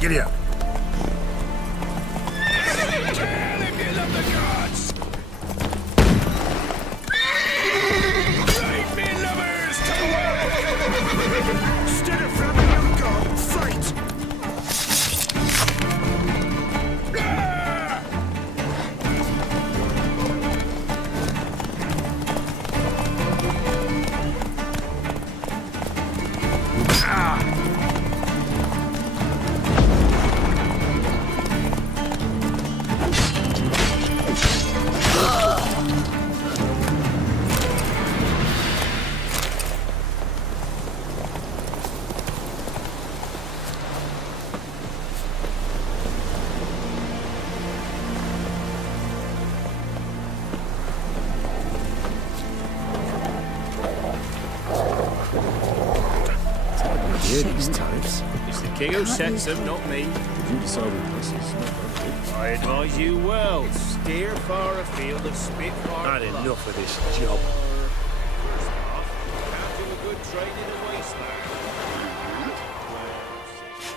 Giddy up. If you love the gods! Drive me lovers to war! Instead of flapping your god, fight! These types. It's the king who sets them, not me. If you decide with pussies, not that good. I advise you well. Steer far afield of Spitfire. Had enough of this job. First off, can't do a good trade in a wasteland.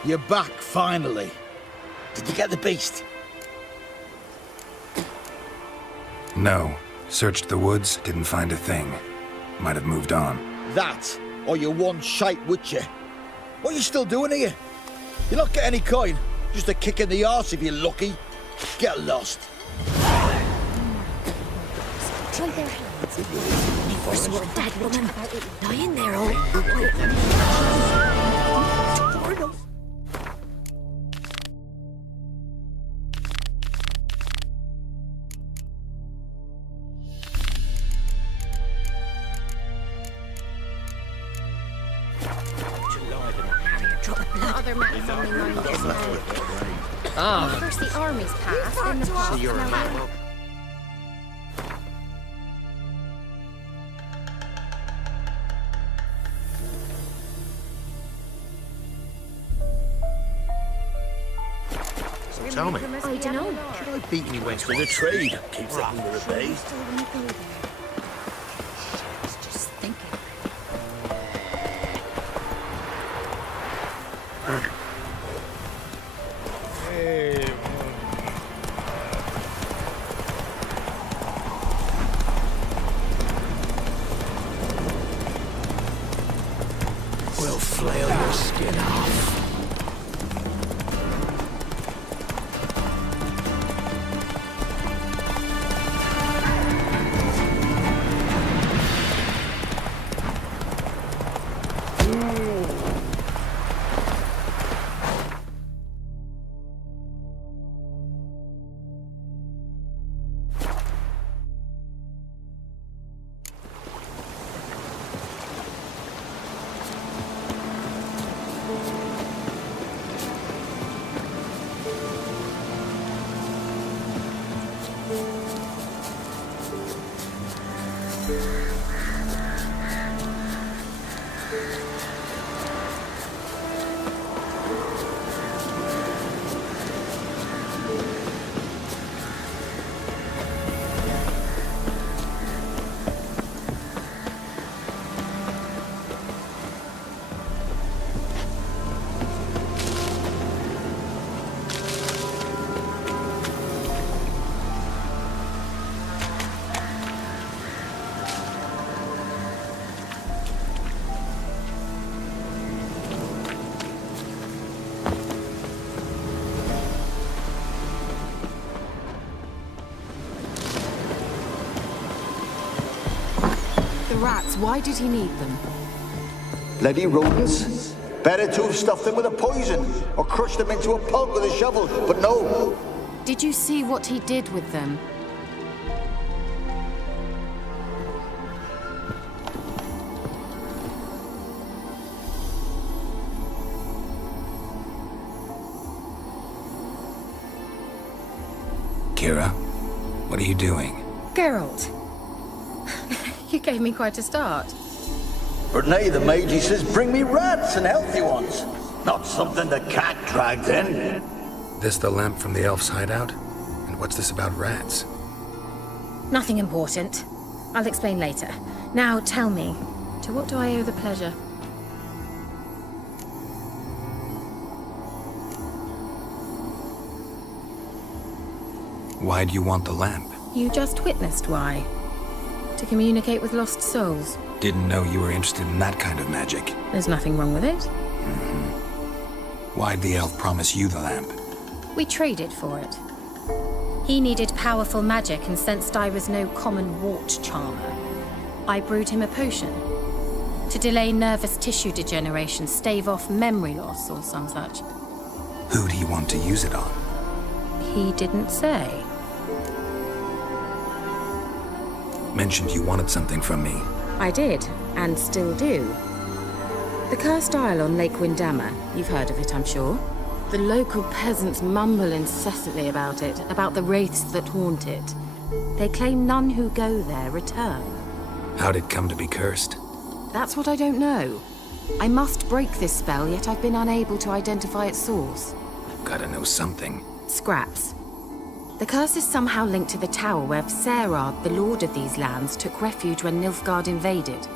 You're back, finally. Did you get the beast? No. Searched the woods, didn't find a thing. Might have moved on. That, or you're one shite witcher. What are you still doing here? You're not getting any coin. Just a kick in the arse if you're lucky. Get lost. Try their hands. Never saw a dead woman lying there all Other maps only mind this now. First the armies passed, then the past. you're a man. So tell me, I don't know. should I beat any west For the trade. Keeps the hunger at bay. Just thinking. We'll flail your skin off. The rats, why did he need them? Bloody rodents. Better to have stuffed them with a poison or crushed them into a pulp with a shovel, but no. Did you see what he did with them? Kira, what are you doing? Geralt. You gave me quite a start. But nay, the mage, he says, bring me rats and healthy ones. Not something the cat dragged in. This the lamp from the elf's hideout? And what's this about rats? Nothing important. I'll explain later. Now tell me, to what do I owe the pleasure? Why do you want the lamp? You just witnessed why. To communicate with lost souls. Didn't know you were interested in that kind of magic. There's nothing wrong with it. Why'd the elf promise you the lamp? We traded for it. He needed powerful magic and sensed I was no common wart charmer. I brewed him a potion. To delay nervous tissue degeneration, stave off memory loss or some such. Who'd he want to use it on? He didn't say. Mentioned you wanted something from me. I did, and still do. The Cursed Isle on Lake Windammer. You've heard of it, I'm sure. The local peasants mumble incessantly about it, about the wraiths that haunt it. They claim none who go there return. How'd it come to be cursed? That's what I don't know. I must break this spell, yet I've been unable to identify its source. Gotta know something. Scraps. The curse is somehow linked to the tower where Serard, the lord of these lands, took refuge when Nilfgaard invaded.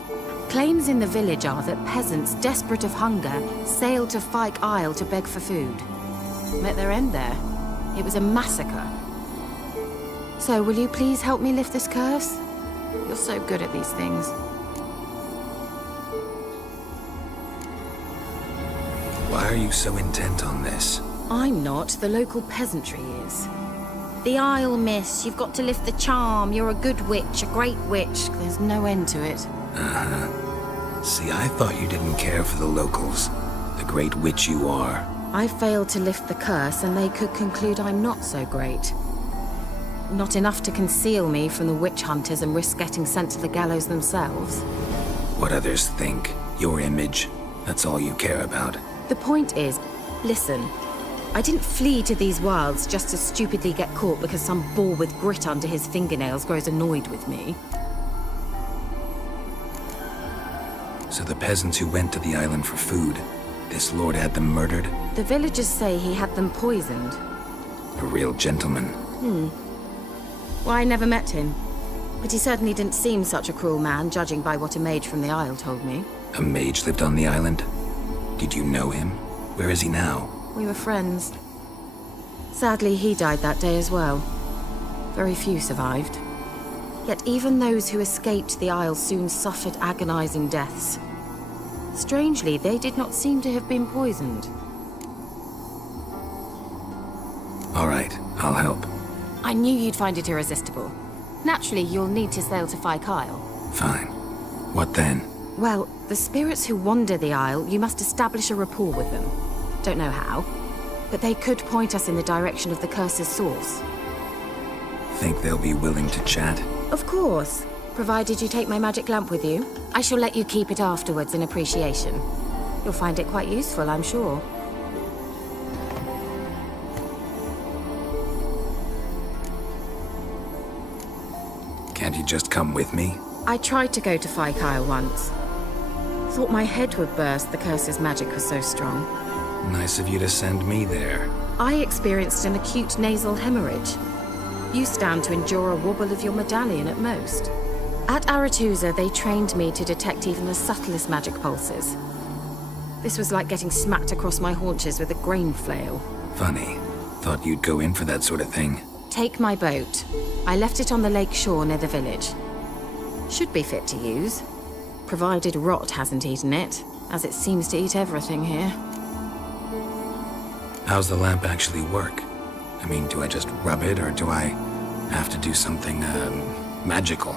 Claims in the village are that peasants, desperate of hunger, sailed to Fyke Isle to beg for food. Met their end there. It was a massacre. So, will you please help me lift this curse? You're so good at these things. Why are you so intent on this? I'm not, the local peasantry is. The Isle, miss, you've got to lift the charm. You're a good witch, a great witch. There's no end to it. See, I thought you didn't care for the locals. The great witch you are. I failed to lift the curse, and they could conclude I'm not so great. Not enough to conceal me from the witch hunters and risk getting sent to the gallows themselves. What others think. Your image. That's all you care about. The point is, listen, I didn't flee to these wilds just to stupidly get caught because some boar with grit under his fingernails grows annoyed with me. So the peasants who went to the island for food, this lord had them murdered? The villagers say he had them poisoned. A real gentleman. Well, I never met him. But he certainly didn't seem such a cruel man, judging by what a mage from the Isle told me. A mage lived on the island? Did you know him? Where is he now? We were friends. Sadly, he died that day as well. Very few survived. Yet even those who escaped the Isle soon suffered agonizing deaths. Strangely, they did not seem to have been poisoned. All right, I'll help. I knew you'd find it irresistible. Naturally, you'll need to sail to Fyke Isle. Fine. What then? Well, the spirits who wander the Isle, you must establish a rapport with them. Don't know how, but they could point us in the direction of the curse's source. Think they'll be willing to chat? Of course, provided you take my magic lamp with you. I shall let you keep it afterwards in appreciation. You'll find it quite useful, I'm sure. Can't you just come with me? I tried to go to Fyke Isle once. Thought my head would burst, the curse's magic was so strong. Nice of you to send me there. I experienced an acute nasal hemorrhage. You stand to endure a wobble of your medallion at most. At Aretusa, they trained me to detect even the subtlest magic pulses. This was like getting smacked across my haunches with a grain flail. Funny. Thought you'd go in for that sort of thing. Take my boat. I left it on the lake shore near the village. Should be fit to use, provided rot hasn't eaten it, as it seems to eat everything here. How's the lamp actually work? I mean, do I just rub it, or do I have to do something, magical?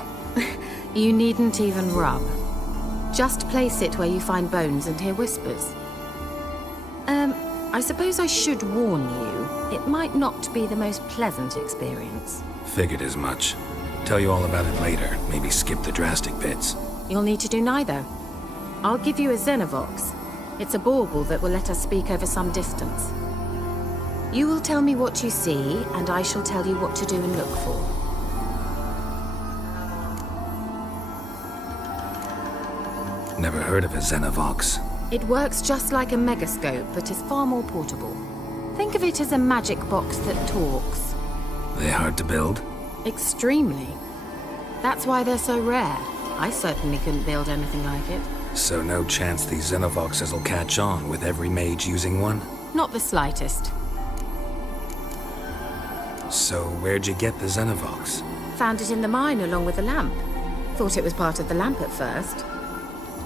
You needn't even rub. Just place it where you find bones and hear whispers. I suppose I should warn you, it might not be the most pleasant experience. Figured as much. Tell you all about it later. Maybe skip the drastic bits. You'll need to do neither. I'll give you a Xenovox. It's a bauble that will let us speak over some distance. You will tell me what you see, and I shall tell you what to do and look for. Never heard of a Xenovox. It works just like a megascope, but is far more portable. Think of it as a magic box that talks. They hard to build? Extremely. That's why they're so rare. I certainly couldn't build anything like it. So no chance these Xenovoxes will catch on with every mage using one? Not the slightest. So where'd you get the Xenovox? Found it in the mine along with the lamp. Thought it was part of the lamp at first.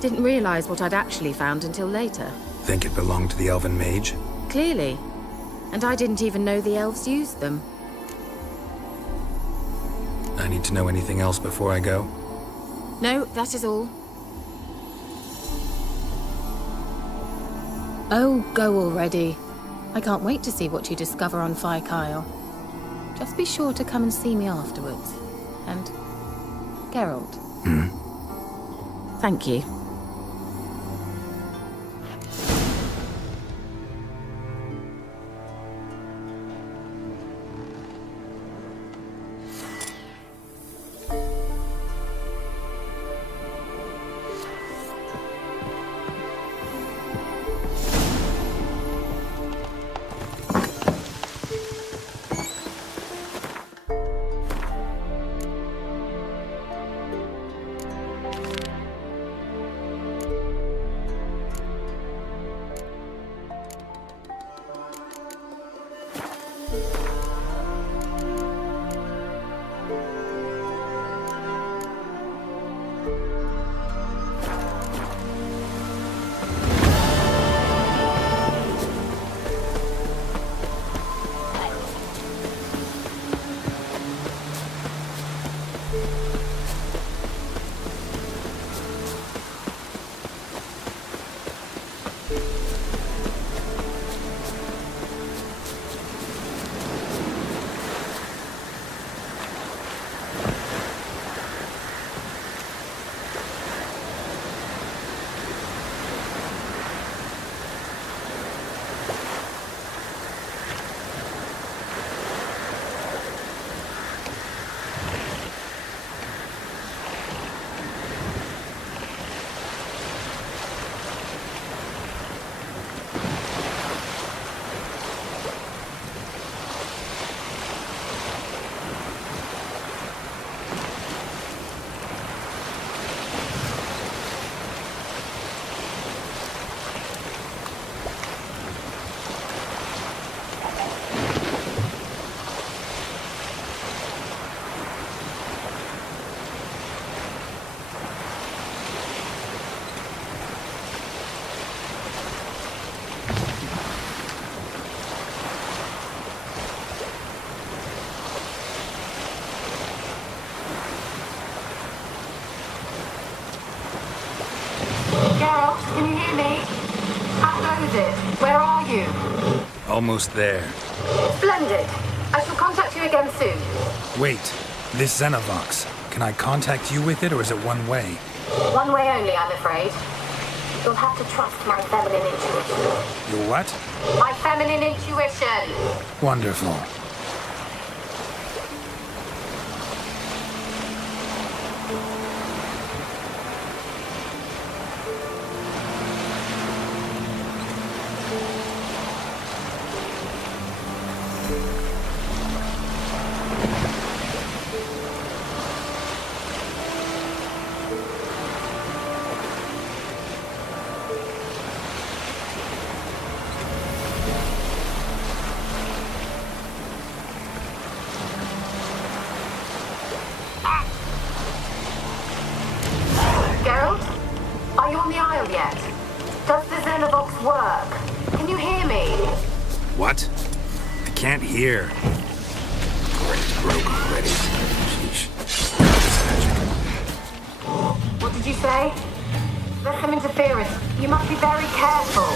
Didn't realize what I'd actually found until later. Think it belonged to the Elven Mage? Clearly. And I didn't even know the elves used them. I need to know anything else before I go? No, that is all. Oh, go already. I can't wait to see what you discover on Phi Kyle. Just be sure to come and see me afterwards. And Geralt. Thank you. Geralt, can you hear me? How goes it? Where are you? Almost there. Splendid. I shall contact you again soon. Wait, this Xenovox. Can I contact you with it, or is it one way? One way only, I'm afraid. You'll have to trust my feminine intuition. Your what? My feminine intuition! Wonderful. Geralt? Are you on the Isle yet? Does the Xenovox work? Can you hear me? What? I can't hear. Great, broke already. Sheesh. What did you say? There's some interference. You must be very careful.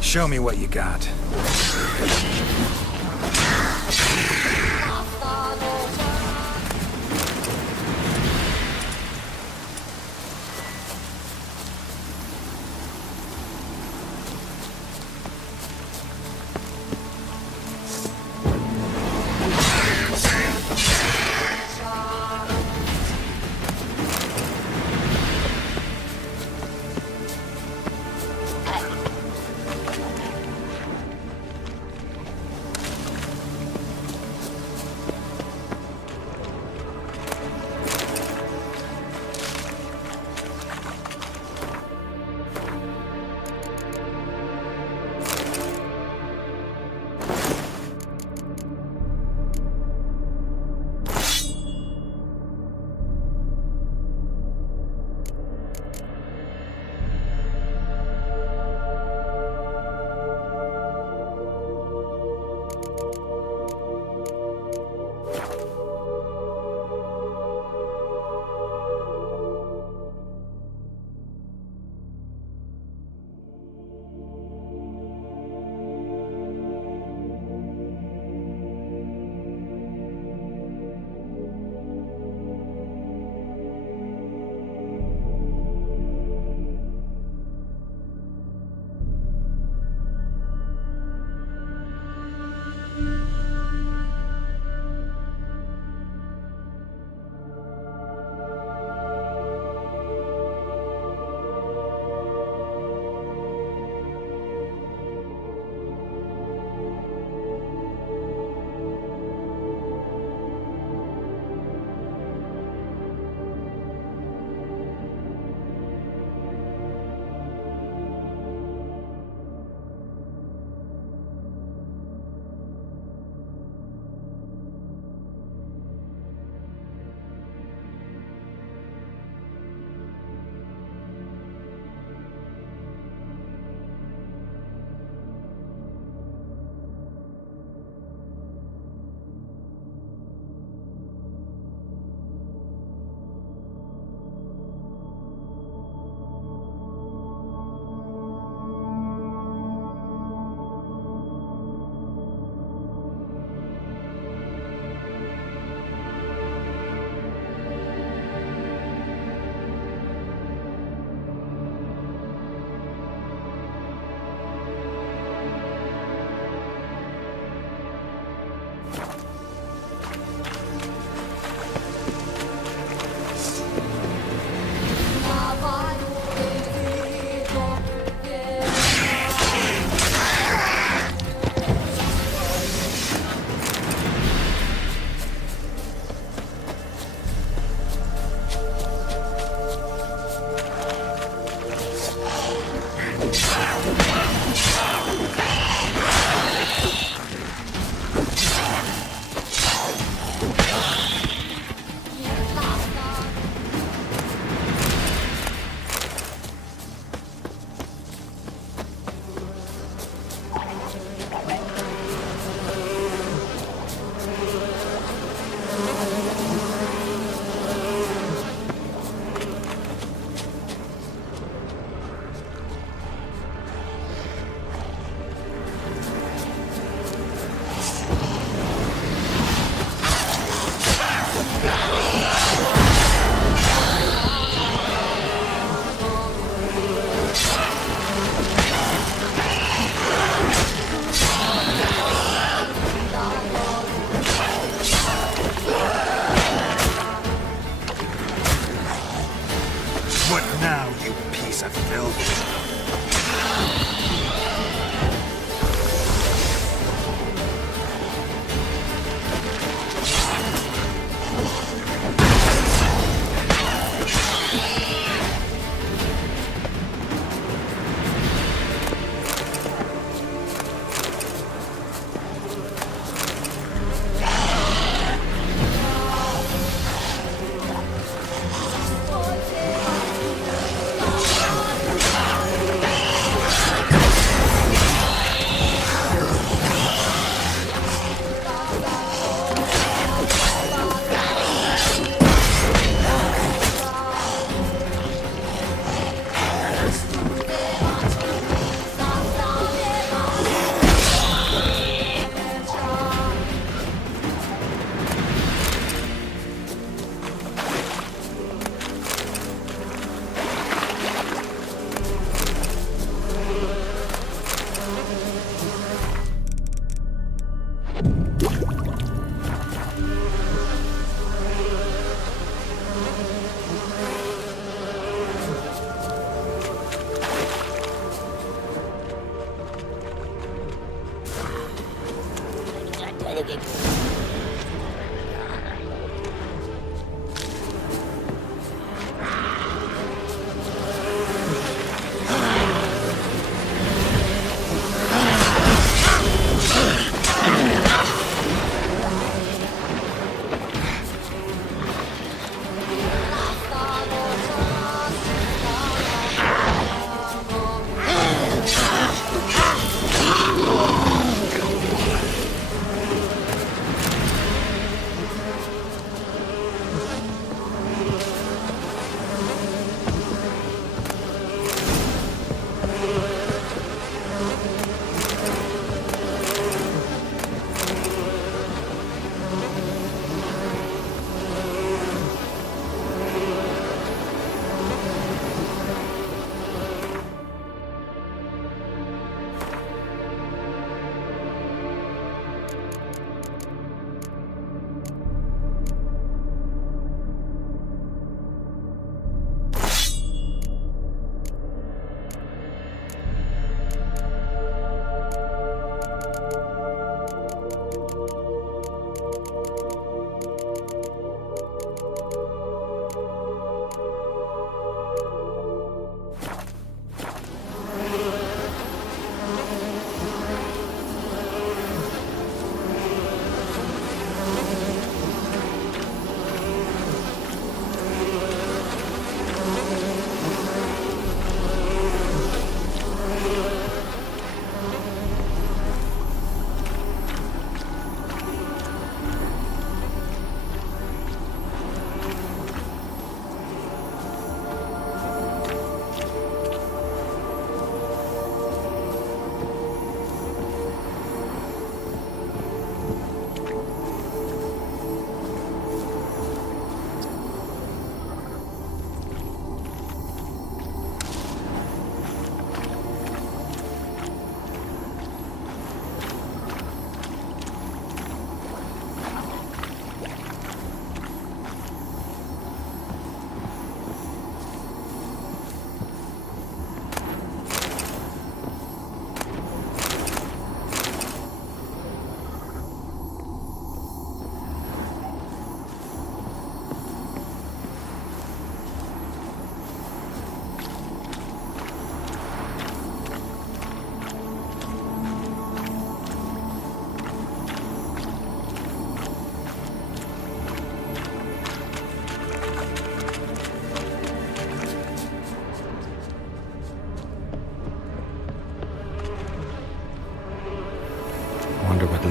Show me what you got. What now, you piece of filth?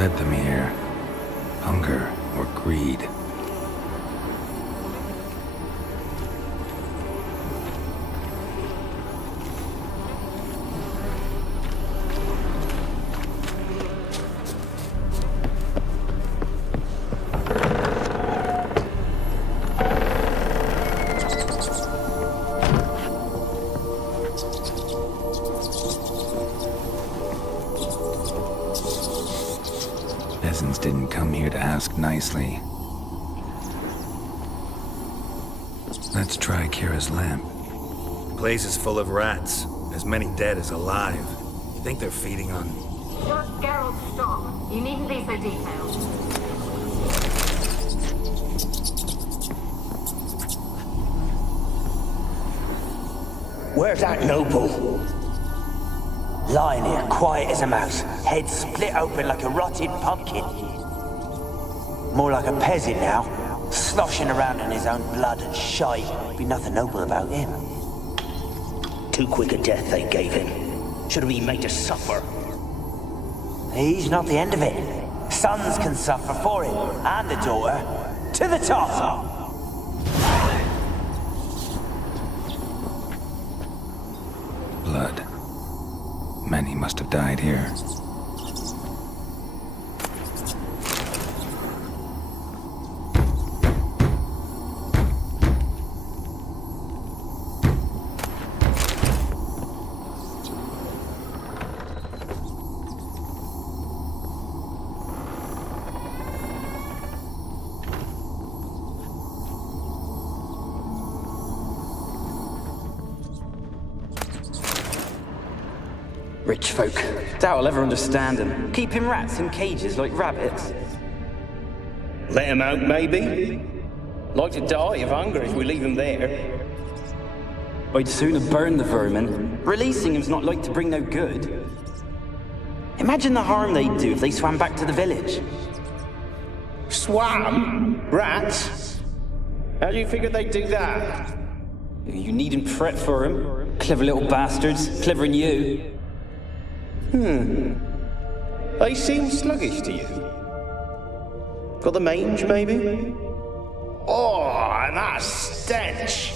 led them here? Hunger or greed? Peasants didn't come here to ask nicely. Let's try Kira's lamp. The place is full of rats. As many dead as alive. Think they're feeding on... Just Geralt, stop. You needn't be so detailed. Where's that noble? Lying here, quiet as a mouse, head split open like a rotted pumpkin. More like a peasant now, sloshing around in his own blood and shite. Be nothing noble about him. Too quick a death they gave him. Should have been made to suffer. He's not the end of it. Sons can suffer for him, and the daughter. To the top! Blood. Many must have died here. Rich folk. Doubt I'll ever understand them. Keeping rats in cages like rabbits. Let him out, maybe? Like to die of hunger if we leave him there. I'd sooner burn the vermin. Releasing him's not like to bring no good. Imagine the harm they'd do if they swam back to the village. Swam? Rats? How do you figure they'd do that? You needn't fret for 'em. Clever little bastards. Clever than you. They seem sluggish to you. Got the mange, maybe? Oh, and that stench!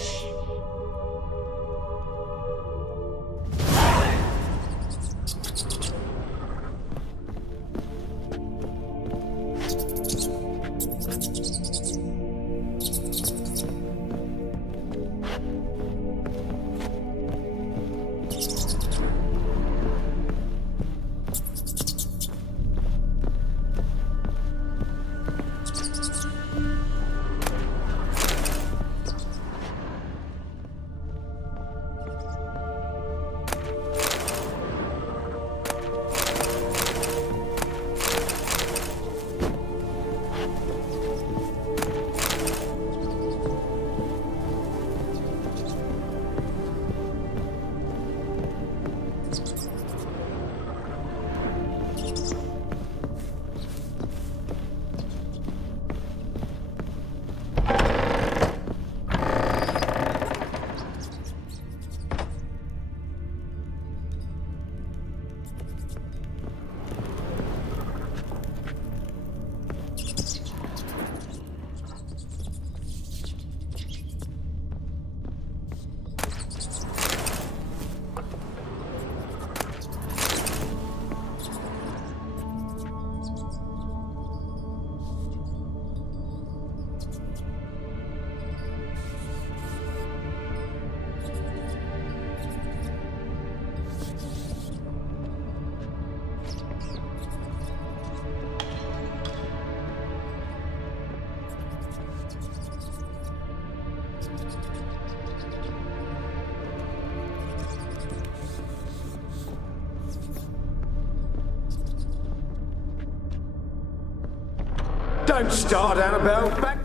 Don't start, Annabelle. Back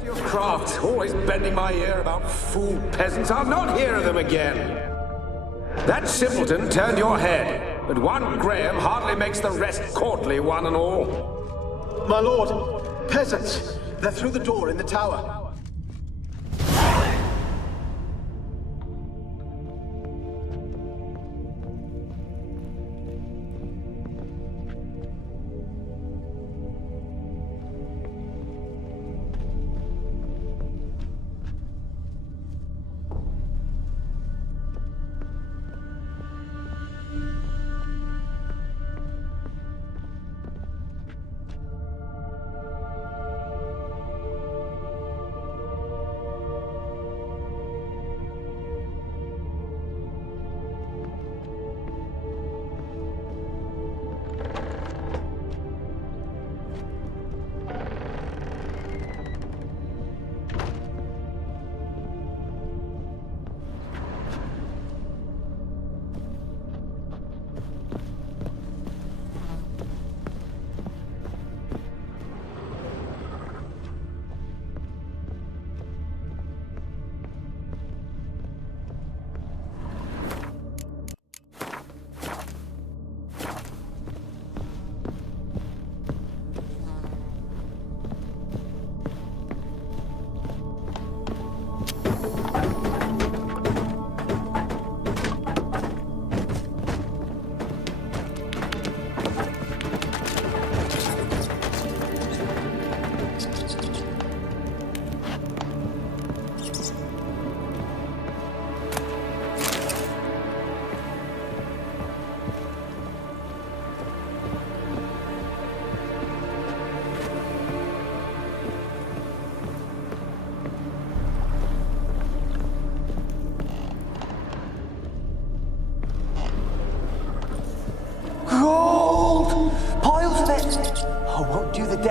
to your craft. Always bending my ear about fool peasants. I'll not hear of them again. That simpleton turned your head, but one Graham hardly makes the rest courtly, one and all. My lord, peasants. They're through the door in the tower.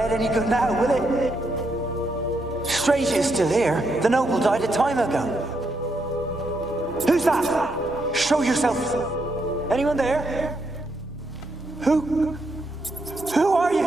head any good now, will it? Strange it's still here. The noble died a time ago. Who's that? Show yourself. Anyone there? Who are you?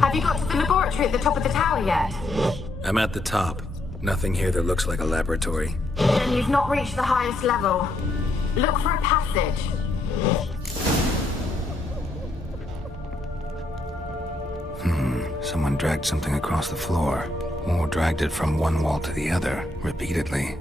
Have you got to the laboratory at the top of the tower yet? I'm at the top. Nothing here that looks like a laboratory. Then you've not reached the highest level. Look for a passage. Someone dragged something across the floor, or dragged it from one wall to the other, repeatedly.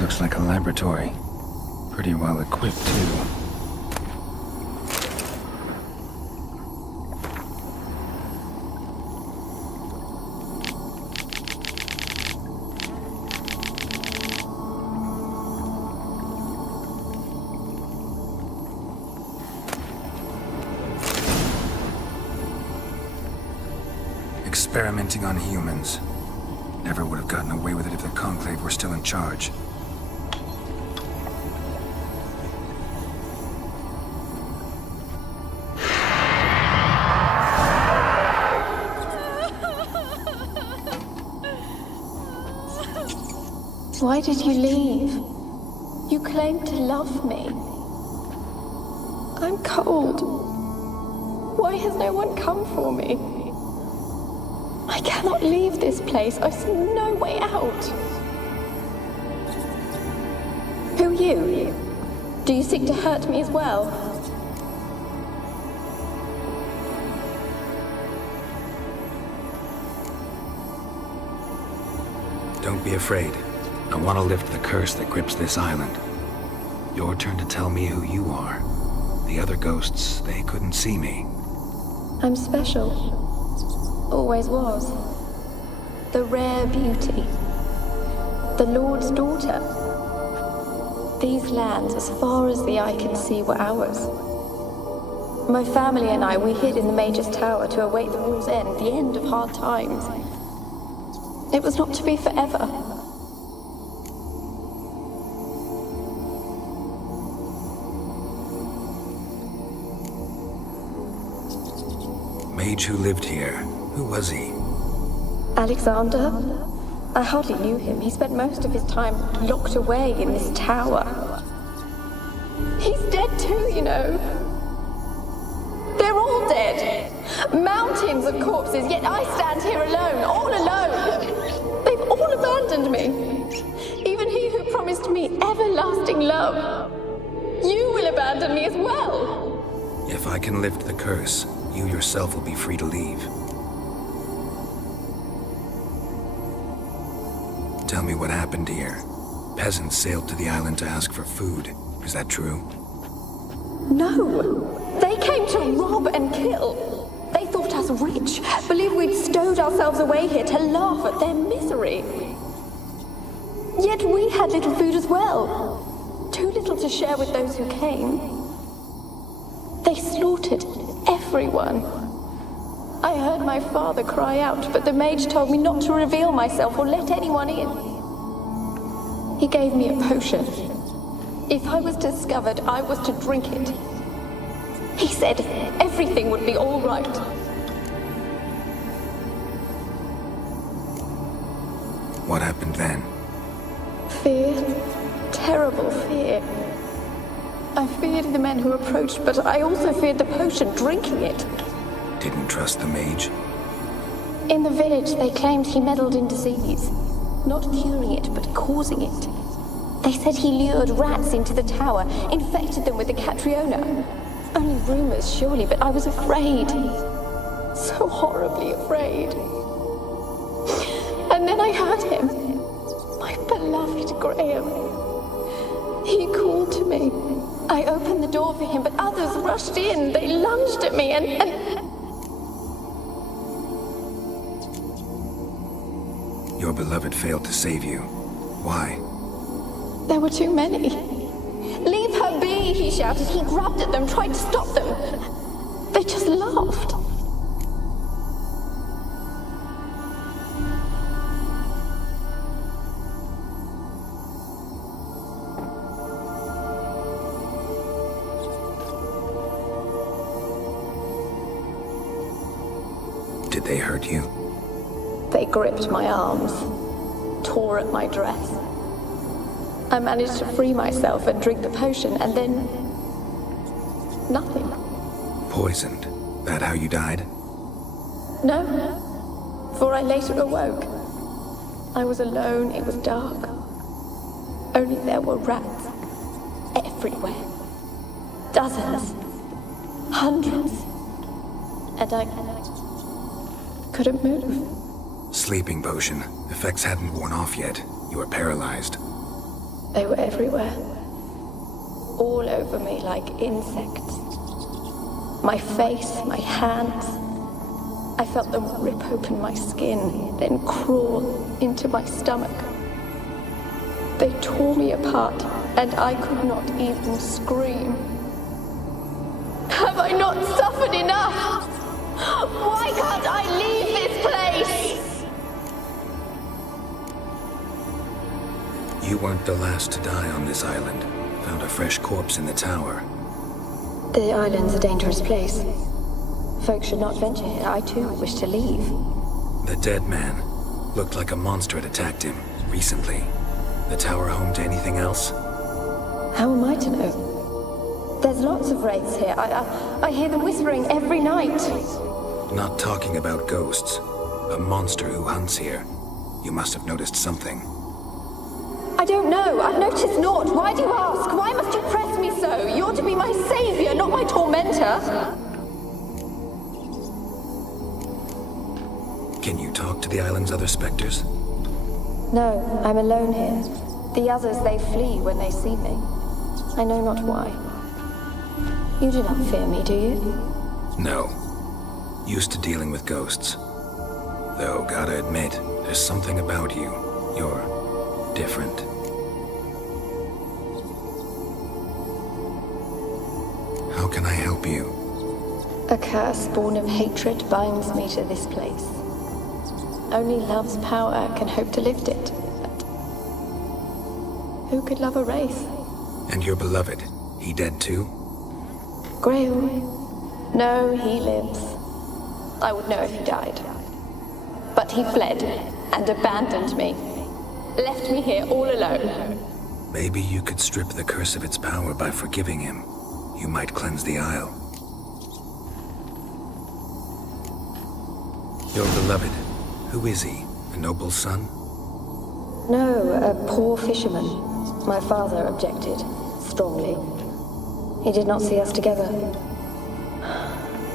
Looks like a laboratory. Pretty well equipped, too. Experimenting on humans. Never would have gotten away with it if the Conclave were still in charge. Why did you leave? You claimed to love me. I'm cold. Why has no one come for me? I cannot leave this place. I see no way out. Who are you? Do you seek to hurt me as well? Don't be afraid. I want to lift the curse that grips this island. Your turn to tell me who you are. The other ghosts, they couldn't see me. I'm special. Always was. The rare beauty. The Lord's daughter. These lands, as far as the eye can see, were ours. My family and I, we hid in the Mage's Tower to await the war's end, the end of hard times. It was not to be forever. Mage who lived here. Who was he? Alexander? I hardly knew him. He spent most of his time locked away in this tower. He's dead too, you know. They're all dead. Mountains of corpses, yet I stand here alone, all alone. They've all abandoned me. Even he who promised me everlasting love. You will abandon me as well. If I can lift the curse, you yourself will be free to leave. Tell me what happened here. Peasants sailed to the island to ask for food. Is that true? No. They came to rob and kill. They thought us rich, believed we'd stowed ourselves away here to laugh at their misery. Yet we had little food as well. Too little to share with those who came. They slaughtered everyone. I heard my father cry out, but the mage told me not to reveal myself or let anyone in. He gave me a potion. If I was discovered, I was to drink it. He said everything would be all right. What happened then? Fear. Terrible fear. I feared the men who approached, but I also feared the potion, drinking it. Didn't trust the mage? In the village, they claimed he meddled in disease. Not curing it, but causing it. They said he lured rats into the tower, infected them with the Catriona. Only rumors, surely, but I was afraid. So horribly afraid. And then I heard him. My beloved Graham. He called to me. I opened the door for him, but others rushed in. They lunged at me and... Your beloved failed to save you. Why? There were too many. Leave her be, he shouted. He grabbed at them, tried to stop them. They just laughed. Did they hurt you? They gripped my arms, tore at my dress. I managed to free myself and drink the potion, and then... nothing. Poisoned? That how you died? No, for I later awoke. I was alone, it was dark. Only there were rats. Everywhere. Dozens. Hundreds. And I couldn't move. Sleeping potion. Effects hadn't worn off yet. You were paralyzed. They were everywhere. All over me like insects. My face, my hands. I felt them rip open my skin, then crawl into my stomach. They tore me apart, and I could not even scream. Have I not suffered enough? Why can't I leave this place? You weren't the last to die on this island. Found a fresh corpse in the tower. The island's a dangerous place. Folks should not venture here. I too wish to leave. The dead man. Looked like a monster had attacked him, recently. The tower home to anything else? How am I to know? There's lots of wraiths here. I hear them whispering every night. Not talking about ghosts. A monster who hunts here. You must have noticed something. I don't know. I've noticed naught. Why do you ask? Why must you press me so? You're to be my savior, not my tormentor. Can you talk to the island's other specters? No, I'm alone here. The others, they flee when they see me. I know not why. You do not fear me, do you? No. Used to dealing with ghosts. Though, gotta admit, there's something about you. You're different. How can I help you? A curse born of hatred binds me to this place. Only love's power can hope to lift it. But who could love a wraith? And your beloved, he dead too? Graham? No, he lives. I would know if he died. But he fled and abandoned me. Left me here all alone. Maybe you could strip the curse of its power by forgiving him. You might cleanse the Isle. Your beloved, who is he? A noble son? No, a poor fisherman. My father objected, strongly. He did not see us together.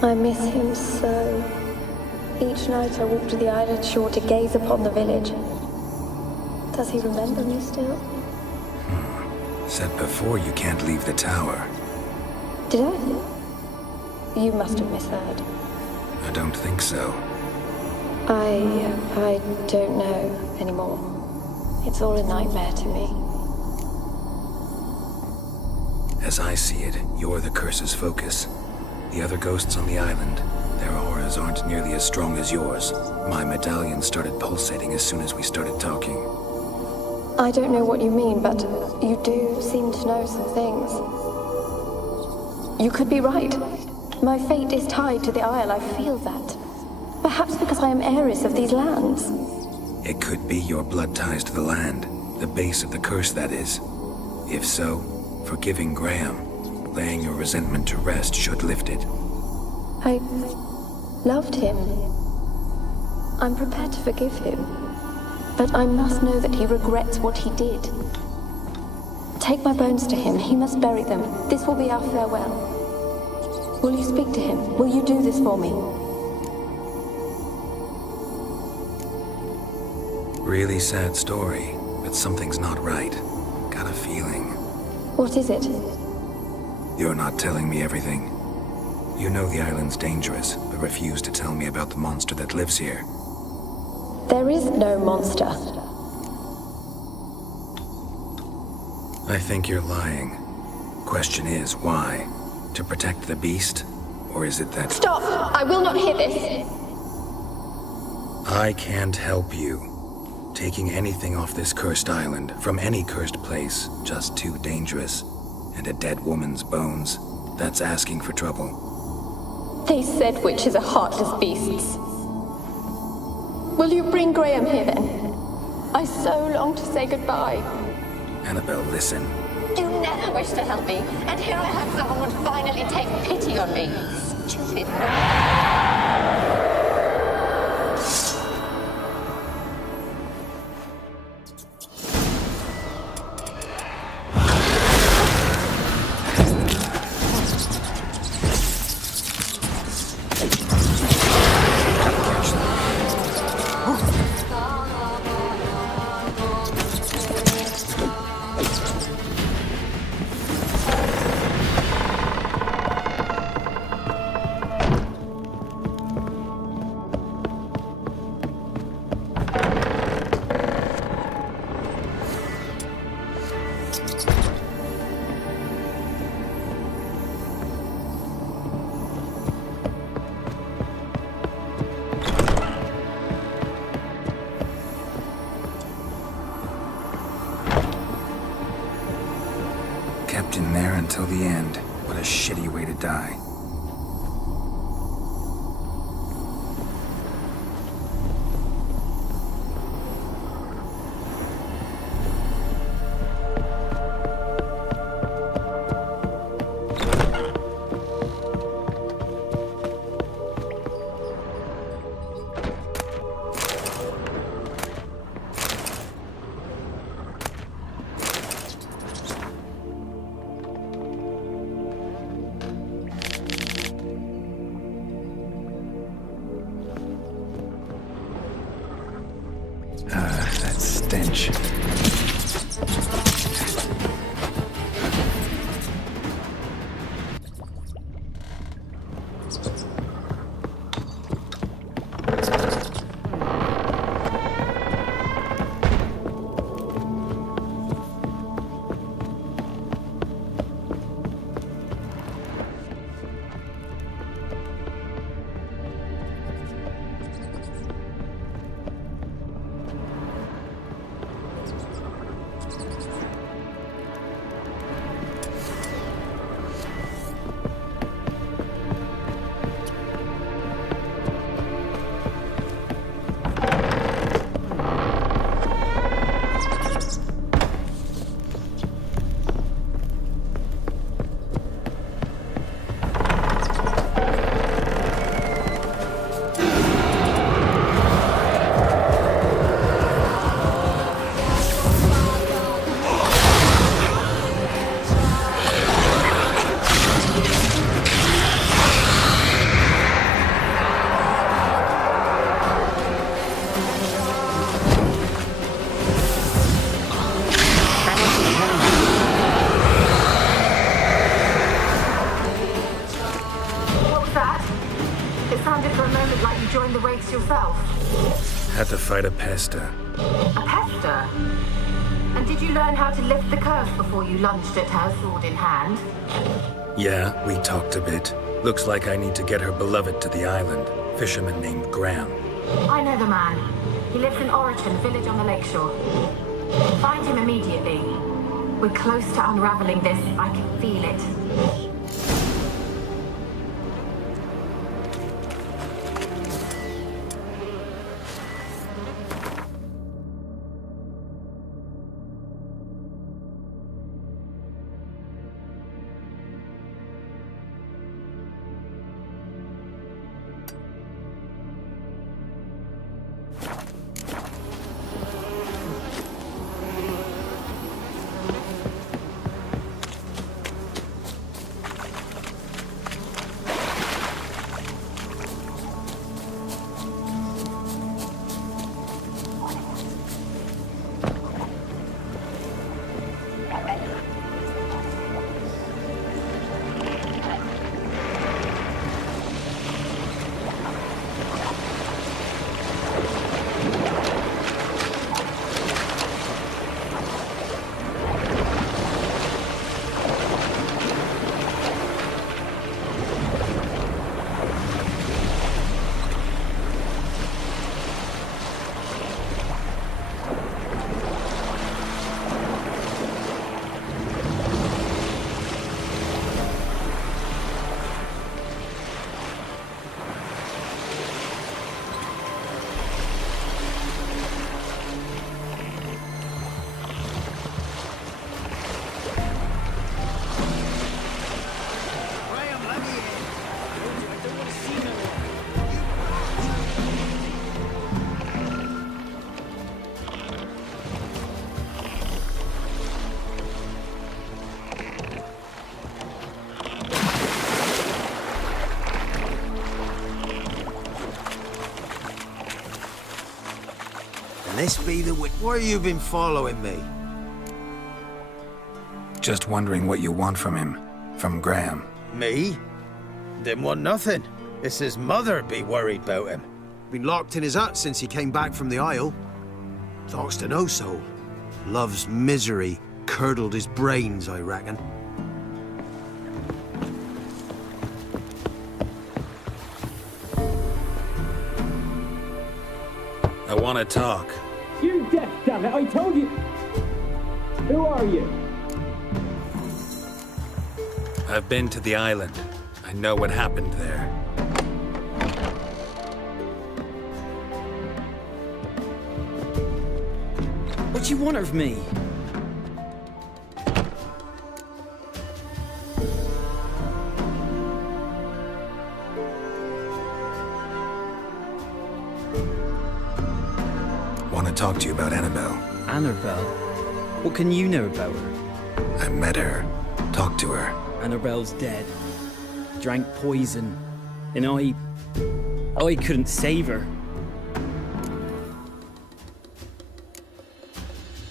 I miss him so. Each night I walk to the island shore to gaze upon the village. Does he remember me still? Said before you can't leave the tower. Did I? You must have misheard. I don't think so. I don't know anymore. It's all a nightmare to me. As I see it, you're the curse's focus. The other ghosts on the island, their auras aren't nearly as strong as yours. My medallion started pulsating as soon as we started talking. I don't know what you mean, but you do seem to know some things. You could be right. My fate is tied to the Isle, I feel that. Perhaps because I am heiress of these lands. It could be your blood ties to the land, the base of the curse, that is. If so, forgiving Graham, laying your resentment to rest should lift it. I loved him. I'm prepared to forgive him. But I must know that he regrets what he did. Take my bones to him. He must bury them. This will be our farewell. Will you speak to him? Will you do this for me? Really sad story, but something's not right. Got a feeling. What is it? You're not telling me everything. You know the island's dangerous, but refuse to tell me about the monster that lives here. There is no monster. I think you're lying. Question is, why? To protect the beast? Or is it that— Stop! I will not hear this! I can't help you. Taking anything off this cursed island, from any cursed place, just too dangerous. And a dead woman's bones, that's asking for trouble. They said witches are heartless beasts. Will you bring Graham here then? I so long to say goodbye. Annabelle, listen. You never wished to help me, and here I have someone would finally take pity on me. Stupid. Kept in there until the end. What a shitty way to die. That stench. fix yourself? Had to fight a pester. A pester? And did you learn how to lift the curse before you lunged at her, sword in hand? Yeah, we talked a bit. Looks like I need to get her beloved to the island. Fisherman named Graham. I know the man. He lives in Orichan, village on the lakeshore. Find him immediately. We're close to unraveling this. I can feel it. This be the way. Why you been following me? Just wondering what you want from him. From Graham. Me? Didn't want nothing. It's his mother be worried about him. Been locked in his hut since he came back from the Isle. Talks to no soul. Love's misery curdled his brains, I reckon. I want to talk. You deaf, damn it! I told you! Who are you? I've been to the island. I know what happened there. What do you want of me? Want to talk to you about Annabelle. Annabelle? What can you know about her? I met her. Talked to her. Annabelle's dead. Drank poison. And I couldn't save her.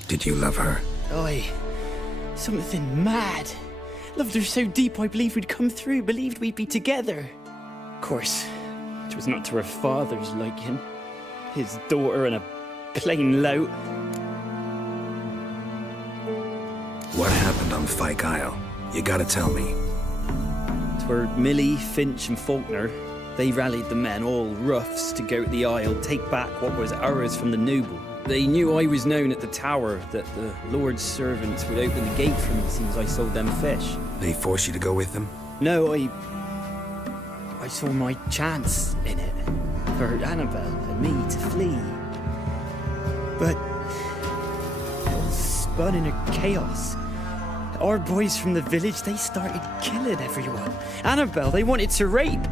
Did you love her? Something mad. Loved her so deep I believed we'd come through, believed we'd be together. Of course, it was not to her father's liking. His daughter and a plain lout. What happened on Fyke Isle? You gotta tell me. Twere Millie, Finch and Faulkner. They rallied the men, all roughs, to go to the Isle, take back what was ours from the noble. They knew I was known at the tower, that the Lord's servants would open the gate for me as soon as I sold them fish. They forced you to go with them? No, I saw my chance in it. For Annabelle and me to flee. But it all spun in a chaos. Our boys from the village, they started killing everyone. Annabelle, they wanted to rape.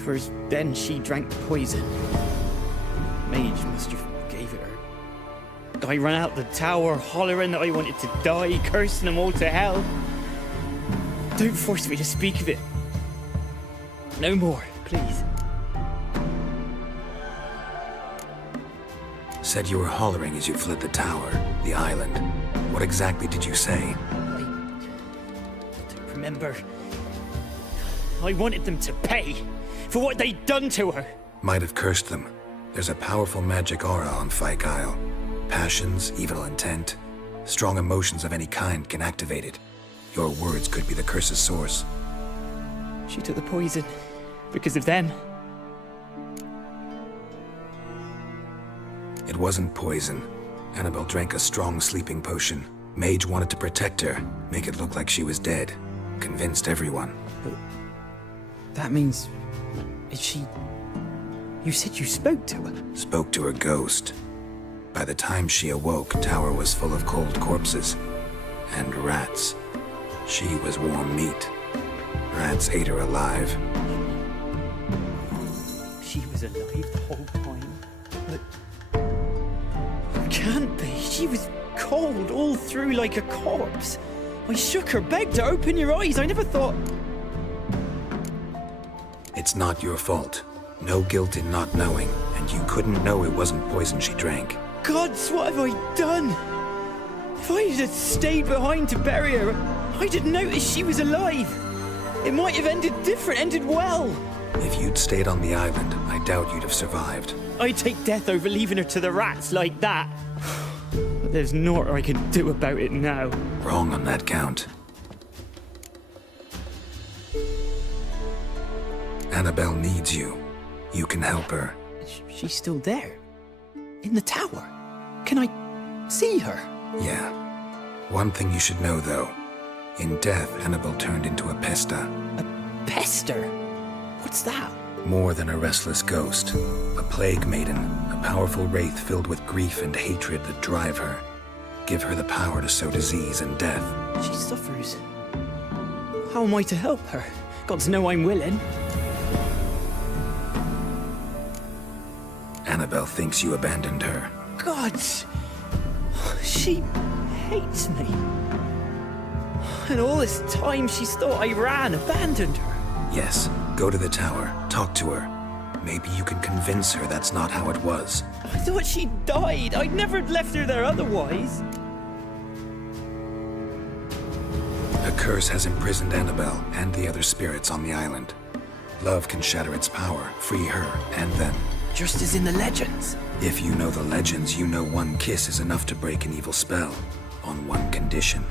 Twas then she drank the poison. Mage must have gave it her. I ran out the tower, hollering that I wanted to die, cursing them all to hell. Don't force me to speak of it. No more, please. Said you were hollering as you fled the tower, the island. What exactly did you say? I don't remember. I wanted them to pay For what they'd done to her. Might have cursed them. There's a powerful magic aura on Fyke Isle. Passions, evil intent, strong emotions of any kind can activate it. Your words could be the curse's source. She took the poison because of them. It wasn't poison. Annabelle drank a strong sleeping potion. Mage wanted to protect her, make it look like she was dead. Convinced everyone. But that means... Is she... You said you spoke to her? Spoke to her ghost. By the time she awoke, Tower was full of cold corpses. And rats. She was warm meat. Rats ate her alive. She was alive the whole time? But... It can't be. She was cold all through like a corpse. I shook her, begged her, open your eyes. I never thought... It's not your fault. No guilt in not knowing, and you couldn't know it wasn't poison she drank. Gods, what have I done? If I had stayed behind to bury her, I'd have noticed she was alive. It might have ended different, ended well. If you'd stayed on the island, I doubt you'd have survived. I'd take death over leaving her to the rats like that. But there's naught I can do about it now. Wrong on that count. Annabelle needs you. You can help her. She's still there? In the tower? Can I see her? Yeah. One thing you should know, though. In death, Annabelle turned into a pesta. A pester? What's that? More than a restless ghost. A plague maiden. A powerful wraith filled with grief and hatred that drive her. Give her the power to sow disease and death. She suffers. How am I to help her? Gods know I'm willing. Annabelle thinks you abandoned her. Gods! She hates me. And all this time she's thought I ran, abandoned her. Yes, go to the tower, talk to her. Maybe you can convince her that's not how it was. I thought she died. I'd never left her there otherwise. A curse has imprisoned Annabelle and the other spirits on the island. Love can shatter its power, free her and them. Just as in the legends. If you know the legends, you know one kiss is enough to break an evil spell. On one condition.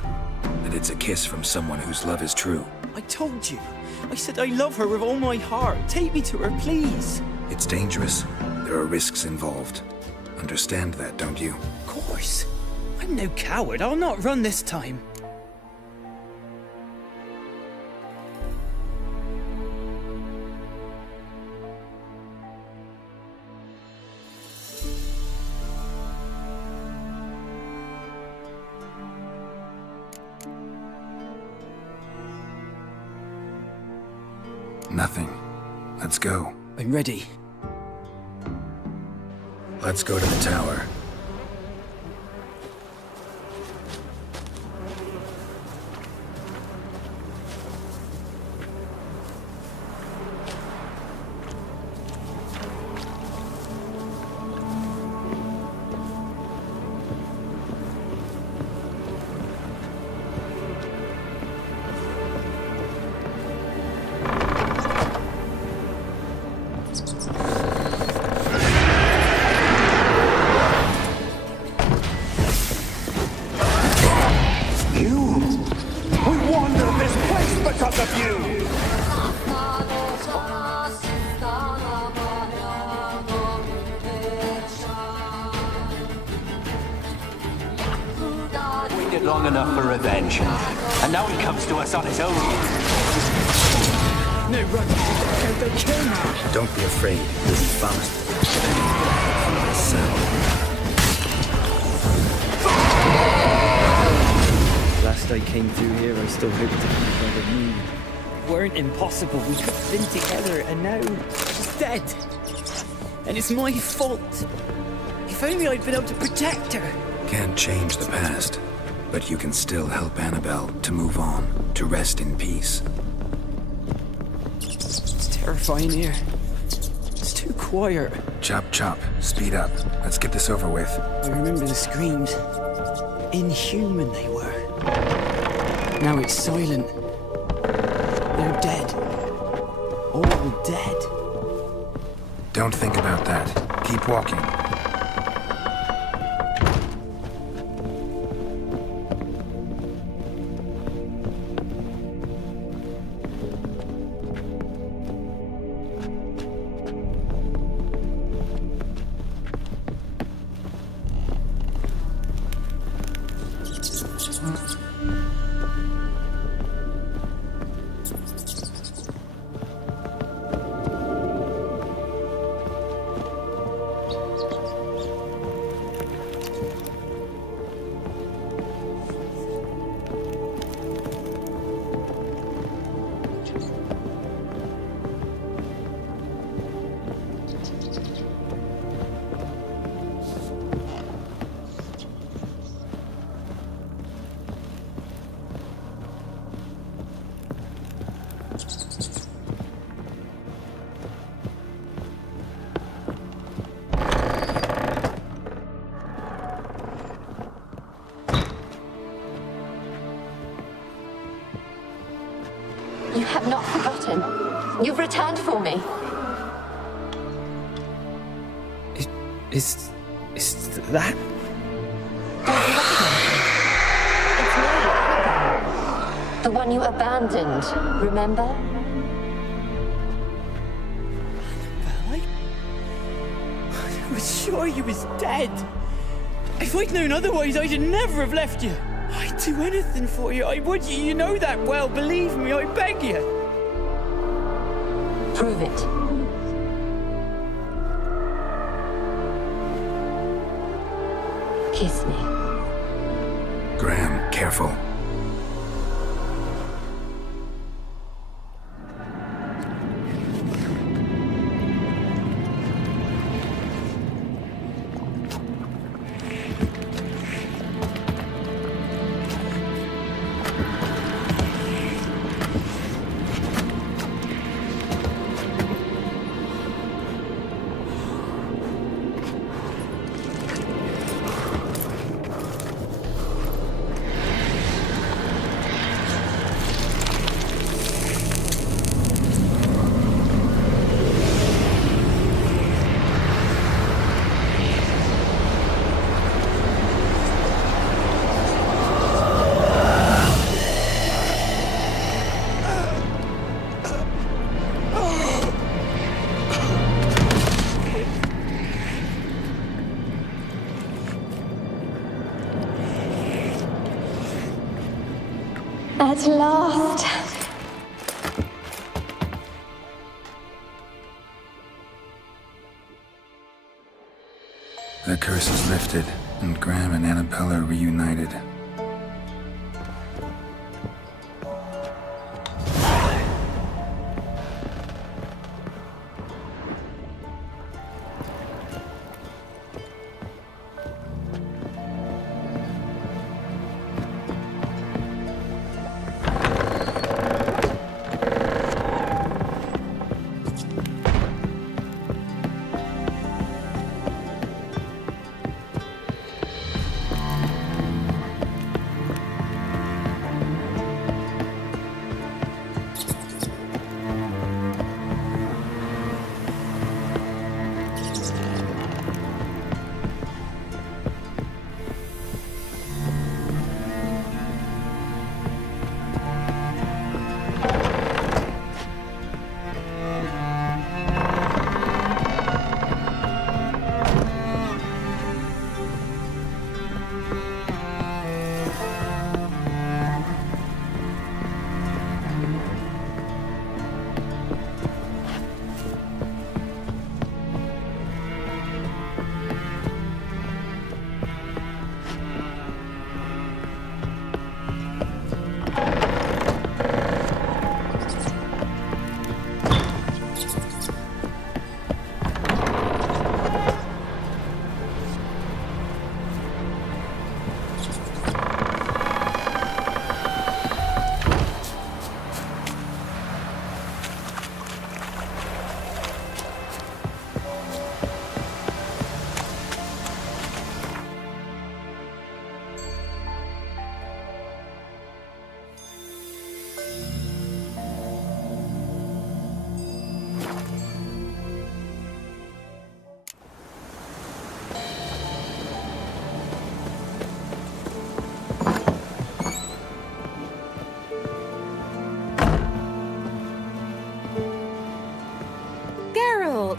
That it's a kiss from someone whose love is true. I told you. I said I love her with all my heart. Take me to her, please. It's dangerous. There are risks involved. Understand that, don't you? Of course. I'm no coward. I'll not run this time. Nothing. Let's go. I'm ready. Let's go to the tower. Long enough for revenge. And now he comes to us on his own. No, run. They'll kill me. Don't be afraid. We'll be fast. Last I came through here, I still hoped to be by the moon. Weren't impossible. We could have been together, and now she's dead. And it's my fault. If only I'd been able to protect her. Can't change the past. But you can still help Annabelle to move on, to rest in peace. It's terrifying here. It's too quiet. Chop, chop. Speed up. Let's get this over with. I remember the screams. Inhuman they were. Now it's silent. They're dead. All dead. Don't think about that. Keep walking. You have not forgotten. You've returned for me. Is that? It's me, Annabelle. The one you abandoned, remember? I was sure you was dead. If I'd known otherwise, I'd never have left you. I'd do anything for you. I would. You know that well. Believe me, I beg you. Prove it. Kiss me. Graham, careful. At last. The curse is lifted, and Graham and Annabelle are reunited.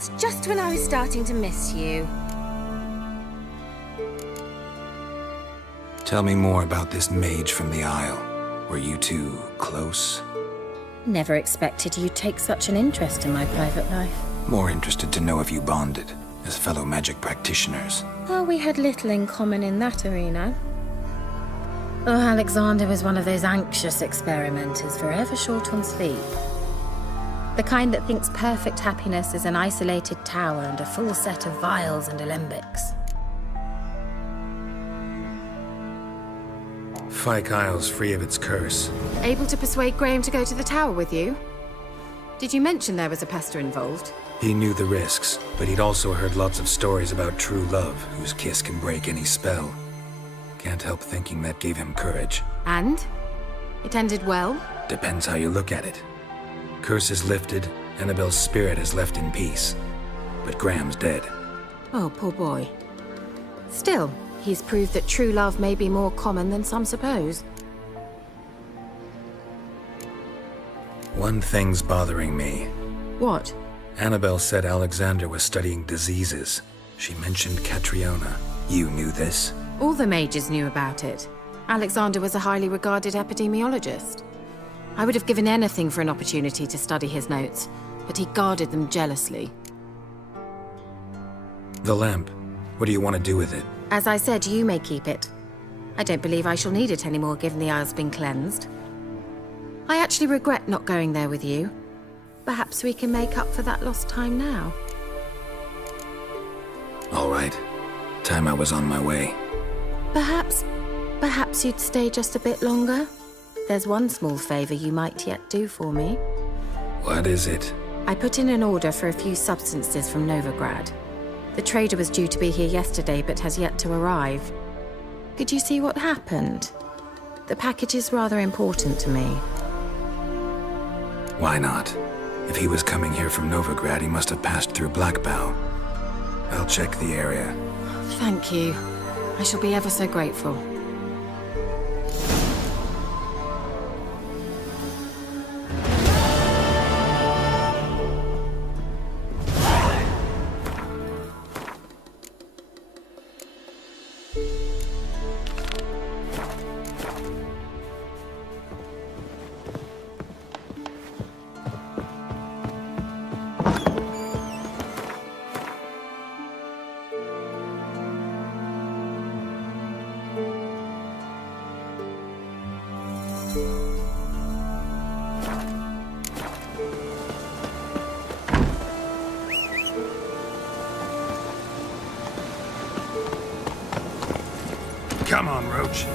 It's just when I was starting to miss you. Tell me more about this mage from the Isle. Were you two close? Never expected you'd take such an interest in my private life. More interested to know if you bonded as fellow magic practitioners. Well, we had little in common in that arena. Oh, Alexander was one of those anxious experimenters, forever short on sleep. The kind that thinks perfect happiness is an isolated tower and a full set of vials and alembics. Fyke Isle's free of its curse. Able to persuade Graham to go to the tower with you? Did you mention there was a pester involved? He knew the risks, but he'd also heard lots of stories about true love, whose kiss can break any spell. Can't help thinking that gave him courage. And? It ended well? Depends how you look at it. Curse is lifted, Annabelle's spirit is left in peace. But Graham's dead. Oh, poor boy. Still, he's proved that true love may be more common than some suppose. One thing's bothering me. What? Annabelle said Alexander was studying diseases. She mentioned Catriona. You knew this? All the mages knew about it. Alexander was a highly regarded epidemiologist. I would have given anything for an opportunity to study his notes, but he guarded them jealously. The lamp. What do you want to do with it? As I said, you may keep it. I don't believe I shall need it anymore, given the Isle's been cleansed. I actually regret not going there with you. Perhaps we can make up for that lost time now. All right. Time I was on my way. Perhaps you'd stay just a bit longer? There's one small favor you might yet do for me. What is it? I put in an order for a few substances from Novigrad. The trader was due to be here yesterday, but has yet to arrive. Could you see what happened? The package is rather important to me. Why not? If he was coming here from Novigrad, he must have passed through Blackbough. I'll check the area. Thank you. I shall be ever so grateful. Come on, Roach.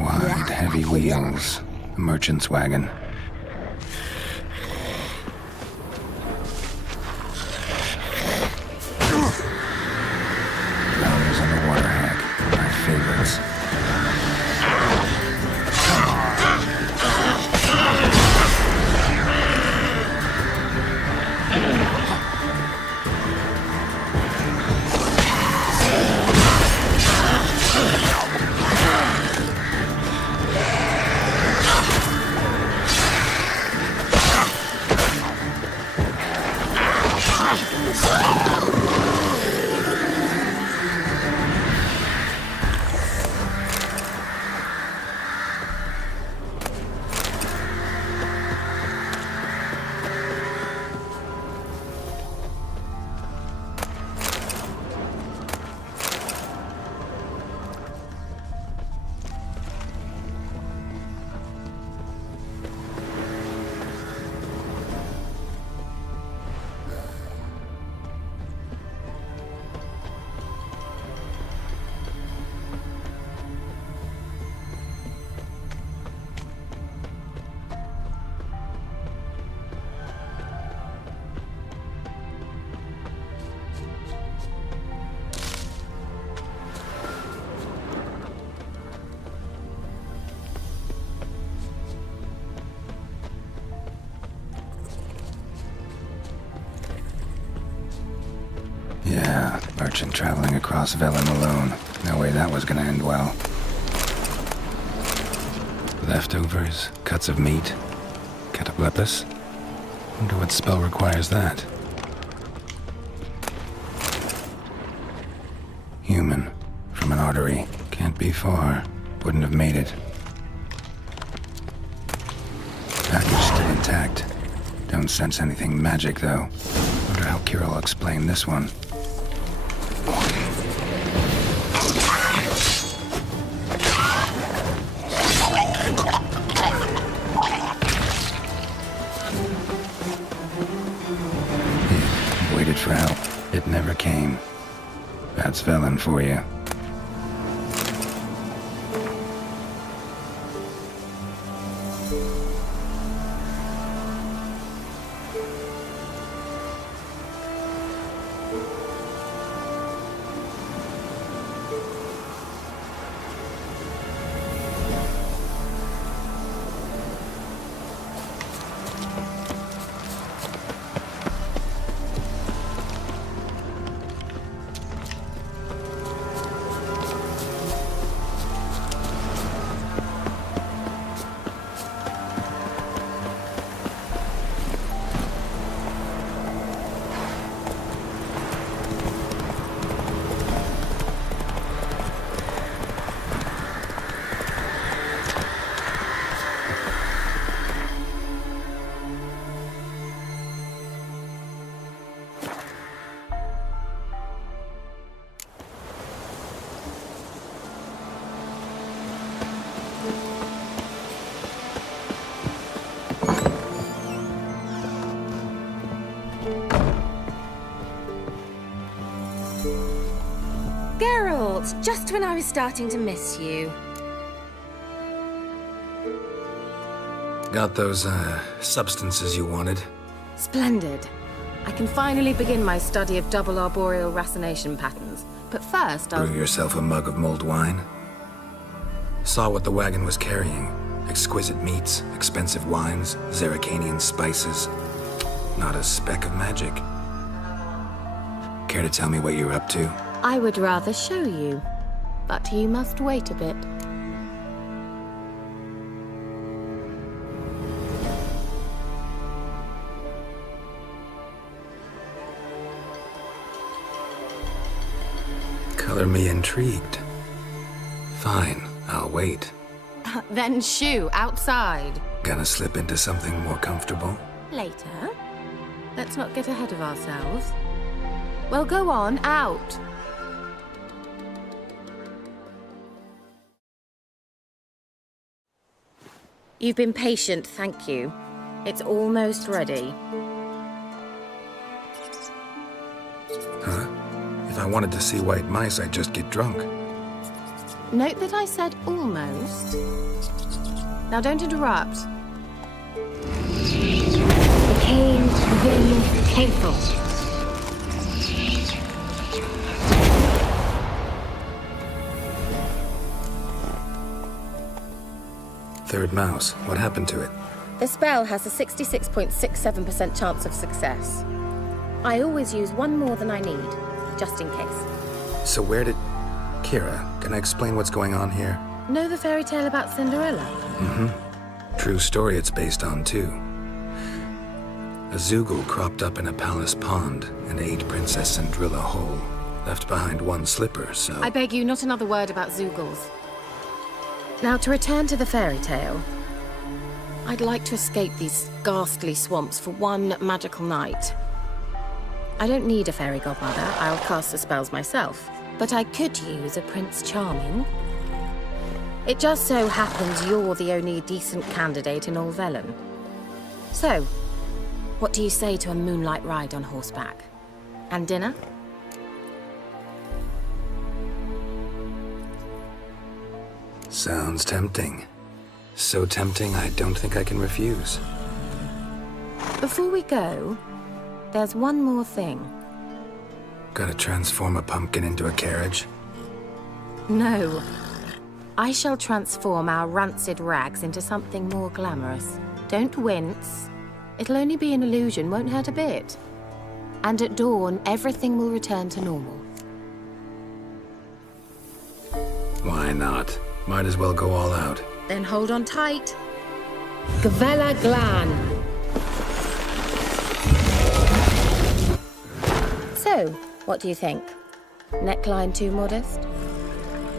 Wide, heavy wheels. A merchant's wagon. Flowers on the water hag. My favorites. Yeah, merchant traveling across Velen alone. No way that was gonna end well. Leftovers, cuts of meat, cataplepis. Wonder what spell requires that. Human, from an artery. Can't be far. Wouldn't have made it. Package still intact. Don't sense anything magic, though. Wonder how Kira will explain this one. Waited for help. It never came. That's Velen for you. Geralt, just when I was starting to miss you. Got those, substances you wanted? Splendid. I can finally begin my study of double arboreal racination patterns. But first, I'll... Brew yourself a mug of mulled wine? Saw what the wagon was carrying. Exquisite meats, expensive wines, Zerrikanian spices. Not a speck of magic. Care to tell me what you're up to? I would rather show you, but you must wait a bit. Color me intrigued. Fine, I'll wait. Then shoo, outside. Gonna slip into something more comfortable? Later. Let's not get ahead of ourselves. Well, go on, out. You've been patient, thank you. It's almost ready. Huh? If I wanted to see white mice, I'd just get drunk. Note that I said almost. Now don't interrupt. Cain Vin Hateful. Third mouse. What happened to it? The spell has a 66.67% chance of success. I always use one more than I need, just in case. So where did... Kira, can I explain what's going on here? Know the fairy tale about Cinderella? Mm-hmm. True story it's based on, too. A Zoogle cropped up in a palace pond and ate Princess Cinderella whole. Left behind one slipper, so... I beg you, not another word about Zoogles. Now, to return to the fairy tale, I'd like to escape these ghastly swamps for one magical night. I don't need a fairy godmother, I'll cast the spells myself. But I could use a Prince Charming. It just so happens you're the only decent candidate in all Velen. So, what do you say to a moonlight ride on horseback? And dinner? Sounds tempting. So tempting, I don't think I can refuse. Before we go, there's one more thing. Gotta transform a pumpkin into a carriage? No. I shall transform our rancid rags into something more glamorous. Don't wince. It'll only be an illusion, won't hurt a bit. And at dawn, everything will return to normal. Why not? Might as well go all out. Then hold on tight. Gavella Glan. So, what do you think? Neckline too modest?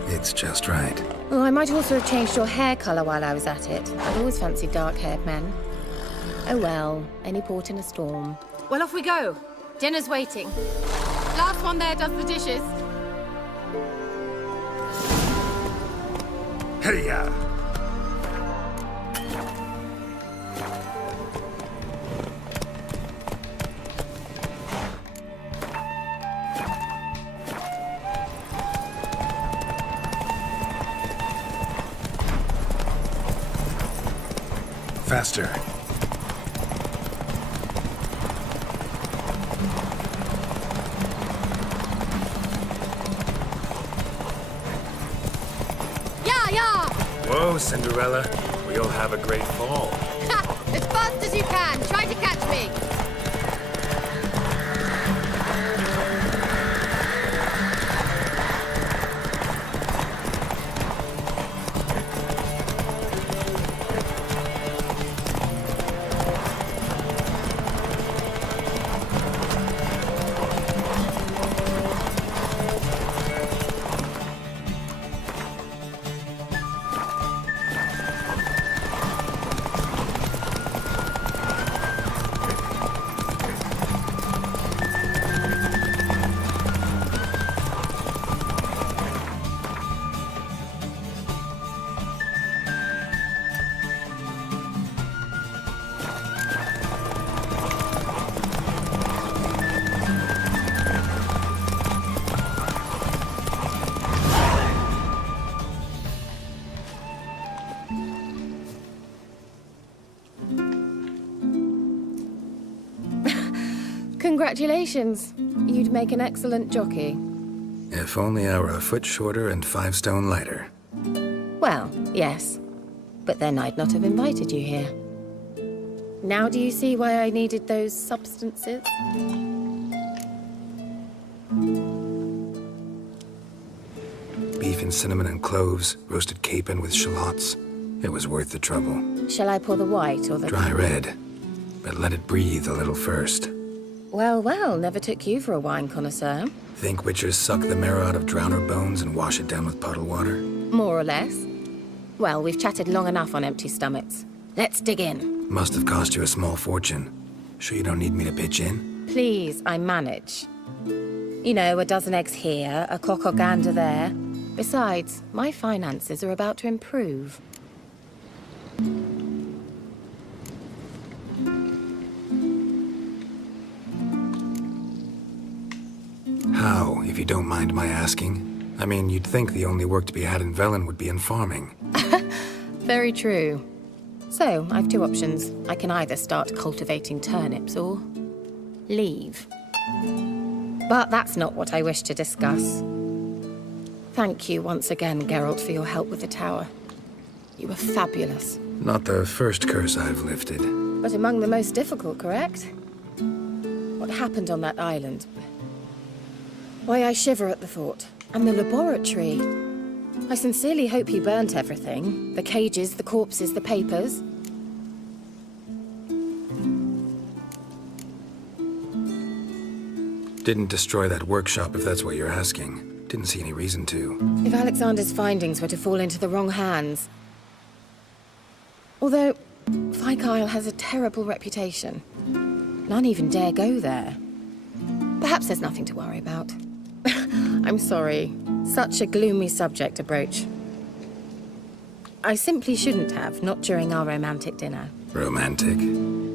It's just right. Oh, I might also have changed your hair colour while I was at it. I'd always fancied dark-haired men. Oh well, any port in a storm. Well, off we go. Dinner's waiting. Last one there does the dishes. Hey-ya! Faster. Whoa, Cinderella. We'll have a great fall. Ha! As fast as you can. Try to catch me. Congratulations. You'd make an excellent jockey. If only I were a foot shorter and 5 stone lighter. Well, yes. But then I'd not have invited you here. Now do you see why I needed those substances? Beef and cinnamon and cloves, roasted capon with shallots. It was worth the trouble. Shall I pour the white or the... Dry red. But let it breathe a little first. Well, well, never took you for a wine connoisseur. Think witchers suck the marrow out of drowner bones and wash it down with puddle water? More or less. Well, we've chatted long enough on empty stomachs. Let's dig in. Must have cost you a small fortune. Sure you don't need me to pitch in? Please, I manage. You know, a dozen eggs here, a cock or gander there. Besides, my finances are about to improve. How, if you don't mind my asking? I mean, you'd think the only work to be had in Velen would be in farming. Very true. So, I've two options. I can either start cultivating turnips or leave. But that's not what I wish to discuss. Thank you once again, Geralt, for your help with the tower. You were fabulous. Not the first curse I've lifted. But among the most difficult, correct? What happened on that island? Why, I shiver at the thought. And the laboratory. I sincerely hope he burnt everything. The cages, the corpses, the papers. Didn't destroy that workshop, if that's what you're asking. Didn't see any reason to. If Alexander's findings were to fall into the wrong hands... Although, Fyke Isle has a terrible reputation. None even dare go there. Perhaps there's nothing to worry about. I'm sorry. Such a gloomy subject to broach. I simply shouldn't have, not during our romantic dinner. Romantic?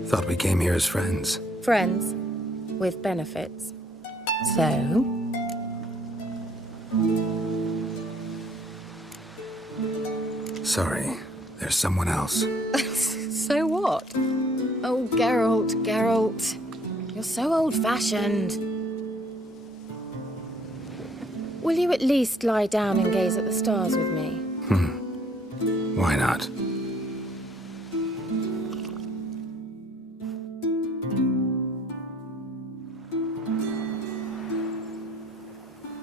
Thought we came here as friends. Friends, with benefits. So... Sorry, there's someone else. So what? Oh, Geralt. You're so old-fashioned. Will you at least lie down and gaze at the stars with me? Why not?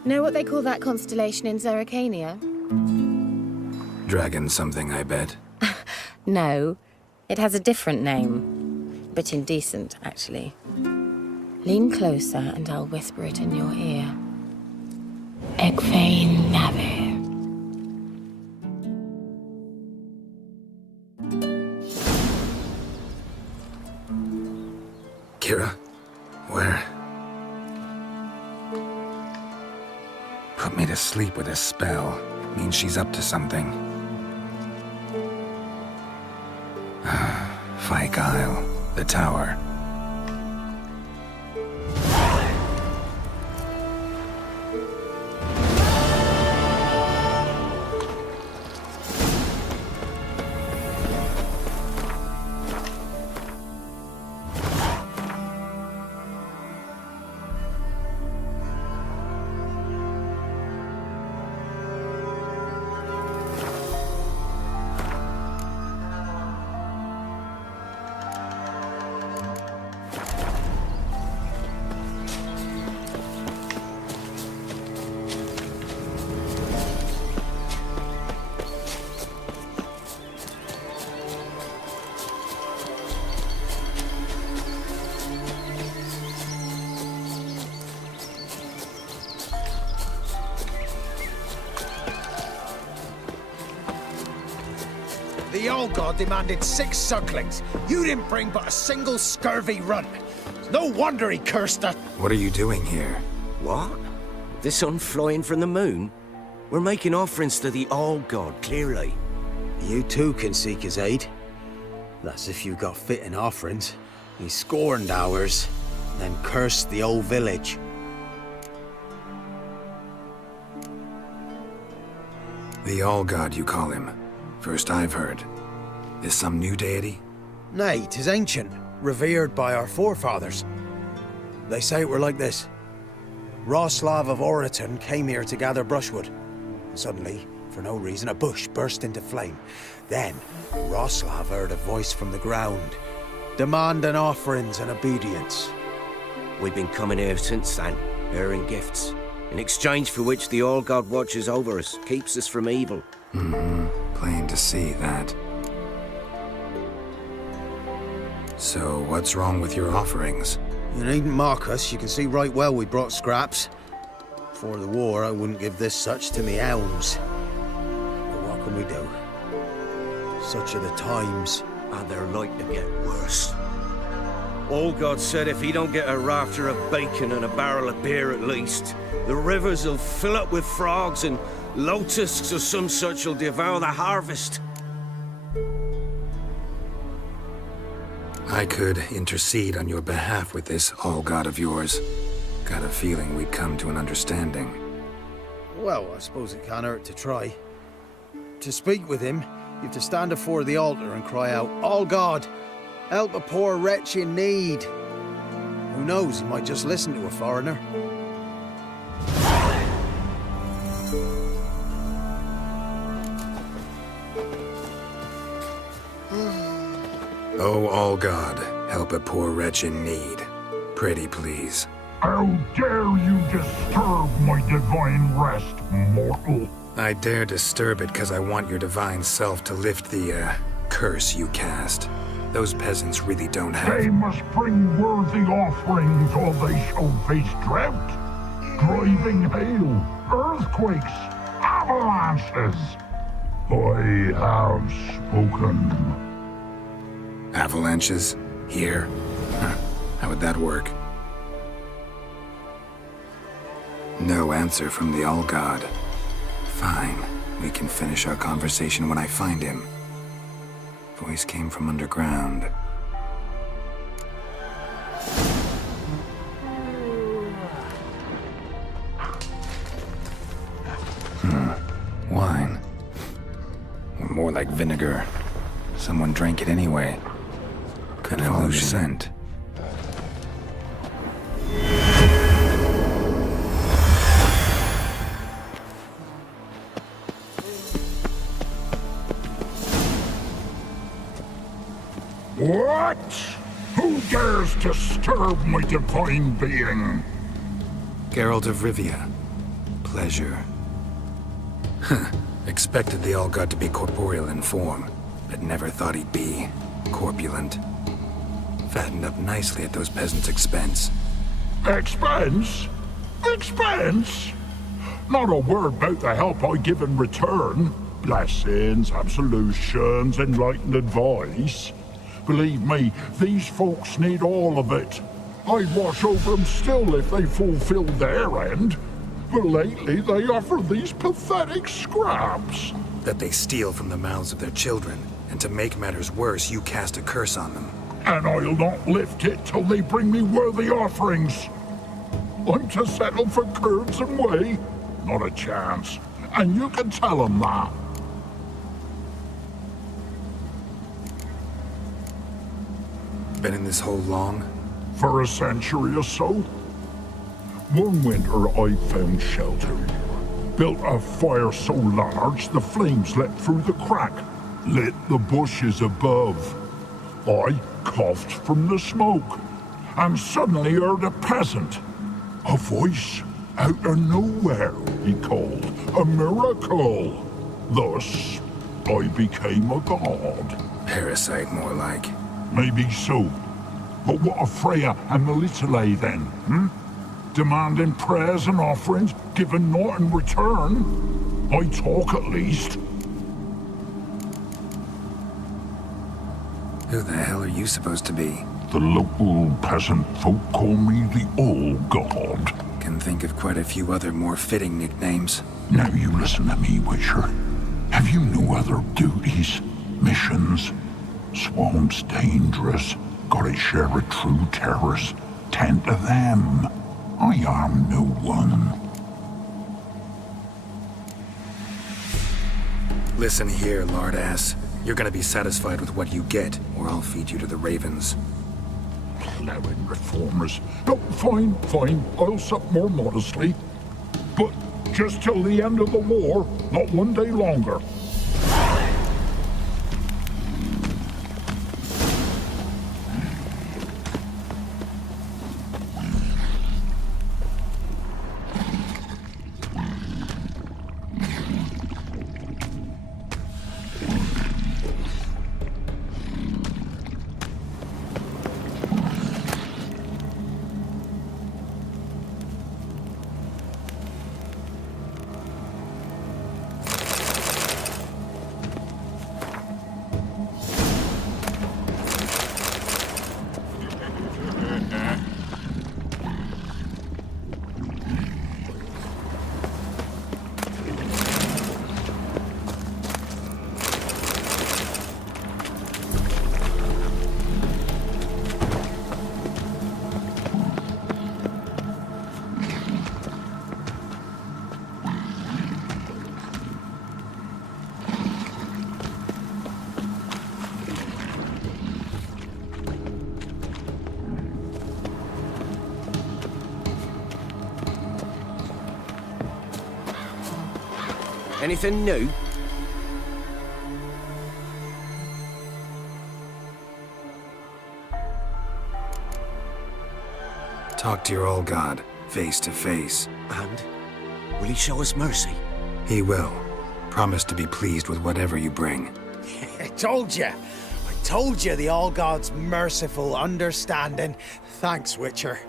Know what they call that constellation in Zerrikania? Dragon something, I bet. No, it has a different name. Bit indecent, actually. Lean closer and I'll whisper it in your ear. Egfain Navir. Kira? Where? Put me to sleep with a spell. Means she's up to something. Fyke Isle. The tower. The old god demanded 6 sucklings. You didn't bring but a single scurvy runt. No wonder he cursed us. What are you doing here? What? The sun flying from the moon? We're making offerings to the old god, clearly. You too can seek his aid. That's if you got fitting offerings. He scorned ours, then cursed the old village. The All-God, you call him. First I've heard. Is some new deity? Nay, 'tis ancient, revered by our forefathers. They say it were like this. Roslav of Oriton came here to gather brushwood. Suddenly, for no reason, a bush burst into flame. Then, Roslav heard a voice from the ground, demanding offerings and obedience. We've been coming here since then, bearing gifts, in exchange for which the All-God watches over us, keeps us from evil. Plain to see that. So, what's wrong with your offerings? You needn't mock us. You can see right well we brought scraps. Before the war, I wouldn't give this such to me elms. But what can we do? Such are the times. And they're like to get worse. All-God said if he don't get a rafter of bacon and a barrel of beer at least, the rivers will fill up with frogs and locusts or some such will devour the harvest. I could intercede on your behalf with this All-God of yours. Got a feeling we'd come to an understanding. Well, I suppose it can't hurt to try. To speak with him, you have to stand before the altar and cry out, "All God, help a poor wretch in need." Who knows, he might just listen to a foreigner. Oh, all God, help a poor wretch in need. Pretty please. How dare you disturb my divine rest, mortal? I dare disturb it because I want your divine self to lift the, curse you cast. Those peasants really don't have... They must bring worthy offerings or they shall face drought, driving hail, earthquakes, avalanches. I have spoken. Avalanches? Here? Huh. How would that work? No answer from the All-God. Fine. We can finish our conversation when I find him. Voice came from underground. Wine. Or more like vinegar. Someone drank it anyway. Could follow the scent. What? Who dares disturb my divine being? Geralt of Rivia. Pleasure. Expected the All-God to be corporeal in form, but never thought he'd be corpulent. Fattened up nicely at those peasants' expense. Expense? Expense? Not a word about the help I give in return. Blessings, absolutions, enlightened advice. Believe me, these folks need all of it. I'd watch over them still if they fulfilled their end. But lately they offer these pathetic scraps. That they steal from the mouths of their children, and to make matters worse, you cast a curse on them. And I'll not lift it till they bring me worthy offerings. I'm to settle for curds and whey? Not a chance. And you can tell them that. Been in this hole long? For a century or so. One winter I found shelter. Built a fire so large the flames leapt through the crack, lit the bushes above. I coughed from the smoke, and suddenly heard a peasant. A voice out of nowhere, he called. A miracle. Thus, I became a god. Parasite, more like. Maybe so. But what of Freya and Melitele then, hmm? Demanding prayers and offerings, giving naught in return? I talk at least. Who the hell are you supposed to be? The local peasant folk call me the All-God. Can think of quite a few other more fitting nicknames. Now you listen to me, Witcher. Have you no other duties? Missions? Swamp's dangerous. Gotta share a true terrace. Tend to them. I am no one. Listen here, lardass. You're gonna be satisfied with what you get, or I'll feed you to the ravens. Plowing reformers. Oh, fine, fine. I'll sup more modestly. But just till the end of the war, not one day longer. Anything new? Talk to your old god, face to face. And? Will he show us mercy? He will. Promise to be pleased with whatever you bring. I told you the All God's merciful, understanding. Thanks, Witcher.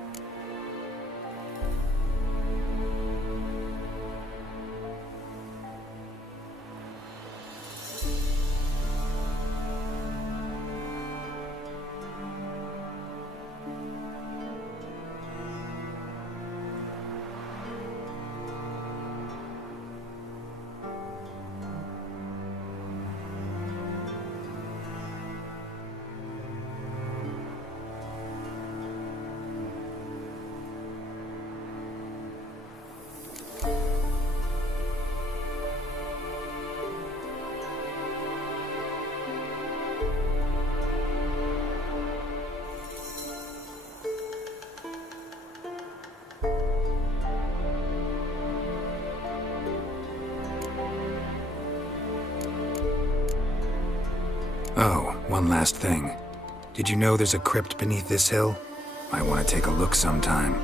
Oh, one last thing. Did you know there's a crypt beneath this hill? Might want to take a look sometime.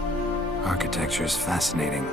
Architecture's fascinating.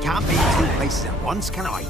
Can't be in two places at once, can I?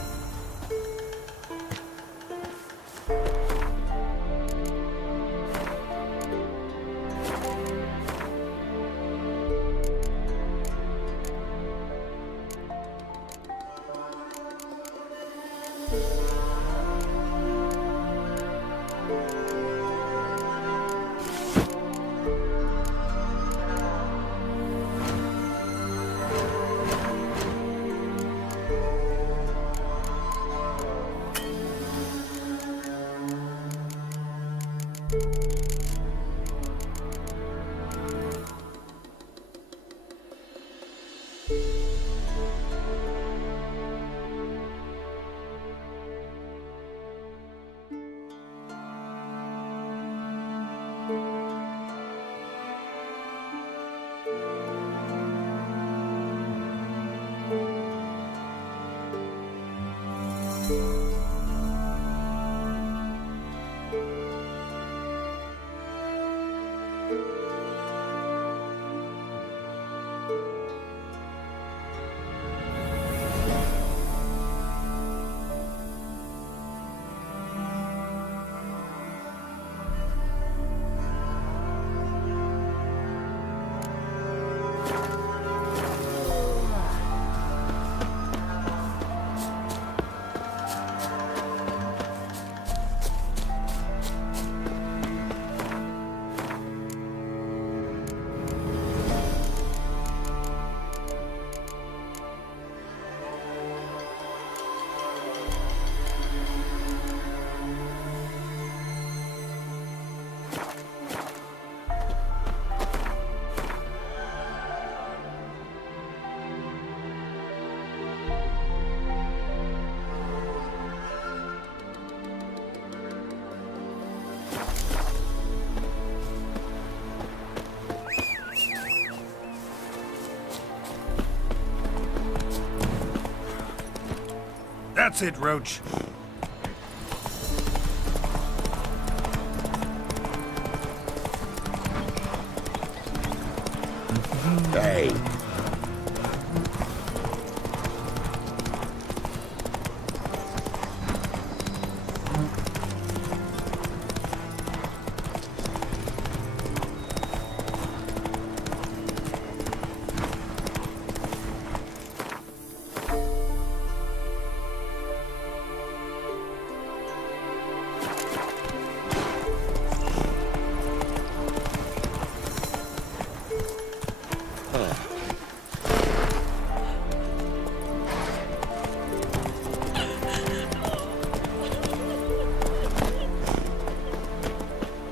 That's it, Roach. Hey.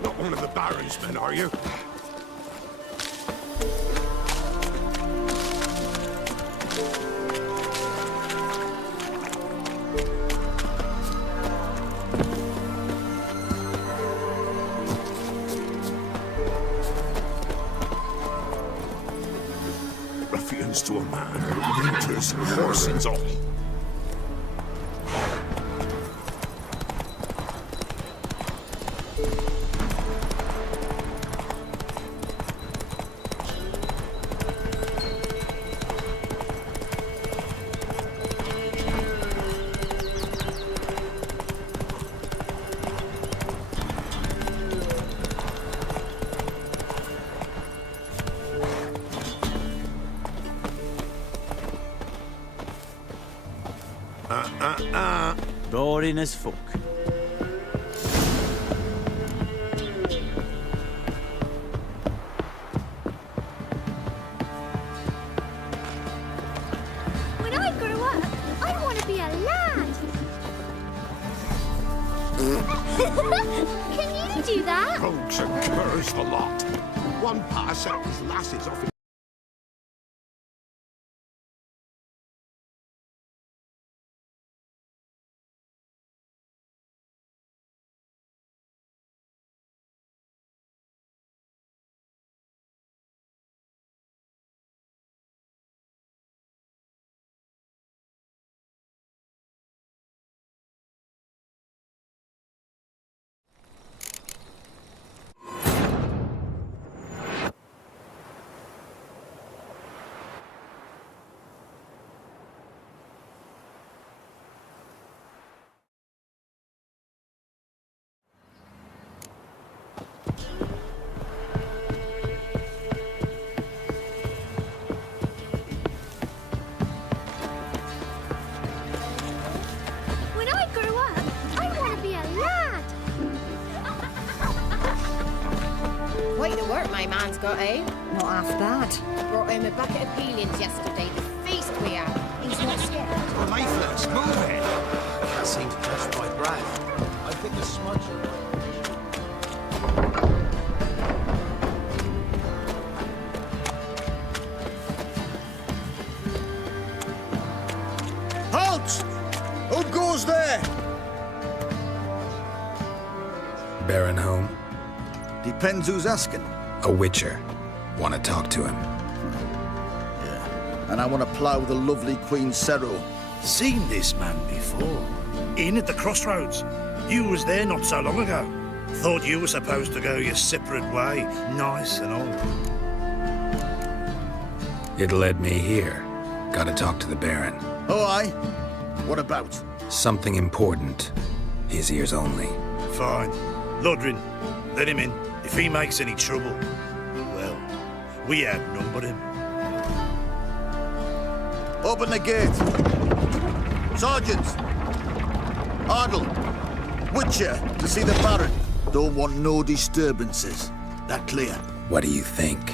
Not one of the Baron's men, are you? Ruffians to a man, looters, horsings all. Boring as fuck. When I grow up, I want to be a lad. Can you do that? Rogues and curs the lot. One pass out his lasses off his... When I grow up, I want to be a lad. Quite the work my man's got, eh? Not half bad. Brought home a bucket of peelings yesterday. The feast we had. He's not scared. Mayflowers, move it! I can't seem to catch my breath. I think the smudge... Halt! Who goes there? Baron home? Depends who's asking. A witcher. Want to talk to him. Yeah. And I want to plough the lovely Queen Cero. Seen this man before. In at the crossroads. You was there not so long ago. Thought you were supposed to go your separate way. Nice and all. It led me here. Gotta talk to the Baron. Oh, aye? What about? Something important. His ears only. Fine. Lodrin, let him in. If he makes any trouble, well, we outnumber him. Open the gate. Sergeants! Ardle! Witcher, to see the Baron. Don't want no disturbances. That clear? What do you think?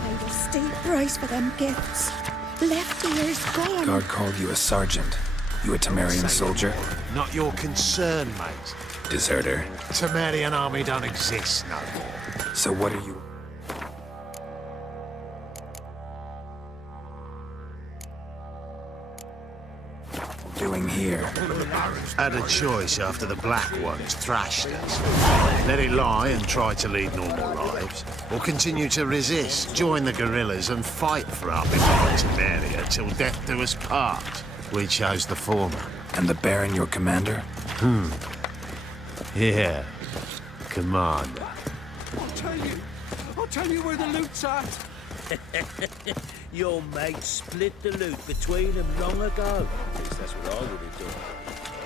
Paid a steep price for them gifts. Left ears gone. Guard called you a sergeant. You a Temerian soldier? Not your concern, mate. Deserter. Temerian army don't exist no more. So what are you... doing here? Had a choice after the Black Ones thrashed us. Let it lie and try to lead normal lives, or continue to resist, join the guerrillas and fight for our beloved area till death do us part. We chose the former. And the Baron, your commander? Yeah, commander. I'll tell you where the loot's at. Your mate split the loot between them long ago. At least that's what I would have done.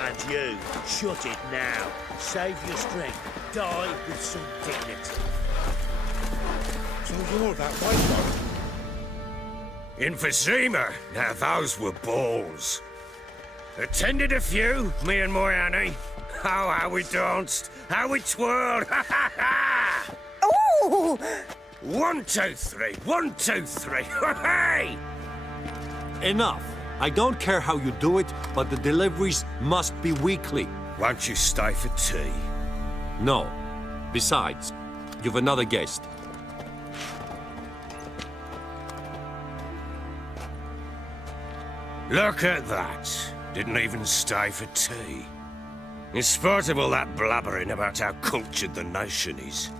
And you, shut it now. Save your strength. Die with some dignity. So you're that white one? Emphysema. Now those were balls. Attended a few, me and my Annie. Oh, how we danced, how we twirled. Ha ha ha! Oh! 1, 2, 3. 1, 2, 3. Hey! Enough. I don't care how you do it, but the deliveries must be weekly. Won't you stay for tea? No. Besides, you've another guest. Look at that. Didn't even stay for tea. In spite of all that blabbering about how cultured the nation is.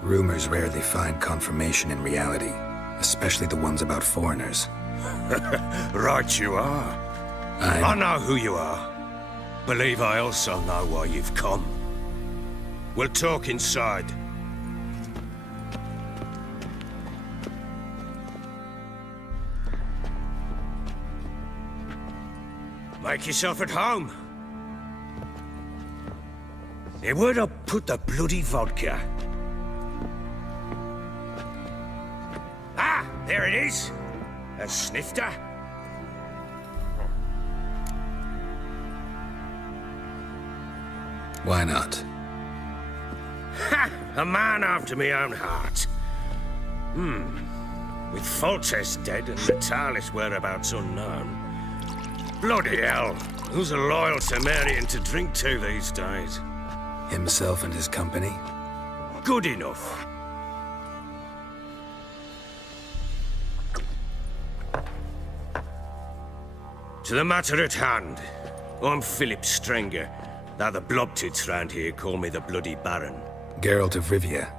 Rumors rarely find confirmation in reality, especially the ones about foreigners. Right you are. I know who you are. Believe I also know why you've come. We'll talk inside. Make yourself at home. Hey, where'd I put the bloody vodka? Ah, there it is. A snifter. Why not? Ha! A man after my own heart. With Foltest dead and Natalis whereabouts unknown. Bloody hell. Who's a loyal Temerian to drink to these days? Himself and his company? Good enough. To the matter at hand. I'm Philip Strenger, though the Blobtits round here call me the Bloody Baron. Geralt of Rivia.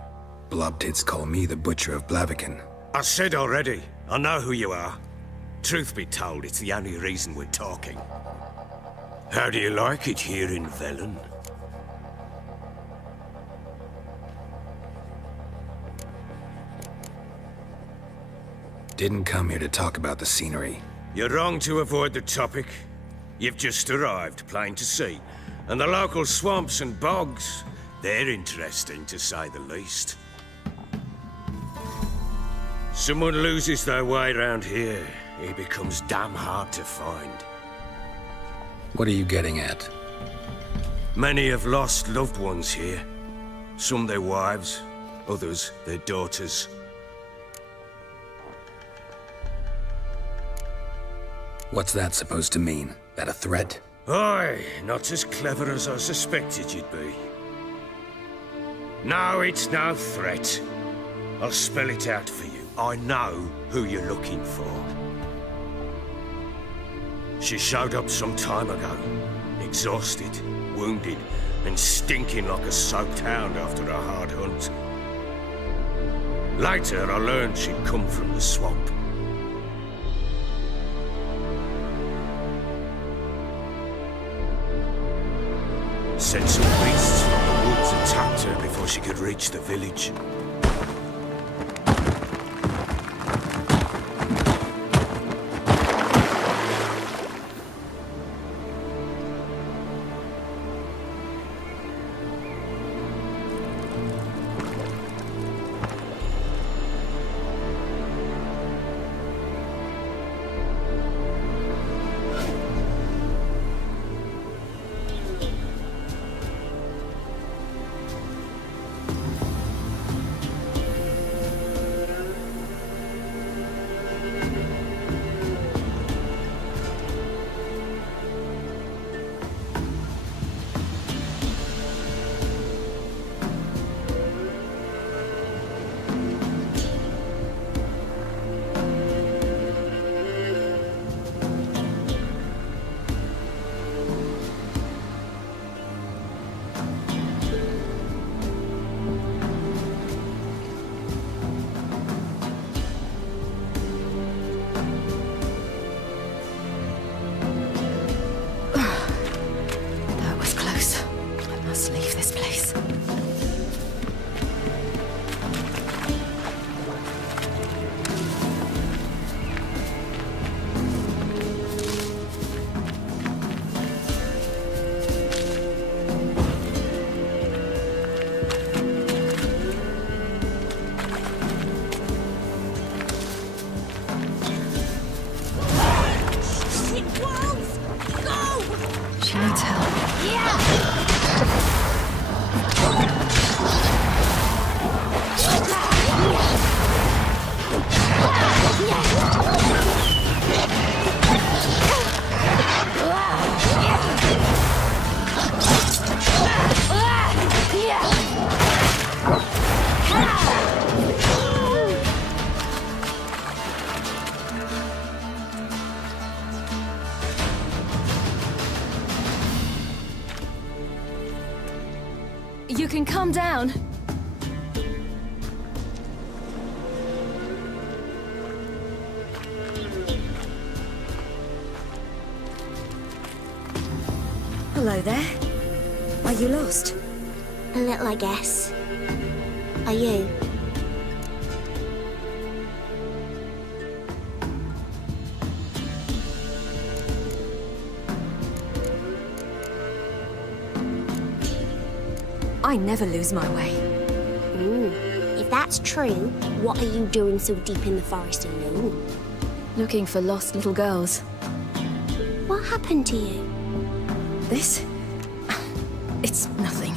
Blobtits call me the Butcher of Blaviken. I said already, I know who you are. Truth be told, it's the only reason we're talking. How do you like it here in Velen? Didn't come here to talk about the scenery. You're wrong to avoid the topic. You've just arrived, plain to see. And the local swamps and bogs, they're interesting to say the least. Someone loses their way around here, he becomes damn hard to find. What are you getting at? Many have lost loved ones here. Some their wives, others their daughters. What's that supposed to mean? That a threat? Aye, not as clever as I suspected you'd be. No, it's no threat. I'll spell it out for you. I know who you're looking for. She showed up some time ago, exhausted, wounded, and stinking like a soaked hound after a hard hunt. Later, I learned she'd come from the swamp. Said some beasts from the woods attacked her before she could reach the village. She needs help. You can calm down. Hello there. Are you lost? A little, I guess. Are you? I never lose my way. If that's true, what are you doing so deep in the forest alone? Looking for lost little girls. What happened to you? This? It's nothing.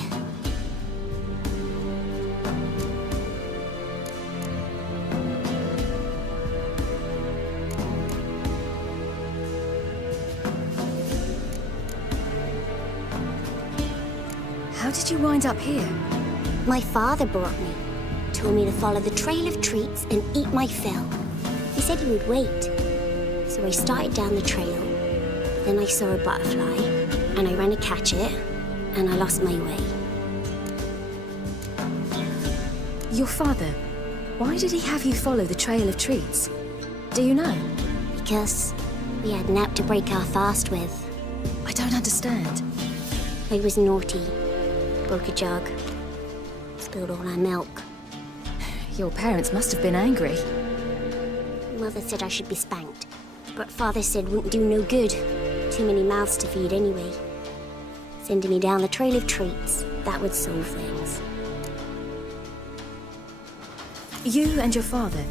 How did you wind up here? My father brought me. Told me to follow the trail of treats and eat my fill. He said he would wait. So I started down the trail. Then I saw a butterfly, and I ran to catch it, and I lost my way. Your father, why did he have you follow the trail of treats? Do you know? Because we had an app to break our fast with. I don't understand. I was naughty. Broke a jug. Spilled all our milk. Your parents must have been angry. Mother said I should be spanked. But Father said wouldn't do no good. Too many mouths to feed anyway. Sending me down the trail of treats. That would solve things. You and your father,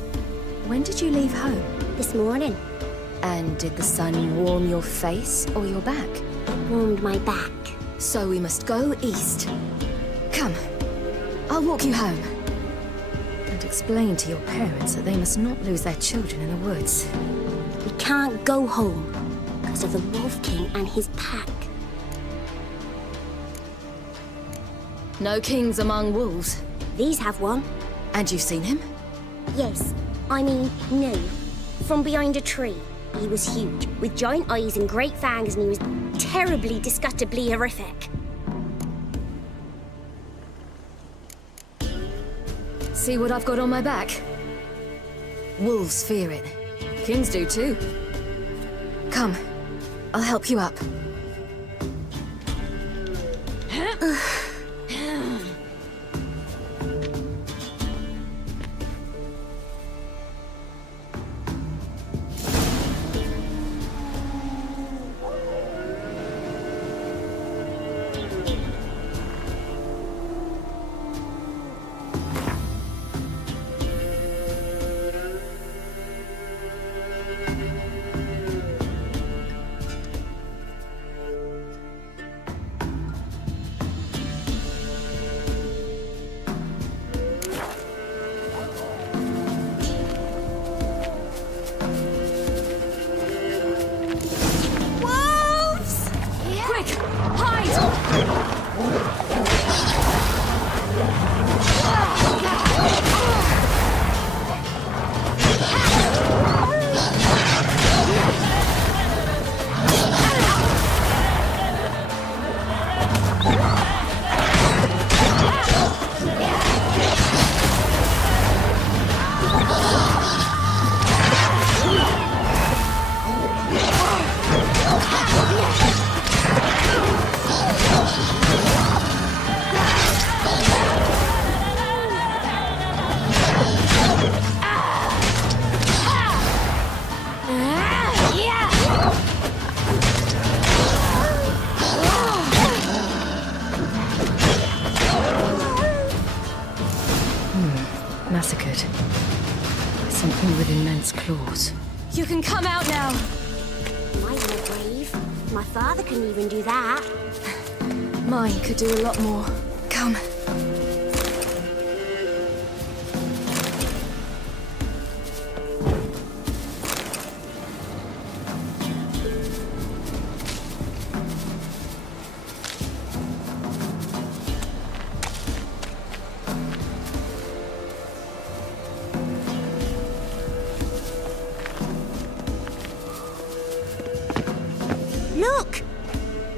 when did you leave home? This morning. And did the sun warm your face or your back? It warmed my back. So we must go east. Come, I'll walk you home. And explain to your parents that they must not lose their children in the woods. We can't go home because of the Wolf King and his pack. No kings among wolves. These have one. And you've seen him? Yes. I mean, no. From behind a tree. He was huge, with giant eyes and great fangs, and he was terribly, disgustingly horrific. See what I've got on my back? Wolves fear it. Kings do too. Come, I'll help you up. Massacred by something with immense claws. You can come out now. Am I brave? My father couldn't even do that. Mine could do a lot more. Come. Look!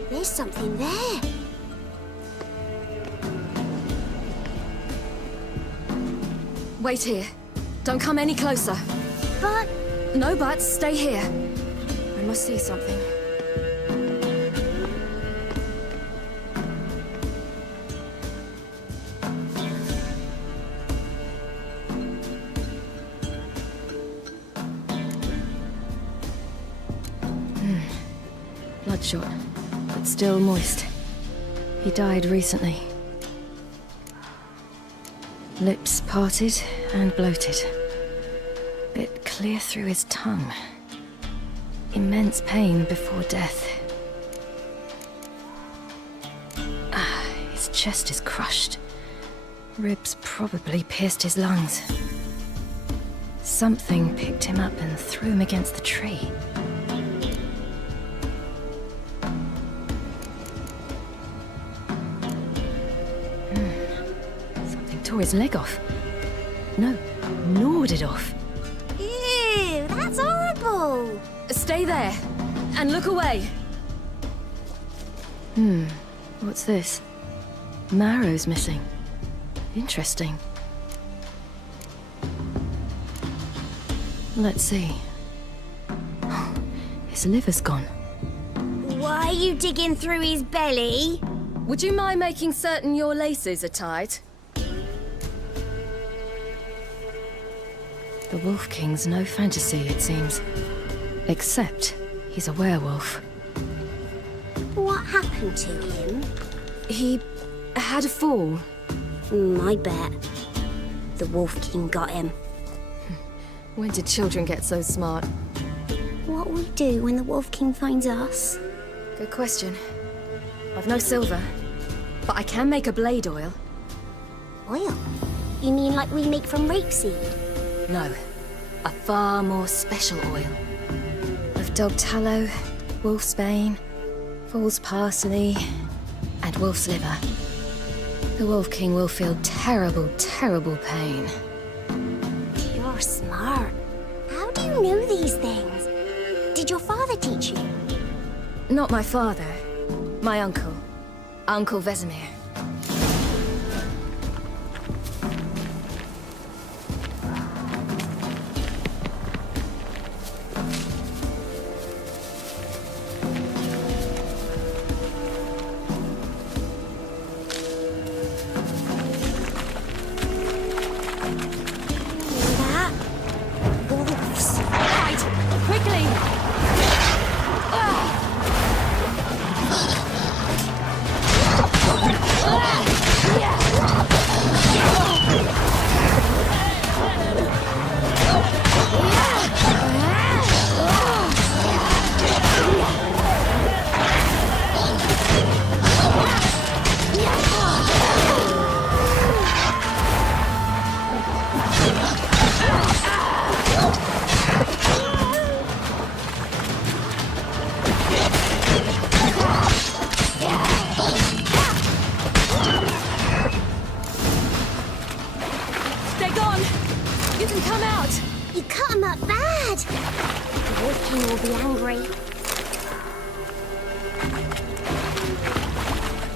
There's something there. Wait here. Don't come any closer. But... No buts. Stay here. I must see something. Bloodshot, but still moist. He died recently. Lips parted and bloated. Bit clear through his tongue. Immense pain before death. His chest is crushed. Ribs probably pierced his lungs. Something picked him up and threw him against the tree. Tore his leg off. No, gnawed it off. Ew, that's horrible! Stay there, and look away. What's this? Marrow's missing. Interesting. Let's see. His liver's gone. Why are you digging through his belly? Would you mind making certain your laces are tied? The Wolf King's no fantasy, it seems. Except he's a werewolf. What happened to him? He had a fall. I bet. The Wolf King got him. When did children get so smart? What will we do when the Wolf King finds us? Good question. I've no silver, but I can make a blade oil. Oil? You mean like we make from rapeseed? No, a far more special oil. Of dog tallow, wolf's bane, fool's parsley, and wolf's liver. The Wolf King will feel terrible, terrible pain. You're smart. How do you know these things? Did your father teach you? Not my father. My uncle. Uncle Vesemir.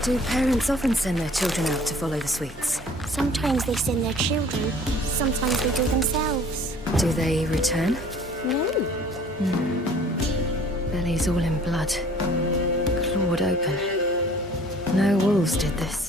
Do parents often send their children out to follow the sweets? Sometimes they send their children, sometimes they do themselves. Do they return? No. Bellies all in blood. Clawed open. No wolves did this.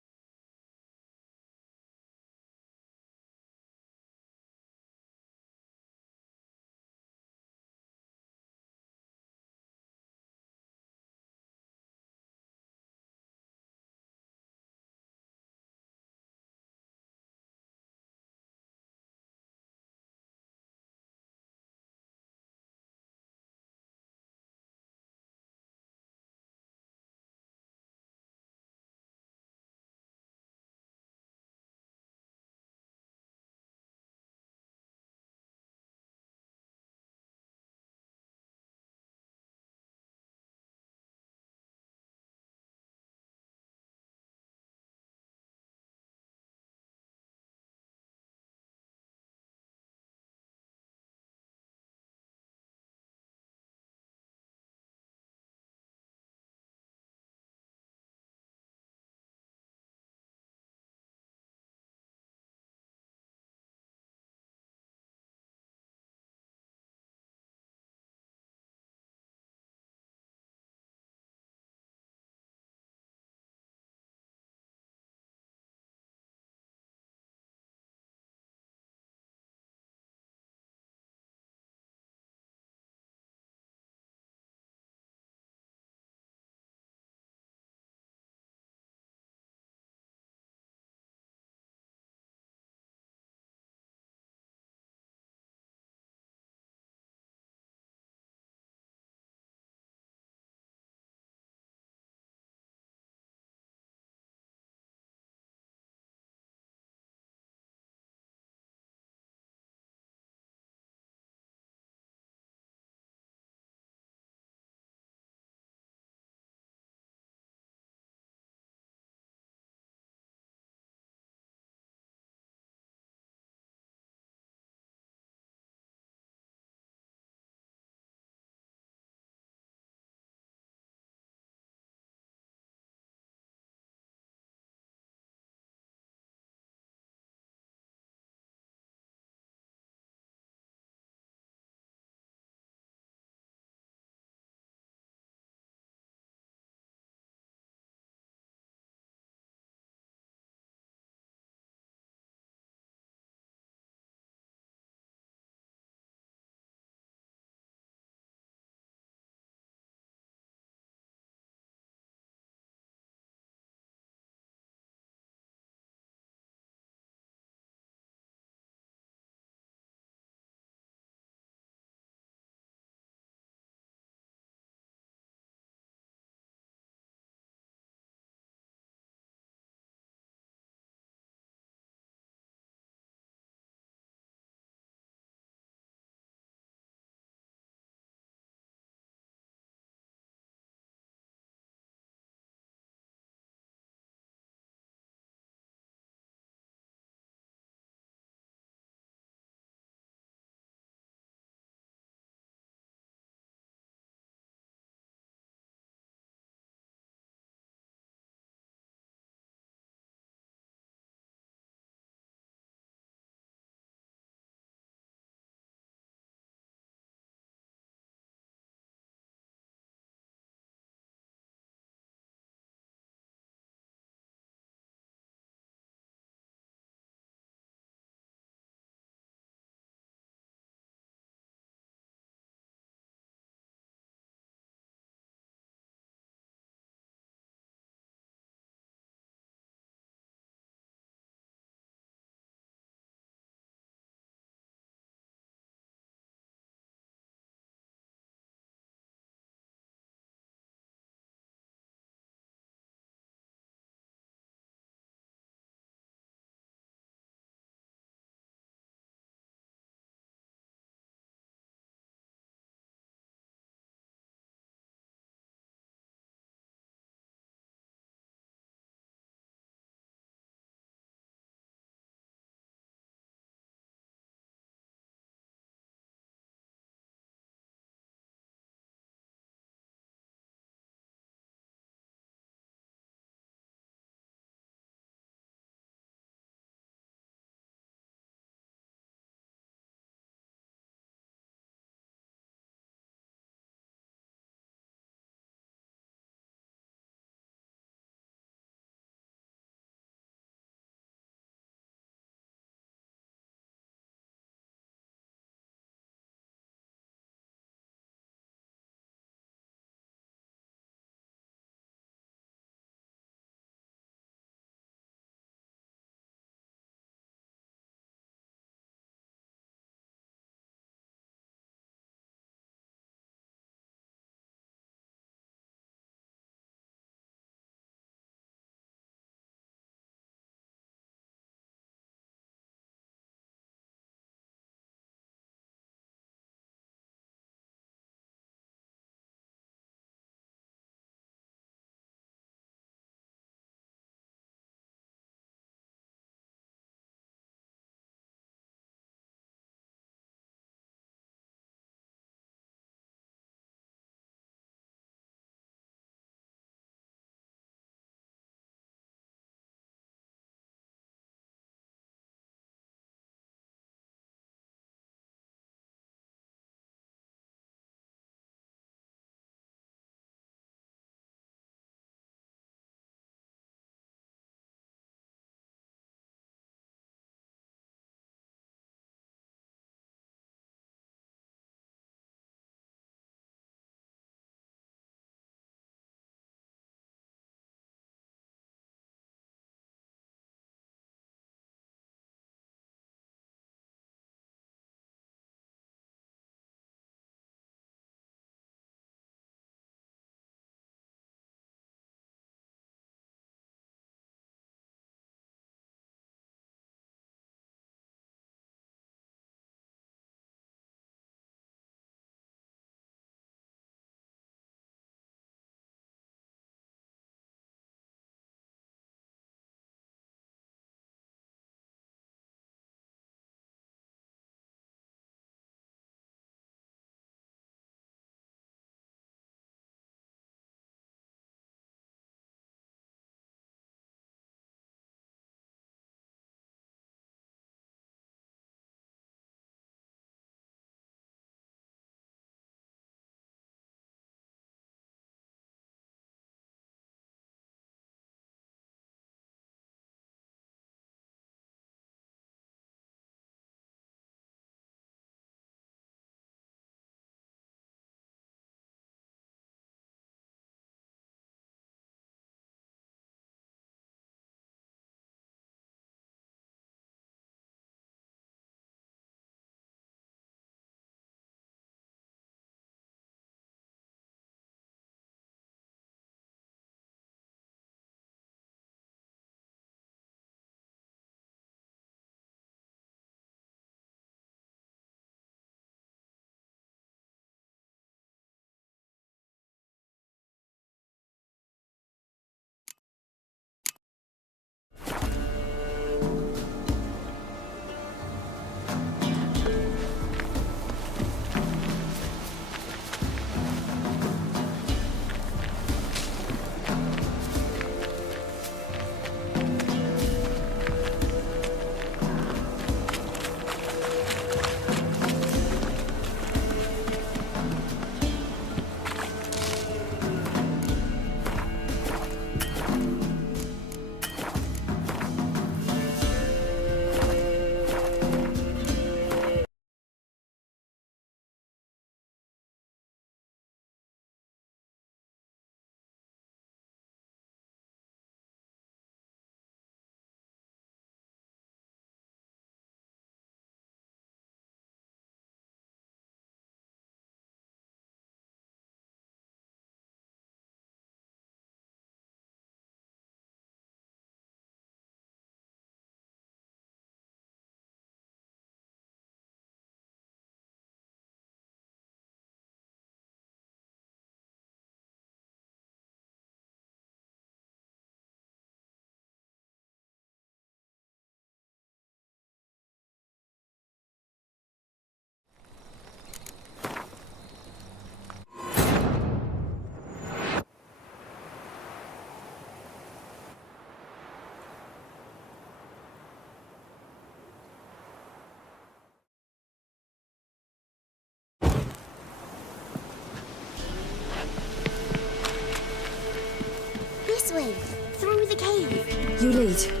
way. Through the cave. You lead.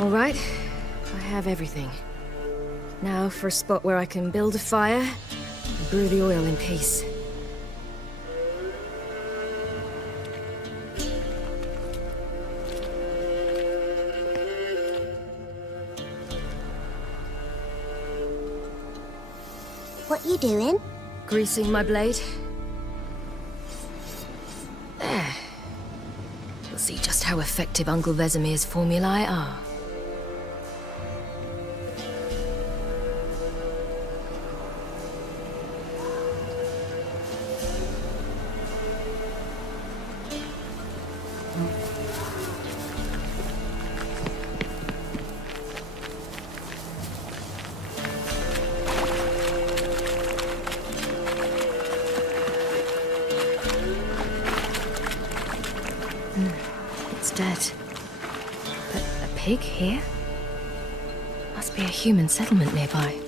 All right, I have everything. Now for a spot where I can build a fire and brew the oil in peace. What you doing? Greasing my blade. There. We'll see just how effective Uncle Vesemir's formulae are. It's dead. But a pig here? Must be a human settlement nearby.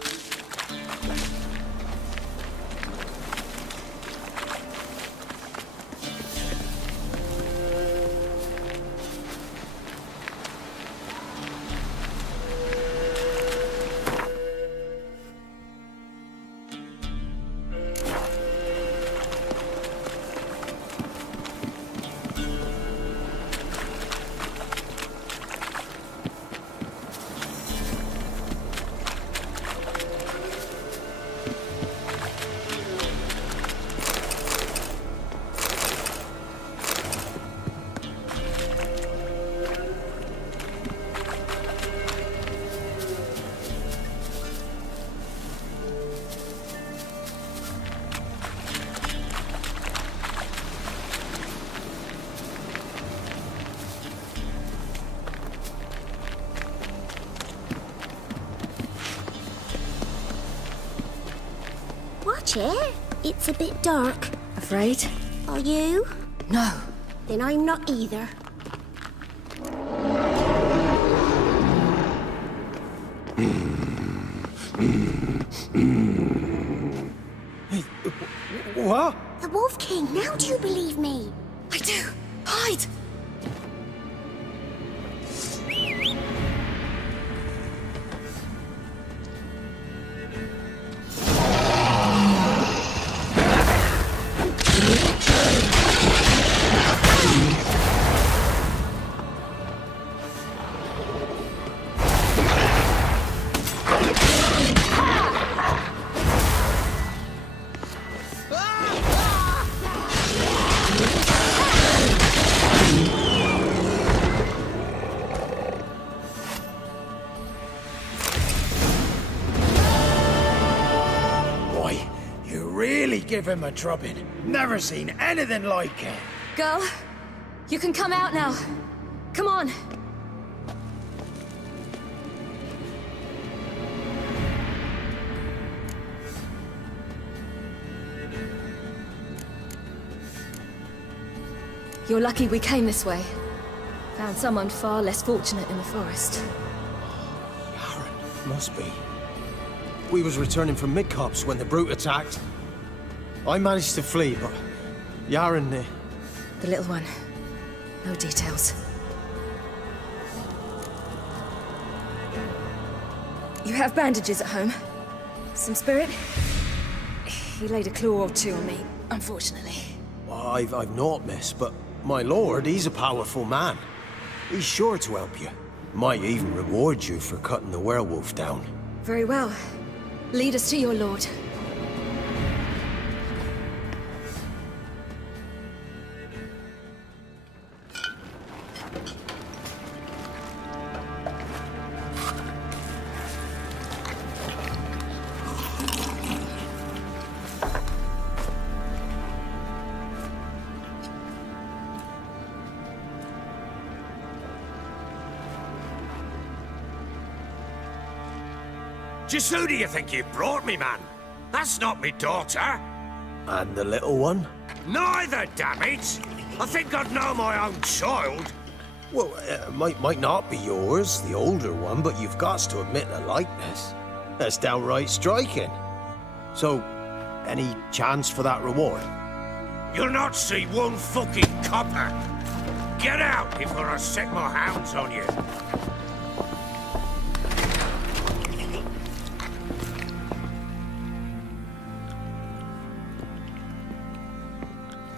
Watch it. It's a bit dark. Afraid? Are you? No. Then I'm not either. What? The Wolf King, now do you believe me? I do. Hide! Give him a drubbing. Never seen anything like it. Girl, you can come out now. Come on. You're lucky we came this way. Found someone far less fortunate in the forest. Must be. We was returning from Midcops when the brute attacked. I managed to flee, but Yaren... The little one. No details. You have bandages at home? Some spirit? He laid a claw or two on me, unfortunately. I've not, miss, but my lord, he's a powerful man. He's sure to help you. Might even reward you for cutting the werewolf down. Very well. Lead us to your lord. Just who do you think you brought me, man? That's not me daughter. And the little one? Neither, damn it! I think I'd know my own child. Well, might not be yours, the older one, but you've got to admit the likeness. That's downright striking. So, any chance for that reward? You'll not see one fucking copper. Get out before I set my hounds on you.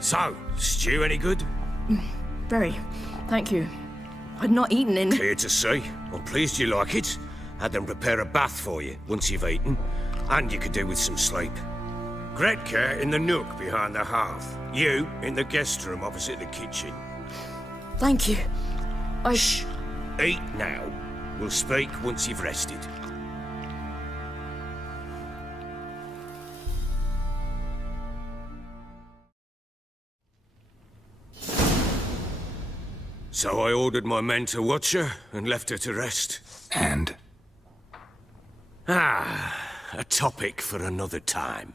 So, stew any good? Very. Thank you. I'd not eaten in... Clear to see. I'm pleased you like it. Had them prepare a bath for you once you've eaten. And you could do with some sleep. Gretka in the nook behind the hearth. You in the guest room opposite the kitchen. Thank you. Shh. Eat now. We'll speak once you've rested. So I ordered my men to watch her and left her to rest. And? A topic for another time.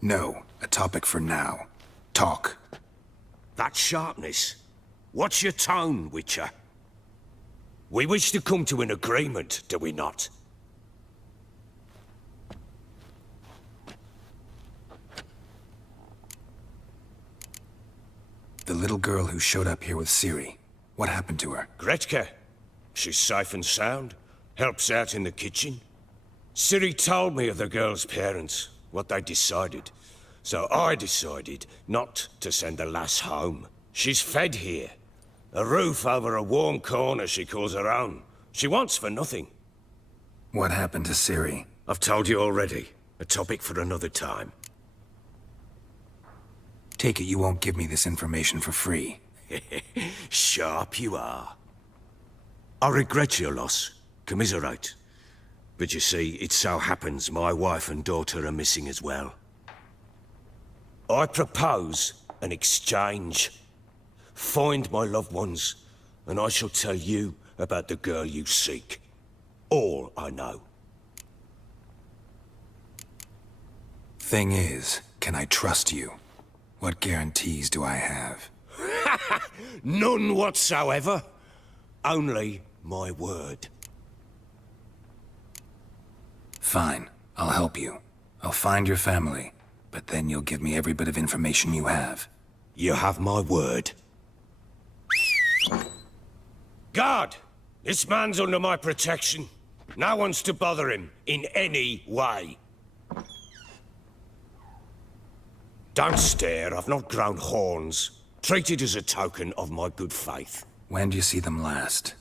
No, a topic for now. Talk. That sharpness. What's your tone, Witcher? We wish to come to an agreement, do we not? The little girl who showed up here with Ciri. What happened to her? Gretka. She's safe and sound. Helps out in the kitchen. Ciri told me of the girl's parents, what they decided. So I decided not to send the lass home. She's fed here. A roof over a warm corner she calls her own. She wants for nothing. What happened to Ciri? I've told you already. A topic for another time. Take it you won't give me this information for free. Sharp you are. I regret your loss. Commiserate. But you see, it so happens my wife and daughter are missing as well. I propose an exchange. Find my loved ones, and I shall tell you about the girl you seek. All I know. Thing is, can I trust you? What guarantees do I have? None whatsoever. Only my word. Fine, I'll help you. I'll find your family, but then you'll give me every bit of information you have. You have my word. Guard! This man's under my protection. No one's to bother him in any way. Don't stare, I've not grown horns. Treat it as a token of my good faith. When do you see them last?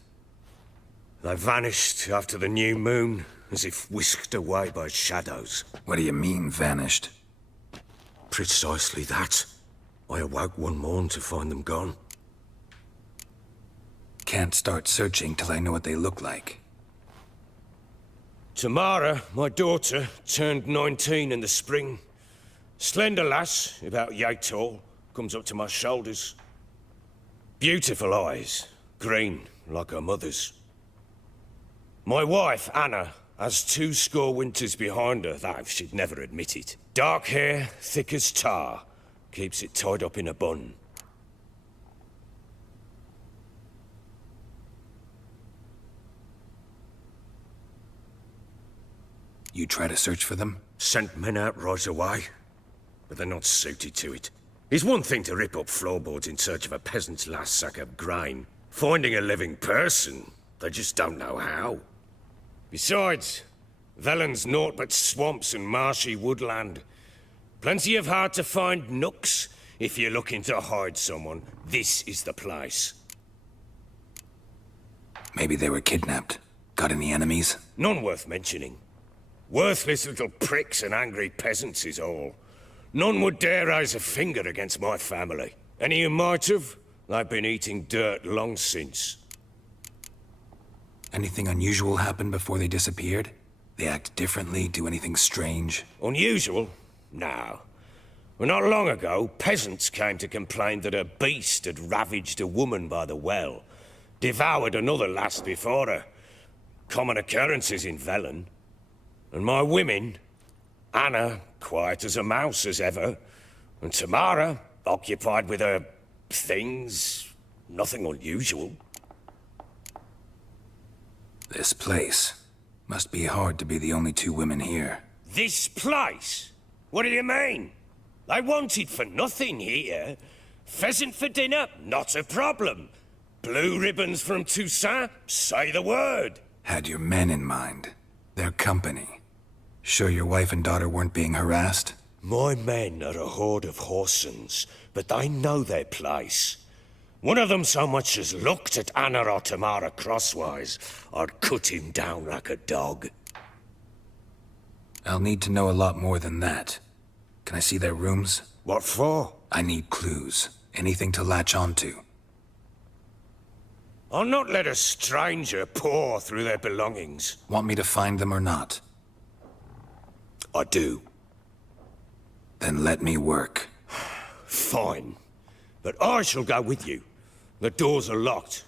They vanished after the new moon, as if whisked away by shadows. What do you mean, vanished? Precisely that. I awoke one morn to find them gone. Can't start searching till I know what they look like. Tamara, my daughter, turned 19 in the spring. Slender lass, about yay tall, comes up to my shoulders. Beautiful eyes, green like her mother's. My wife, Anna, has 20 winters behind her, though she'd never admit it. Dark hair, thick as tar, keeps it tied up in a bun. You try to search for them? Sent men out right away, but they're not suited to it. It's one thing to rip up floorboards in search of a peasant's last sack of grain. Finding a living person, they just don't know how. Besides, Velen's naught but swamps and marshy woodland. Plenty of hard-to-find nooks. If you're looking to hide someone, this is the place. Maybe they were kidnapped. Got any enemies? None worth mentioning. Worthless little pricks and angry peasants is all. None would dare raise a finger against my family. Any who might have, they've been eating dirt long since. Anything unusual happen before they disappeared? They act differently, do anything strange? Unusual? No. Well, not long ago, peasants came to complain that a beast had ravaged a woman by the well. Devoured another lass before her. Common occurrences in Velen. And my women, Anna, quiet as a mouse as ever, and Tamara, occupied with her things, nothing unusual. This place. Must be hard to be the only two women here. This place? What do you mean? I wanted for nothing here. Pheasant for dinner? Not a problem. Blue ribbons from Toussaint? Say the word. Had your men in mind. Their company. Sure your wife and daughter weren't being harassed? My men are a horde of Horsens, but they know their place. One of them so much as looked at Anna or Tamara crosswise, I'd cut him down like a dog. I'll need to know a lot more than that. Can I see their rooms? What for? I need clues. Anything to latch onto. I'll not let a stranger pore through their belongings. Want me to find them or not? I do. Then let me work. Fine. But I shall go with you. The doors are locked.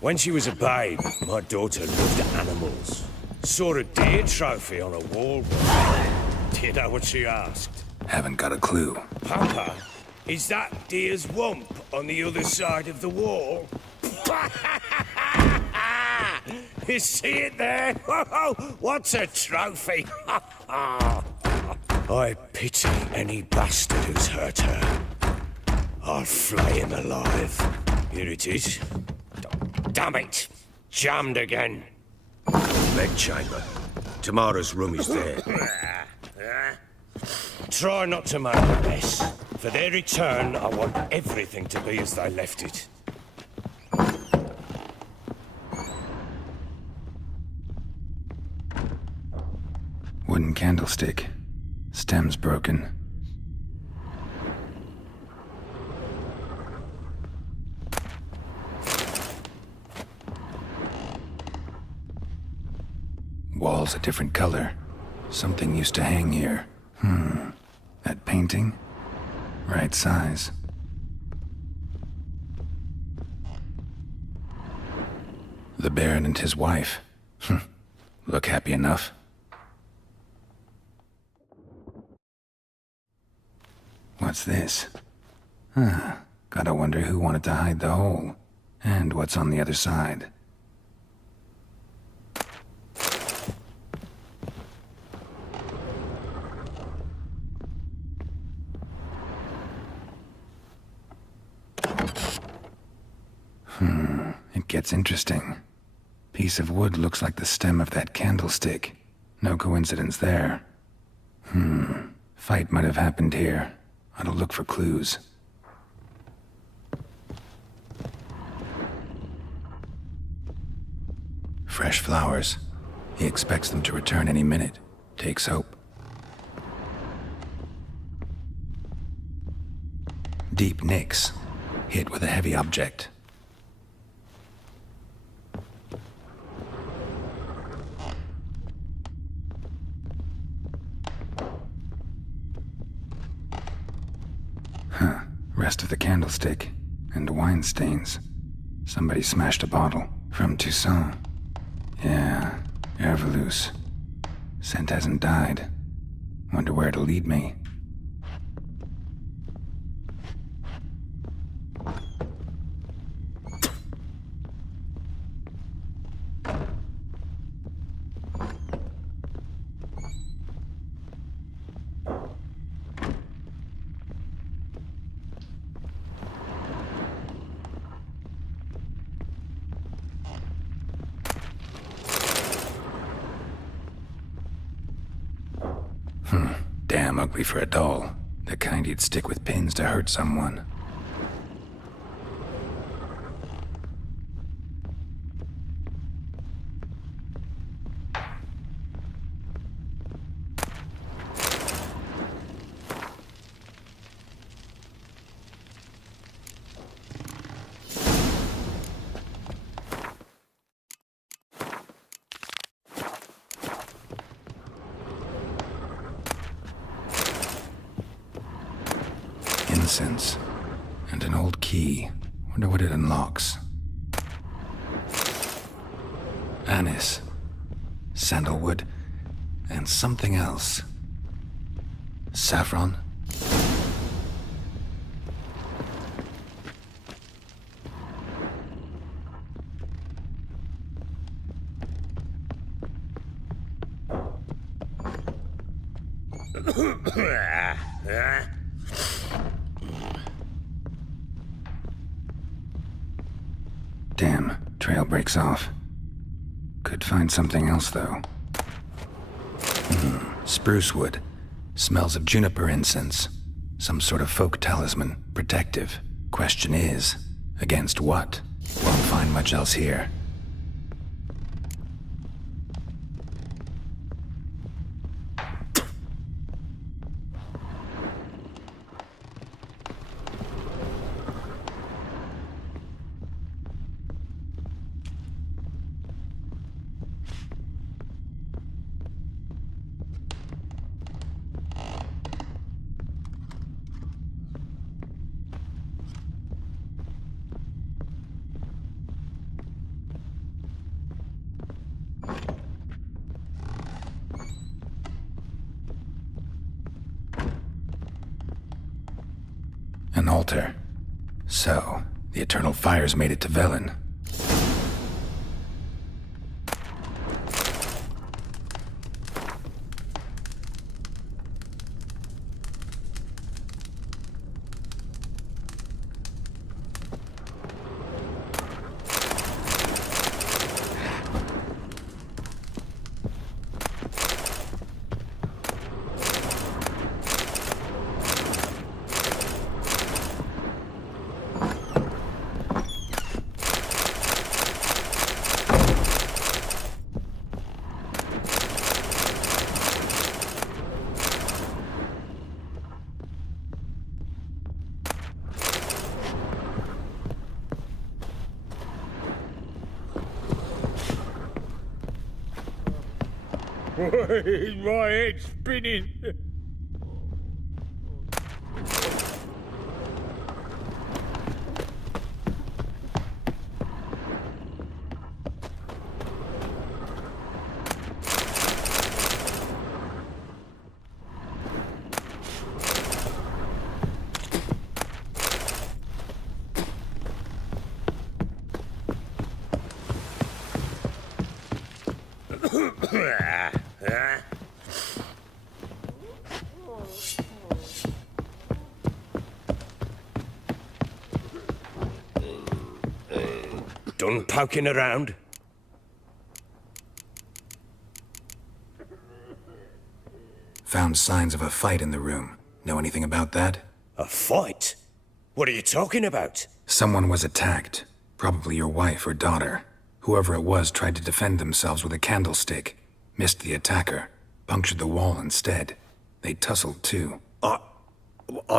When she was a babe, my daughter loved animals. Saw a deer trophy on a wall. Do you know what she asked? Haven't got a clue. Papa, is that deer's wump on the other side of the wall? You see it there? What's a trophy? I pity any bastard who's hurt her. I'll flay him alive. Here it is. Damn it! Jammed again. Bed chamber. Tamara's room is there. Try not to make a mess. For their return, I want everything to be as they left it. Wooden candlestick. Stem's broken. Walls a different color. Something used to hang here. That painting? Right size. The Baron and his wife. Look happy enough. What's this? Gotta wonder who wanted to hide the hole. And what's on the other side. It gets interesting. Piece of wood looks like the stem of that candlestick. No coincidence there. Fight might have happened here. Ought to look for clues. Fresh flowers. He expects them to return any minute. Takes hope. Deep nicks. Hit with a heavy object. Rest of the candlestick. And wine stains. Somebody smashed a bottle. From Toussaint. Yeah, Herveloos. Scent hasn't died. Wonder where it'll lead me. Damn ugly for a doll. The kind you'd stick with pins to hurt someone. incense. And an old key. Wonder what it unlocks. Anise, sandalwood, and something else. Saffron? Damn, trail breaks off. Could find something else, though. Spruce wood. Smells of juniper incense. Some sort of folk talisman. Protective. Question is, against what? Won't find much else here. An altar. So, the Eternal Fires made it to Velen. My head's spinning. Done poking around? Found signs of a fight in the room. Know anything about that? A fight? What are you talking about? Someone was attacked. Probably your wife or daughter. Whoever it was tried to defend themselves with a candlestick. Missed the attacker. Punctured the wall instead. They tussled too. I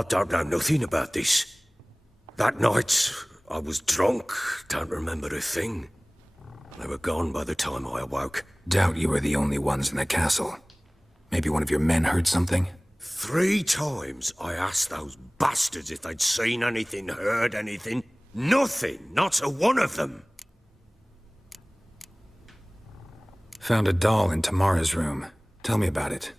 don't know nothing about this. That night, I was drunk. Don't remember a thing. They were gone by the time I awoke. Doubt you were the only ones in the castle. Maybe one of your men heard something? 3 times I asked those bastards if they'd seen anything, heard anything. Nothing, not a one of them. Found a doll in Tamara's room. Tell me about it.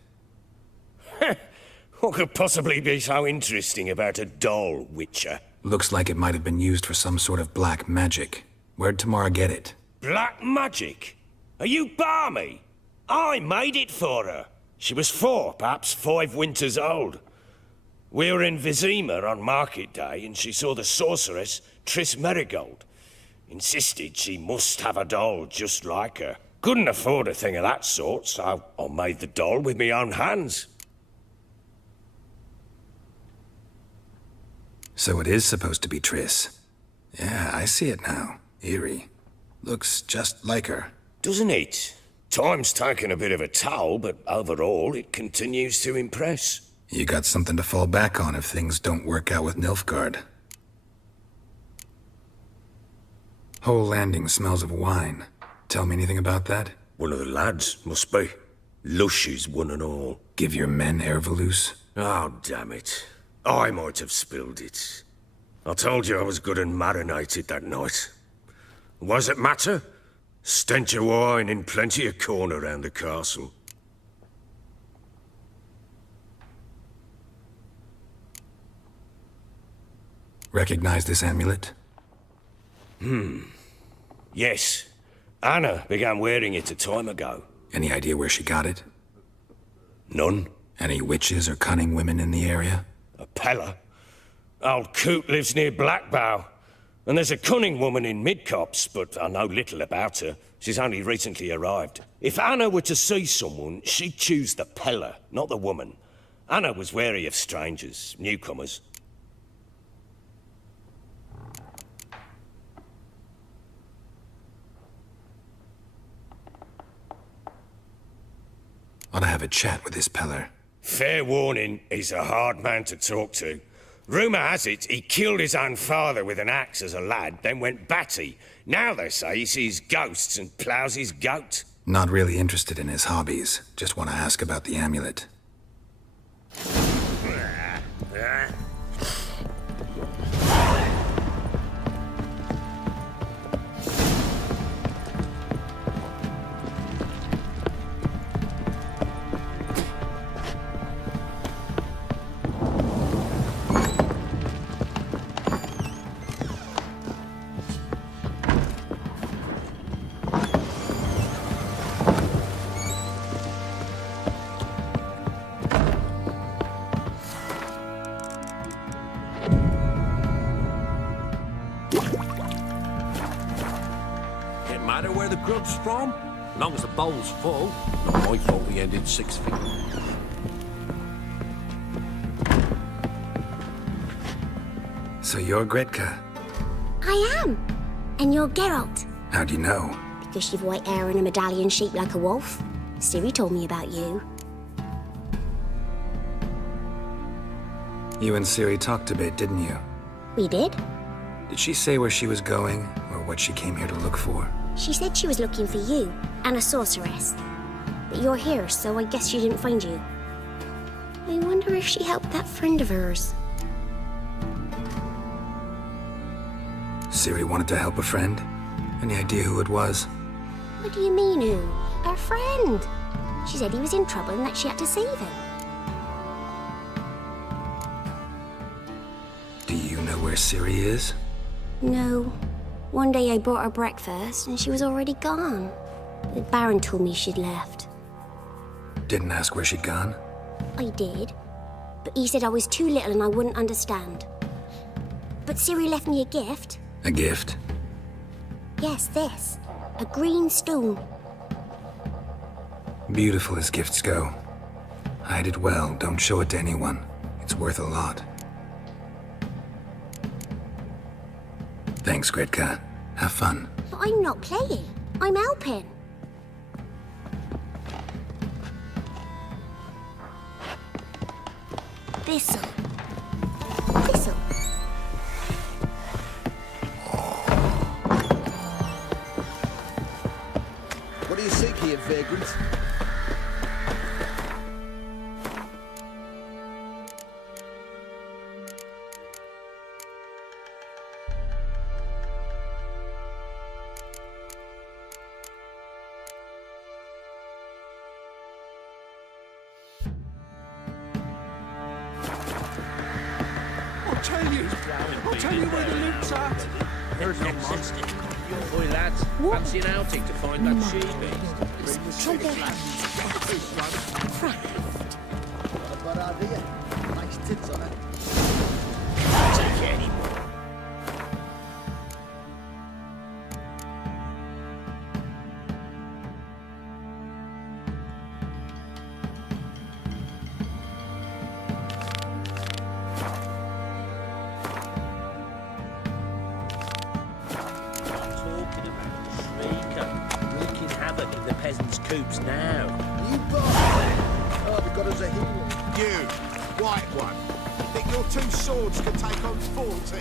What could possibly be so interesting about a doll, Witcher? Looks like it might have been used for some sort of black magic. Where'd Tamara get it? Black magic? Are you balmy? I made it for her. She was 4, perhaps 5 winters old. We were in Vizima on market day, and she saw the sorceress, Triss Merigold. Insisted she must have a doll just like her. Couldn't afford a thing of that sort, so I made the doll with my own hands. So it is supposed to be Triss. Yeah, I see it now. Eerie. Looks just like her. Doesn't it? Time's taken a bit of a toll, but overall it continues to impress. You got something to fall back on if things don't work out with Nilfgaard. Whole landing smells of wine. Tell me anything about that? One of the lads, must be. Lushes, one and all. Give your men Ervelus? Oh, damn it. I might have spilled it. I told you I was good and marinated that night. What does it matter? Stench of wine in plenty of corn around the castle. Recognize this amulet? Yes. Anna began wearing it a time ago. Any idea where she got it? None. Any witches or cunning women in the area? A Pella. Old Coot lives near Blackbow. And there's a cunning woman in Midcopse, but I know little about her. She's only recently arrived. If Anna were to see someone, she'd choose the Pella, not the woman. Anna was wary of strangers, newcomers. Ought to have a chat with this Peller. Fair warning, he's a hard man to talk to. Rumour has it he killed his own father with an axe as a lad, then went batty. Now they say he sees ghosts and ploughs his goat. Not really interested in his hobbies. Just want to ask about the amulet. Matter where the grub's from, as long as the bowl's full. Not my fault we ended 6 feet. So you're Gretka? I am. And you're Geralt. How'd you know? Because you've white hair and a medallion shaped like a wolf. Ciri told me about you. You and Ciri talked a bit, didn't you? We did? Did she say where she was going, or what she came here to look for? She said she was looking for you, and a sorceress. But you're here, so I guess she didn't find you. I wonder if she helped that friend of hers. Ciri wanted to help a friend? Any idea who it was? What do you mean, who? Her friend. She said he was in trouble and that she had to save him. Do you know where Ciri is? No. One day I brought her breakfast and she was already gone. The Baron told me she'd left. Didn't ask where she'd gone? I did. But he said I was too little and I wouldn't understand. But Ciri left me a gift. A gift? Yes, this. A green stone. Beautiful as gifts go. Hide it well, don't show it to anyone. It's worth a lot. Thanks, Gretka. Have fun. But I'm not playing. I'm helping. Thistle. Thistle. What do you seek here, vagrant? I'll tell you where the loot's at. There's no monster. Boy, lads, fancy an outing to find that she Try their craft. What a bad idea. Nice tits on it. Take it anymore. Coops now. You bastard! Oh, they've got us a hero. You, white one. Think your 2 swords could take on 40?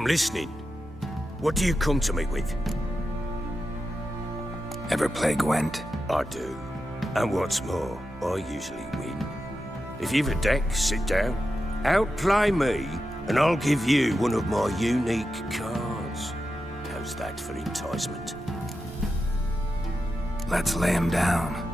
I'm listening. What do you come to me with? Ever play Gwent? I do. And what's more, I usually win. If you've a deck, sit down. Outplay me, and I'll give you one of my unique cards. How's that for enticement? Let's lay him down.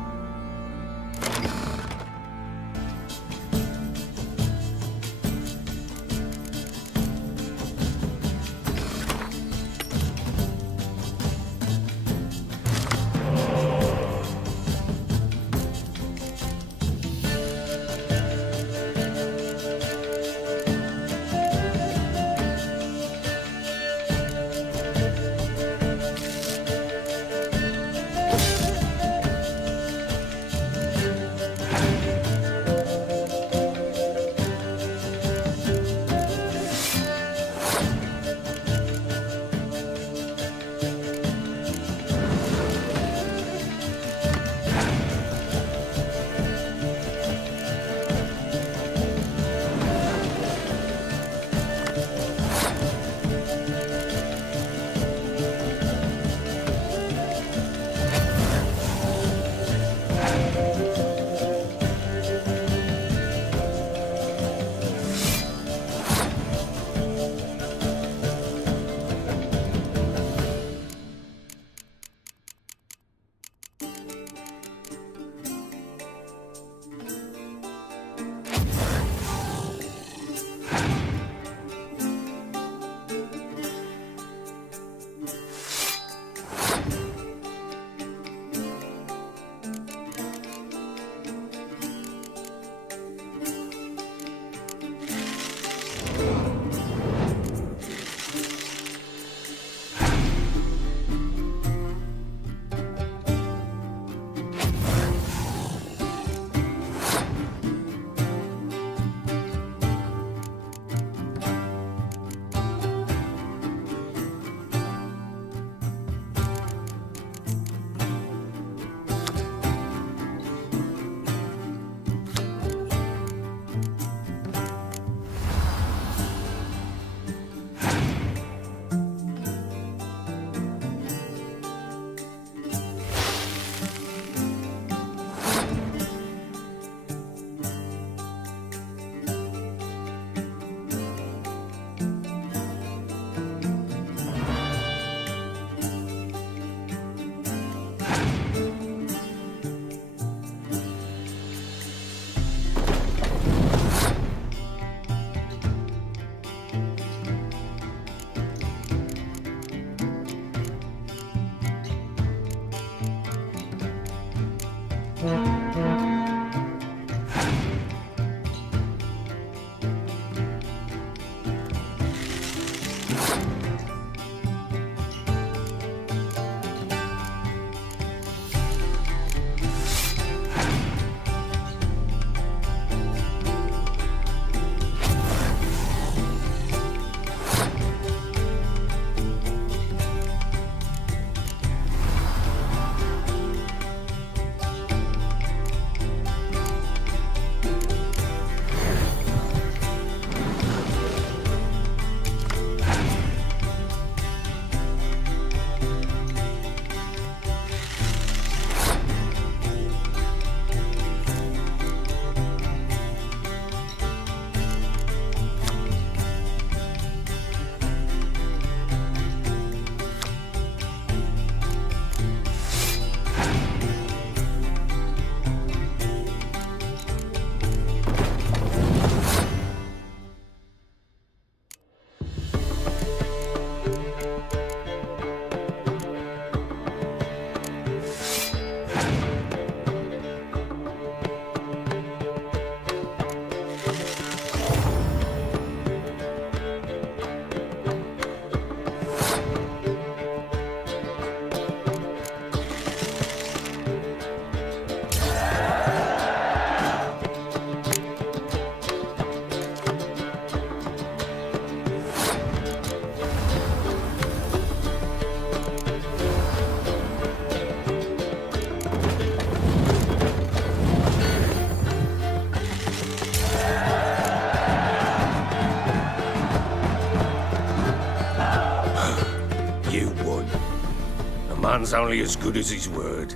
man's only as good as his word.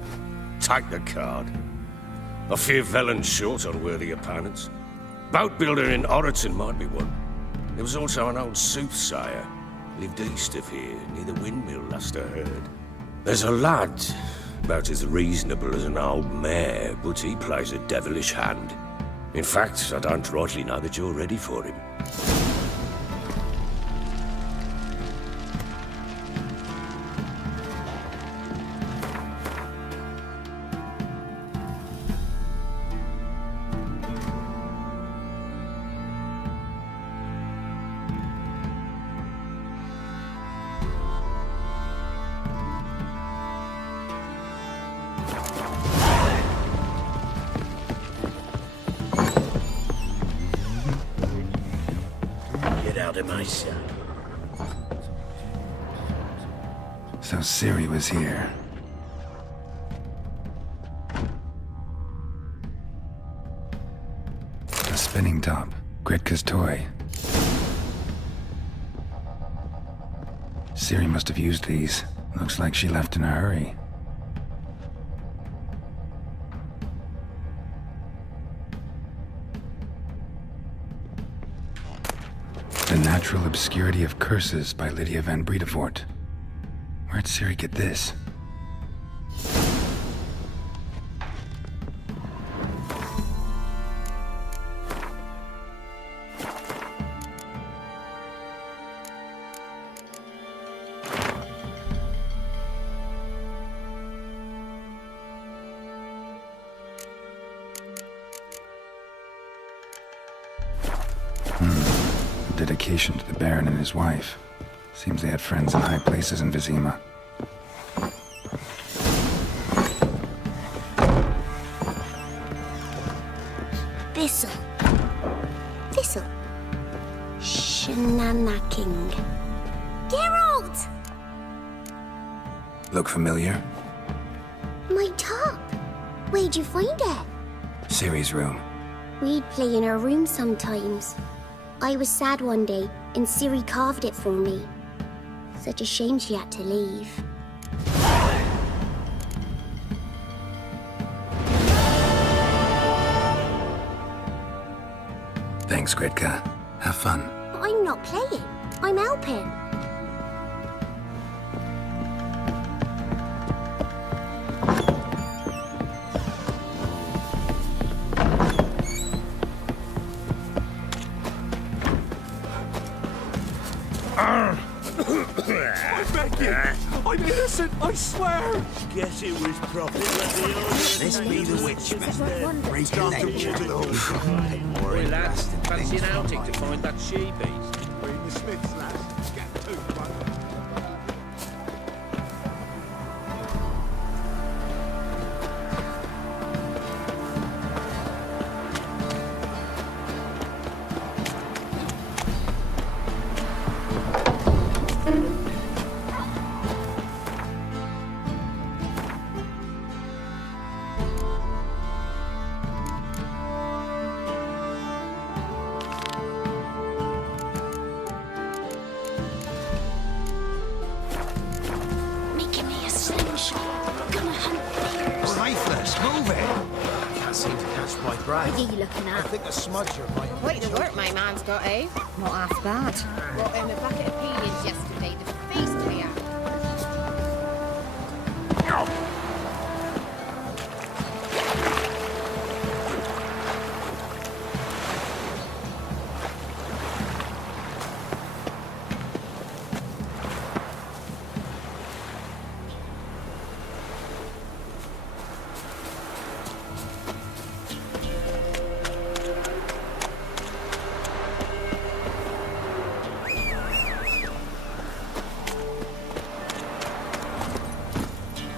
Take the card. I fear Velen's short on worthy opponents. Boat builder in Oroton might be one. There was also an old soothsayer. Lived east of here, near the windmill, last I heard. There's a lad, about as reasonable as an old mare, but he plays a devilish hand. In fact, I don't rightly know that you're ready for him. Get out of my sight. So Ciri was here. A spinning top. Gretka's toy. Ciri must have used these. Looks like she left in a hurry. The Natural Obscurity of Curses by Lydia van Bredevoort. Where'd Ciri get this? Dedication to the Baron and his wife. Seems they had friends in high places in Vizima. Thistle. Thistle. Shanana King. Geralt! Look familiar? My top. Where'd you find it? Ciri's room. We'd play in her room sometimes. I was sad one day, and Ciri carved it for me. Such a shame she had to leave. Thanks, Gretka. Have fun. But I'm not playing. I'm helping. I beg you! I'm innocent, I swear! Guess it was profit. This be the witchman. Bring Start to water the whole side. Boy, lads, fancy an outing to find that she-beast. Bring the Smiths, lads. Get to one. Making me a slingshot. Gonna hunt bears. Lifeless, move it! Can't seem to catch my breath. What are you looking I at? think a smudger might have Quite the work my man's got, eh? Not half bad. Brought home a bucket of peelings yesterday. The feast we had.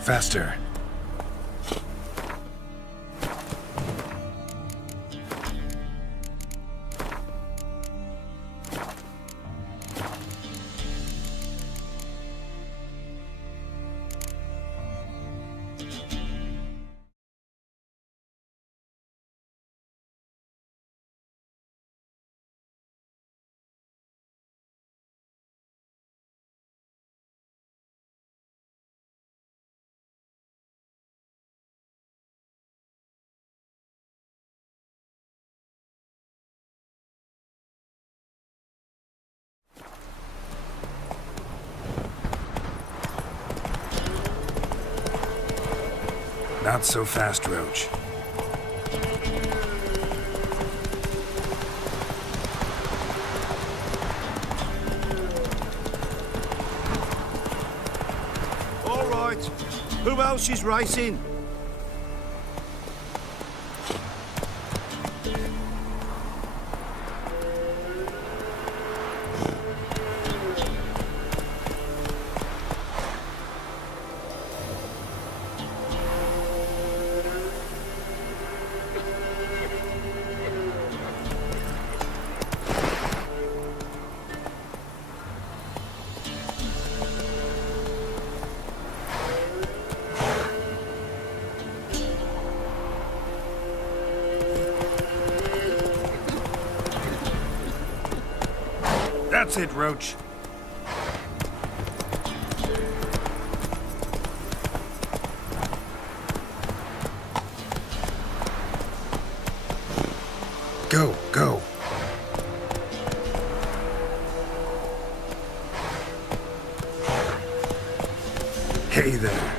Faster. Not so fast, Roach. All right. Who else is racing? That's it, Roach. Go, go. Hey there.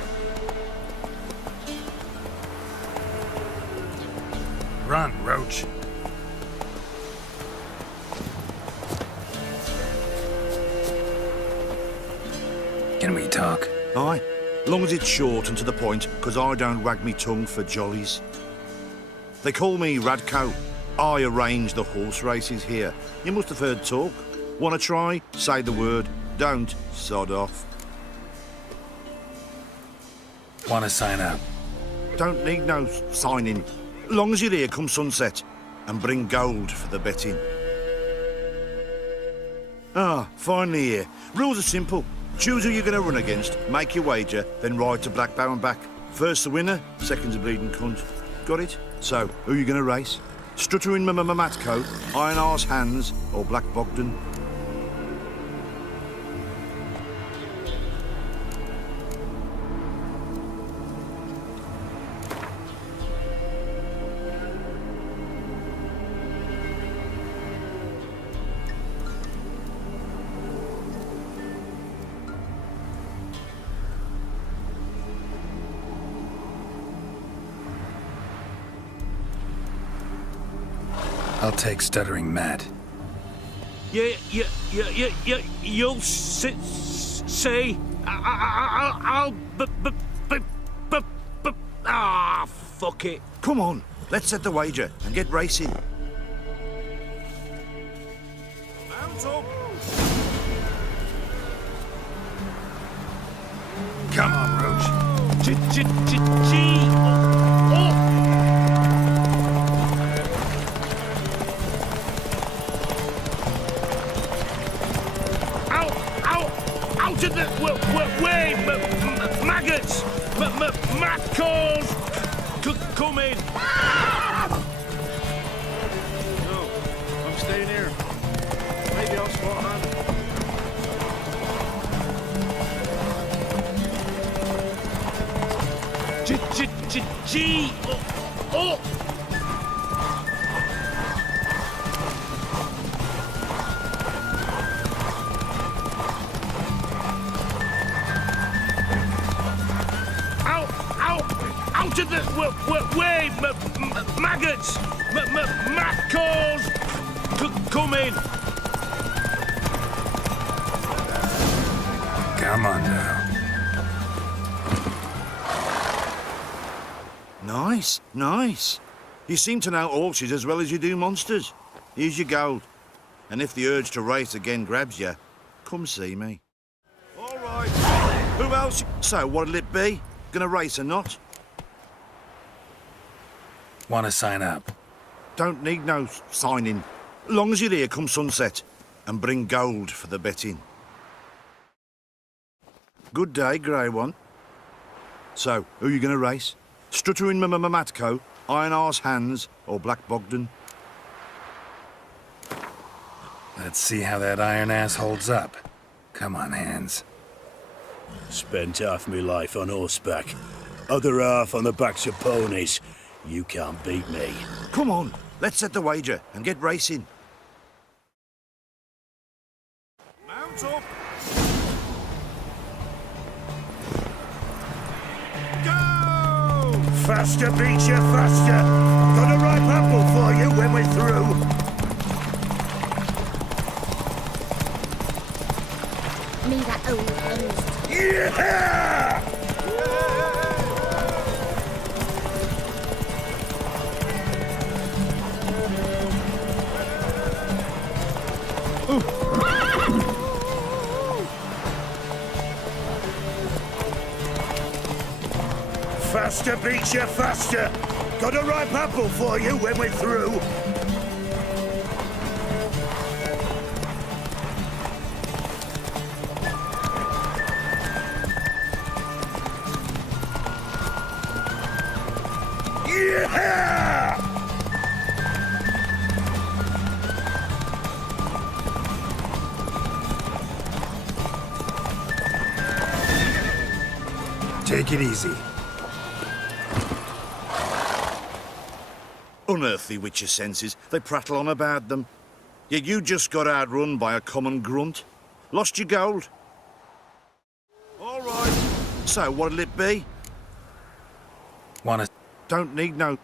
Run, Roach. Can we talk? Aye, long as it's short and to the point, because I don't wag me tongue for jollies. They call me Radko. I arrange the horse races here. You must have heard talk. Want to try? Say the word. Don't, sod off. Want to sign up? Don't need no signing. Long as you're here come sunset, and bring gold for the betting. Ah, finally here. Rules are simple. Choose who you're going to run against, make your wager, then ride to Blackbow and back. First the winner, second's a bleeding cunt. Got it? So, who are you going to race? Struttering Matco, Iron Arse Hands, or Black Bogdan? I'll take Stuttering Matt. You'll see. I'll. Fuck it. Come on, let's set the wager and get racing. Mount up. Come on, Roach. Out of the way, maggots! Macros! Come in! No, I'm staying here. Maybe I'll spot Hannah. Oh! Out of the way, maggots! Macros! Come in! Come on now. Nice, nice. You seem to know horses as well as you do monsters. Here's your gold. And if the urge to race again grabs you, come see me. All right. Who else? So, what'll it be? Gonna race or not? Want to sign up? Don't need no signing. Long as you're here come sunset, and bring gold for the betting. Good day, grey one. So, who are you gonna race? Struttering Matco, Iron Arse Hands, or Black Bogdan? Let's see how that iron ass holds up. Come on, Hands. Spent half my life on horseback, other half on the backs of ponies. You can't beat me. Come on, let's set the wager and get racing. Mount up! Go! Faster, beat you faster. Got a ripe apple for you when we're through. Me that old hens. Yeah! Faster, beat you faster. Got a ripe apple for you when we're through. Yeah! Take it easy. Unearthly witcher senses. They prattle on about them. Yet you just got outrun by a common grunt. Lost your gold. All right. So what'll it be? Wanna... Don't need no...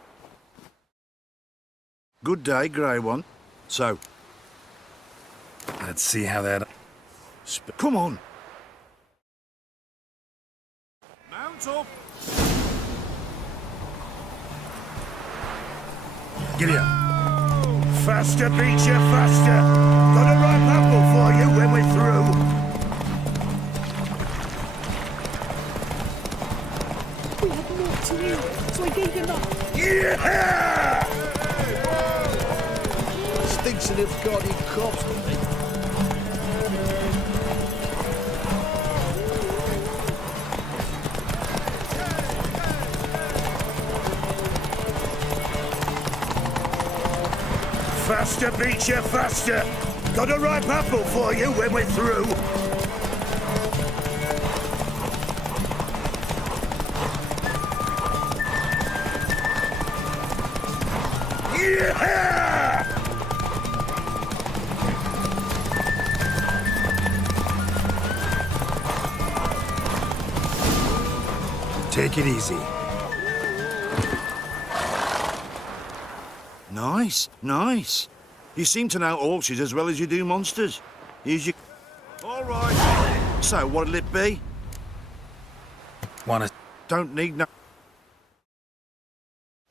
Good day, Grey One. So... Let's see how that... Come on. Mount up. Giddy up. Faster, beat you faster. Got a ripe apple for you when we're through. We had more to you, so I gave him up. Yeah! Stinks of Nilfgaardian corpse, doesn't it? Faster, beat you faster. Got a ripe apple for you when we're through. Yeah! Take it easy. Nice, nice. You seem to know orchids as well as you do monsters. Here's your... All right. So what'll it be? Wanna... Don't need no...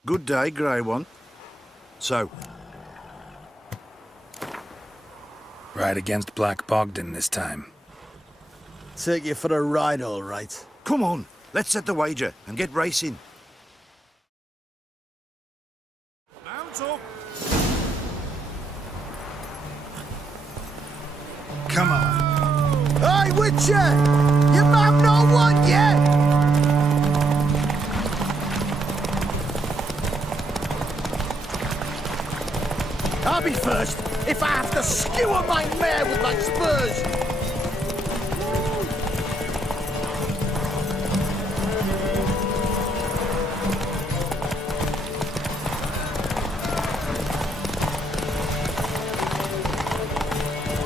Good day, Grey One. So... Right against Black Bogdan this time. Take you for a ride, all right. Come on, let's set the wager and get racing. Mount up. Come on. Hey, Witcher! Your mum not won yet! I'll be first if I have to skewer my mare with my spurs!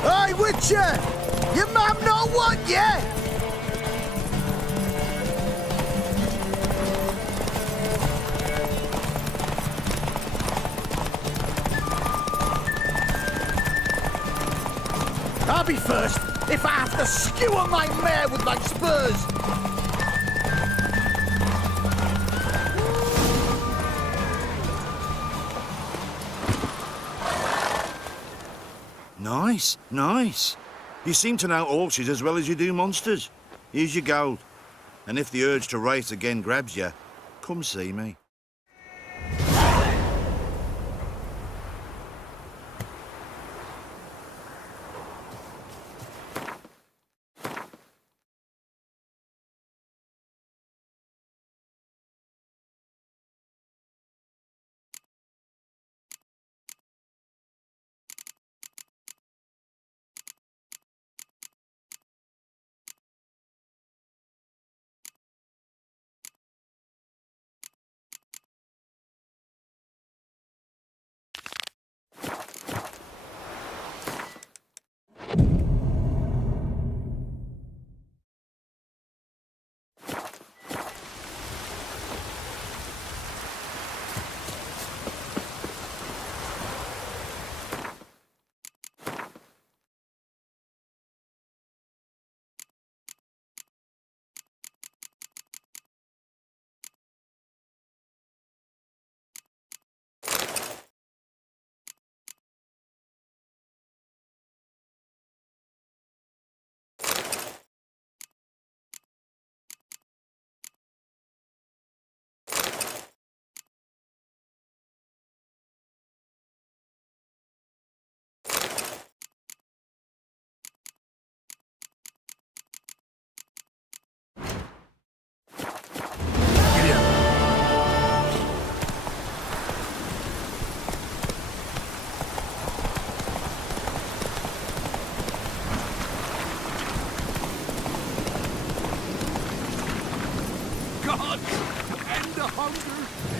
Hey, Witcher! Your mum not won yet! I'll be first if I have to skewer my mare with my spurs! Nice, nice. You seem to know orchids as well as you do monsters. Here's your gold. And if the urge to race again grabs you, come see me.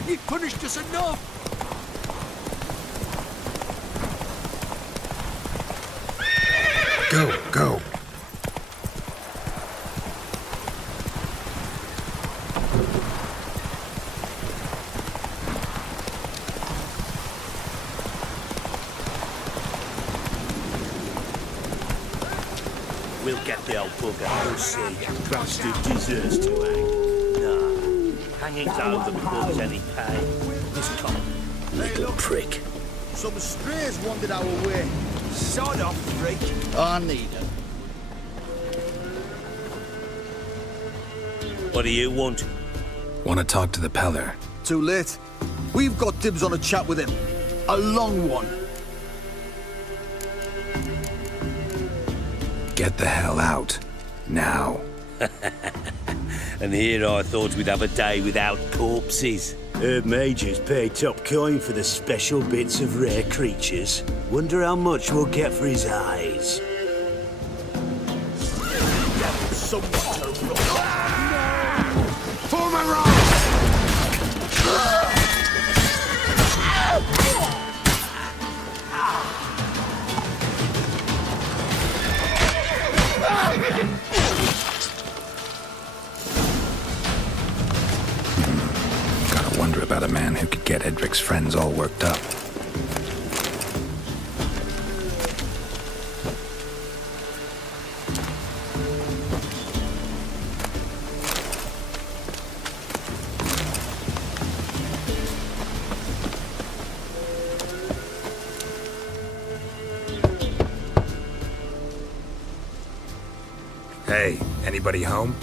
You've punished us enough! Go, go. We'll get the old bugger. We'll see. Bastard deserves to hang. No. Hanging's over before there's any pay. This cop. Little prick. Some strays wandered our way. Sod off, freak. I need them. What do you want? Want to talk to the Peller? Too late. We've got dibs on a chat with him. A long one. Get the hell out. Now. And here I thought we'd have a day without corpses. Herb Majors pay top coin for the special bits of rare creatures. Wonder how much we'll get for his eyes. Someone to run. Form a rock! Gotta wonder about a man who could get Edric's friends all worked up. Hey, anybody home?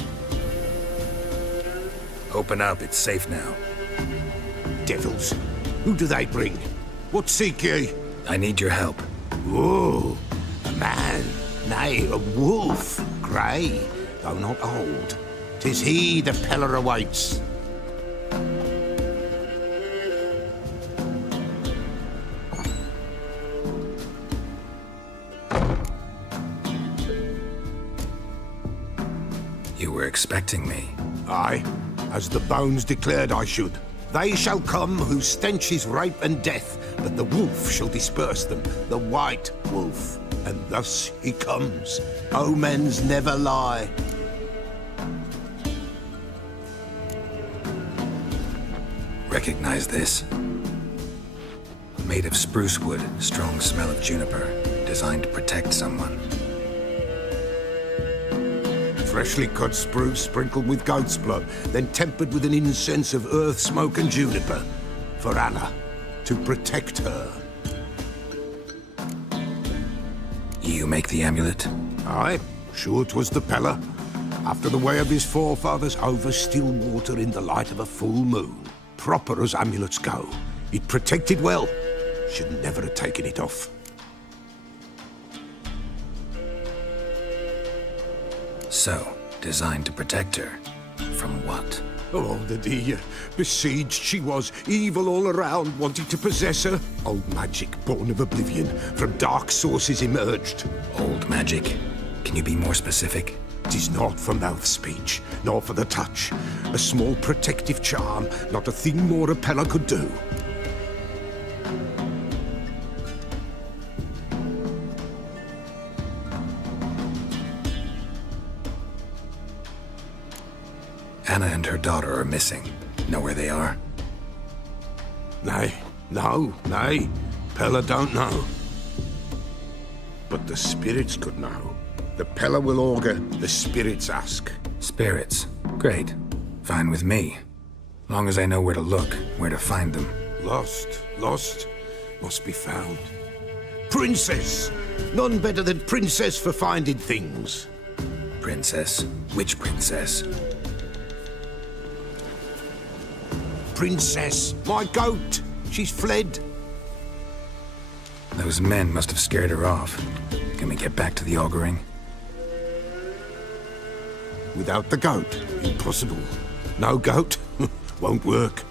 Open up, it's safe now. Devils. Who do they bring? What seek ye? I need your help. Oh, a man. Nay, a wolf. Grey, though not old. 'Tis he the Peller awaits. You were expecting me. Aye, as the bones declared I should. They shall come whose stench is rape and death, but the wolf shall disperse them, the white wolf. And thus he comes. Omens never lie. Recognize this? Made of spruce wood, strong smell of juniper, designed to protect someone. Freshly cut spruce sprinkled with goat's blood, then tempered with an incense of earth, smoke, and juniper. For Anna, to protect her. You make the amulet? Aye, sure 'twas the Peller. After the way of his forefathers, over still water in the light of a full moon. Proper as amulets go. It protected well. Should never have taken it off. So, designed to protect her. From what? Oh, the besieged she was, evil all around, wanting to possess her. Old magic, born of oblivion, from dark sources emerged. Old magic? Can you be more specific? 'Tis not for mouth speech, nor for the touch. A small protective charm, not a thing more a Peller could do. Anna and her daughter are missing. Know where they are? Nay, nay. Peller don't know. But the spirits could know. The Peller will augur, the spirits ask. Spirits? Great. Fine with me. Long as I know where to look, where to find them. Lost, must be found. Princess! None better than Princess for finding things. Princess? Which princess? Princess, my goat! She's fled. Those men must have scared her off. Can we get back to the auguring? Without the goat, impossible. No goat, won't work.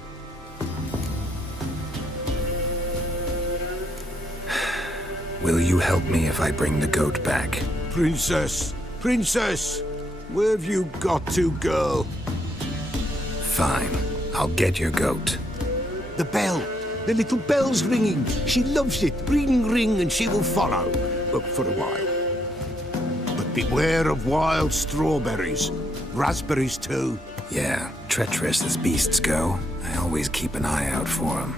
Will you help me if I bring the goat back? Princess, where have you got to, girl? Fine. I'll get your goat. The bell. The little bell's ringing. She loves it. Ring, ring, and she will follow. But for a while. But beware of wild strawberries. Raspberries, too. Yeah, treacherous as beasts go. I always keep an eye out for them.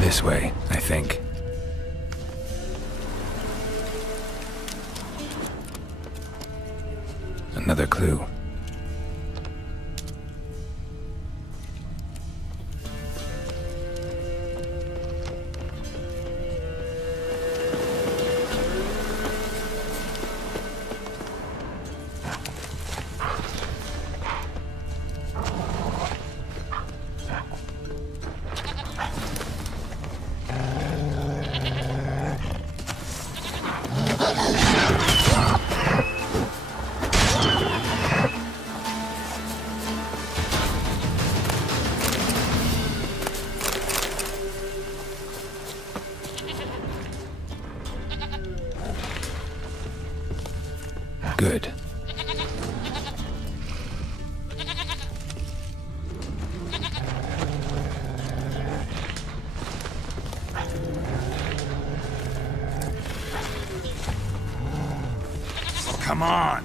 This way, I think. Another clue. Good. Oh, come on!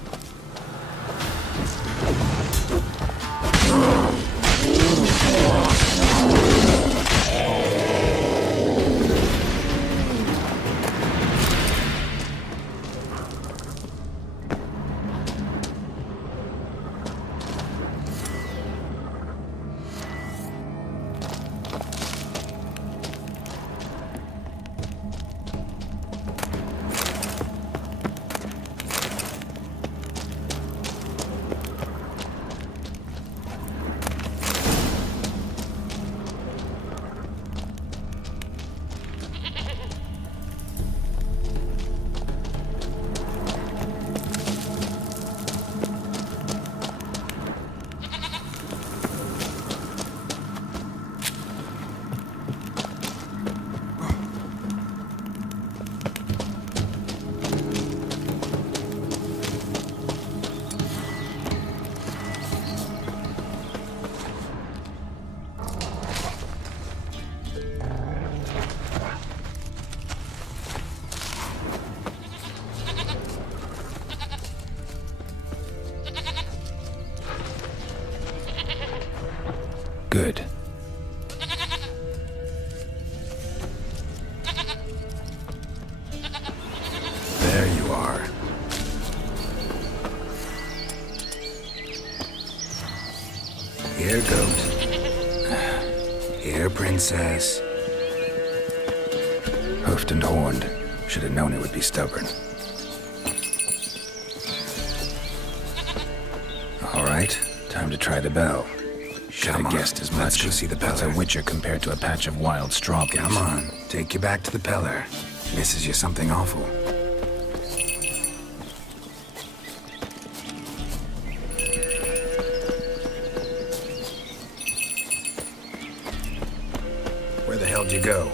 Good. There you are. Here, goat. Here, princess. Hoofed and horned. Should have known it would be stubborn. All right, time to try the bell. Should have guessed as much. Let's go see the That's a Peller. witcher compared to a patch of wild strawberries. Come on, take you back to the Peller. Misses you something awful. Where the hell'd you go?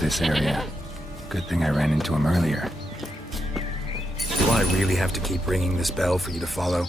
This area. Good thing I ran into him earlier. Do I really have to keep ringing this bell for you to follow?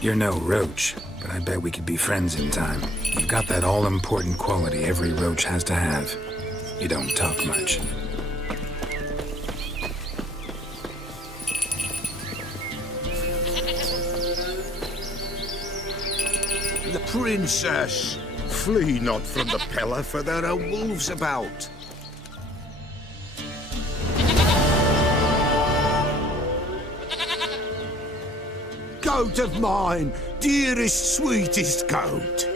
You're no roach, but I bet we could be friends in time. You've got that all-important quality every roach has to have. You don't talk much. Princess, flee not from the Pella, for there are wolves about. Goat of mine, dearest, sweetest goat.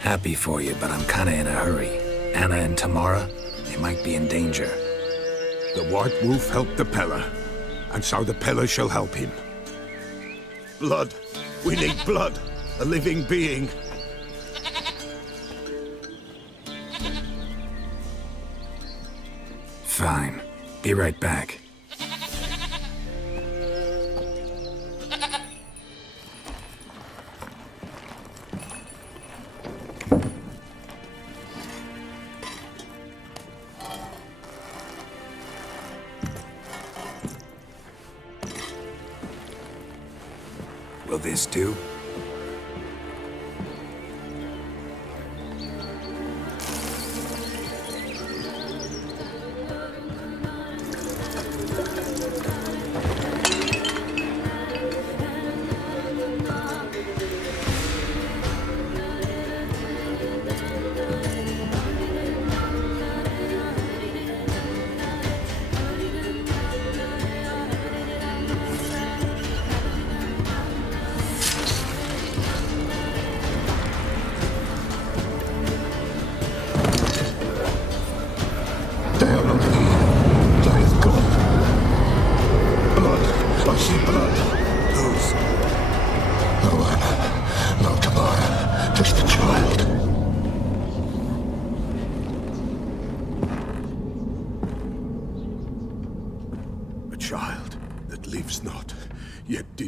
Happy for you, but I'm kinda in a hurry. Anna and Tamara, they might be in danger. The White Wolf helped the Pella, and so the Pella shall help him. Blood. We need blood. A living being. Fine. Be right back. Will this do?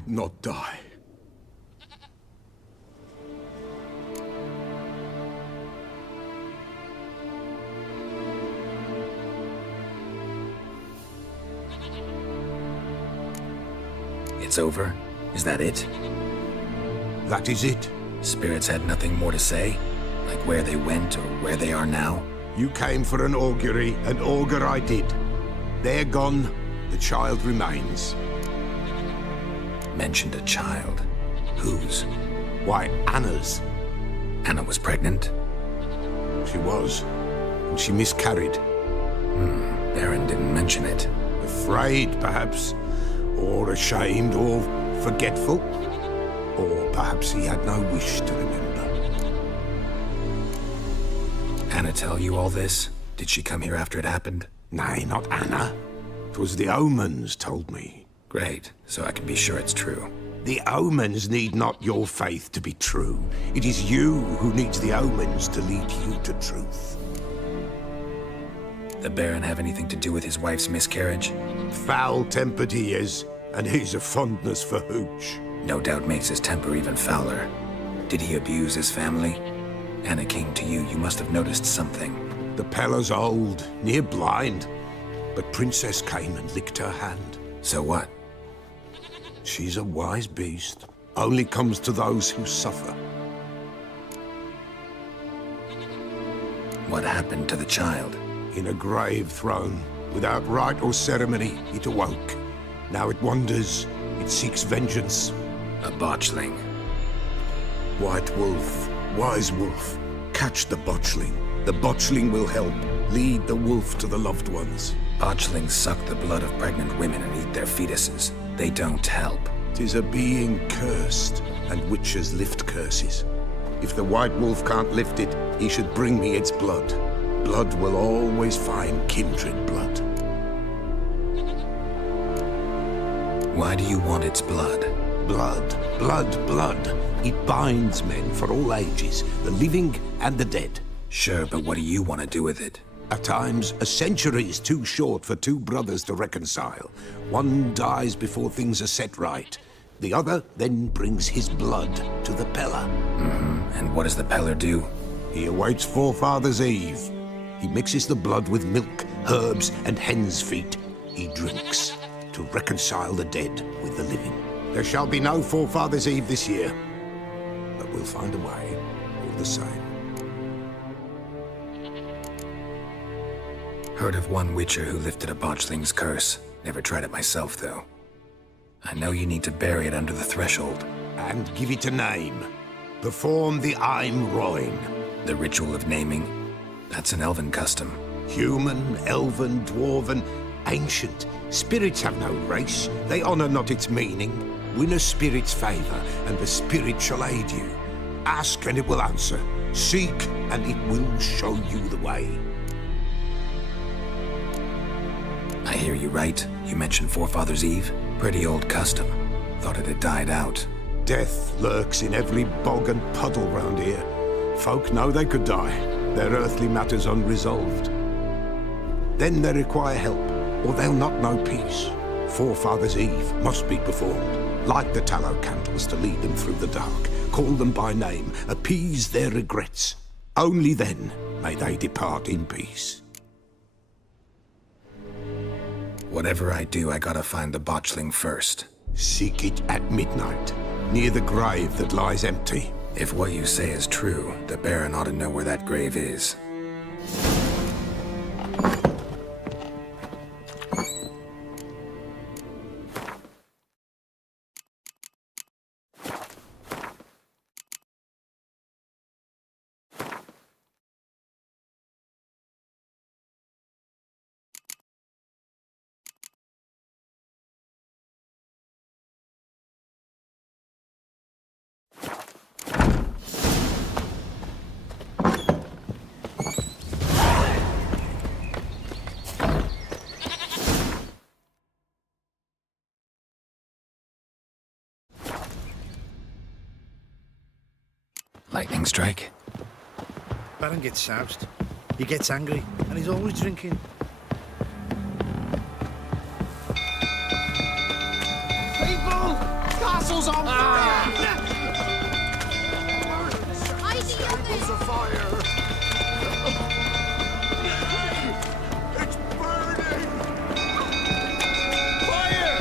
Not die. It's over? Is that it? That is it. Spirits had nothing more to say? Like where they went or where they are now? You came for an augury, and augur I did. They're gone, the child remains. Mentioned a child. Whose? Why, Anna's. Anna was pregnant? She was. And she miscarried. Baron didn't mention it. Afraid, perhaps. Or ashamed, or forgetful. Or perhaps he had no wish to remember. Anna tell you all this? Did she come here after it happened? Nay, not Anna. 'Twas the omens told me. Great, so I can be sure it's true. The omens need not your faith to be true. It is you who needs the omens to lead you to truth. The Baron have anything to do with his wife's miscarriage? Foul-tempered he is, and he's a fondness for hooch. No doubt makes his temper even fouler. Did he abuse his family? Anna came to you, you must have noticed something. The Pella's old, near blind, but Princess came and licked her hand. So what? She's a wise beast. Only comes to those who suffer. What happened to the child? In a grave thrown. Without rite or ceremony, it awoke. Now it wanders. It seeks vengeance. A botchling. White Wolf, Wise Wolf, catch the botchling. The botchling will help. Lead the wolf to the loved ones. Botchlings suck the blood of pregnant women and eat their fetuses. They don't help. 'Tis a being cursed, and witches lift curses. If the White Wolf can't lift it, he should bring me its blood. Blood will always find kindred blood. Why do you want its blood? Blood, blood, blood. It binds men for all ages, the living and the dead. Sure, but what do you want to do with it? At times, a century is too short for two brothers to reconcile. One dies before things are set right. The other then brings his blood to the Peller. And what does the Peller do? He awaits Forefather's Eve. He mixes the blood with milk, herbs, and hen's feet. He drinks to reconcile the dead with the living. There shall be no Forefather's Eve this year, but we'll find a way all the same. Heard of one Witcher who lifted a botchling's curse. Never tried it myself, though. I know you need to bury it under the threshold. And give it a name. Perform the Aim Roin. The ritual of naming? That's an elven custom. Human, elven, dwarven, ancient. Spirits have no race. They honor not its meaning. Win a spirit's favor, and the spirit shall aid you. Ask, and it will answer. Seek, and it will show you the way. I hear you right. You mentioned Forefather's Eve? Pretty old custom. Thought it had died out. Death lurks in every bog and puddle round here. Folk know they could die, their earthly matters unresolved. Then they require help, or they'll not know peace. Forefather's Eve must be performed. Light the tallow candles to lead them through the dark. Call them by name, appease their regrets. Only then may they depart in peace. Whatever I do, I gotta find the botchling first. Seek it at midnight, near the grave that lies empty. If what you say is true, the Baron ought to know where that grave is. Lightning strike? Baron gets soused. He gets angry, and he's always drinking. People! Castle's on fire! Staples of fire! It's burning! Fire!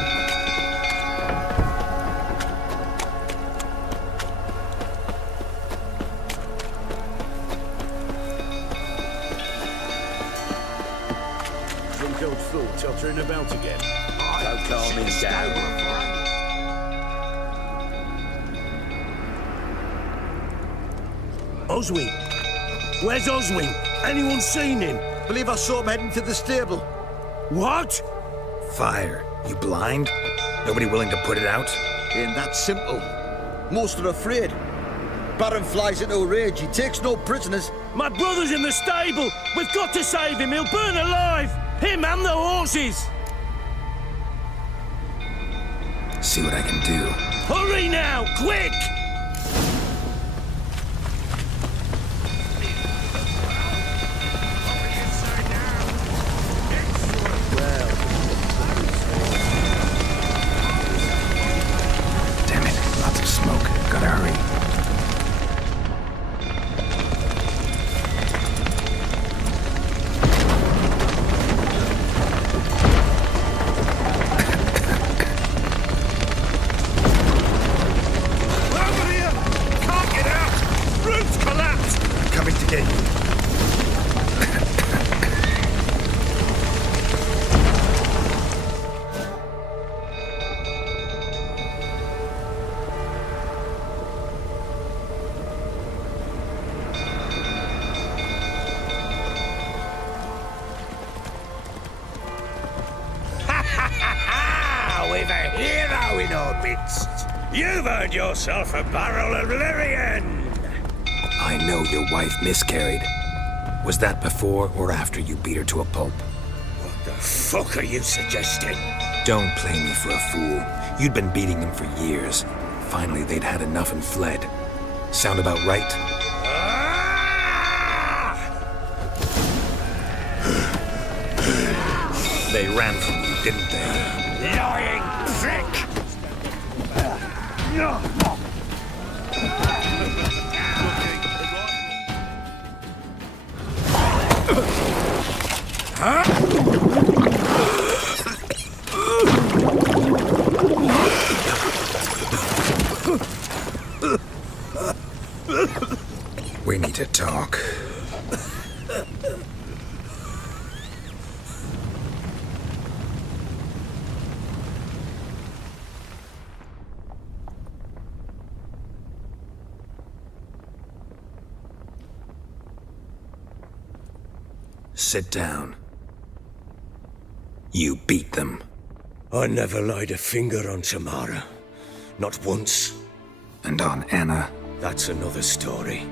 Drunk old fool tottering about again. Don't calm me down. Oswin! Where's Oswin? Anyone seen him? Believe I saw him heading to the stable. What? Fire. You blind? Nobody willing to put it out? Ain't that simple. Most are afraid. Baron flies into a rage. He takes no prisoners. My brother's in the stable! We've got to save him! He'll burn alive! Him and the horses! See what I can do. Hurry now! Quick! Damn it, lots of smoke. Gotta hurry. Over here! Can't get out! Roof's collapsed! Coming to get you. We've a hero in our midst! You've earned yourself a barrel of Lyrian! I know your wife miscarried. Was that before or after you beat her to a pulp? What the fuck are you suggesting? Don't play me for a fool. You'd been beating them for years. Finally, they'd had enough and fled. Sound about right? They ran from you, didn't they? Lying prick! We need to talk. Sit down. You beat them. I never laid a finger on Tamara. Not once. And on Anna? That's another story.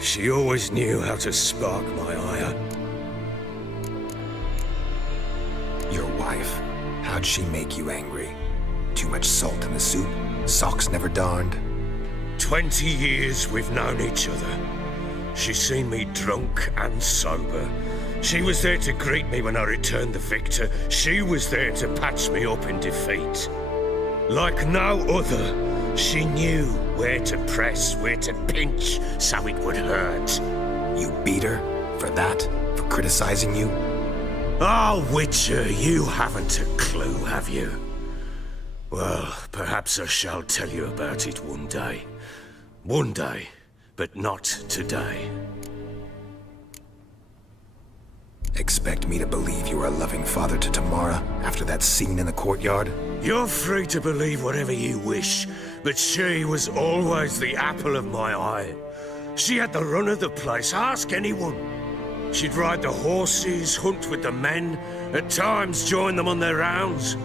She always knew how to spark my ire. Your wife. How'd she make you angry? Too much salt in the soup? Socks never darned? 20 years we've known each other. She's seen me drunk and sober. She was there to greet me when I returned the victor. She was there to patch me up in defeat. Like no other, she knew where to press, where to pinch, so it would hurt. You beat her? For that? For criticizing you? Oh, Witcher, you haven't a clue, have you? Well, perhaps I shall tell you about it one day. One day, but not today. Expect me to believe you were a loving father to Tamara after that scene in the courtyard? You're free to believe whatever you wish, but she was always the apple of my eye. She had the run of the place, ask anyone. She'd ride the horses, hunt with the men, at times join them on their rounds.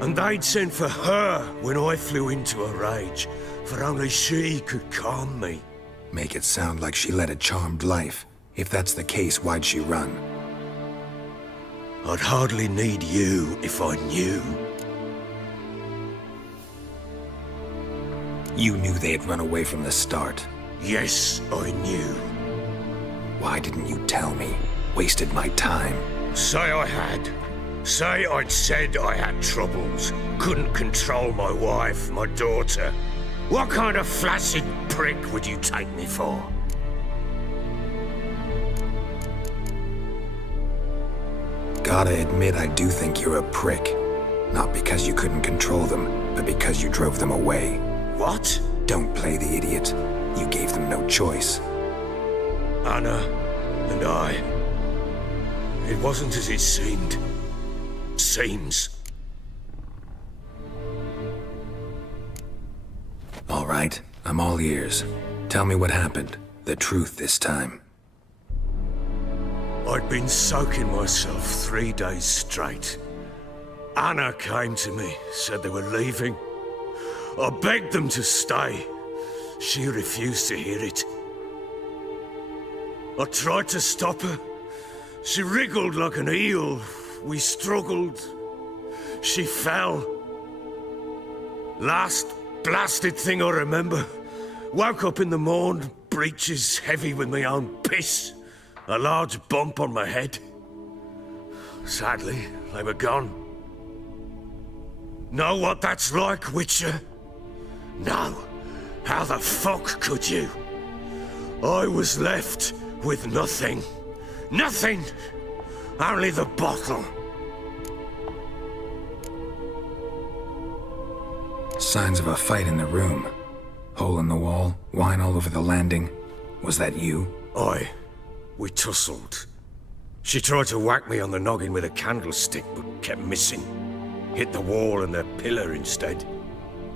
And they'd send for her when I flew into a rage, for only she could calm me. Make it sound like she led a charmed life. If that's the case, why'd she run? I'd hardly need you if I knew. You knew they had run away from the start. Yes, I knew. Why didn't you tell me? Wasted my time. Say I had. Say I'd said I had troubles. Couldn't control my wife, my daughter. What kind of flaccid prick would you take me for? Gotta admit, I do think you're a prick. Not because you couldn't control them, but because you drove them away. What? Don't play the idiot. You gave them no choice. Anna and I. It wasn't as it seemed. Seems. All right, I'm all ears. Tell me what happened. The truth this time. I'd been soaking myself 3 days straight. Anna came to me, said they were leaving. I begged them to stay. She refused to hear it. I tried to stop her. She wriggled like an eel. We struggled. She fell. Last blasted thing I remember. Woke up in the morn, breeches heavy with my own piss. A large bump on my head. Sadly, they were gone. Know what that's like, Witcher? No. How the fuck could you? I was left with nothing. Nothing! Only the bottle. Signs of a fight in the room. Hole in the wall, wine all over the landing. Was that you? Aye. We tussled. She tried to whack me on the noggin with a candlestick, but kept missing. Hit the wall and the pillar instead.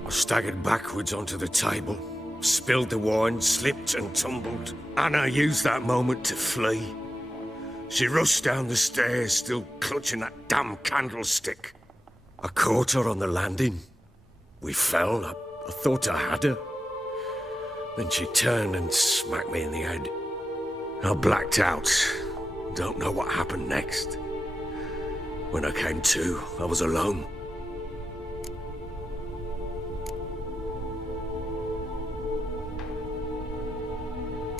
I staggered backwards onto the table, spilled the wine, slipped and tumbled. Anna used that moment to flee. She rushed down the stairs, still clutching that damn candlestick. I caught her on the landing. We fell. I thought I had her. Then she turned and smacked me in the head. I blacked out. Don't know what happened next. When I came to, I was alone.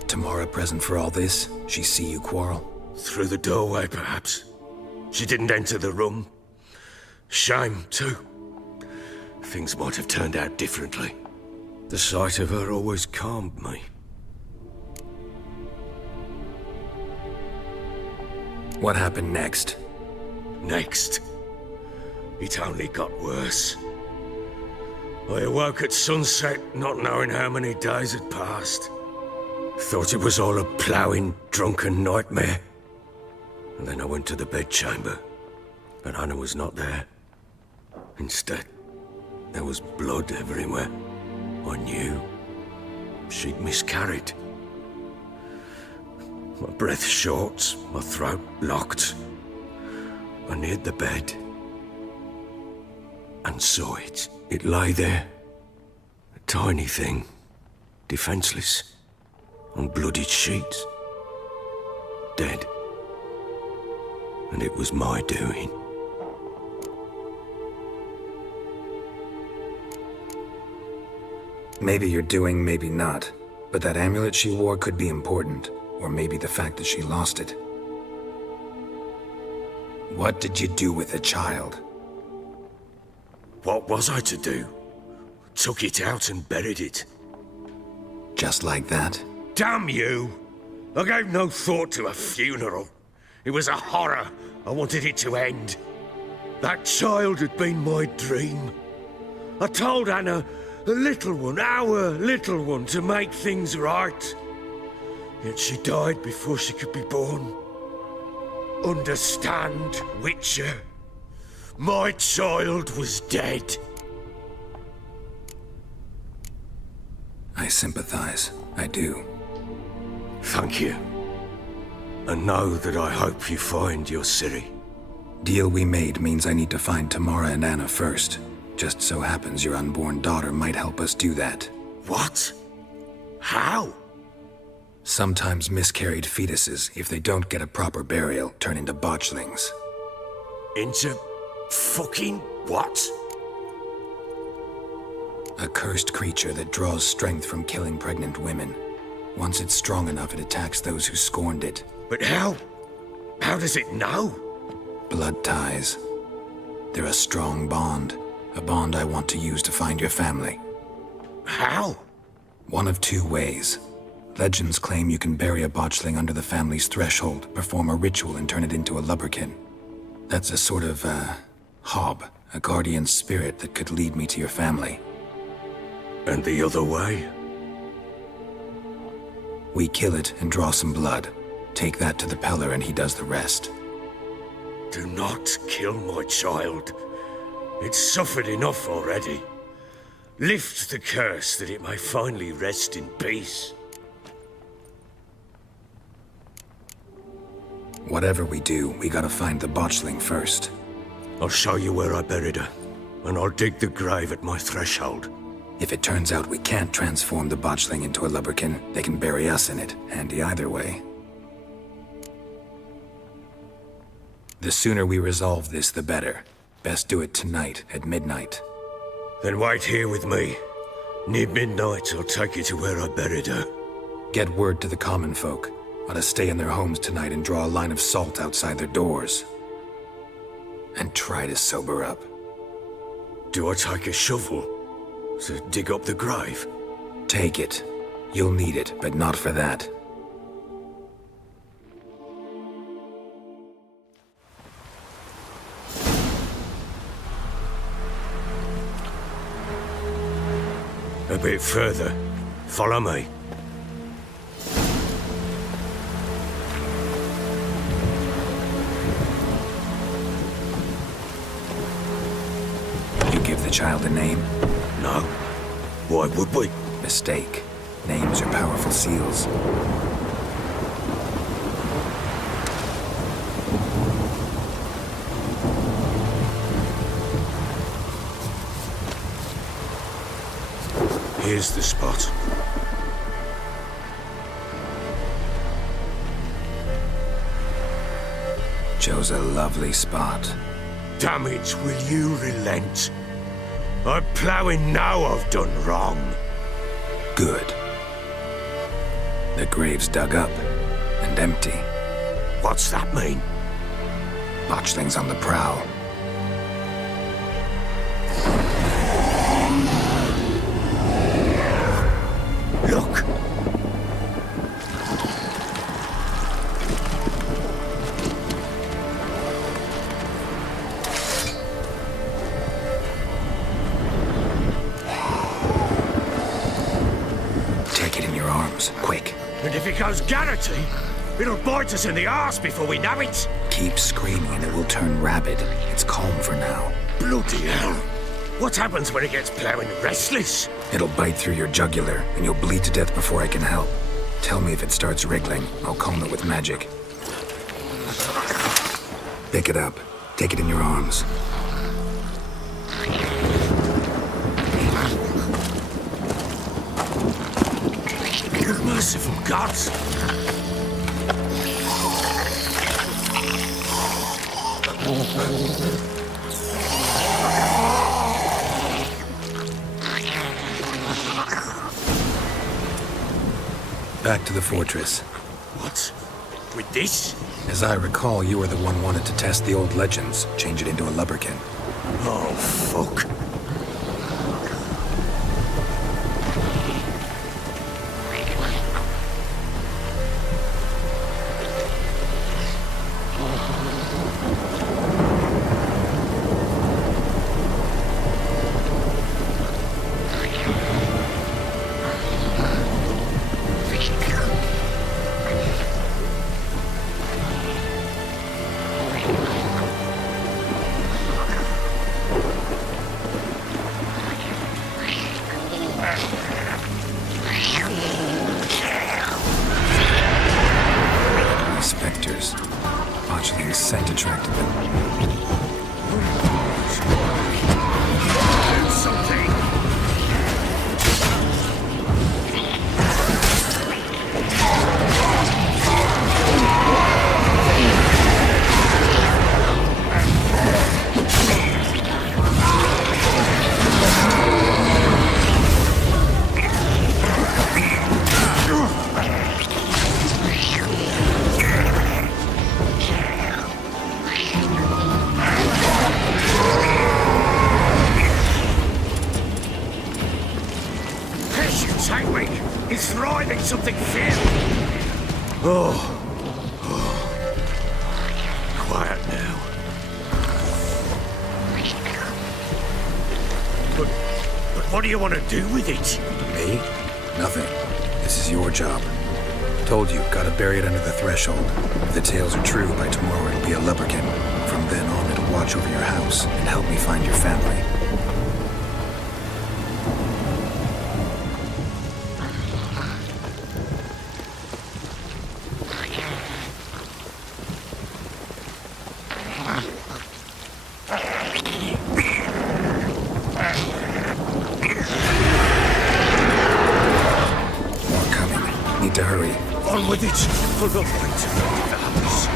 Tamara present for all this? She see you quarrel? Through the doorway, perhaps. She didn't enter the room. Shame, too. things might have turned out differently. The sight of her always calmed me. What happened next? Next, it only got worse. I awoke at sunset, not knowing how many days had passed. Thought it was all a ploughing, drunken nightmare. And then I went to the bedchamber, but Anna was not there. Instead, there was blood everywhere. I knew she'd miscarried. My breath short, my throat locked. I neared the bed and saw it. It lay there, a tiny thing, defenseless, on bloodied sheets, dead. And it was my doing. Maybe you're doing, maybe not. But that amulet she wore could be important. Or maybe the fact that she lost it. What did you do with the child? What was I to do? Took it out and buried it. Just like that? Damn you! I gave no thought to a funeral. It was a horror. I wanted it to end. That child had been my dream. I told Anna, the little one, our little one, to make things right. Yet she died before she could be born. Understand, Witcher? My child was dead. I sympathize. I do. Thank you. And know that I hope you find your Ciri. Deal we made means I need to find Tamara and Anna first. Just so happens your unborn daughter might help us do that. What? How? Sometimes miscarried fetuses, if they don't get a proper burial, turn into botchlings. Into fucking what? A cursed creature that draws strength from killing pregnant women. Once it's strong enough, it attacks those who scorned it. But how? How does it know? Blood ties. They're a strong bond. A bond I want to use to find your family. How? One of two ways. Legends claim you can bury a botchling under the family's threshold, perform a ritual and turn it into a lubberkin. That's a sort of, hob, a guardian spirit that could lead me to your family. And the other way? We kill it and draw some blood. Take that to the Peller and he does the rest. Do not kill my child. It's suffered enough already. Lift the curse that it may finally rest in peace. Whatever we do, we gotta find the botchling first. I'll show you where I buried her, and I'll dig the grave at my threshold. If it turns out we can't transform the botchling into a lubberkin, they can bury us in it. Handy either way. The sooner we resolve this, the better. Best do it tonight, at midnight. Then wait here with me. Near midnight, I'll take you to where I buried her. Get word to the common folk. Ought to stay in their homes tonight and draw a line of salt outside their doors. And try to sober up. Do I take a shovel to dig up the grave? Take it. You'll need it, but not for that. A bit further. Follow me. You give the child a name? No. Why would we? Mistake. Names are powerful seals. Here's the spot. Chose a lovely spot. Damn it, will you relent? I'm ploughing now I've done wrong. Good. The grave's dug up and empty. What's that mean? Botchling's on the prowl. it goes Garrity, it'll bite us in the arse before we know it. Keep screaming and it will turn rabid. It's calm for now. Bloody hell. What happens when it gets plowing restless? It'll bite through your jugular, and you'll bleed to death before I can help. Tell me if it starts wriggling. I'll calm it with magic. Pick it up. Take it in your arms. Merciful gods! Back to the fortress. What? With this? As I recall, you were the one wanted to test the old legends, change it into a lubberkin. Oh, fuck. Spectres. Botchling's scent attracted them. Do something! He's thriving something fierce. Oh. Quiet now. But what do you want to do with it? Me? Nothing. This is your job. Told you, gotta bury it under the threshold. If the tales are true, by tomorrow it'll be a lubberkin. From then on, it'll watch over your house and help me find your family. Need to hurry. On with it! For the fight of the house.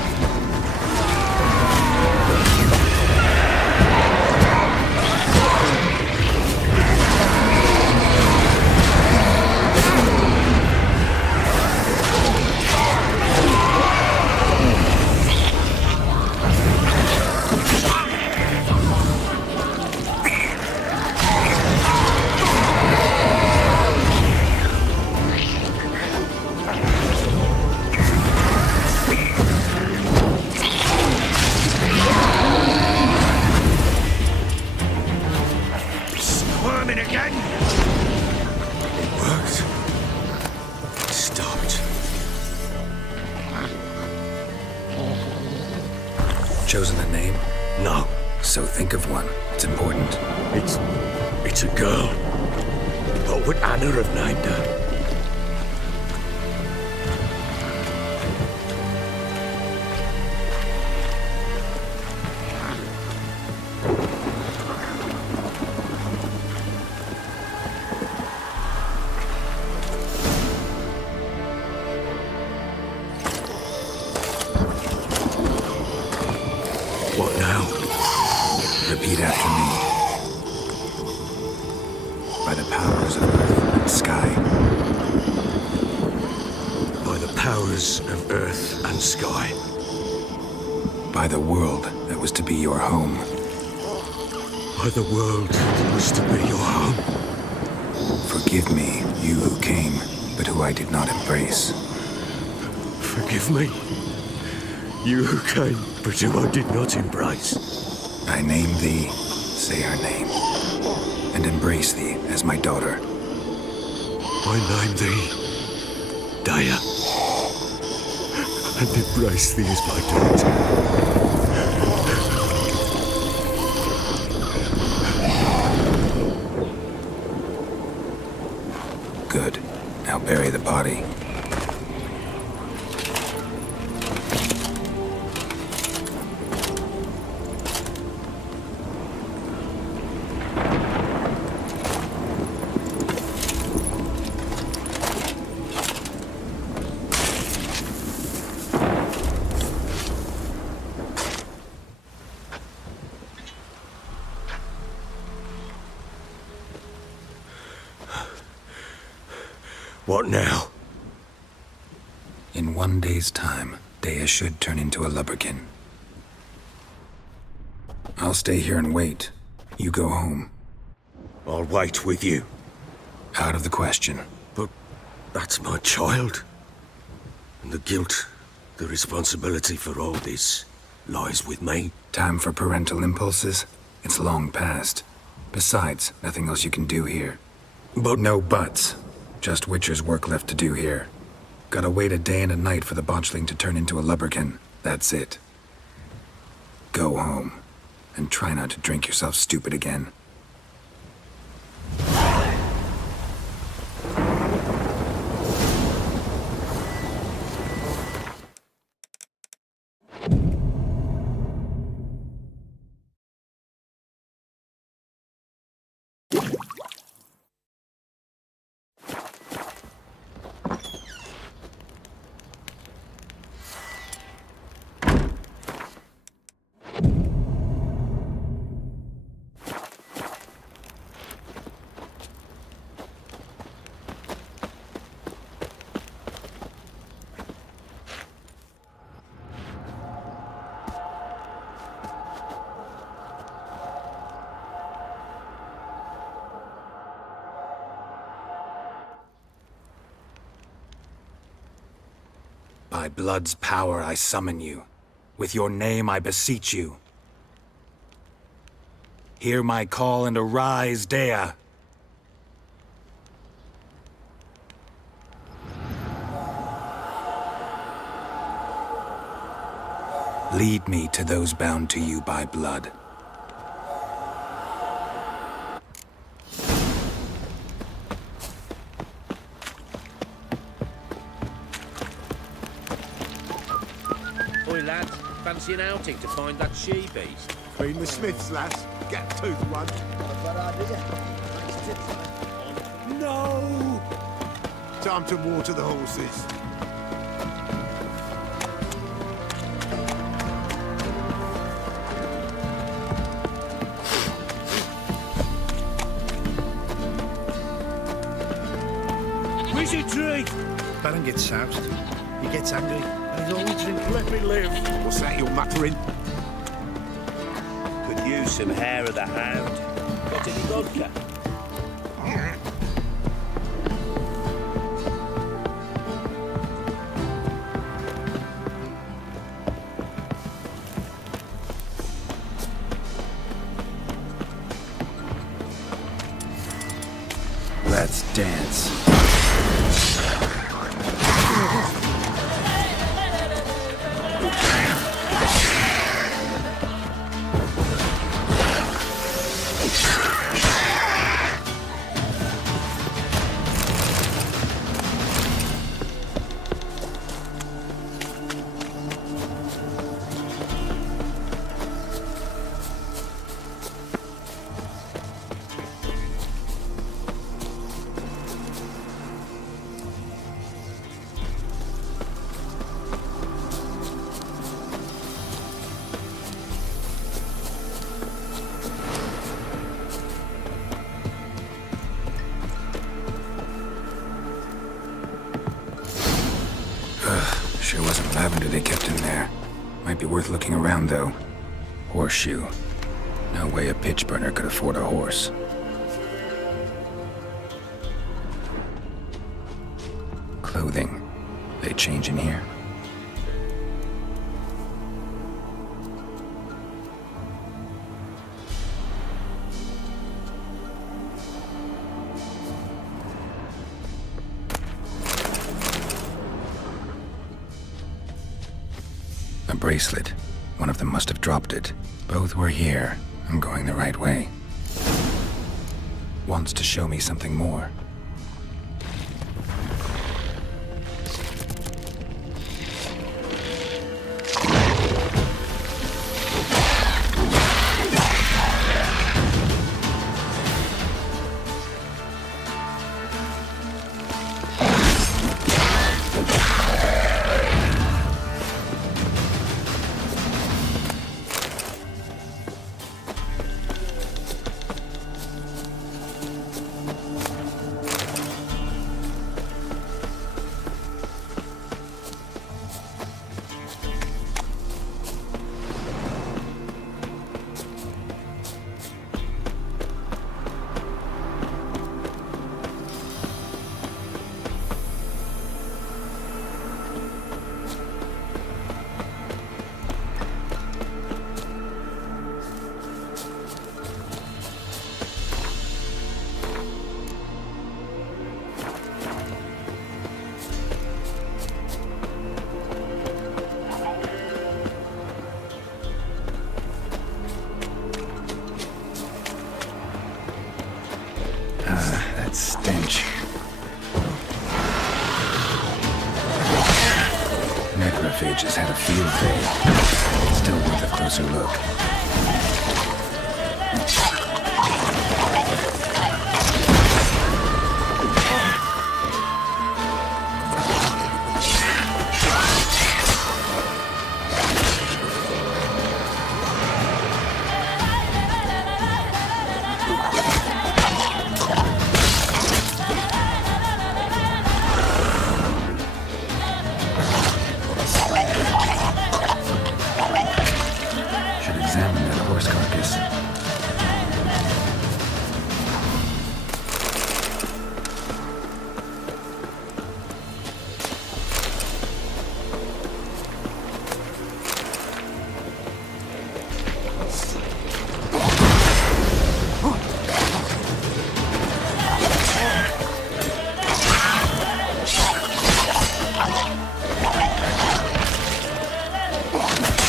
Again. It worked. Stopped. Chosen a name? No. So think of one. It's important. It's a girl. What would Anna have named her? What now? Repeat after me. By the powers of earth and sky. By the powers of earth and sky. By the world that was to be your home. By the world that was to be your home. Forgive me, you who came, but who I did not embrace. Forgive me, you who came, but who I did not embrace. I name thee, say her name, and embrace thee as my daughter. I name thee Daya. and embrace thee as my daughter. Good. Now bury the body. What now? In 1 day's time, Dea should turn into a lubberkin. I'll stay here and wait. You go home. I'll wait with you. Out of the question. But that's my child. And the guilt, the responsibility for all this lies with me. Time for parental impulses? It's long past. Besides, nothing else you can do here. But no buts. Just Witcher's work left to do here. Gotta wait a day and a night for the botchling to turn into a lubberkin. That's it. Go home. And try not to drink yourself stupid again. By blood's power I summon you. With your name I beseech you. Hear my call and arise, Dea. Lead me to those bound to you by blood. Oi, lads, fancy an outing to find that she-beast? Clean the Smiths, lass. Get a tooth one. No! Time to water the horses. Where's your drink? Baron gets soused. He gets angry. And he's always drinking. Let me live. What's that you're muttering? Could use some hair of the hound. Got any vodka? Let's dance. Sure wasn't lavender they kept in there. Might be worth looking around, though. Horseshoe. No way a pitch burner could afford a horse. Clothing. They change in here? A bracelet. One of them must have dropped it. Both were here. I'm going the right way. Wants to show me something more. That stench. Necrophages had a field day. Still worth a closer look.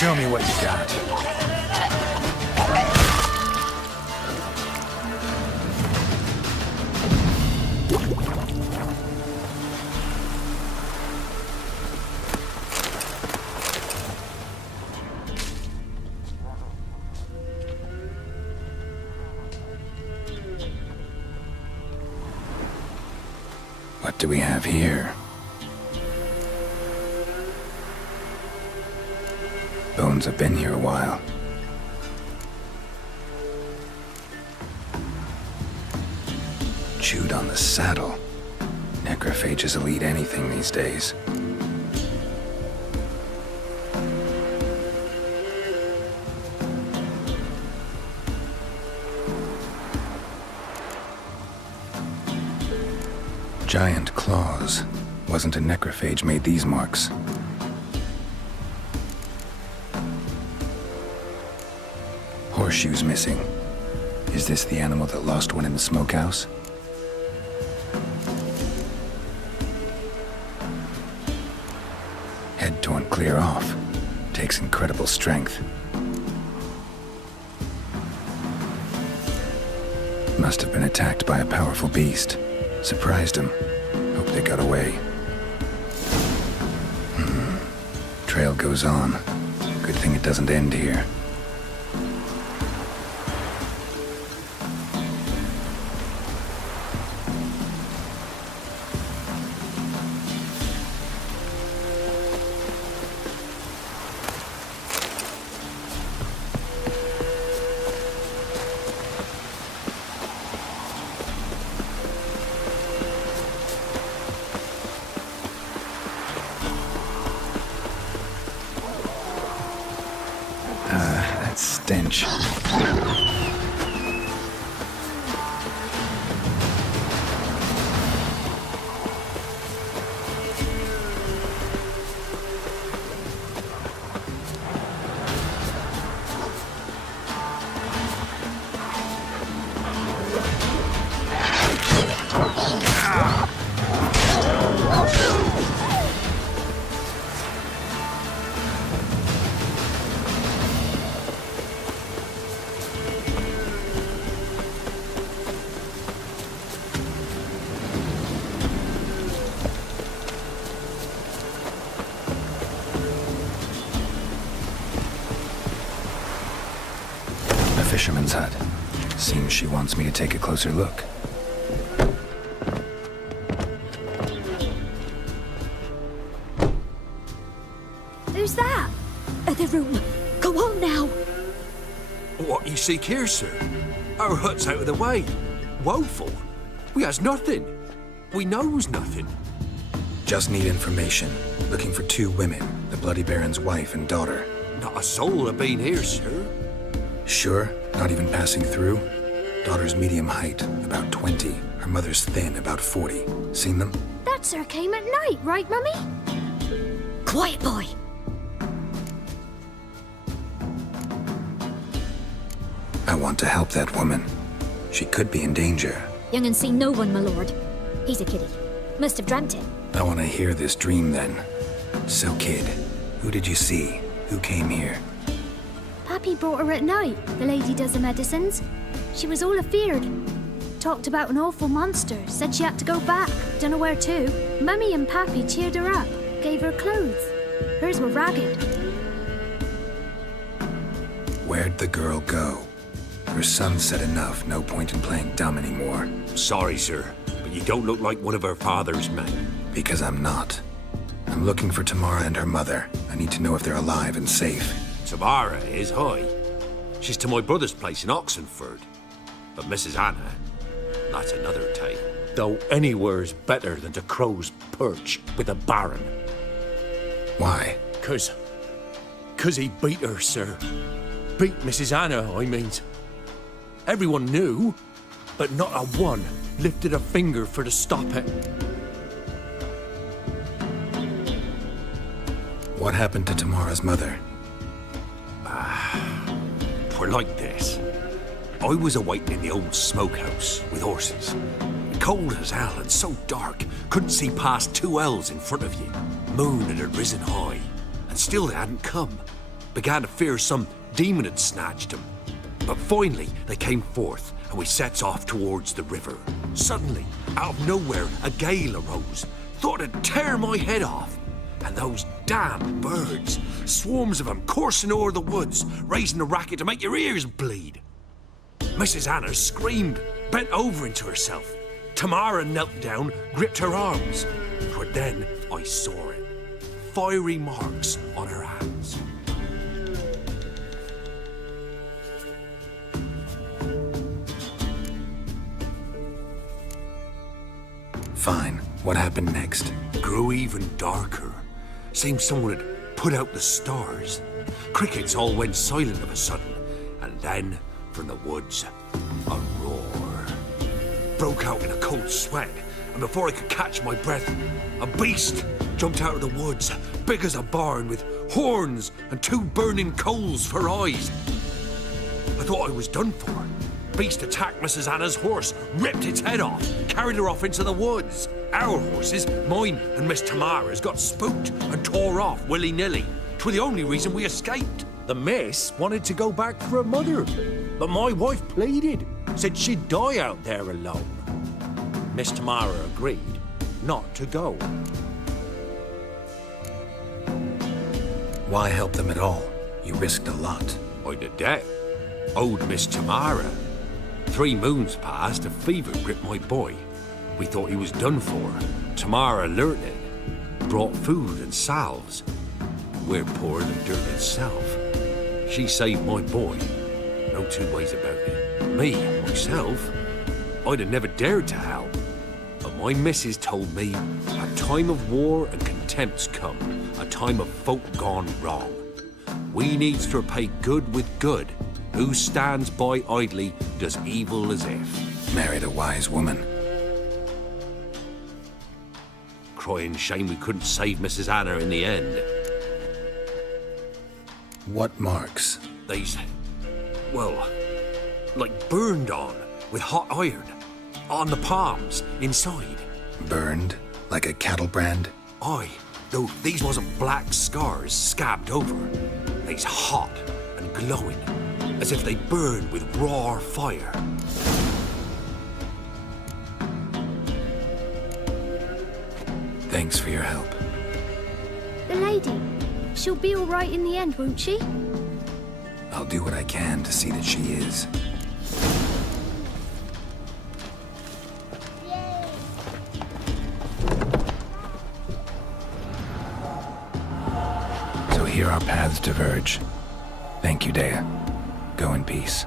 Show me what you got. What do we have here? Bones have been here a while. Chewed on the saddle. Necrophages will eat anything these days. Giant claws. Wasn't a necrophage made these marks. Horseshoes missing. Is this the animal that lost one in the smokehouse? Head torn clear off. Takes incredible strength. Must have been attacked by a powerful beast. Surprised him. Hope they got away. Trail goes on. Good thing it doesn't end here. That stench. Seems she wants me to take a closer look. Who's that? Other room. Go on now. What you seek here, sir? Our hut's out of the way. Woeful. We has nothing. We knows nothing. Just need information. Looking for 2 women, the Bloody Baron's wife and daughter. Not a soul have been here, sir. Sure? Not even passing through? Daughter's medium height, about 20. Her mother's thin, about 40. Seen them? That sir came at night, right, Mummy? Quiet, boy. I want to help that woman. She could be in danger. Young and seen no one, my lord. He's a kiddie. Must have dreamt it. I want to hear this dream then. So, kid, who did you see? Who came here? Pappy brought her at night. The lady does the medicines. She was all afeared. Talked about an awful monster. Said she had to go back. Dunno where to. Mummy and Pappy cheered her up. Gave her clothes. Hers were ragged. Where'd the girl go? Her son said enough. No point in playing dumb anymore. Sorry, sir, but you don't look like one of her father's men. Because I'm not. I'm looking for Tamara and her mother. I need to know if they're alive and safe. Tamara is, hi. She's to my brother's place in Oxenford. But Mrs. Anna, that's another tale. Though anywhere's better than to Crow's Perch with a baron. Why? 'Cause he beat her, sir. Beat Mrs. Anna, I mean. Everyone knew, but not a one lifted a finger for to stop it. What happened to Tamara's mother? Twere like this. I was awaiting in the old smokehouse with horses. Cold as hell and so dark, couldn't see past 2 ells in front of you. Moon had risen high, and still they hadn't come. Began to fear some demon had snatched them. But finally, they came forth, and we sets off towards the river. Suddenly, out of nowhere, a gale arose. Thought it'd tear my head off. And those damn birds, swarms of them coursing o'er the woods, raising a racket to make your ears bleed. Mrs. Anna screamed, bent over into herself. Tamara knelt down, gripped her arms. But then I saw it. Fiery marks on her hands. Fine. What happened next? Grew even darker. Seemed someone had put out the stars. Crickets all went silent of a sudden. And then, from the woods, a roar. Broke out in a cold sweat. And before I could catch my breath, a beast jumped out of the woods, big as a barn, with horns and 2 burning coals for eyes. I thought I was done for. Beast attacked Mrs. Anna's horse, ripped its head off, carried her off into the woods. Our horses, mine and Miss Tamara's, got spooked and tore off willy-nilly. 'Twere the only reason we escaped. The miss wanted to go back for her mother, but my wife pleaded, said she'd die out there alone. Miss Tamara agreed not to go. Why help them at all? You risked a lot. I'd a debt. Owed Miss Tamara. 3 moons passed, a fever gripped my boy. We thought he was done for. Tamara learnt it. Brought food and salves. We're poorer than dirt itself. She saved my boy. No 2 ways about it. Me, myself, I'd have never dared to help. But my missus told me a time of war and contempt's come. A time of folk gone wrong. We needs to repay good with good. Who stands by idly does evil as if. Married a wise woman. Crying shame we couldn't save Mrs. Anna in the end. What marks? They's, well, like burned on with hot iron. On the palms, inside. Burned? Like a cattle brand? Aye, though these wasn't black scars scabbed over. They's hot and glowing. As if they burned with raw fire. Thanks for your help. The lady. She'll be all right in the end, won't she? I'll do what I can to see that she is. our paths diverge. Thank you, Dea. Go in peace.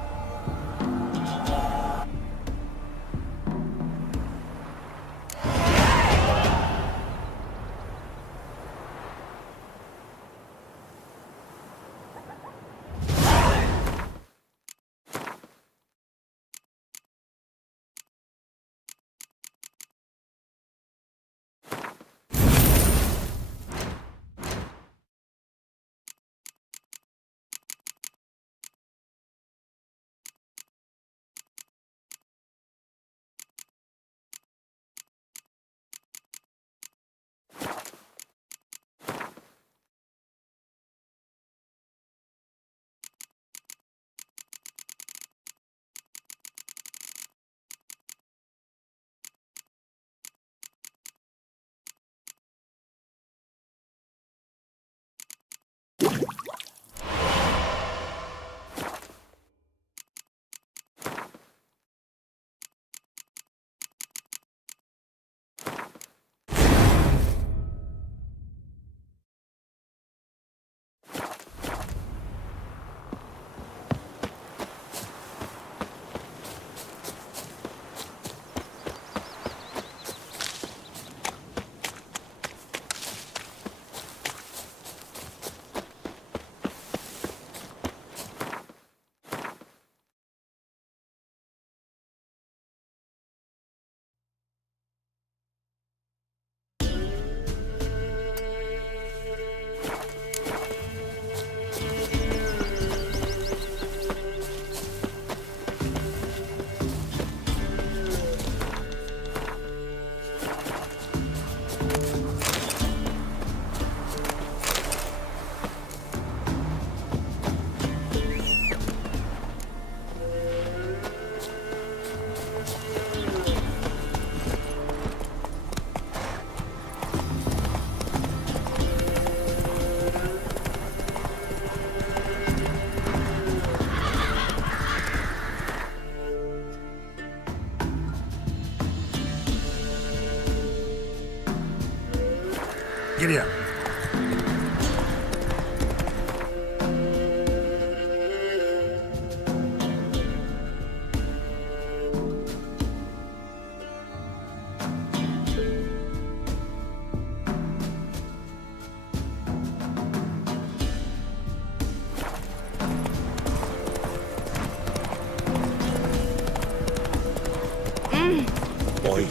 Giddy up.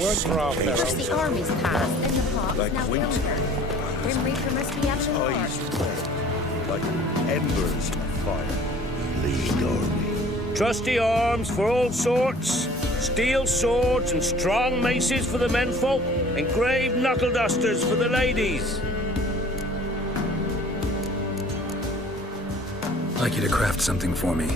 First the armies passed, then the hawks, Like now winter. winter. Grim Reaper must be at the mark. Eyes red, like embers in a fire. Lead army. Trusty arms for all sorts, steel swords and strong maces for the menfolk, engraved knuckle dusters for the ladies. I'd like you to craft something for me.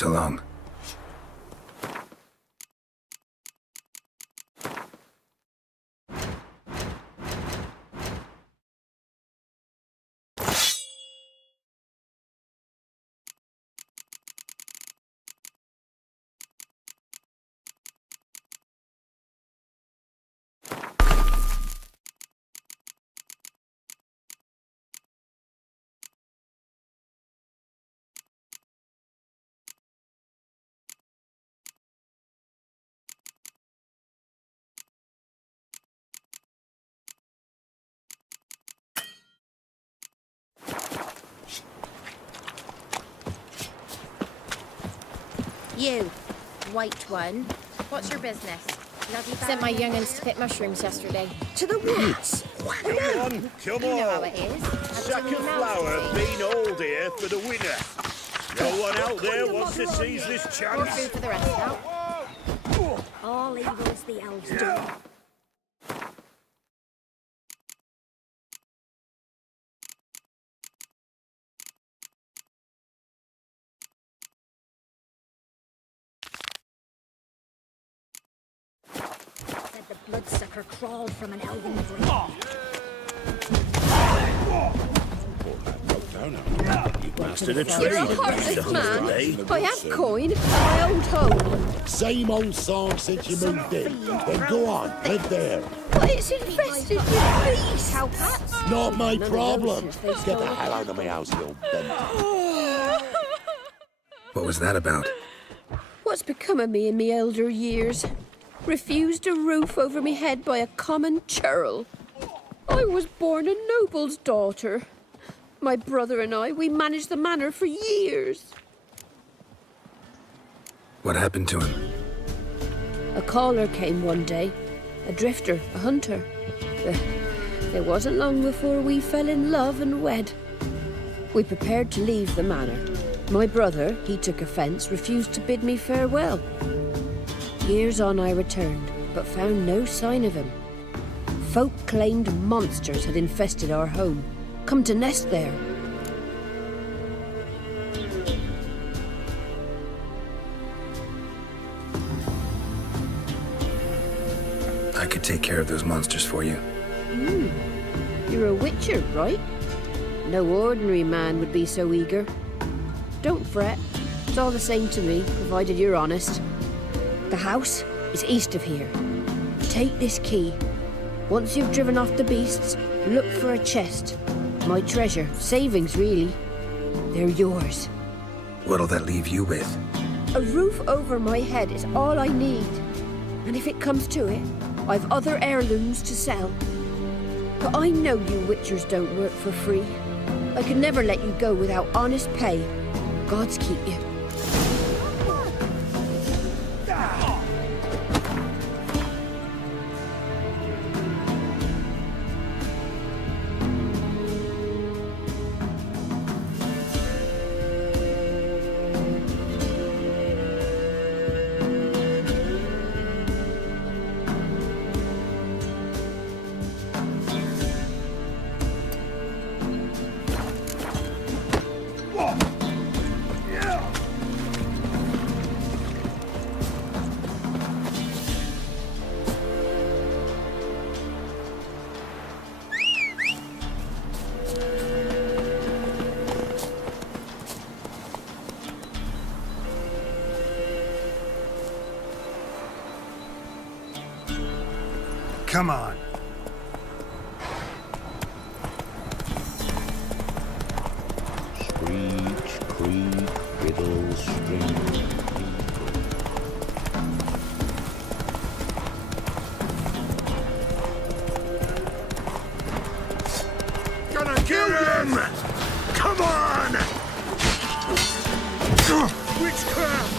So long. You, white one. What's your business? Sent my young'uns to pick mushrooms yesterday. To the woods? Come on, come You know how on. it is. Sack of flour been old here for the winter. No one out there wants to seize this More chance. food for the rest now. All evil's the elves do. Said the bloodsucker crawled from an elven grave. You mastered a You're trade. a heartless Mr. man. Holiday. I have coin at my old home. Same old song since you moved in. Then go on, live there. But it's infested with beasts. Cowpats? Not my None of problem. those since they Get the stole hell out of my house, you old bent. What was that about? What's become of me in me elder years? Refused a roof over me head by a common churl. I was born a noble's daughter. My brother and I, we managed the manor for years. What happened to him? A caller came one day, a drifter, a hunter. It wasn't long before we fell in love and wed. We prepared to leave the manor. My brother, he took offence, refused to bid me farewell. Years on I returned, but found no sign of him. Folk claimed monsters had infested our home, come to nest there. I could take care of those monsters for you. You're a witcher, right? No ordinary man would be so eager. Don't fret. It's all the same to me, provided you're honest. The house is east of here. Take this key. Once you've driven off the beasts, look for a chest. My treasure. Savings, really. They're yours. What'll that leave you with? A roof over my head is all I need. And if it comes to it, I've other heirlooms to sell. But I know you witchers don't work for free. I could never let you go without honest pay. Gods keep you. Come on. Screech, creak, riddle, string. Gonna kill him! Come on! Witchcraft!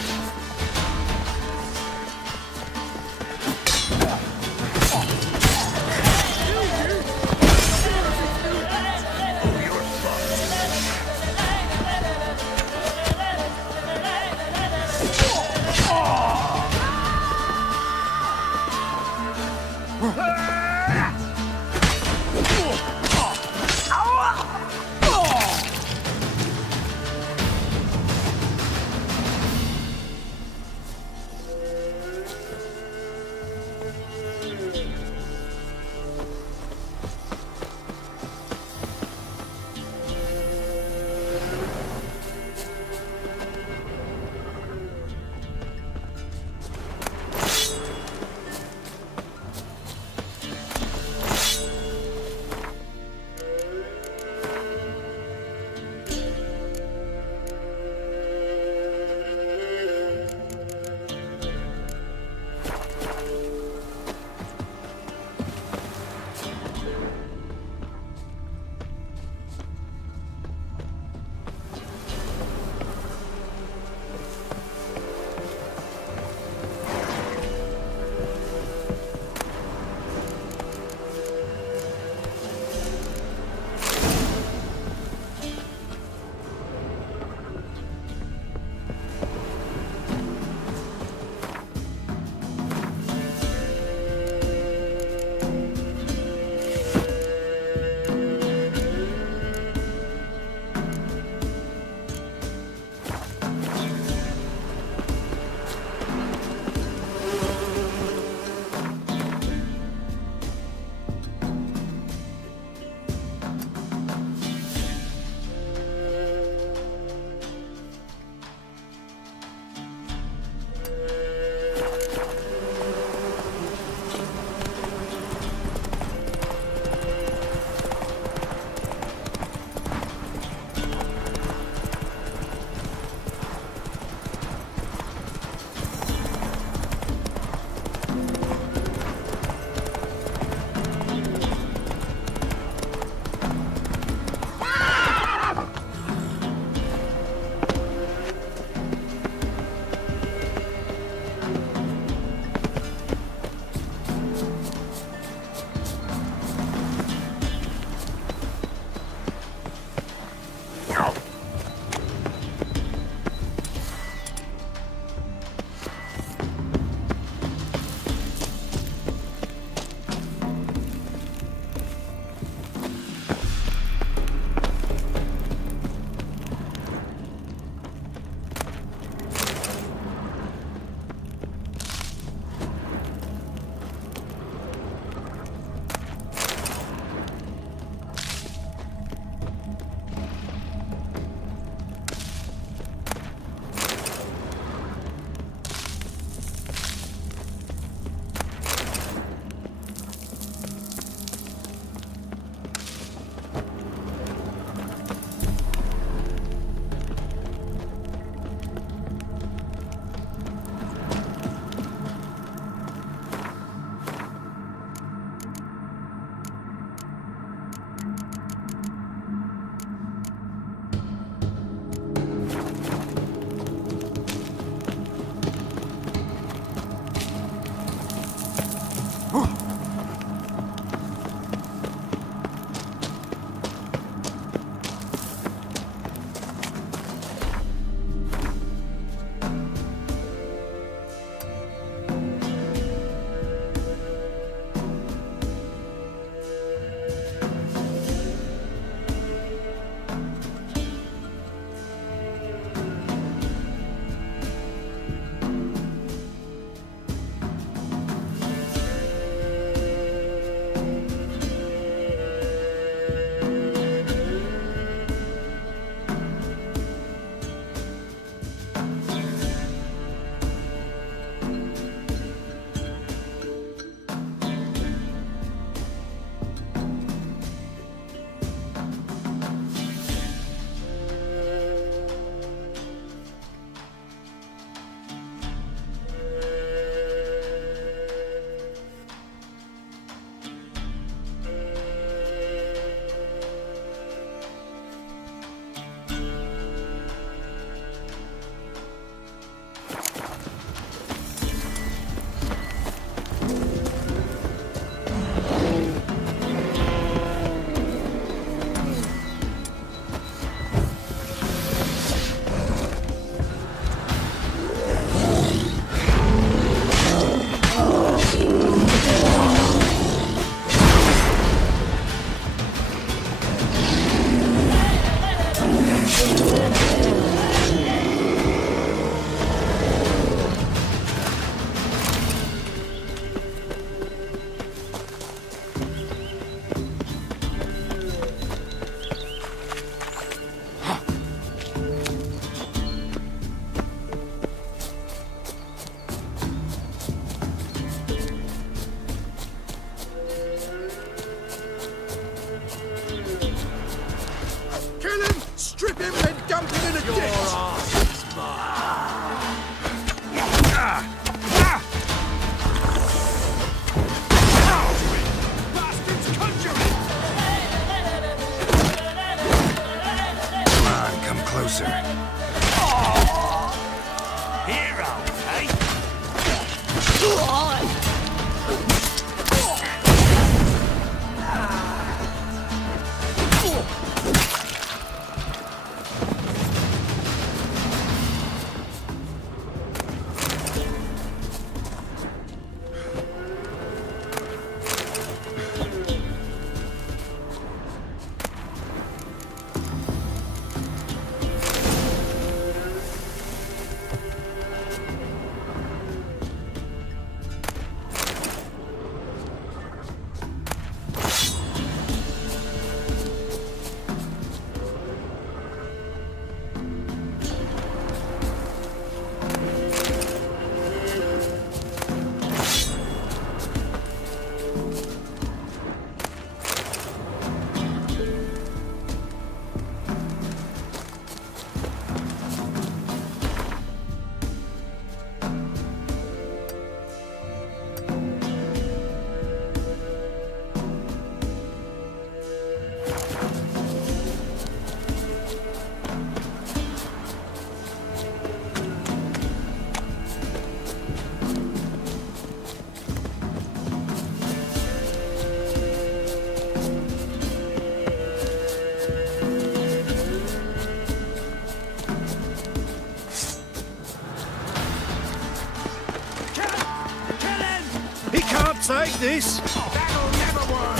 this? That'll never work!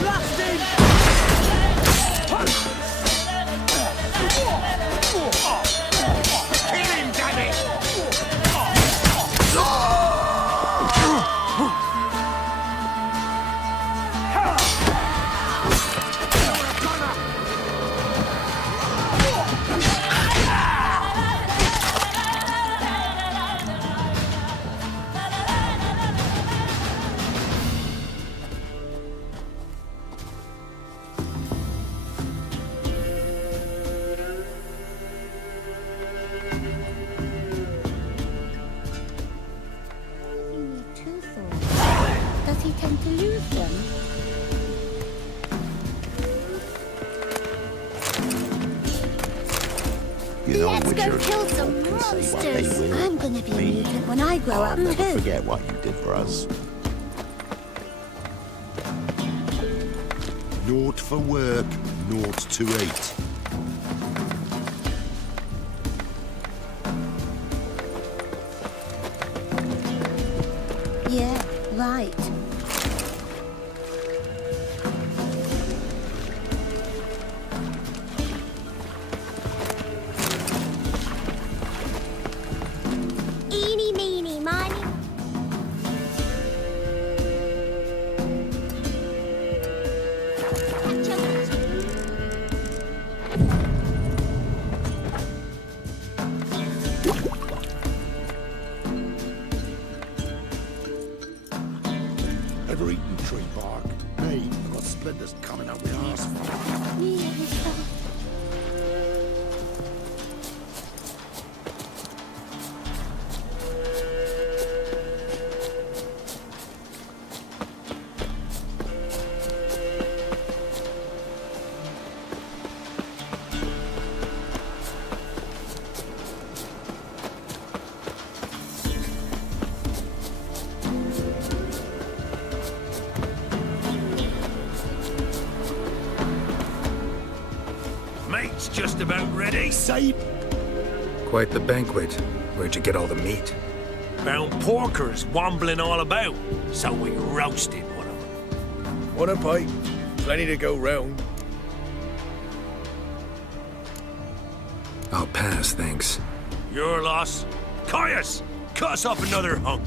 Blast him! Kill him, damn it! Does he tend to lose them? You know, Let's Witcher, go kill some can say what they monsters. will. I'm gonna be a mutant when I grow I'll up. never forget what you did for us. Naught for work, naught to eat. Yeah, right. Eeny, meeny, miny. Ever eaten tree bark? Me, I've got splinters coming out my arse. Mate's just about ready. Say, Quite the banquet. Where'd you get all the meat? found porkers wambling all about, so we roasted one of them. Want a pint? Plenty to go round. I'll pass, thanks. Your loss. Caius, cut us up another hunk.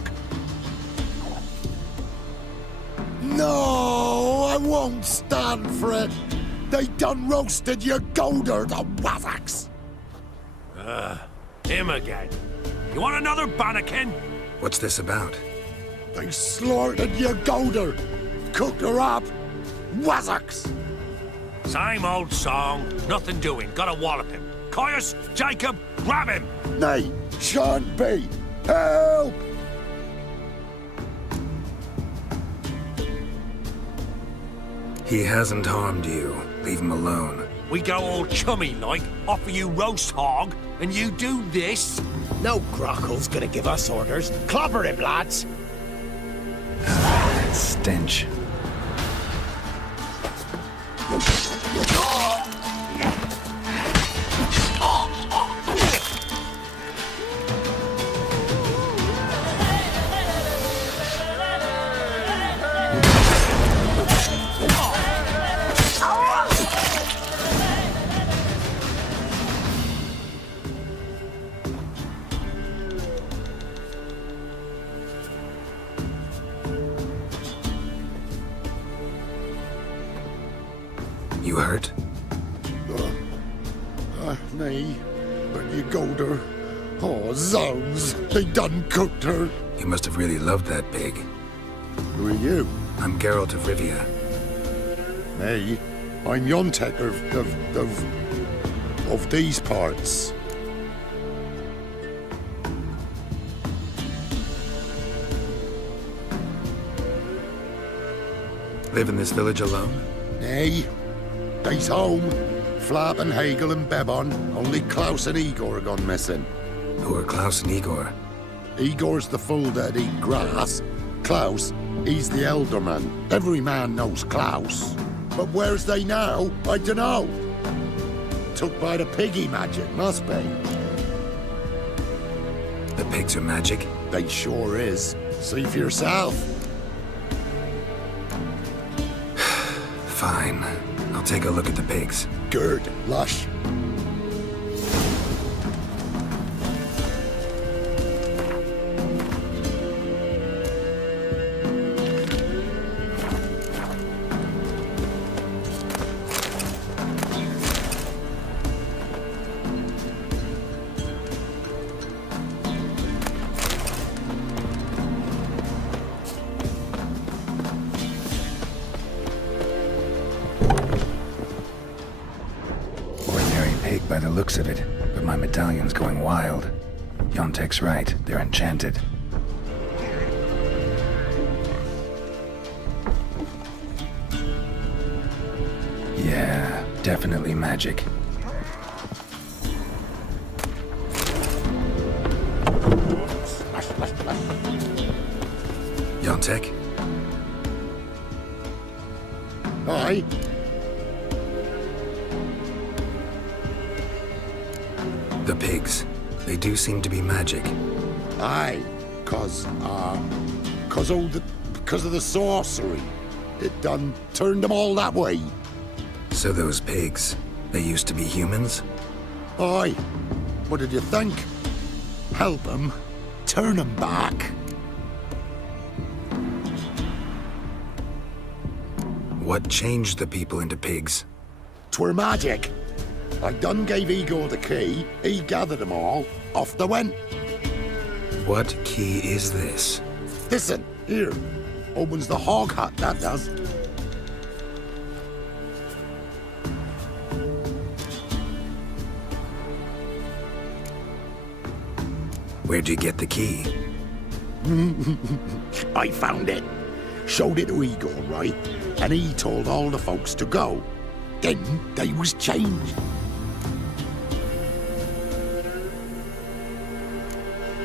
No, I won't stand for it. They done roasted your golder, the wazzocks. Him again. You want another bannikin? What's this about? They slaughtered your golder, cooked her up, wazzocks. Same old song, nothing doing. Gotta wallop him. Caius, Jacob, grab him! Nay, shan't be. Help! He hasn't harmed you. Leave him alone. We go all chummy like, offer you roast hog, and you do this? No Grockle's gonna give us orders. Clobber him, lads. That stench. You hurt? Me, but your golder. Oh, zounds, they done cooked her. You must have really loved that pig. Who are you? I'm Geralt of Rivia. Me? I'm Yontek of these parts. Live in this village alone? Nay, they's home. Flap and Hagel and Bebon. Only Klaus and Igor gone missing. Who are Klaus and Igor? Igor's the fool that eat grass. Klaus, he's the elder man. Every man knows Klaus. But where's they now? I dunno. Took by the piggy magic, must be. pigs are magic? They sure is. See for yourself. Fine. I'll take a look at the pigs. Good, lush. By the looks of it, but my medallion's going wild. Yontek's right, they're enchanted. Yeah, definitely magic. Yontek? Aye. The pigs. They do seem to be magic. Aye, cause of the sorcery. It done turned them all that way. So those pigs, they used to be humans? Aye. What did you think? Help them, turn them back. What changed the people into pigs? 'Twere magic. I done gave Igor the key, he gathered them all, off they went. What key is this? Listen, here. Opens the hog hut, that does. Where'd you get the key? I found it. Showed it to Igor, right? And he told all the folks to go. Then they was changed.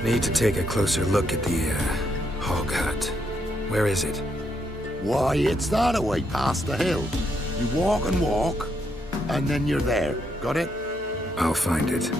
Need to take a closer look at the, hog hut. Where is it? Why, it's that away past the hill. You walk and walk, and then you're there. Got it? I'll find it.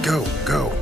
Go, go.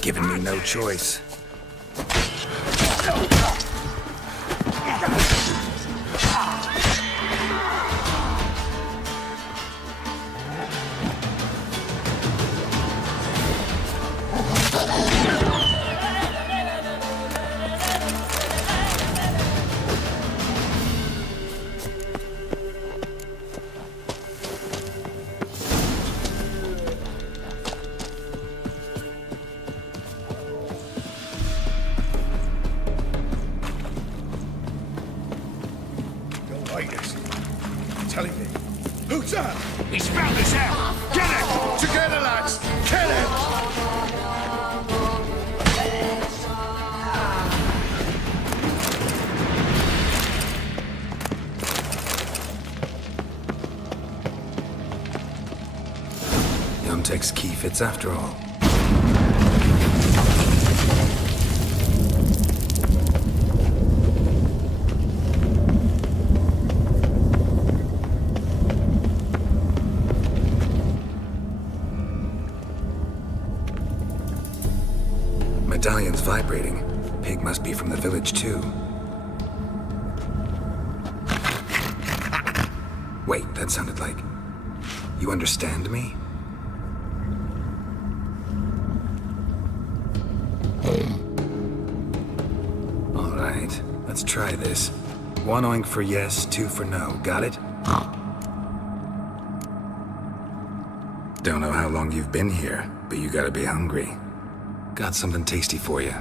Giving me no choice. He's found us out! Get him! Together, lads! Kill him! Yontek's key fits after all. Medallion's vibrating. Pig must be from the village, too. Wait, that sounded like... You understand me? All right, let's try this. 1 oink for yes, 2 for no. Got it? Don't know how long you've been here, but you gotta be hungry. Got something tasty for you.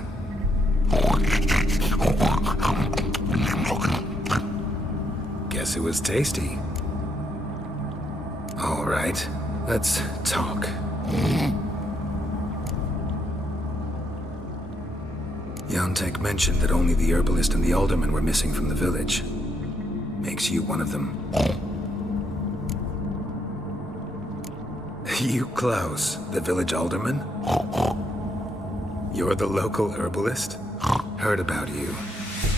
Guess it was tasty. All right, let's talk. Yontek mentioned that only the herbalist and the alderman were missing from the village. Makes you one of them. You, Klaus, the village alderman? You're the local herbalist? Heard about you.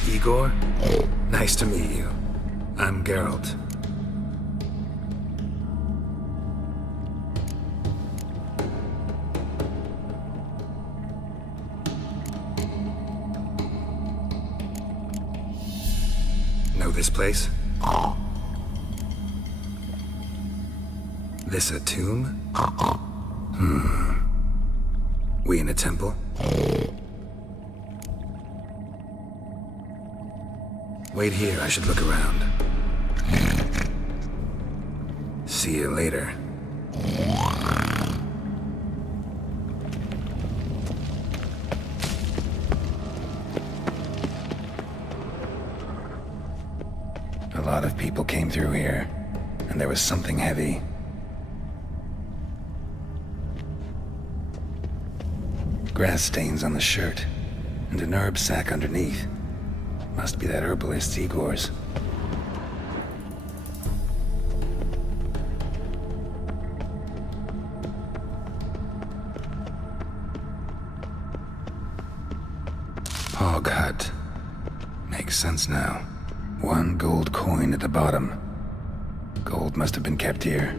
Igor? Nice to meet you. I'm Geralt. Know this place? This a tomb? We in a temple? Wait here, I should look around. See you later. A lot of people came through here, and there was something heavy. Grass stains on the shirt, and an herb sack underneath. Must be that herbalist Igor's. Hog hut. Makes sense now. 1 gold coin at the bottom. Gold must have been kept here.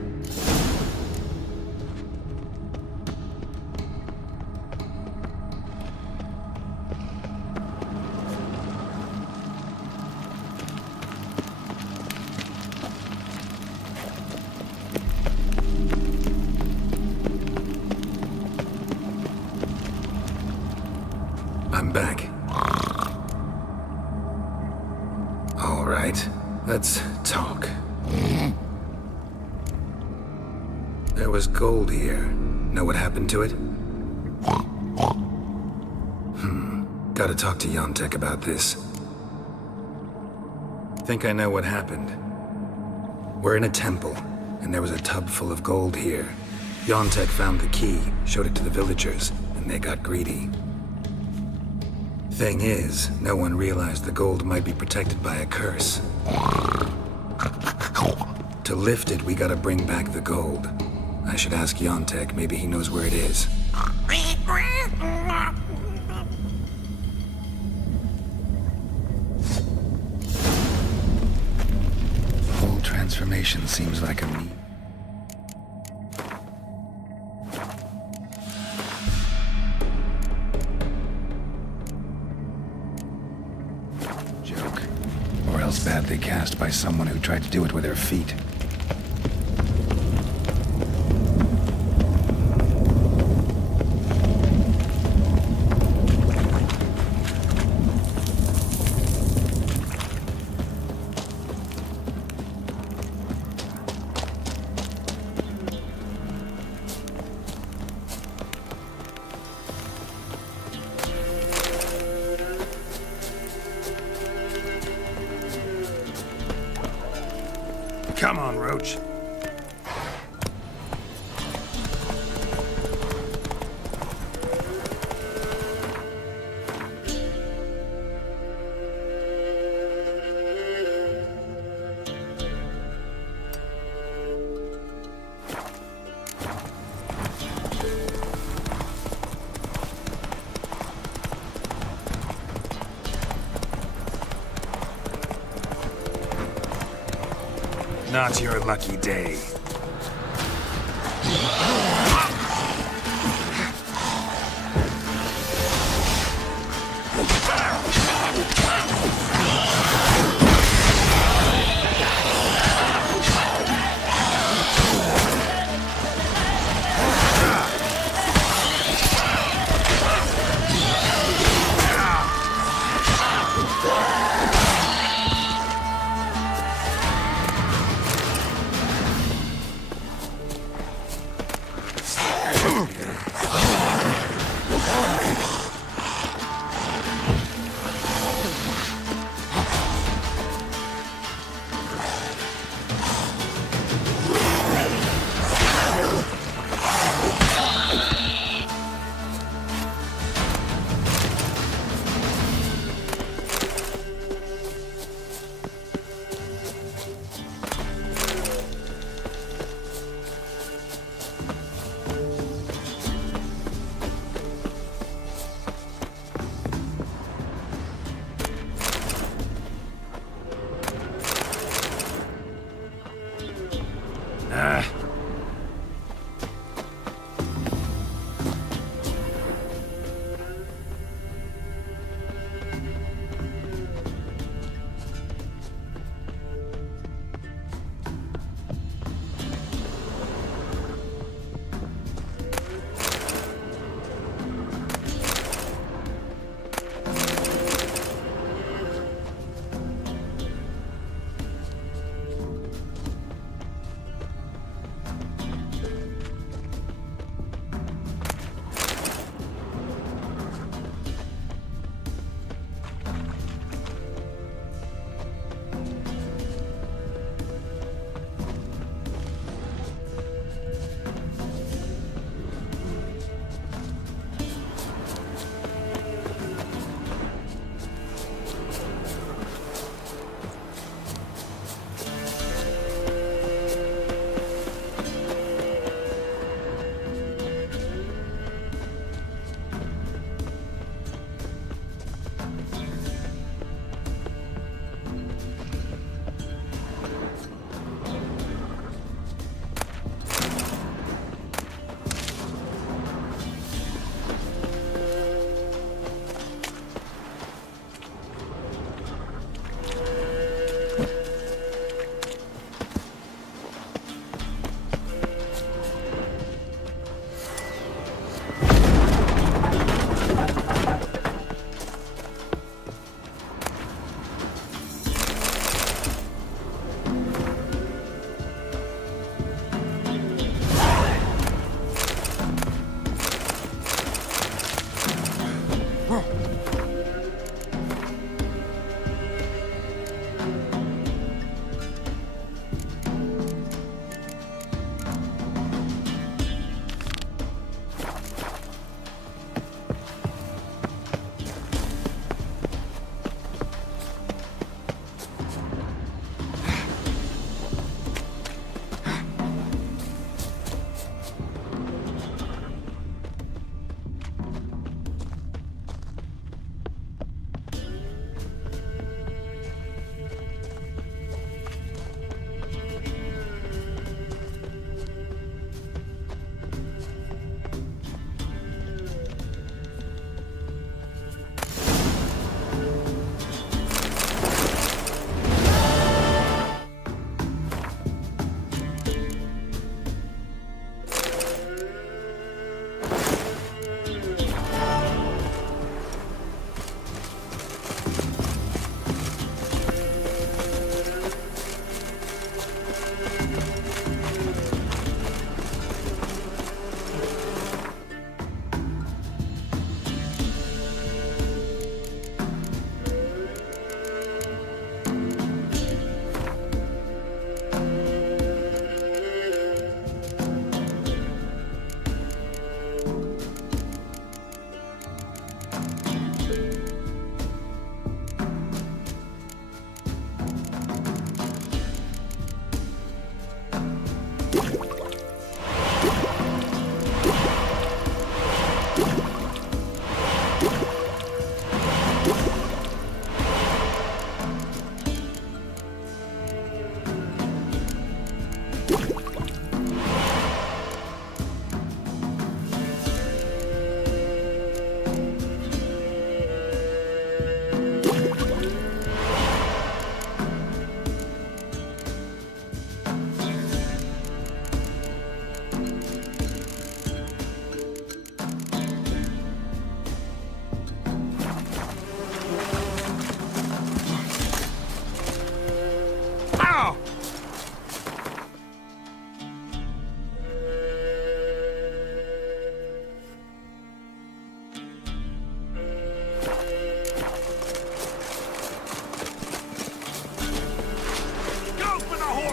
I'm back. All right, let's talk. There was gold here. Know what happened to it? Gotta talk to Yontek about this. Think I know what happened. We're in a temple, and there was a tub full of gold here. Yontek found the key, showed it to the villagers, and they got greedy. Thing is, no one realized the gold might be protected by a curse. To lift it, we gotta bring back the gold. I should ask Yontek, maybe he knows where it is. The whole transformation seems like a me. Joke. Or else badly cast by someone who tried to do it with their feet. Come on, Roach. Not your lucky day.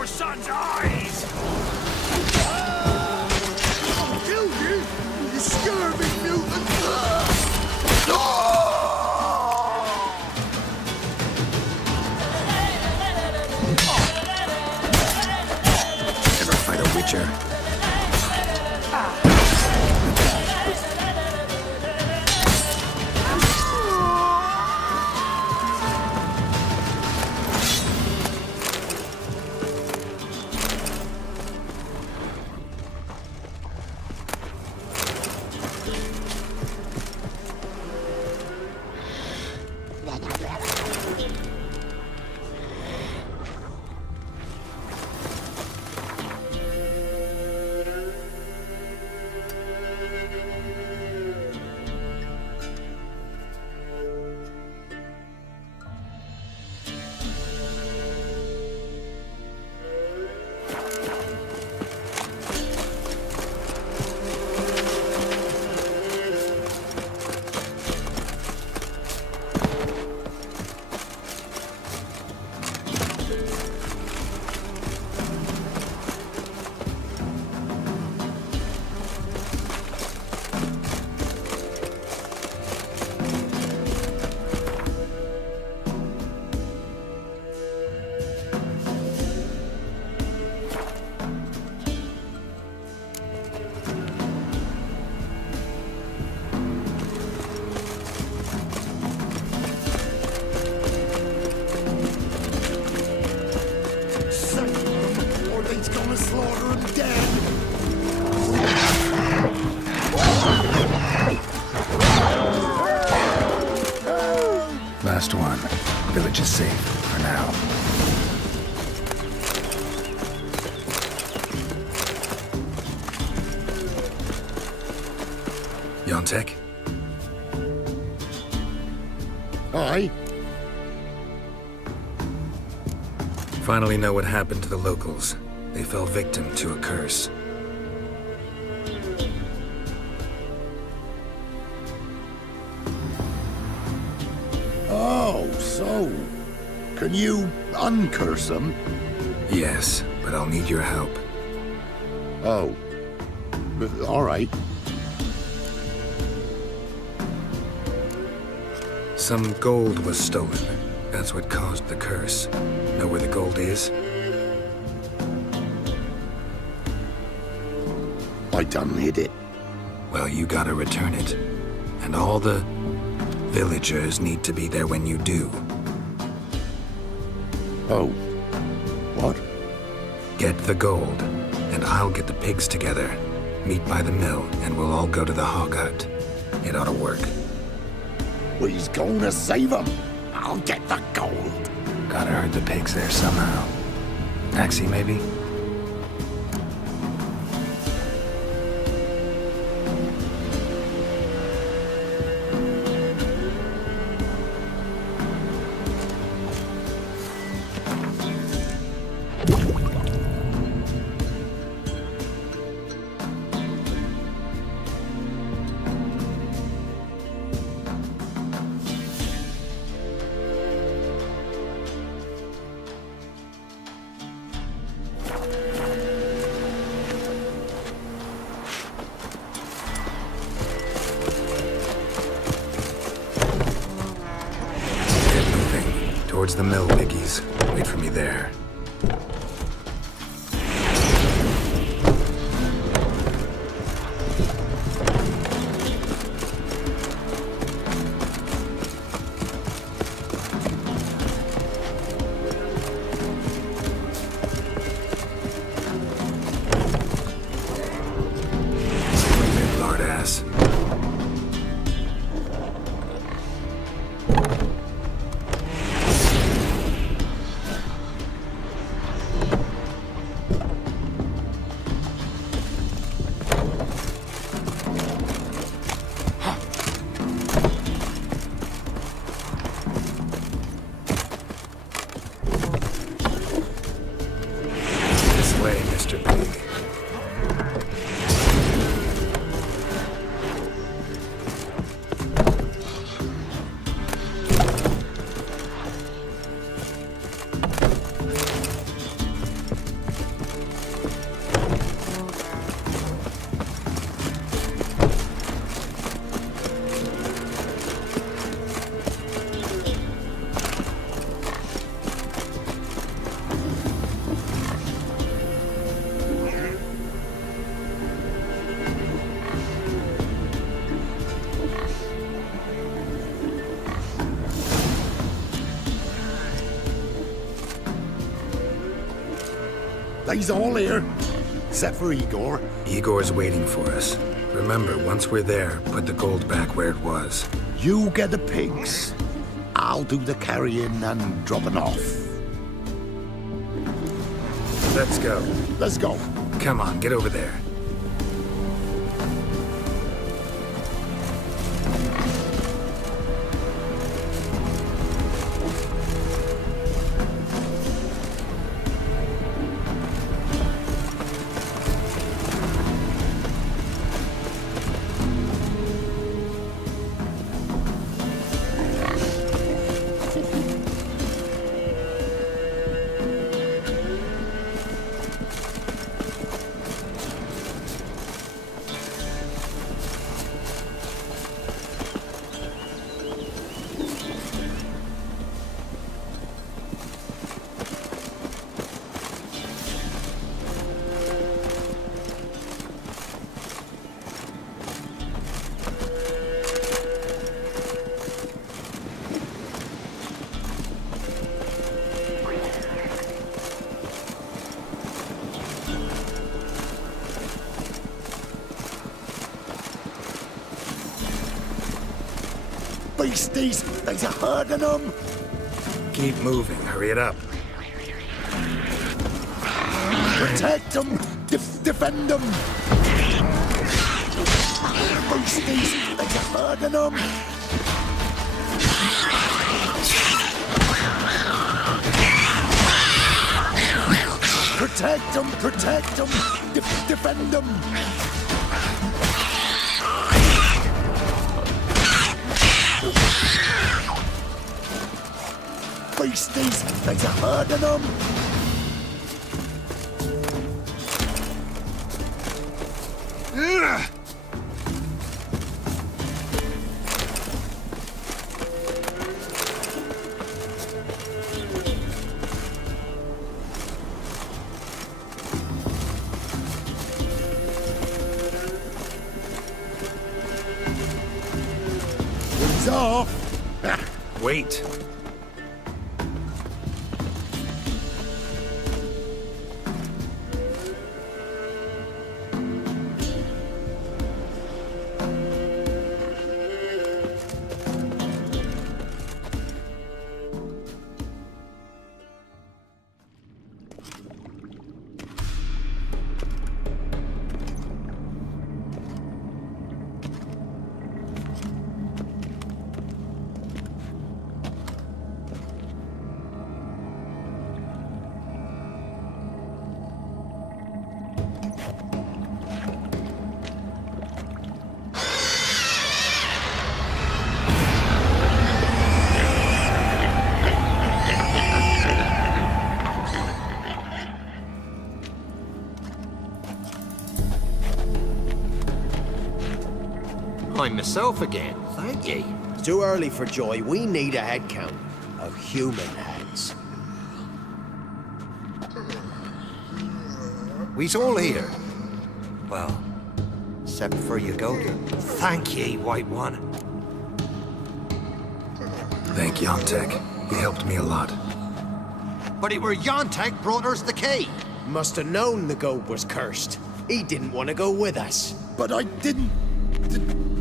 son's eyes! Kill you, you scurvy mutant! Ever fight a Witcher? Last one. Village is safe for now. Yontek? Aye. Finally know what happened to the locals. They fell victim to a curse. Oh, so... Can you uncurse them? Yes, but I'll need your help. Oh. All right. Some gold was stolen. That's what caused the curse. Know where the gold is? I done hid it. Well, you gotta return it. And all the villagers need to be there when you do. Oh. What? Get the gold, and I'll get the pigs together. Meet by the mill, and we'll all go to the hog hut. It ought to work. Well, he's going to save them. I'll get the gold. Gotta herd the pigs there somehow. Taxi, maybe? Towards the mill, piggies. Wait for me there. Lard ass. Mr. Pig. They's all here, except for Igor. Igor's waiting for us. Remember, once we're there, put the gold back where it was. You get the pigs. I'll do the carrying and dropping off. Let's go. Let's go. Come on, get over there. Beasties, there's a herd of them. Keep moving, hurry it up. Protect them, defend them. Beasties, there's a herd of them. Protect them! Protect them! Defend them! Beasties! There's a herd of them! Ugh. He's off! Wait. I'm myself again, thank ye. It's too early for joy. We need a head count of human heads. We's all here. Well, except for Yagoda. Thank ye, White One. Thank Yontek. He helped me a lot. But it were Yontek brought us the key. Must have known the goat was cursed. He didn't want to go with us. But I didn't...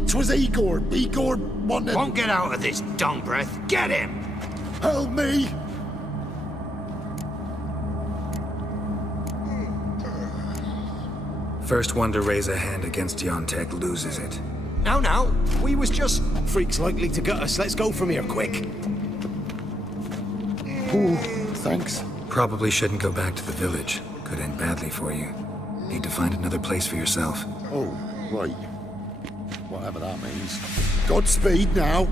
'Twas Igor. Igor wanted... Won't get out of this dung breath. Get him! Help me! First one to raise a hand against Yontek loses it. No. We was just... Freak's likely to gut us. Let's go from here, quick. Ooh, thanks. Probably shouldn't go back to the village. Could end badly for you. Need to find another place for yourself. Oh, right. Whatever that means. Godspeed now.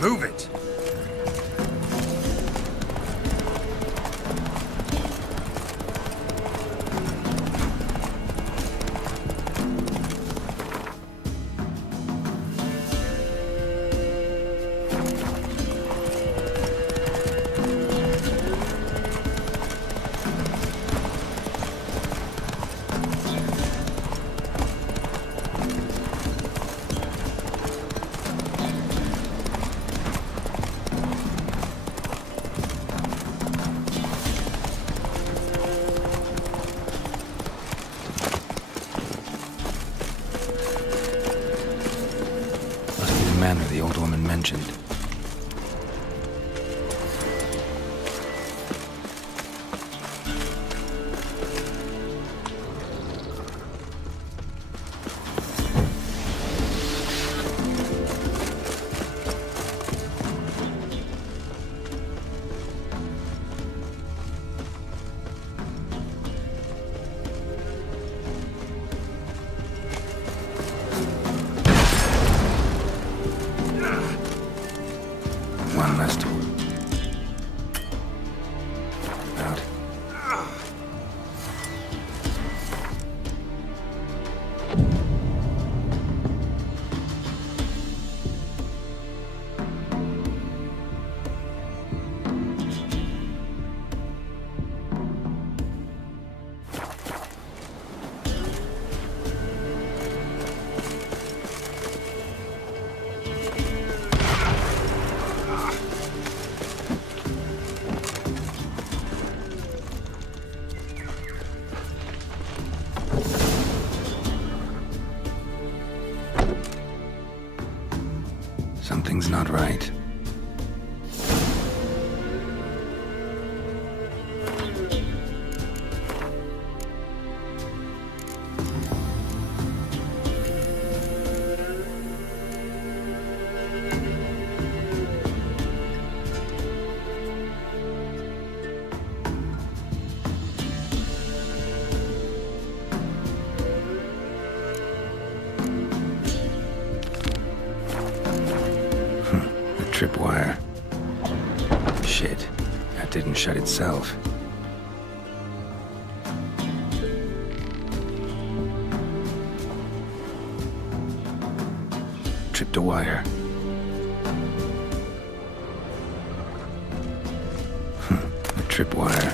Move it! Manor the old woman mentioned. Something's not right. Tripwire. Shit. That didn't shut itself. Tripped a wire. A tripwire.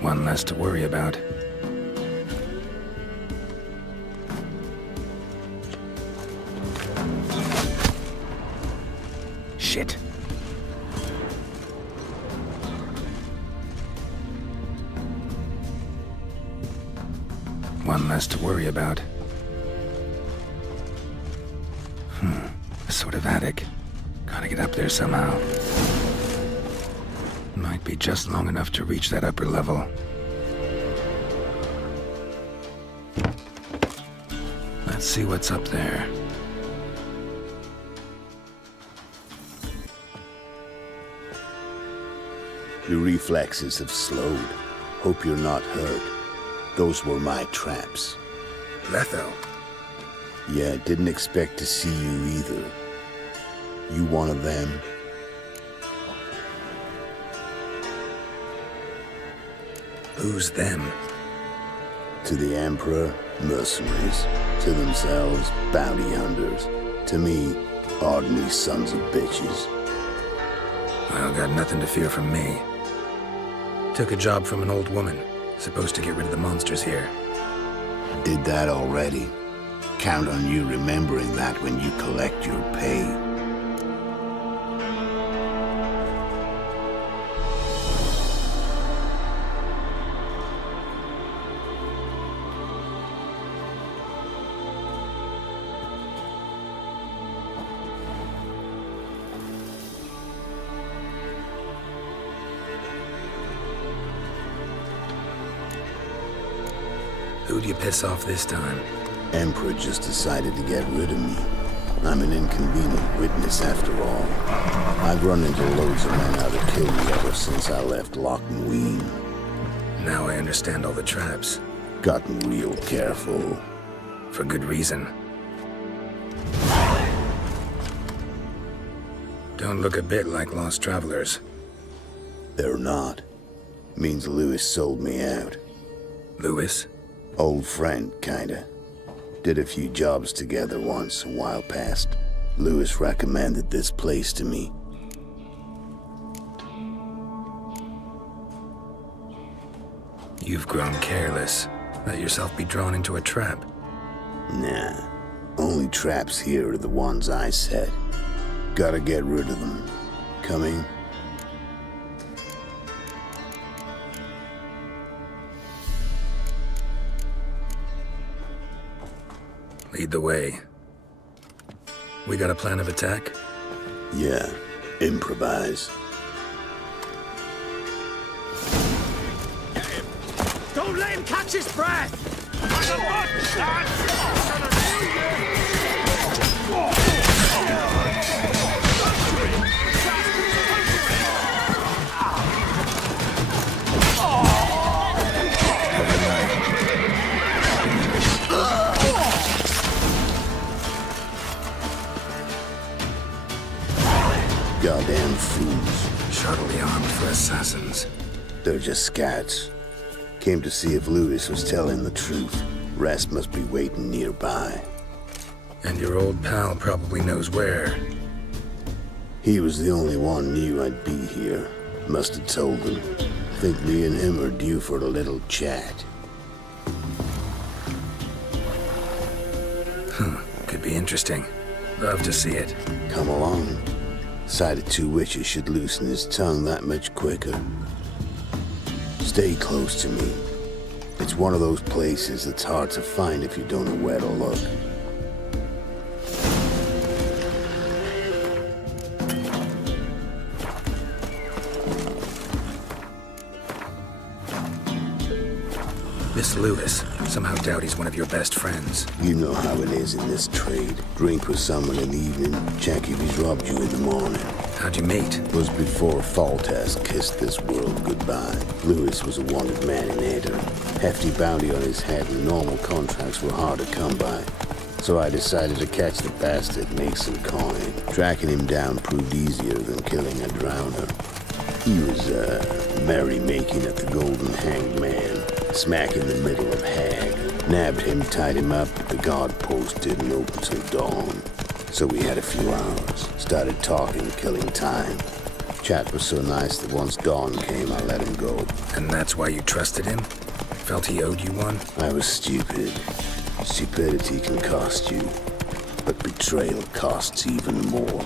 One less to worry about. Shit. One less to worry about. A sort of attic. Gotta get up there somehow. Might be just long enough to reach that upper level. Let's see what's up there. Your reflexes have slowed. Hope you're not hurt. Those were my traps. Letho. Yeah, didn't expect to see you either. You one of them? Who's them? To the Emperor, mercenaries. To themselves, bounty hunters. To me, ordinary sons of bitches. Well, got nothing to fear from me. Took a job from an old woman. Supposed to get rid of the monsters here. Did that already. Count on you remembering that when you collect your pay. Who'd you piss off this time? Emperor just decided to get rid of me. I'm an inconvenient witness after all. I've run into loads of men out to kill me ever since I left Loch and Ween. Now I understand all the traps. Gotten real careful. For good reason. Don't look a bit like lost travelers. They're not. Means Lewis sold me out. Lewis? Old friend, kinda. Did a few jobs together once, a while past. Lewis recommended this place to me. You've grown careless. Let yourself be drawn into a trap. Nah. Only traps here are the ones I set. Gotta get rid of them. Coming? Lead the way. We got a plan of attack? Yeah. Improvise. Don't let him catch his breath! Goddamn fools. Shoddily armed for assassins. They're just scouts. Came to see if Lewis was telling the truth. Rest must be waiting nearby. And your old pal probably knows where. He was the only one knew I'd be here. Must have told them. Think me and him are due for a little chat. Could be interesting. Love to see it. Come along. Sight of two witches should loosen his tongue that much quicker. Stay close to me. It's one of those places that's hard to find if you don't know where to look. Miss Lewis. Somehow doubt he's one of your best friends. You know how it is in this trade. Drink with someone in the evening, check if he's robbed you in the morning. How'd you meet? Was before Faltas kissed this world goodbye. Lewis was a wanted man in Eder. Hefty bounty on his head and normal contracts were hard to come by. So I decided to catch the bastard, make some coin. Tracking him down proved easier than killing a drowner. He was, merry-making at the Golden Hanged Man. Smack in the middle of Hag. Nabbed him, tied him up, but the guard post didn't open till dawn. So we had a few hours. Started talking, killing time. Chat was so nice that once dawn came, I let him go. And that's why you trusted him? Felt he owed you one? I was stupid. Stupidity can cost you, but betrayal costs even more.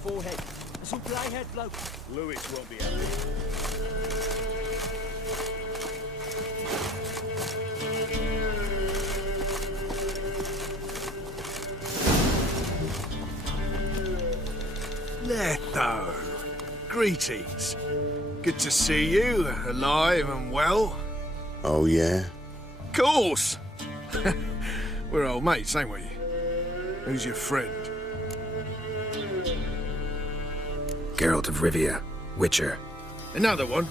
Forehead. Some grey-head bloke. Lewis won't be happy. Letho. Greetings. Good to see you, alive and well. Oh, yeah? Course! We're old mates, ain't we? Who's your friend? Geralt of Rivia, Witcher. Another one?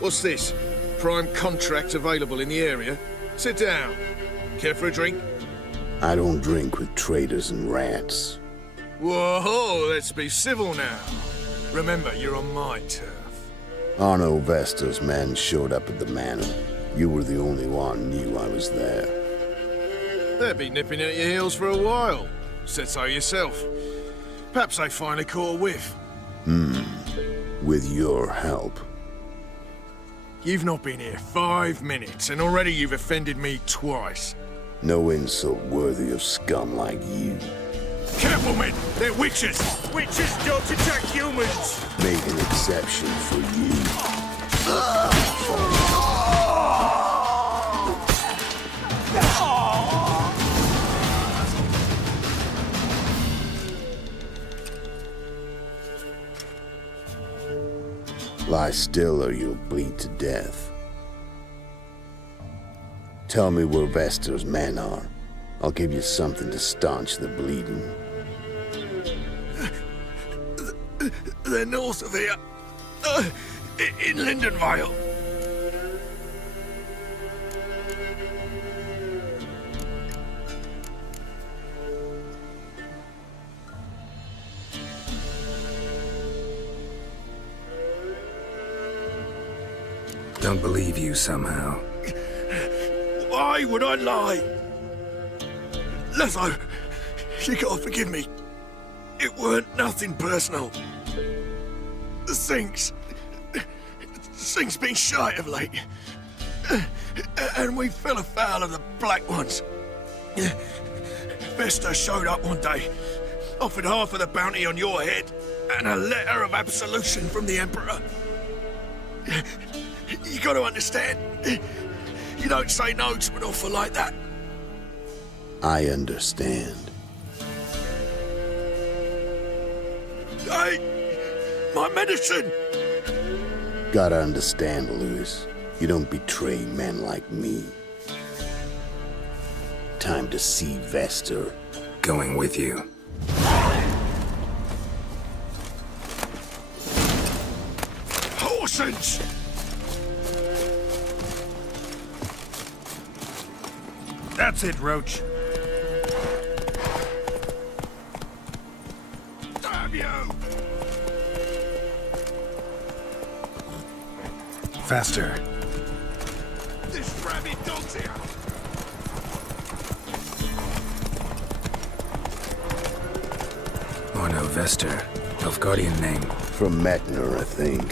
What's this? Prime contract available in the area? Sit down. Care for a drink? I don't drink with traitors and rats. Whoa, let's be civil now. Remember, you're on my turf. Arno Vestor's men showed up at the manor. You were the only one knew I was there. They'll be nipping at your heels for a while. Said so yourself. Perhaps they finally caught a whiff. With your help. You've not been here 5 minutes, and already you've offended me twice. No insult worthy of scum like you. Careful, men! They're witches! Witches don't attack humans! Make an exception for you. Lie still or you'll bleed to death. Tell me where Vestor's men are. I'll give you something to staunch the bleeding. They're north of here. In Lindenvale. Don't believe you somehow. Why would I lie? Letho, you gotta forgive me. It weren't nothing personal. The Sinks been shy of late. And we fell afoul of the Black Ones. Vestor showed up one day, offered half of the bounty on your head, And a letter of absolution from the Emperor. You gotta understand, you don't say no to an offer like that. I understand. Hey, my medicine! Gotta understand, Louis. You don't betray men like me. Time to see Vester. Going with you. Horses! That's it, Roach. Damn you! Faster. This rabid dog's here! Arno Vester. Nilfgaardian name. From Metner, I think.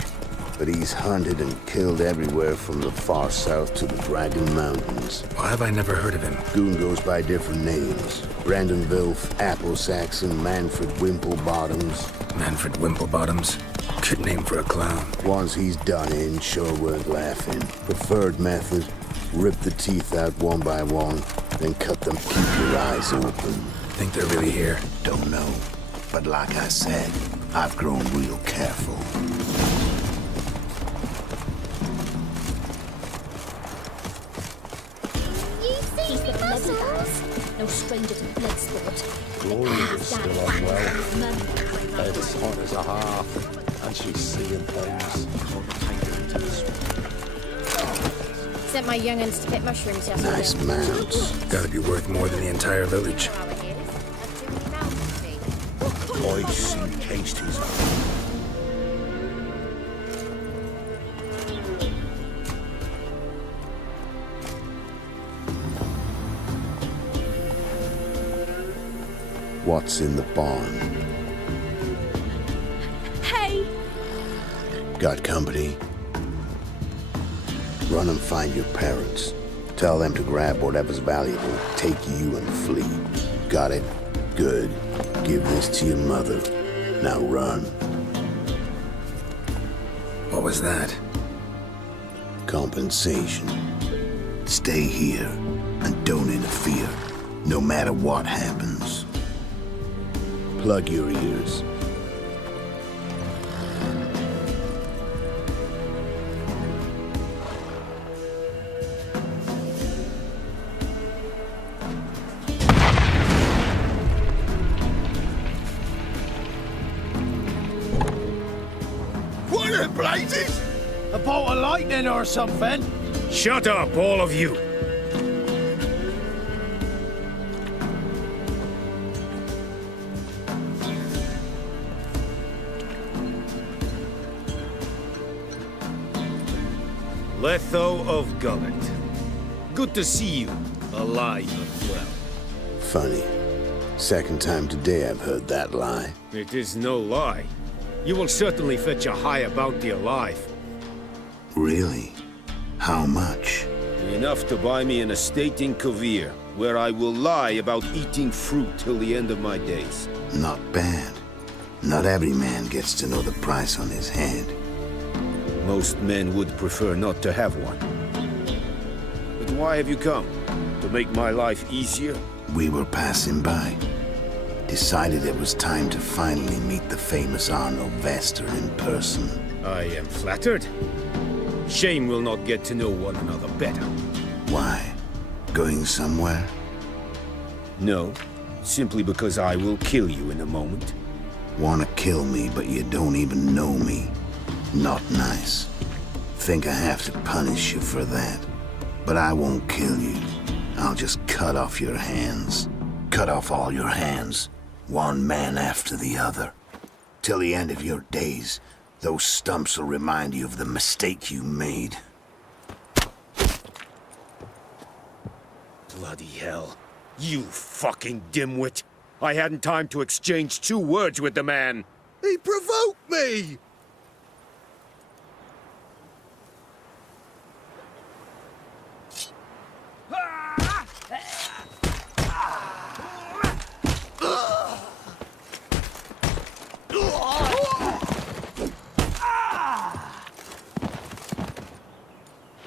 But he's hunted and killed everywhere from the far south to the Dragon Mountains. Why have I never heard of him? Goon goes by different names. Brandon Wilf, Apple Saxon, Manfred Wimplebottoms. Manfred Wimplebottoms? Good name for a clown. Ones he's done in sure weren't laughing. Preferred method, rip the teeth out one by one, then cut them, keep your eyes open. Think they're really here? Don't know. But like I said, I've grown real careful. No stranger to blood sport. Gloria is still unwell. Head as hot as a half, and she's seeing things. Sent my young'uns to pick mushrooms yesterday. Nice mounts. Gotta be worth more than the entire village. Ice encased his What's in the barn? Hey! Got company? Run and find your parents. Tell them to grab whatever's valuable, take you and flee. Got it? Good. Give this to your mother. Now run. What was that? Compensation. Stay here and don't interfere, no matter what happens. Plug your ears. What in blazes? A bolt of lightning or something? Shut up, all of you! Letho of Gullet. Good to see you, alive and well. Funny. Second time today I've heard that lie. It is no lie. You will certainly fetch a higher bounty alive. Really? How much? Enough to buy me an estate in Kovir, where I will lie about eating fruit till the end of my days. Not bad. Not every man gets to know the price on his head. Most men would prefer not to have one. But why have you come? To make my life easier? We were passing by. Decided it was time to finally meet the famous Arno Vester in person. I am flattered. Shame we'll not get to know one another better. Why? Going somewhere? No, simply because I will kill you in a moment. Wanna kill me, but you don't even know me. Not nice. Think I have to punish you for that. But I won't kill you. I'll just cut off your hands. Cut off all your hands. One man after the other. Till the end of your days, those stumps will remind you of the mistake you made. Bloody hell. You fucking dimwit. I hadn't time to exchange 2 words with the man. He provoked me!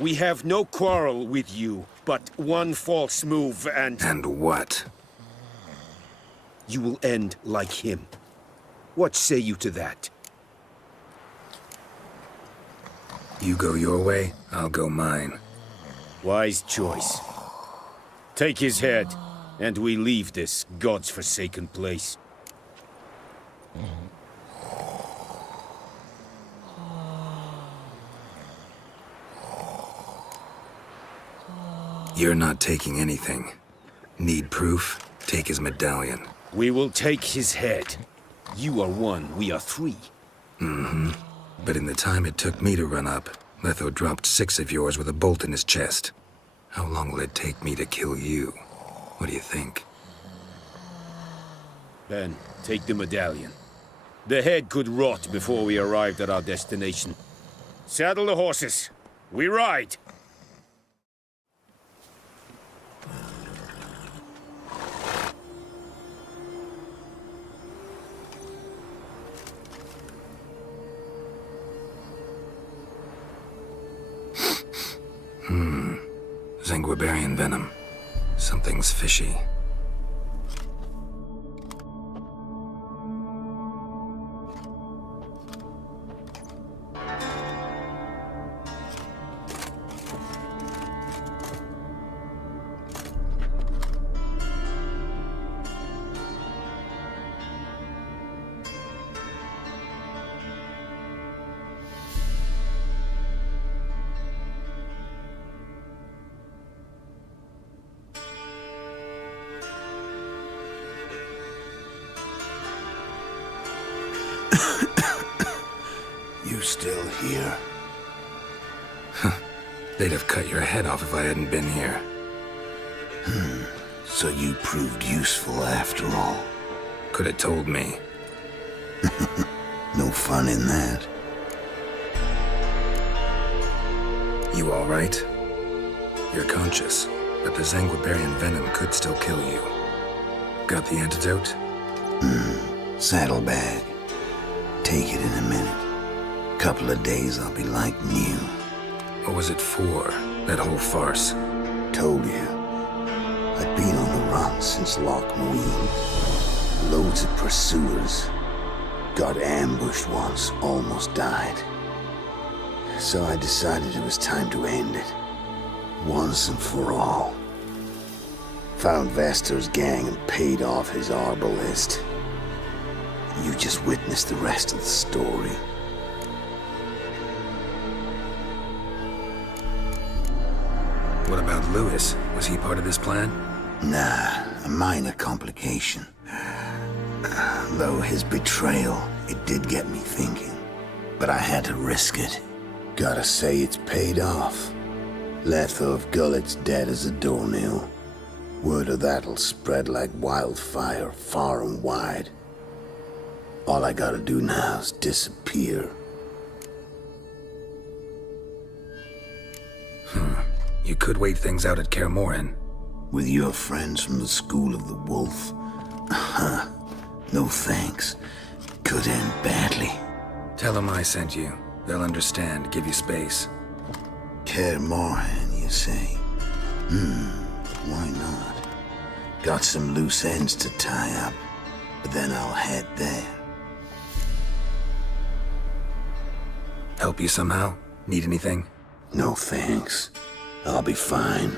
We have no quarrel with you, but one false move and... And what? You will end like him. What say you to that? You go your way, I'll go mine. Wise choice. Take his head, and we leave this God's forsaken place. You're not taking anything. Need proof? Take his medallion. We will take his head. You are one, we are three. Mm-hmm. But in the time it took me to run up, Letho dropped 6 of yours with a bolt in his chest. How long will it take me to kill you? What do you think? Ben, take the medallion. The head could rot before we arrived at our destination. Saddle the horses. We ride! Zanguibarian venom. Something's fishy. You still here? They'd have cut your head off if I hadn't been here. So you proved useful after all. Could have told me. No fun in that. You all right? You're conscious, but the Zanguibarian venom could still kill you. Got the antidote? Saddlebag. Take it in a minute. Couple of days I'll be like new. What was it for, that whole farce? Told you. I'd been on the run since Loch Muin. Loads of pursuers. Got ambushed once, almost died. So I decided it was time to end it. Once and for all. Found Vestor's gang and paid off his arbalist. You just witnessed the rest of the story. What about Lewis? Was he part of this plan? Nah, a minor complication. Though his betrayal, it did get me thinking. But I had to risk it. Gotta say it's paid off. Letho of Gullet's dead as a doornail. Word of that'll spread like wildfire far and wide. All I gotta do now is disappear. You could wait things out at Kaer Morhen. With your friends from the School of the Wolf? No thanks. Could end badly. Tell them I sent you. They'll understand, give you space. Kaer Morhen, you say? Why not? Got some loose ends to tie up, but then I'll head there. Help you somehow? Need anything? No thanks. I'll be fine.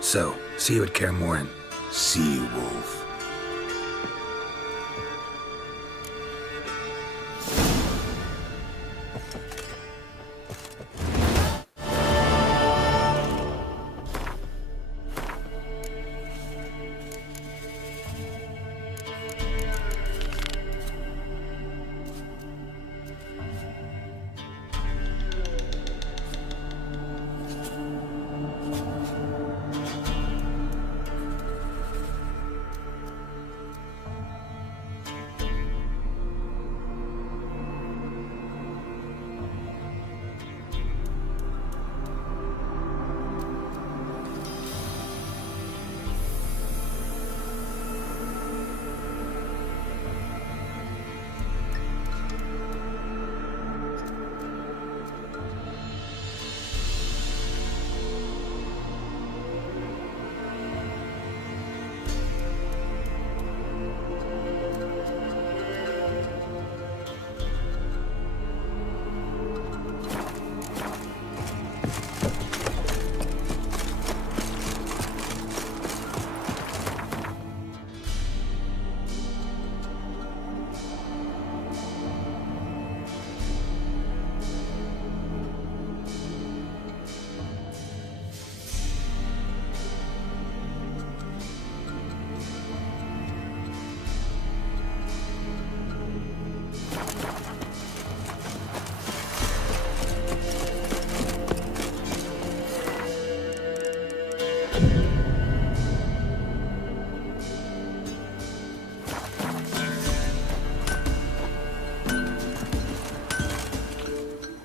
So, see you at Kaer Morhen. See you, Wolf.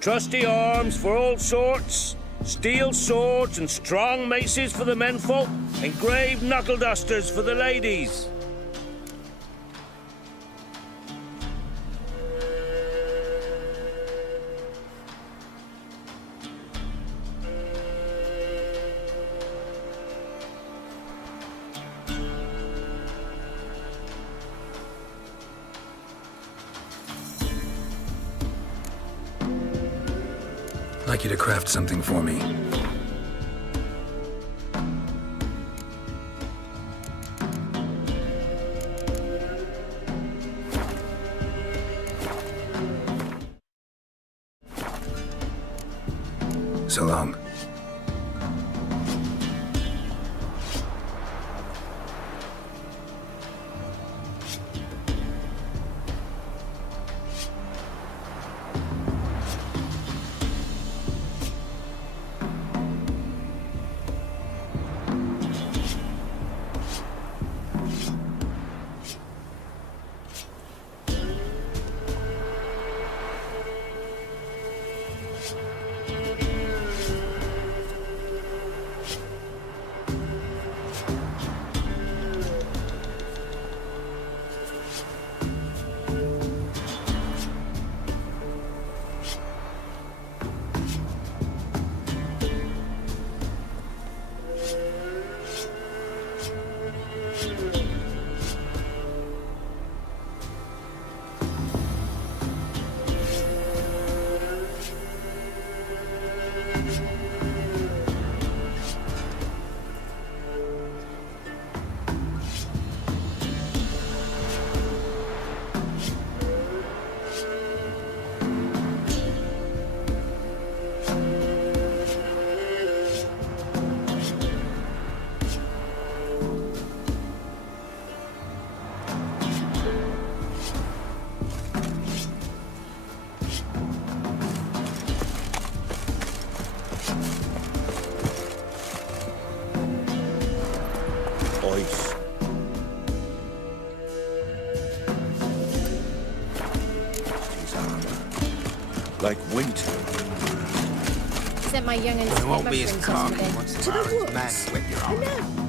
Trusty arms for all sorts, steel swords and strong maces for the menfolk, engraved knuckle dusters for the ladies. I'd like you to craft something for me. So long. Ice. Like winter. Sent my young'uns to It won't be as mushrooms cocky yesterday. once the To the Baron's woods. men whip your arm.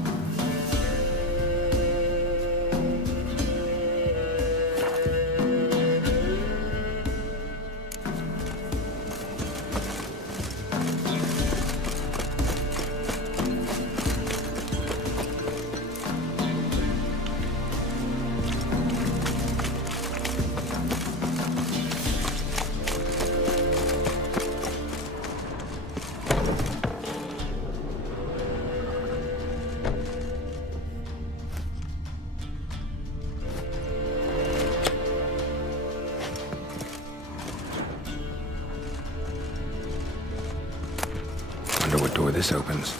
Wonder what door this opens.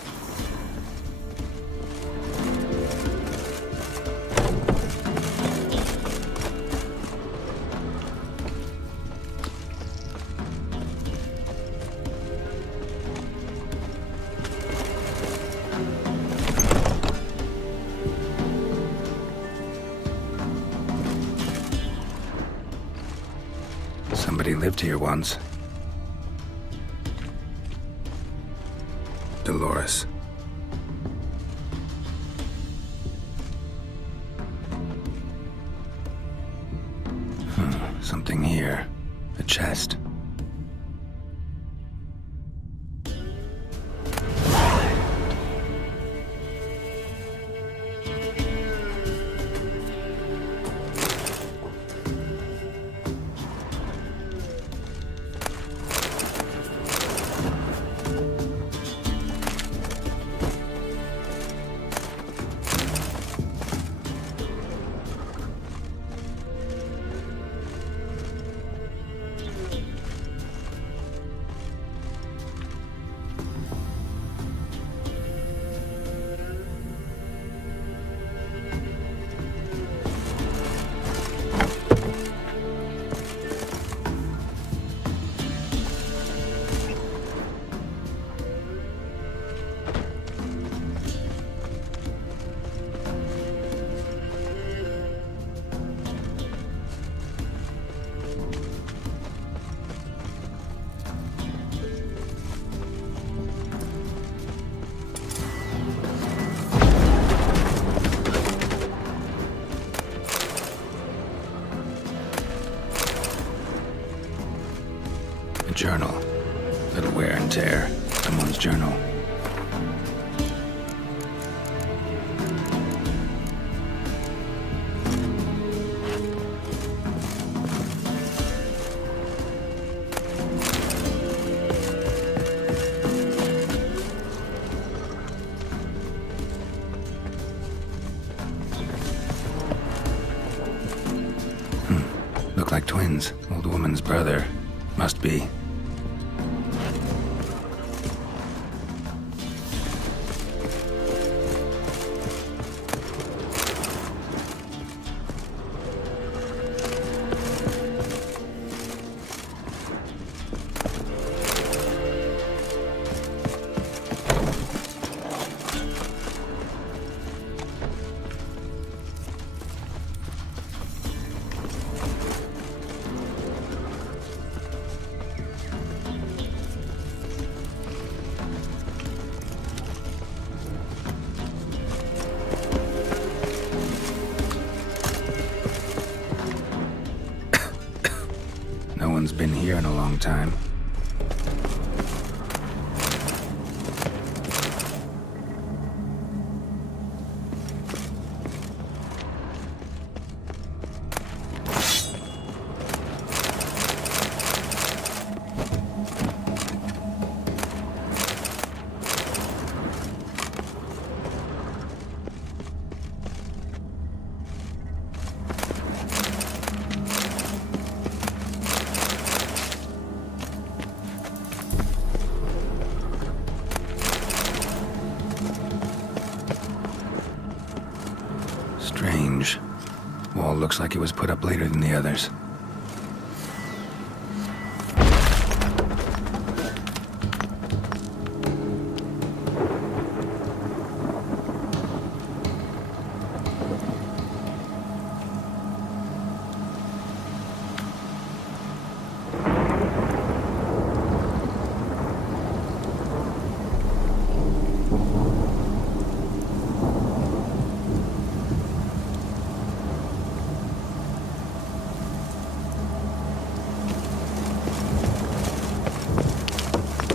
Somebody lived here once. Dolores. Something here. A chest. Journal. Little wear and tear. Someone's journal. Look like twins. Old woman's brother. Must be. No one's been here in a long time. Strange. Wall looks like it was put up later than the others.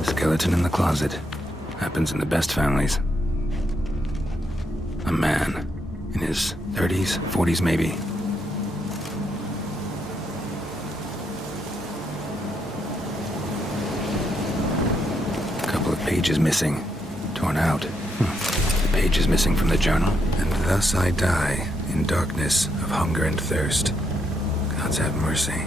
Skeleton in the closet. Happens in the best families. A man. In his 30s, 40s maybe. Couple of pages missing. Torn out. The page is missing from the journal. And thus I die, in darkness of hunger and thirst. Gods have mercy.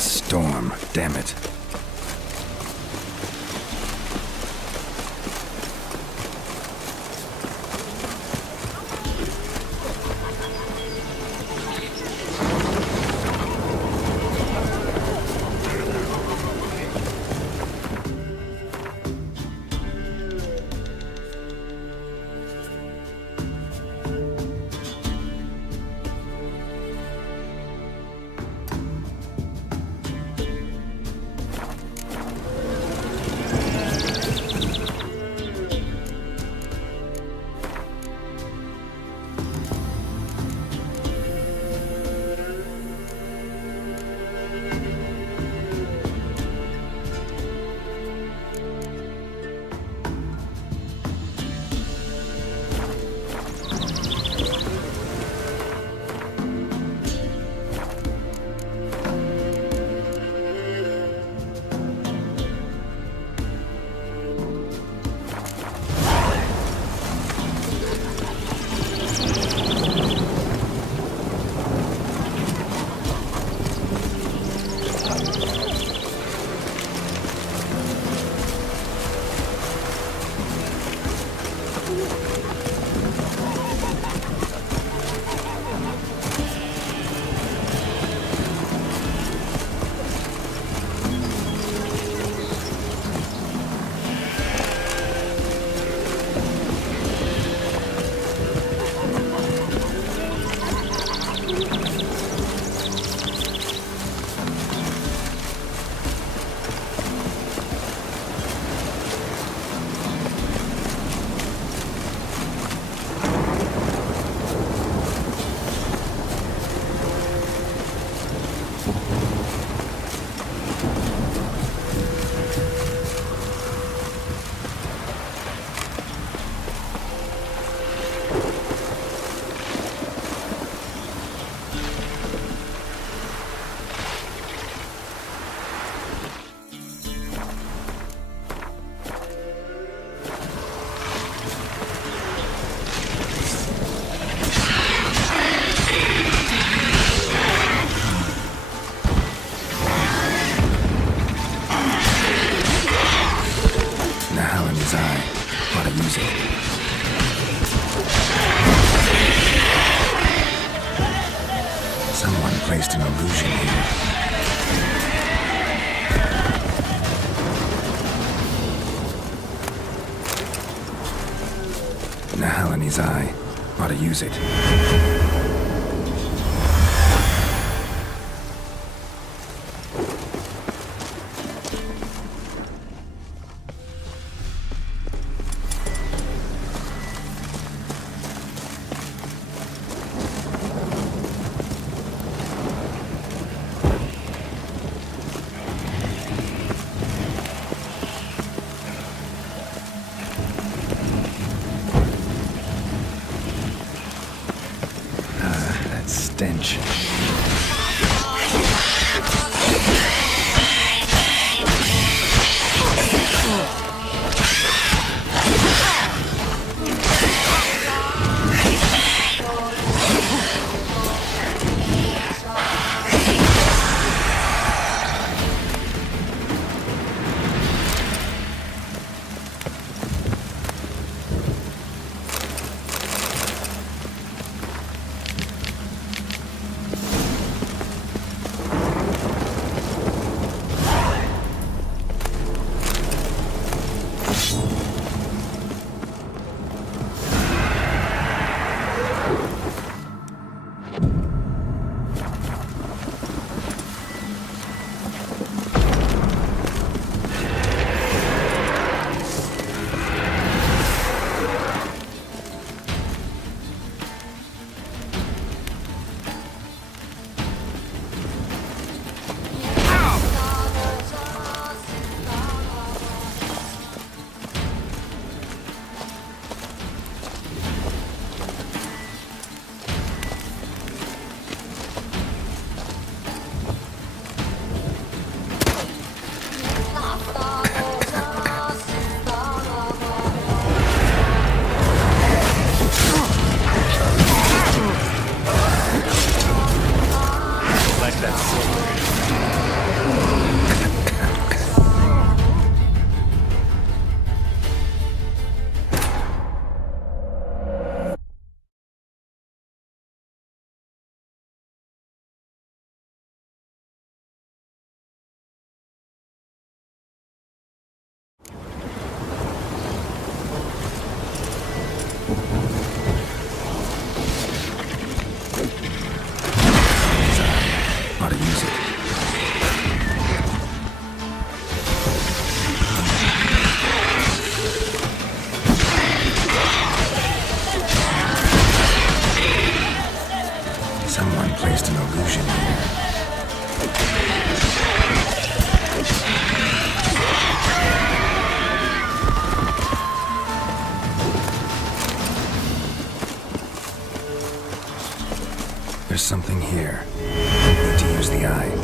storm, damn it. Placed an illusion here. Nahal in his eye. Ought to use it. Stench. Like that silver. Someone placed an illusion here. There's something here. Need to use the eye.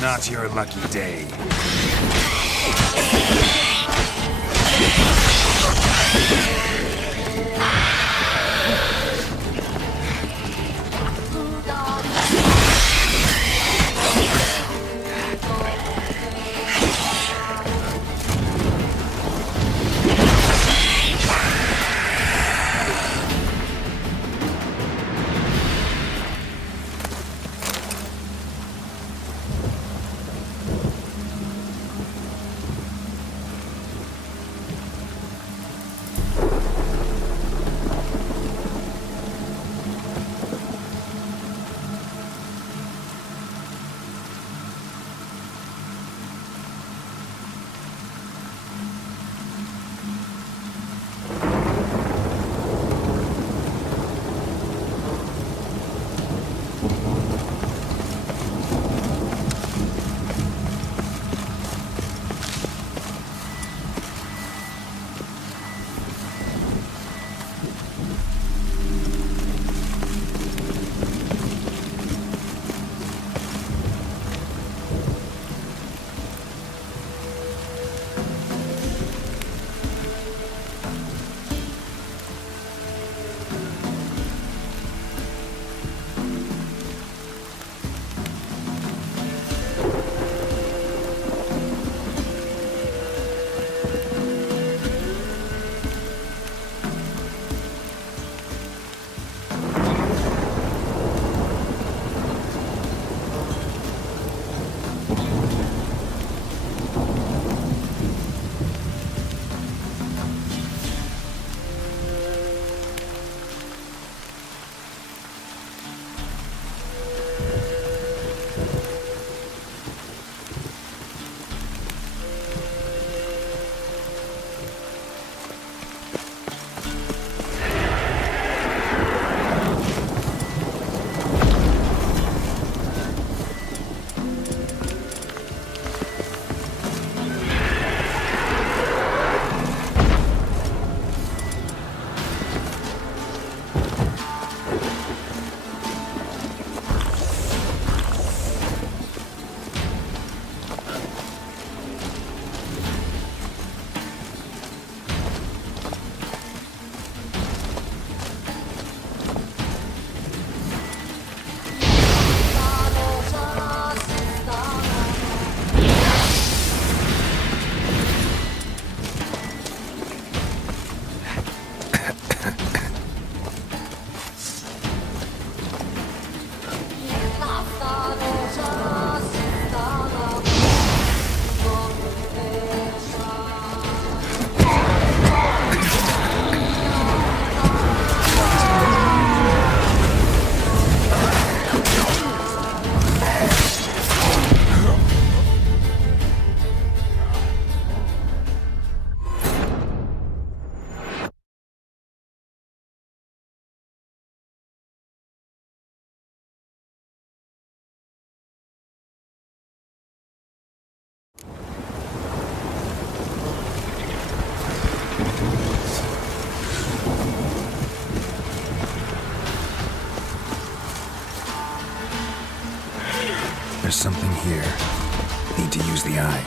Not your lucky day. There's something here. Need to use the eye.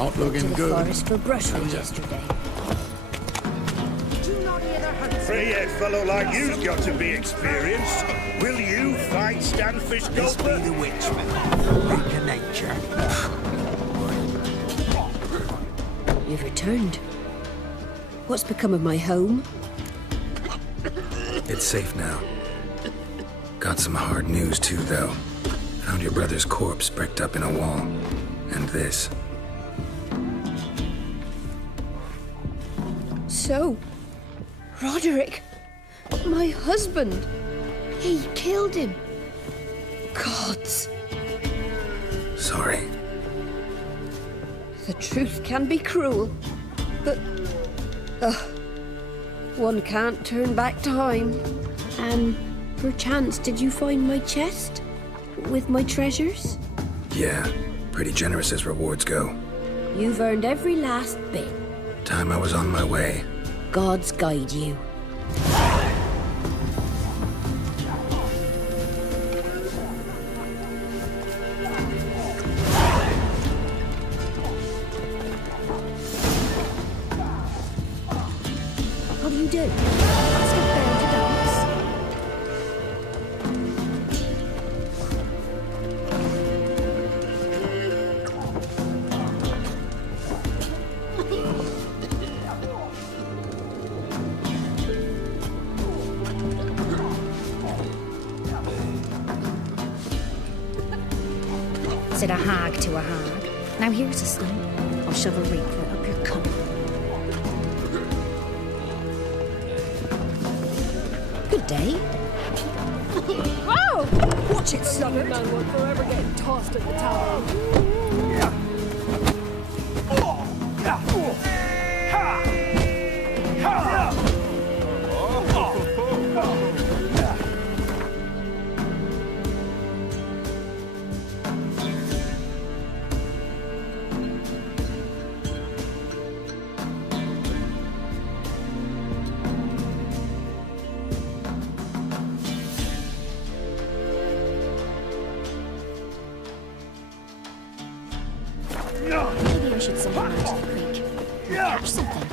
Not To looking the good. forest for brushwood yesterday. Three-head fellow like you's got to be experienced. Will you fight Stanfish This be Gulper? the witchman. Freak of nature. You've returned. What's become of my home? It's safe now. Got some hard news too, though. Found your brother's corpse bricked up in a wall. And this. So, Roderick, my husband, he killed him. Gods, Sorry. the truth can be cruel, but one can't turn back time. And perchance, did you find my chest with my treasures? Yeah, pretty generous as rewards go. You've earned every last bit. Time I was on my way. Gods guide you. How do you do? Ask a bear to dance. Said a hag to a hag. Now here's a stone. I'll shove a reek right up your cunt. Good day. Whoa! Watch it, sluggard! Man won't forever get tossed at the tower. Maybe I should send him out to the creek. Catch something.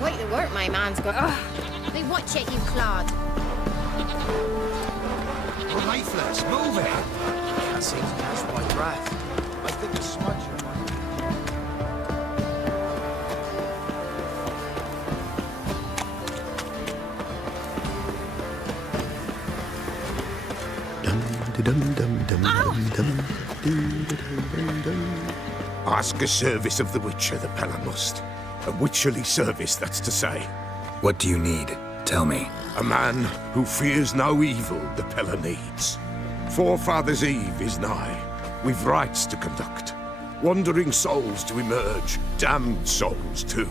Quite the work my man's got. Ugh. They watch it, you clod. Oh, Mayflies, move it! Can't seem to catch my breath. I think the smudge Ask a service of the Witcher, the Pella must. A witcherly service, that's to say. What do you need? Tell me. A man who fears no evil the Pella needs. Forefathers' Eve is nigh. We've rites to conduct. Wandering souls to emerge. Damned souls, too.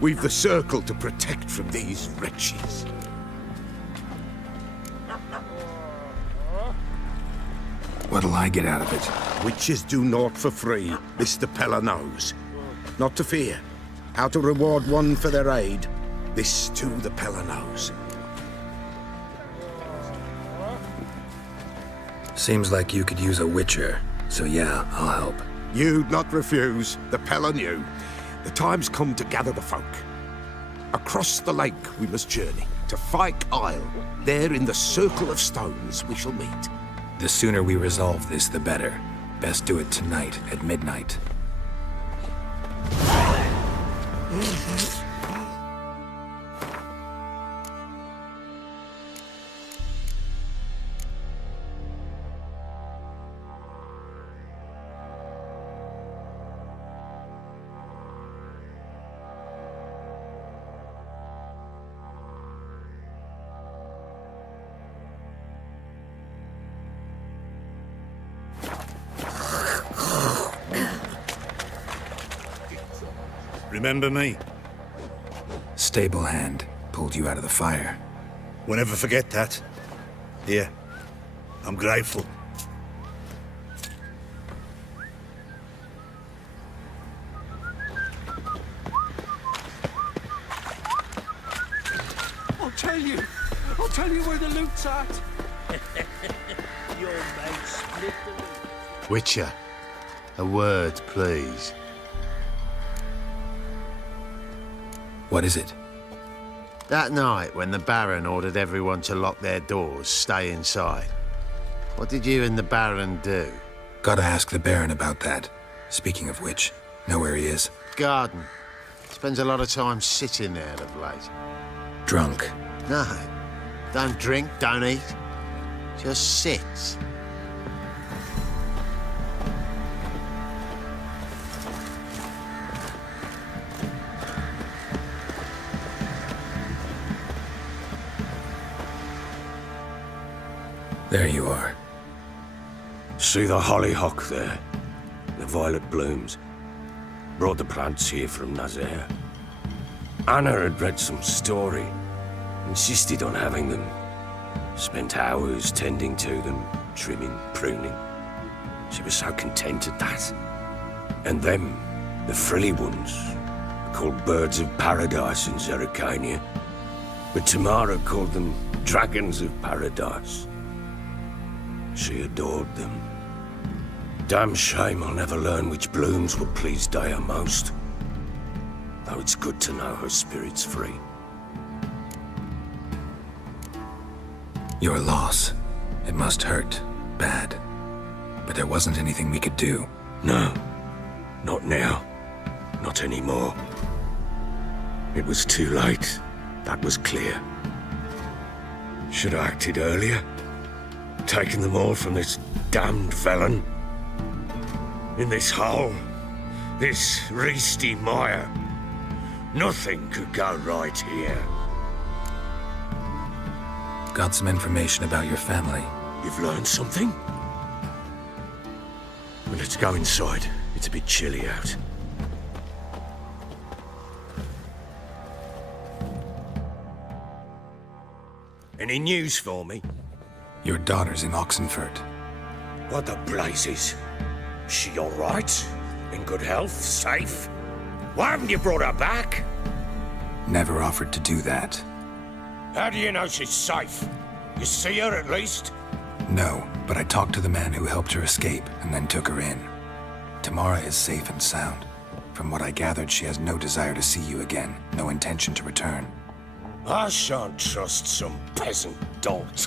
We've the circle to protect from these wretches. What'll I get out of it? Witches do naught for free. This the Pella knows. Not to fear. How to reward one for their aid. This too the Pella knows. Seems like you could use a witcher, so yeah, I'll help. You'd not refuse. The Pella knew. The time's come to gather the folk. Across the lake we must journey, to Fyke Isle. There in the circle of stones we shall meet. The sooner we resolve this, the better. Best do it tonight at midnight. Remember me? Stable hand pulled you out of the fire. Won't ever forget that. Here, I'm grateful. I'll tell you where the loot's at. Your mate split the loot. Witcher, a word, please. What is it? That night when the Baron ordered everyone to lock their doors, stay inside. What did you and the Baron do? Gotta ask the Baron about that. Speaking of which, know where he is? Garden. Spends a lot of time sitting there of late. Drunk. No. Don't drink, don't eat. Just sits. There you are. See the hollyhock there? The violet blooms. Brought the plants here from Nazaire. Anna had read some story. Insisted on having them. Spent hours tending to them, trimming, pruning. She was so content at that. And them, the frilly ones, called birds of paradise in Zerrikania. But Tamara called them dragons of paradise. She adored them. Damn shame I'll never learn which blooms would please Dea most. Though it's good to know her spirit's free. Your loss. It must hurt. Bad. But there wasn't anything we could do. No. Not now. Not anymore. It was too late. That was clear. Should have acted earlier. Taken them all from this damned felon. In this hole. This Reesty Mire. Nothing could go right here. Got some information about your family. You've learned something? Well, let's go inside. It's a bit chilly out. Any news for me? Your daughter's in Oxenfurt. What the blazes? She all right? In good health? Safe? Why haven't you brought her back? Never offered to do that. How do you know she's safe? You see her at least? No, but I talked to the man who helped her escape and then took her in. Tamara is safe and sound. From what I gathered, she has no desire to see you again, no intention to return. I shan't trust some peasant dolt.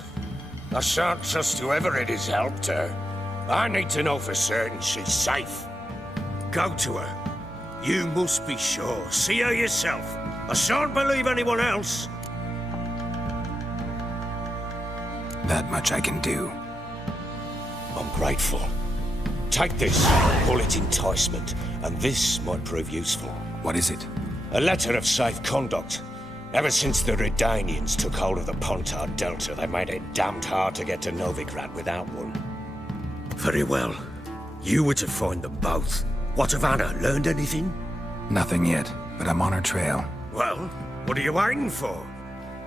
I shan't trust whoever it is helped her. I need to know for certain she's safe. Go to her. You must be sure. See her yourself. I shan't believe anyone else. That much I can do. I'm grateful. Take this, call it enticement, and this might prove useful. What is it? A letter of safe conduct. Ever since the Redanians took hold of the Pontard Delta, they made it damned hard to get to Novigrad without one. Very well. You were to find them both. What of Anna? Learned anything? Nothing yet, but I'm on her trail. Well, what are you waiting for?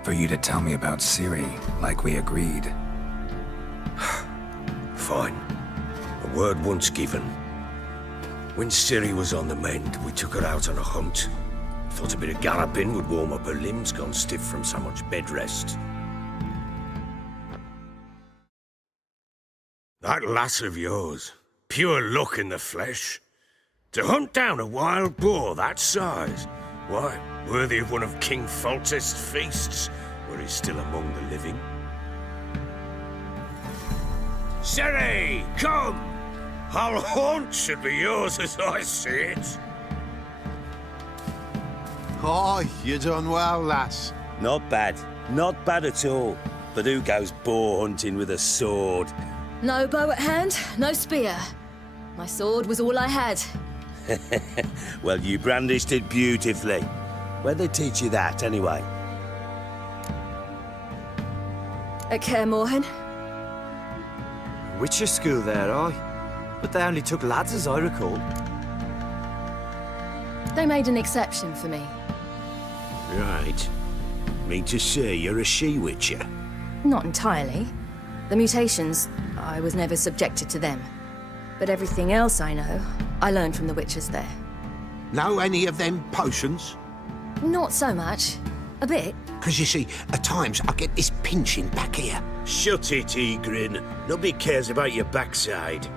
For you to tell me about Ciri, like we agreed. Fine. A word once given. When Ciri was on the mend, we took her out on a hunt. Thought a bit of galloping would warm up her limbs, gone stiff from so much bed rest. That lass of yours, pure luck in the flesh. To hunt down a wild boar that size, why, worthy of one of King Foltest's feasts, where he's still among the living. Ciri, come! Our haunt should be yours as I see it. Oh, you done well, lass. Not bad. Not bad at all. But who goes boar hunting with a sword? No bow at hand, no spear. My sword was all I had. Well, you brandished it beautifully. Where'd they teach you that, anyway? At Kaer Morhen. Witcher school there, aye. But they only took lads, as I recall. They made an exception for me. Right. Mean to say you're a she-witcher? Not entirely. The mutations, I was never subjected to them. But everything else I know, I learned from the witches there. Know any of them potions? Not so much. A bit. Because you see, at times I get this pinching back here. Shut it, Egrin. Nobody cares about your backside.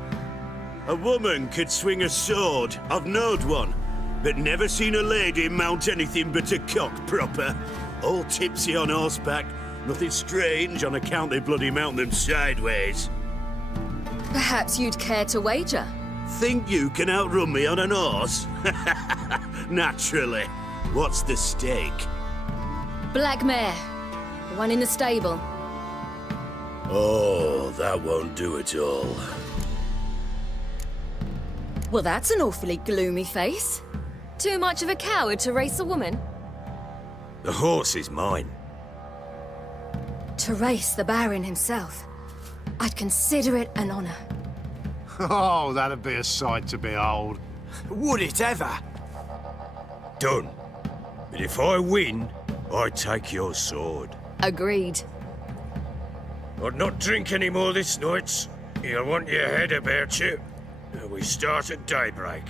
A woman could swing a sword. I've knowed one. But never seen a lady mount anything but a cock proper. All tipsy on horseback. Nothing strange on account they bloody mount them sideways. Perhaps you'd care to wager? Think you can outrun me on an horse? Naturally. What's the stake? Black mare. The one in the stable. Oh, that won't do at all. Well, that's an awfully gloomy face. Too much of a coward to race a woman? The horse is mine. To race the Baron himself. I'd consider it an honor. Oh, that'd be a sight to behold. Would it ever? Done. But if I win, I take your sword. Agreed. I'd not drink any more this night. You'll want your head about you. We start at daybreak.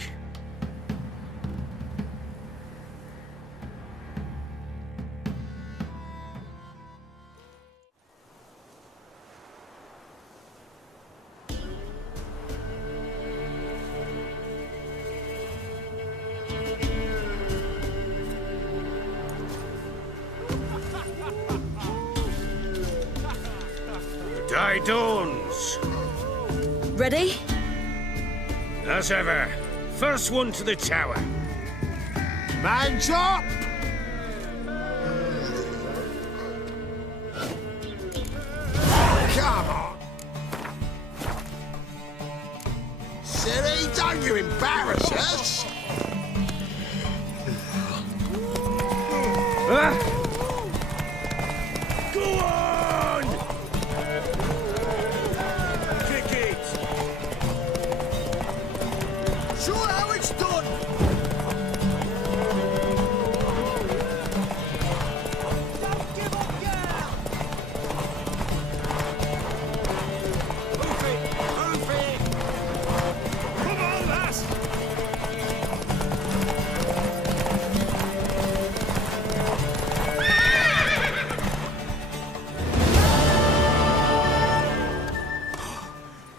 Day dawns. Ready? As ever, first one to the tower. Man's up! Come on! Ciri, don't you embarrass us!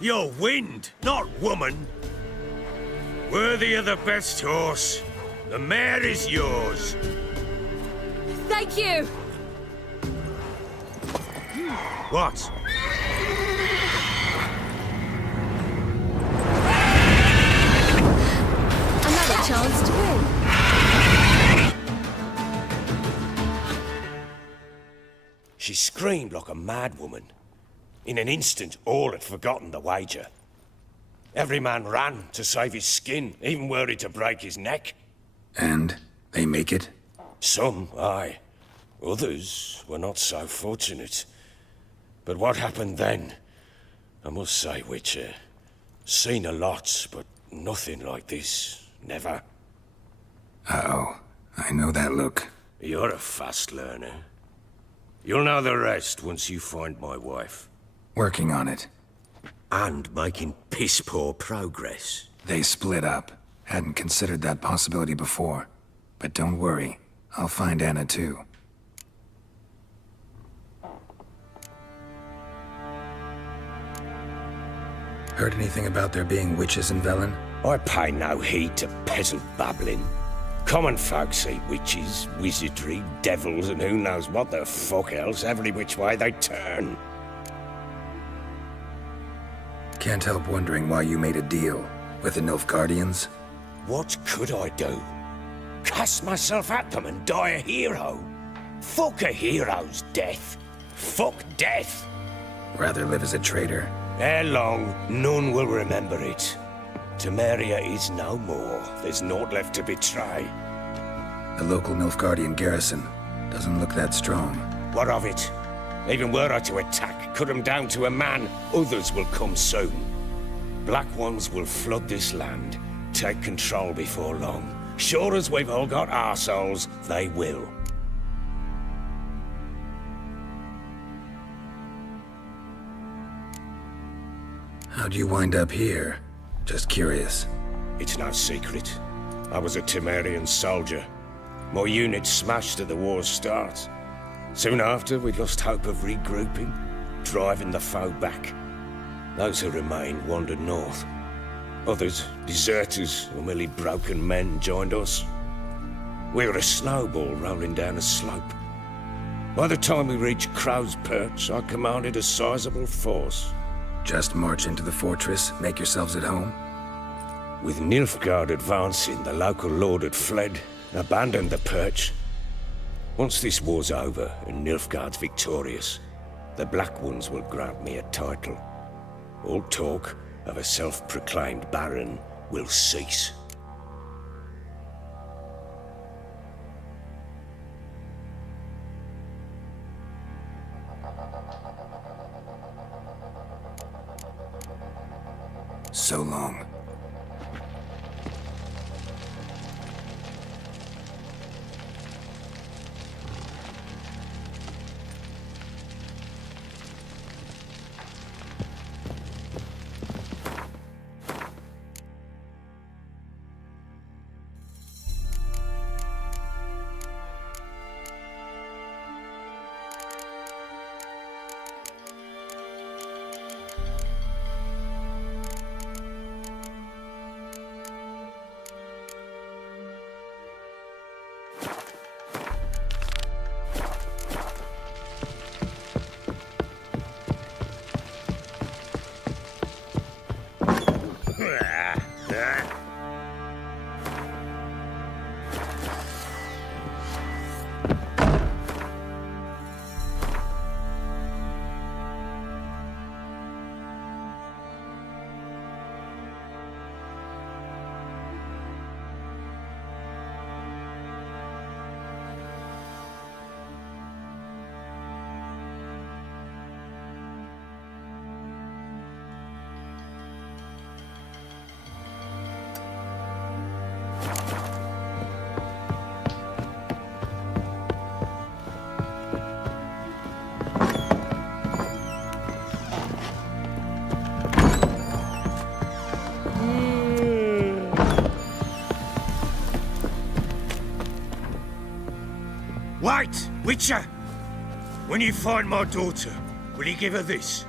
You're wind, not woman. Worthy of the best horse. The mare is yours. Thank you! What? Another chance to win. She screamed like a mad woman. In an instant, all had forgotten the wager. Every man ran to save his skin, even worried to break his neck. And they make it? Some, aye. Others were not so fortunate. But what happened then? I must say, Witcher, seen a lot, but nothing like this. Never. Uh-oh. I know that look. You're a fast learner. You'll know the rest once you find my wife. Working on it. And making piss-poor progress. They split up. Hadn't considered that possibility before. But don't worry. I'll find Anna too. Heard anything about there being witches in Velen? I pay no heed to peasant babbling. Common folk see witches, wizardry, devils, and who knows what the fuck else every which way they turn. Can't help wondering why you made a deal with the Nilfgaardians. What could I do? Cast myself at them and die a hero? Fuck a hero's death. Fuck death. Rather live as a traitor. Ere long, none will remember it. Temeria is no more. There's naught left to betray. The local Nilfgaardian garrison doesn't look that strong. What of it? Even were I to attack, cut them down to a man, others will come soon. Black Ones will flood this land, take control before long. Sure as we've all got arseholes, they will. How'd you wind up here? Just curious. It's no secret. I was a Temerian soldier. My unit smashed at the war's start. Soon after, we lost hope of regrouping, driving the foe back. Those who remained wandered north. Others, deserters or merely broken men, joined us. We were a snowball rolling down a slope. By the time we reached Crow's Perch, I commanded a sizable force. Just march into the fortress, make yourselves at home? With Nilfgaard advancing, the local lord had fled, abandoned the perch. Once this war's over and Nilfgaard's victorious, the Black Ones will grant me a title. All talk of a self-proclaimed baron will cease. So long. Wait, Witcher! When you find my daughter, will you give her this?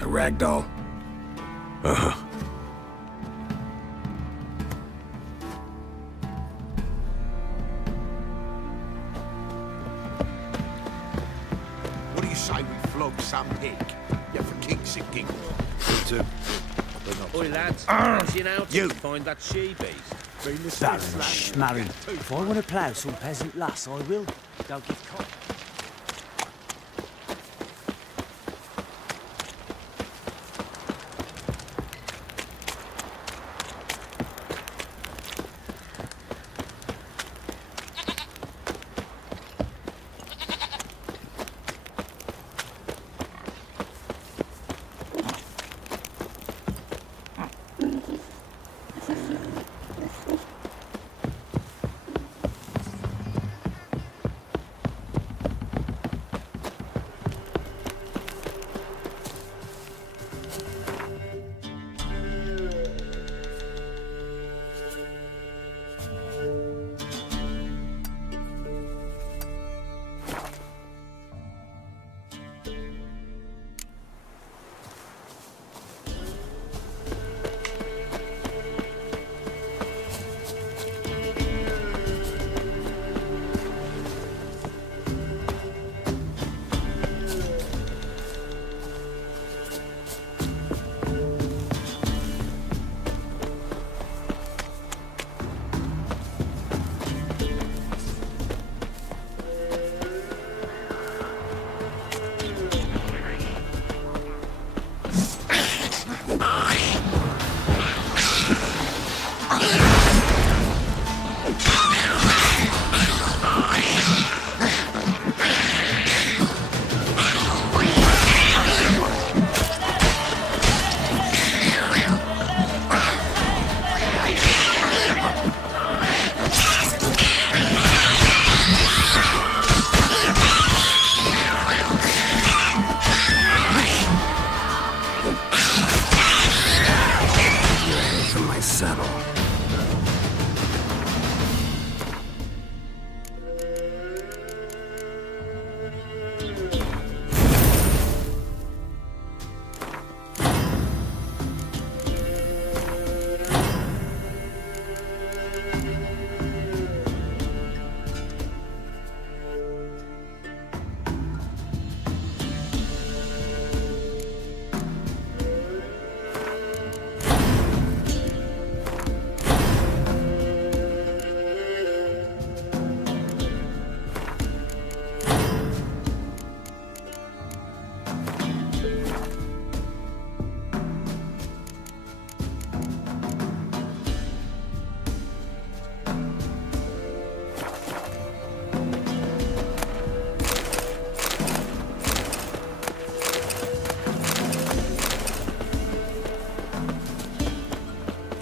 A A rag doll? Uh-huh. What do you say we flog some pig? Yeah, for kicks and giggles. Oi, lads, rushing out You. to find that she-beast. Baron Schmarren, if I want to plough some peasant lass, I will. Don't give cop.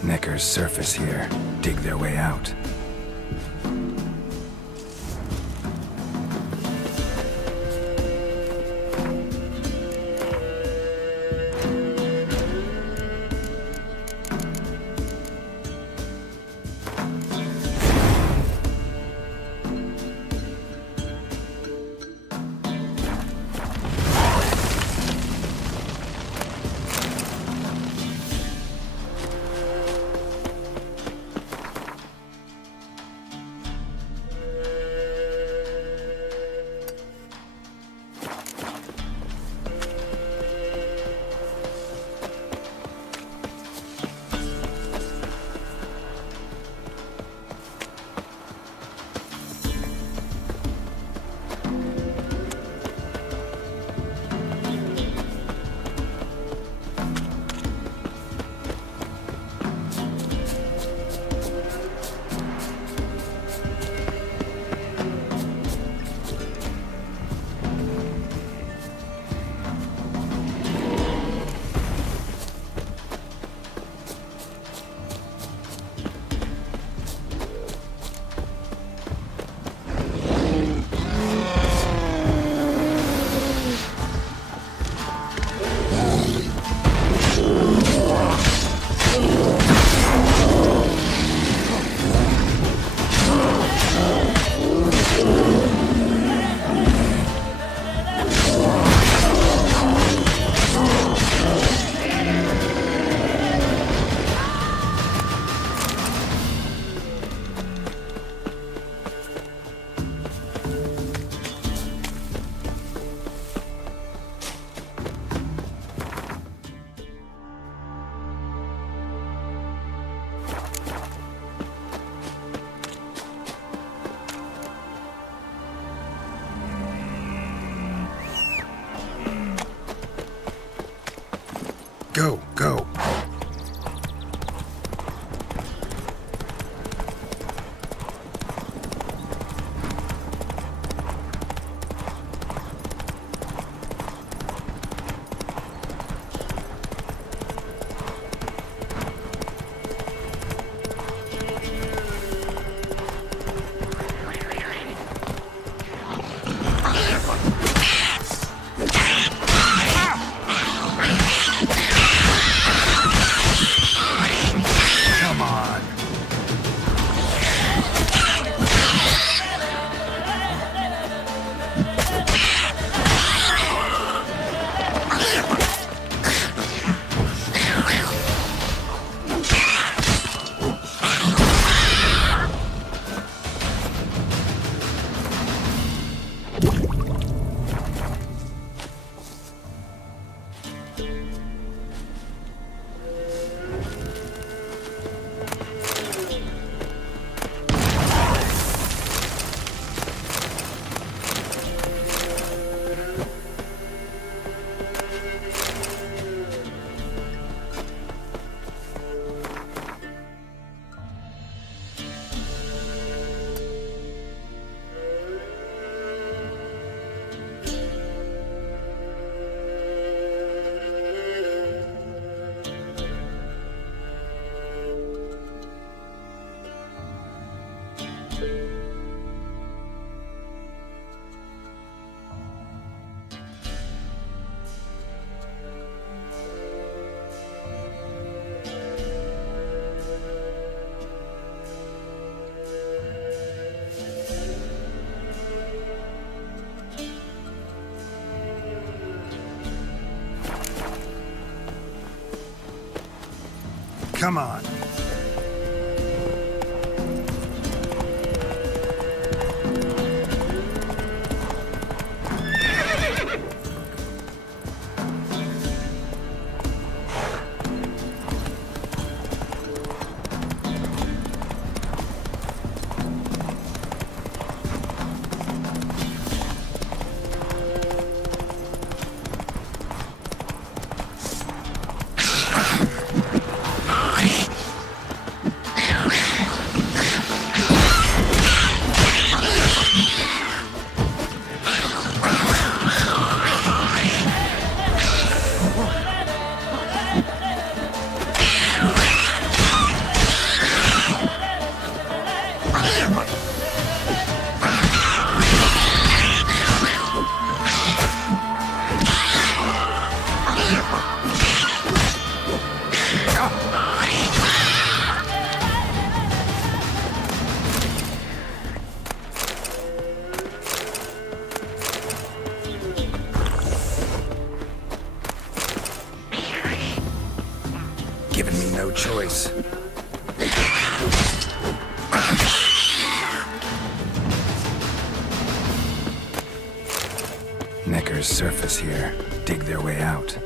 Neckers surface here, dig their way out. Come on. Giving me no choice. Neckar's surface here. Dig their way out.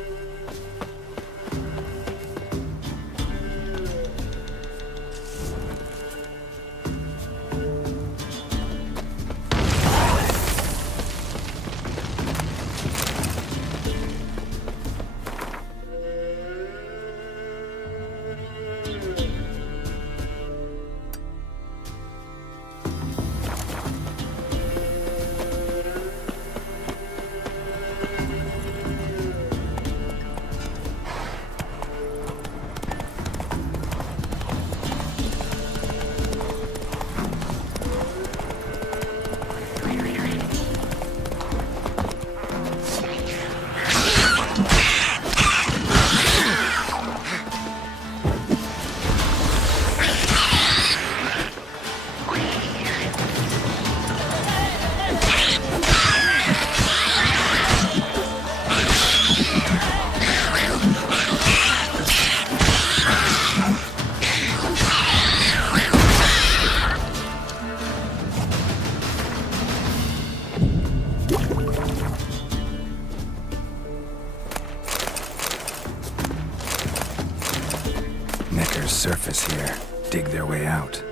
Neckar's surface here. Dig their way out.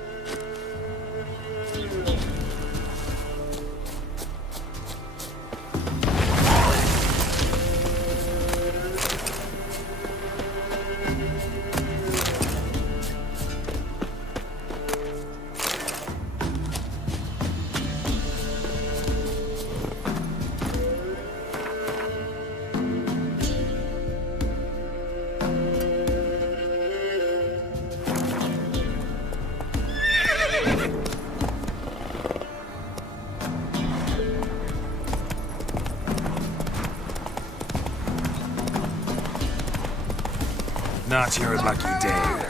Not your lucky day.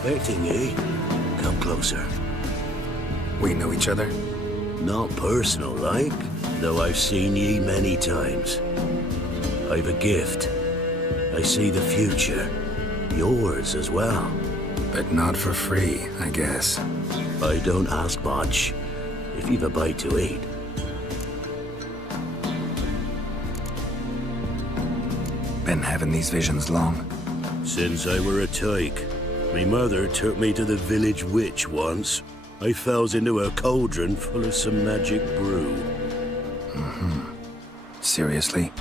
expecting ye. Come closer. We know each other? Not personal, like, though I've seen ye many times. I've a gift. I see the future. Yours as well. But not for free, I guess. I don't ask much. If you've a bite to eat. Been having these visions long? Since I were a tyke. Me mother took me to the village witch once. I fells into a cauldron full of some magic brew. Seriously?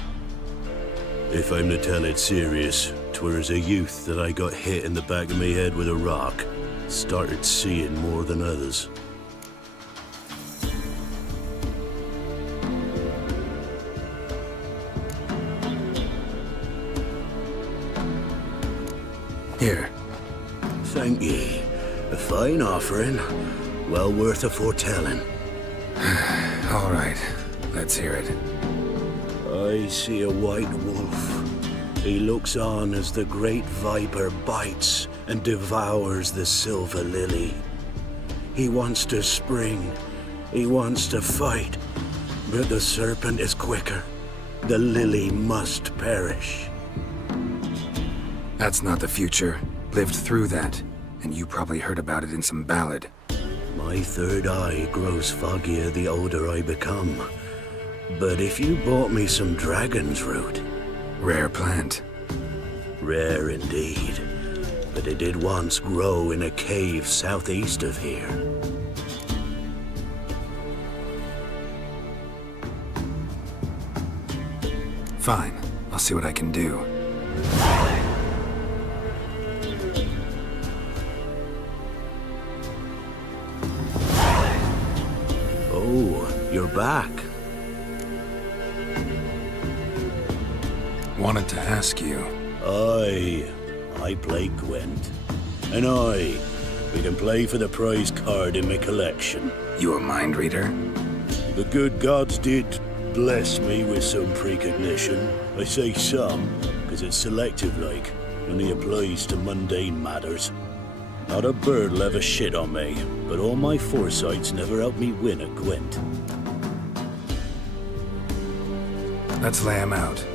If I'm to tell it serious, 'twere as a youth that I got hit in the back of me head with a rock. Started seeing more than others. Here. Thank ye. A fine offering. Well worth a foretelling. All right. Let's hear it. I see a white wolf. He looks on as the great viper bites and devours the silver lily. He wants to spring. He wants to fight. But the serpent is quicker. The lily must perish. That's not the future. Lived through that. And you probably heard about it in some ballad. My third eye grows foggier the older I become. But if you bought me some dragon's root... Rare plant. Rare indeed. But it did once grow in a cave southeast of here. Fine. I'll see what I can do. Oh, you're back. Wanted to ask you. I play Gwent. And we can play for the prize card in my collection. You a mind reader? The good gods did bless me with some precognition. I say some, because it's selective-like. Only applies to mundane matters. Not a bird'll ever shit on me, but all my foresights never helped me win a Gwent. Let's lay him out.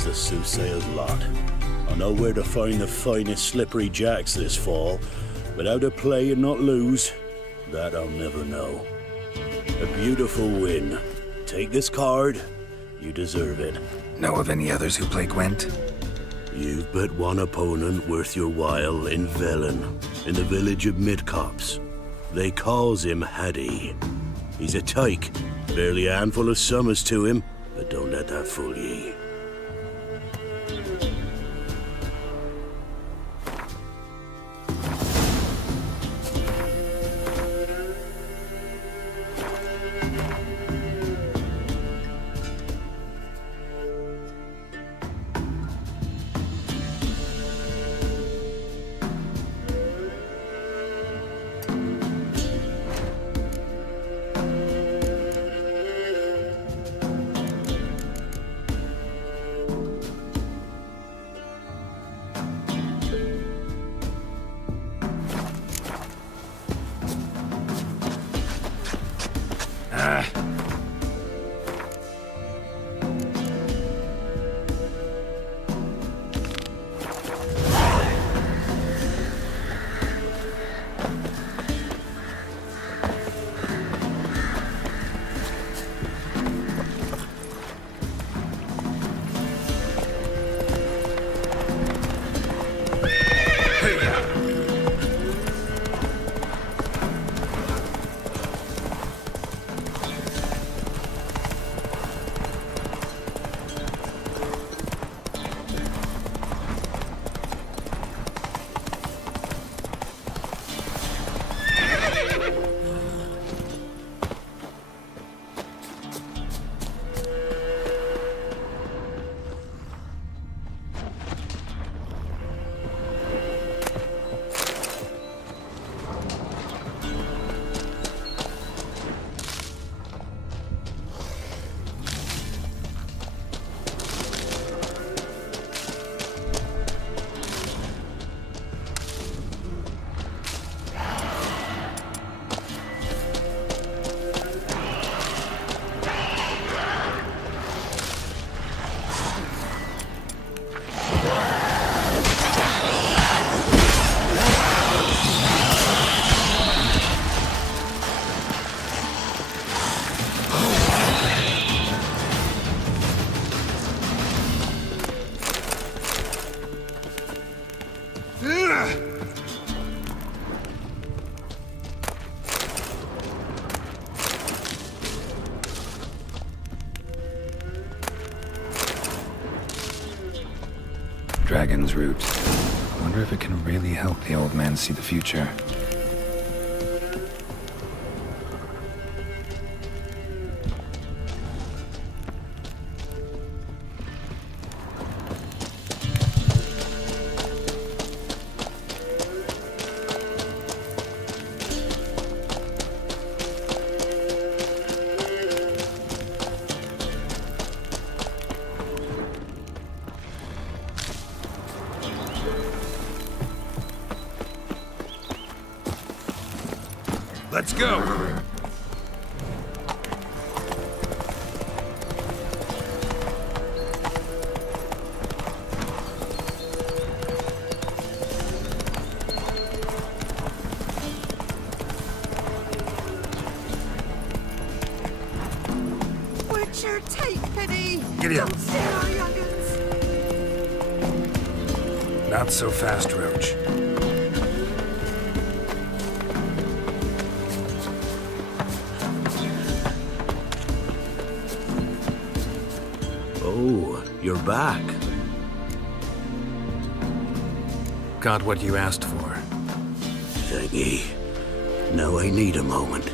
as the soothsayer's lot. I know where to find the finest slippery jacks this fall, but how to play and not lose, that I'll never know. A beautiful win. Take this card. You deserve it. Know of any others who play Gwent? You've but one opponent worth your while in Velen, in the village of Midcopse. They calls him Haddy. He's a tyke, barely a handful of summers to him, but don't let that fool ye. Dragon's Root. Wonder if it can really help the old man see the future. Let's go! What's your take, Penny? Giddy up. Don't stare our young'uns. Not so fast, Roach. Oh, you're back. Got what you asked for. Thank ye. Now I need a moment.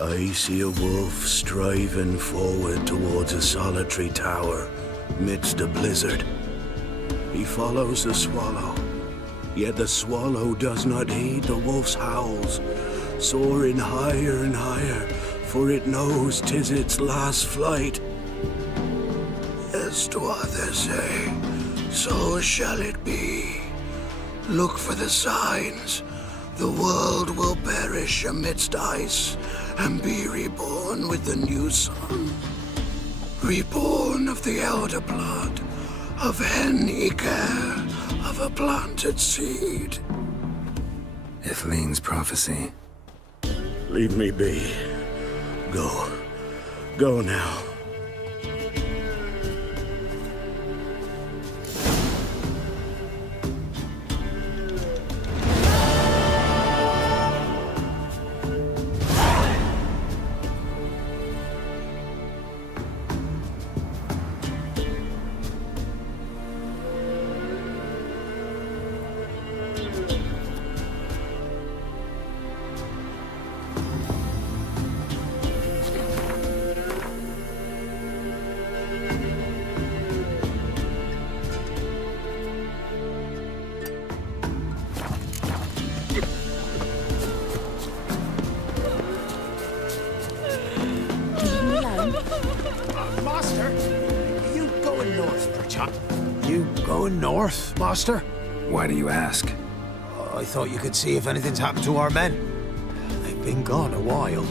I see a wolf striving forward towards a solitary tower midst a blizzard. He follows the swallow, yet the swallow does not heed the wolf's howls, soaring higher and higher, for it knows 'tis its last flight. As Tuatha say, so shall it be. Look for the signs. The world will perish amidst ice and be reborn with the new sun. Reborn of the elder blood, of Hen-Iker, of a planted seed. Ithleen's prophecy. Leave me be. Go. Go now. Master, you going north, perchance? You going north, Master? Why do you ask? I thought you could see if anything's happened to our men. They've been gone a while.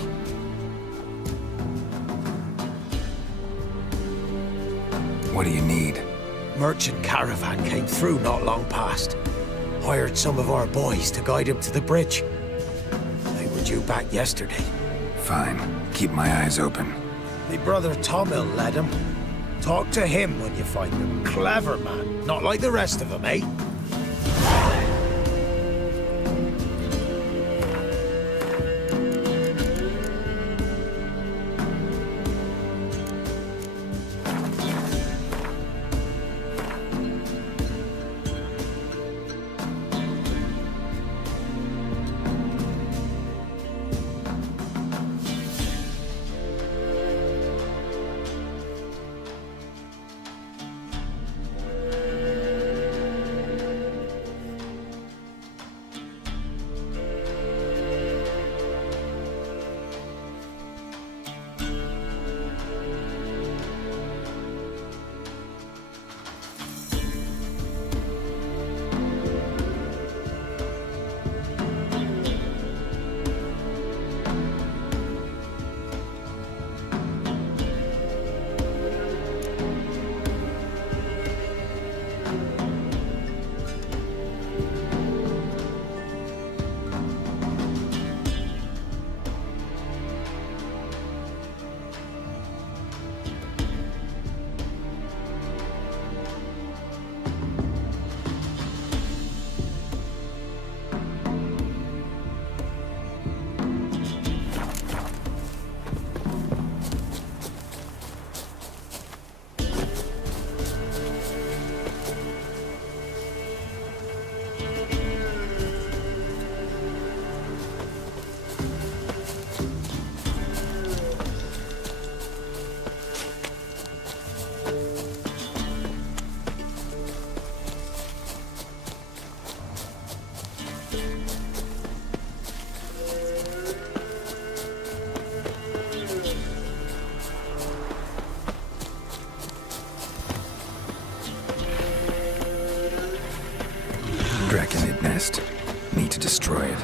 What do you need? Merchant caravan came through not long past. Hired some of our boys to guide him to the bridge. They were due back yesterday. Fine. Keep my eyes open. My brother Tomil led him. Talk to him when you find him. Clever man. Not like the rest of them, eh? Draconid nest. Need to destroy it.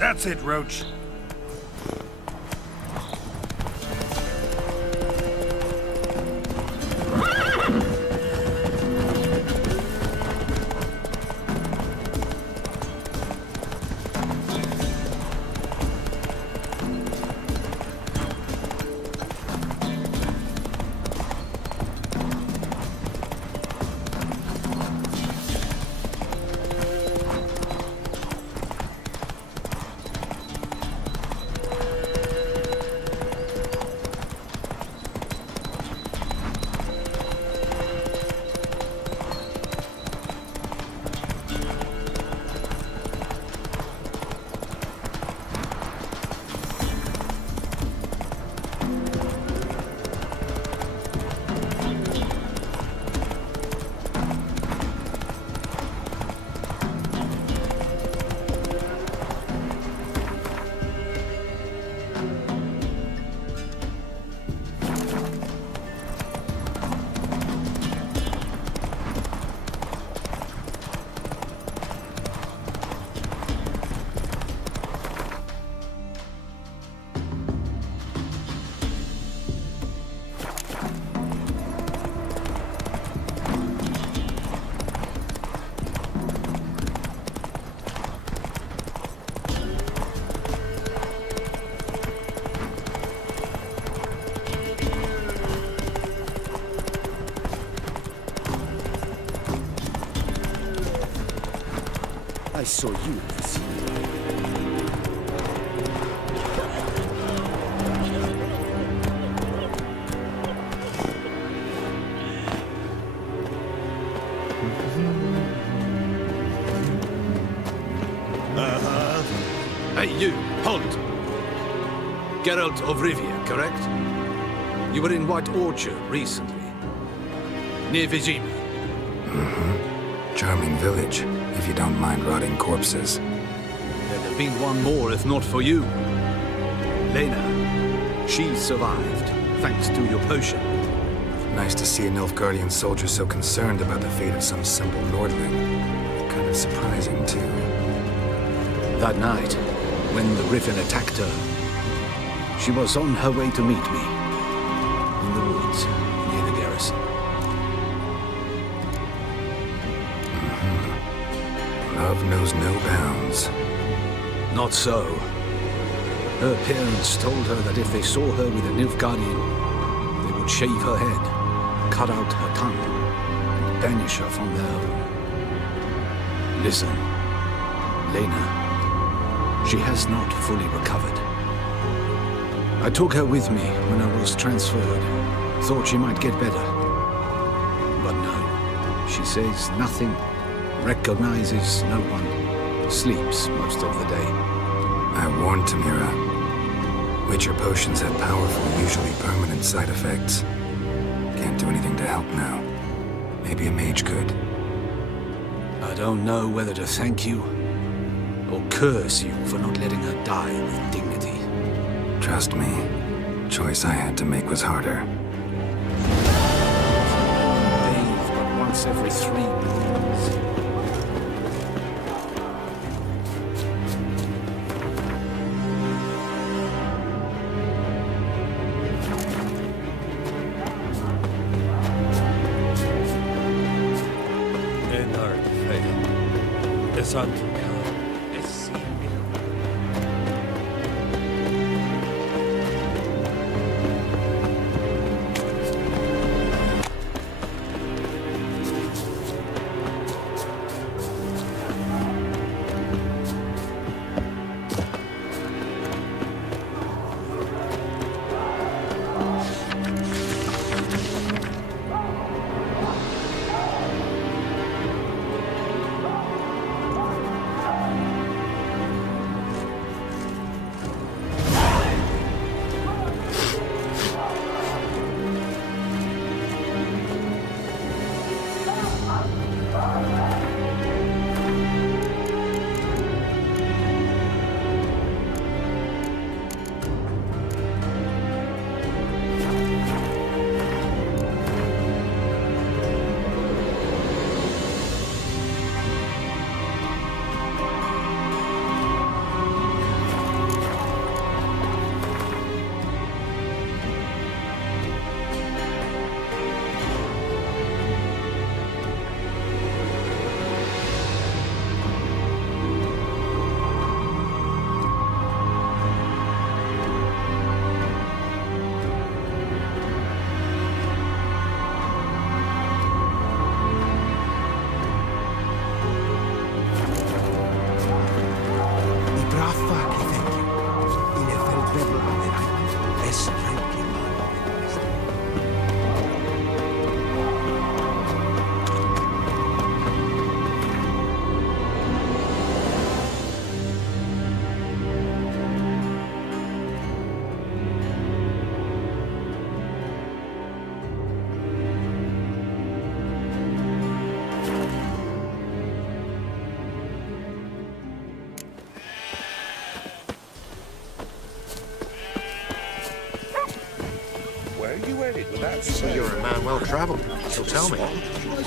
That's it, Roach. I saw you at the scene. Hey, you, halt! Geralt of Rivia, correct? You were in White Orchard recently. Near Vizima. Charming village, if you don't mind rotting corpses. There'd have been one more if not for you. Lena. She survived, thanks to your potion. Nice to see a Nilfgaardian soldier so concerned about the fate of some simple Nordling. Kind of surprising, too. That night, when the Griffin attacked her, she was on her way to meet me. In the woods, near the garrison. Love knows no bounds. Not so. Her parents told her that if they saw her with a Nilfgaardian, they would shave her head, cut out her tongue, and banish her from their home. Listen, Lena, she has not fully recovered. I took her with me when I was transferred. Thought she might get better. But no, she says nothing, recognizes no one, sleeps most of the day. I warned Tamira. Witcher potions have powerful, usually permanent side effects. Can't do anything to help now. Maybe a mage could. I don't know whether to thank you or curse you for not letting her die with dignity. Trust me, choice I had to make was harder. Bathe but once every 3 moons. well travelled, so tell me.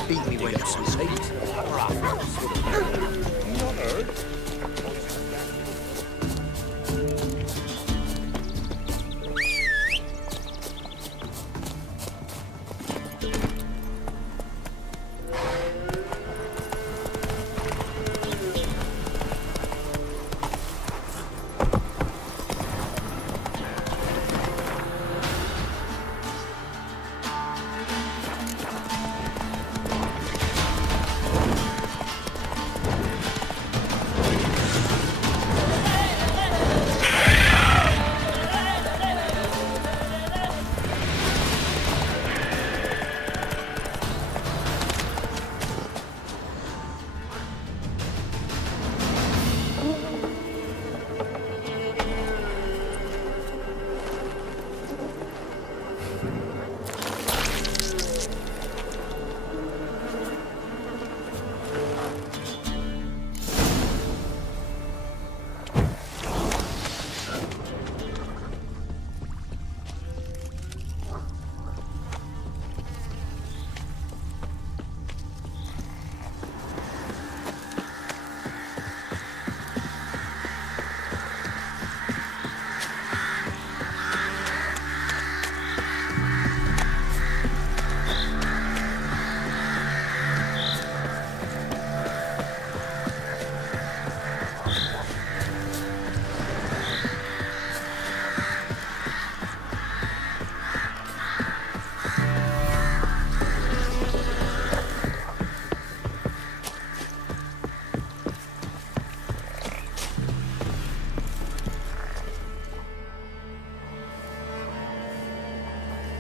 Beat me when it's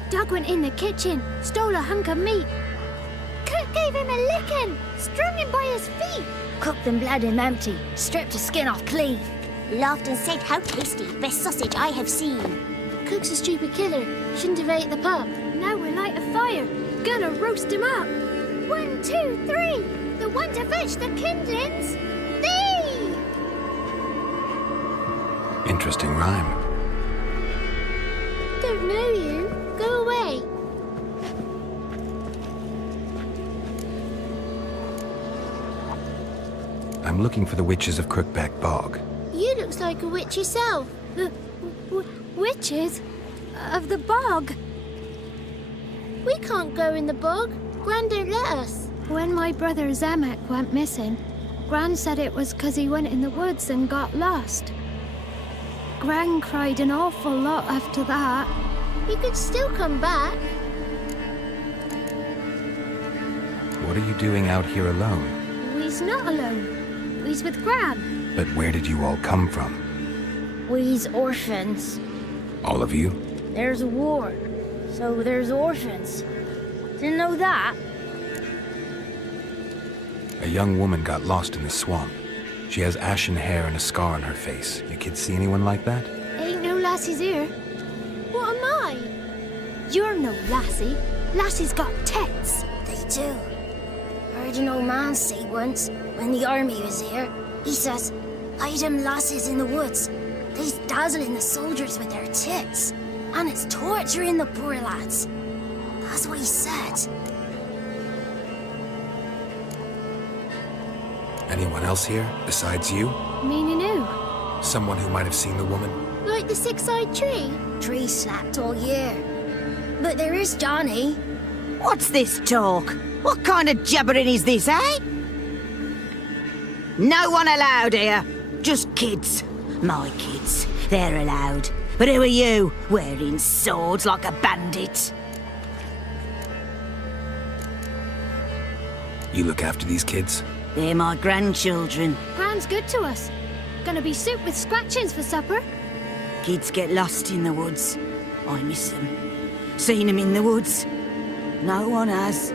Doug went in the kitchen, stole a hunk of meat. Cook gave him a licking, strung him by his feet. Cooked and bled him empty, stripped his skin off clean. Laughed and said, "How tasty, best sausage I have seen." Cook's a stupid killer, shouldn't have ate the pup. Now we'll light a fire, gonna roast him up. 1, 2, 3, the one to fetch the kindlings, thee! Interesting rhyme. Don't know you, go away. I'm looking for the witches of Crookback Bog. You looks like a witch yourself. Witches? Of the bog? We can't go in the bog. Gran don't let us. When my brother Zemek went missing, Gran said it was 'cause he went in the woods and got lost. Gran cried an awful lot after that. He could still come back. What are you doing out here alone? We's not alone. We's with Gran. But where did you all come from? We's orphans. All of you? There's a war, so there's orphans. Didn't know that? A young woman got lost in the swamp. She has ashen hair and a scar on her face. You kids see anyone like that? Ain't no lassies here. What am I? You're no lassie. Lassies got tits. They do. Heard an old man say once, when the army was here, he says, "Hide them lasses in the woods. They's dazzling the soldiers with their tits. And it's torturing the poor lads." That's what he said. Anyone else here besides you? Meaning who? Someone who might have seen the woman? Like the six-eyed tree? Tree slapped all year. But there is Johnny. What's this talk? What kind of jabbering is this, eh? No one allowed here. Just kids. My kids. They're allowed. But who are you, wearing swords like a bandit? You look after these kids? They're my grandchildren. Gran's good to us. Gonna be soup with scratchings for supper. Kids get lost in the woods. I miss them. Seen them in the woods. No one has.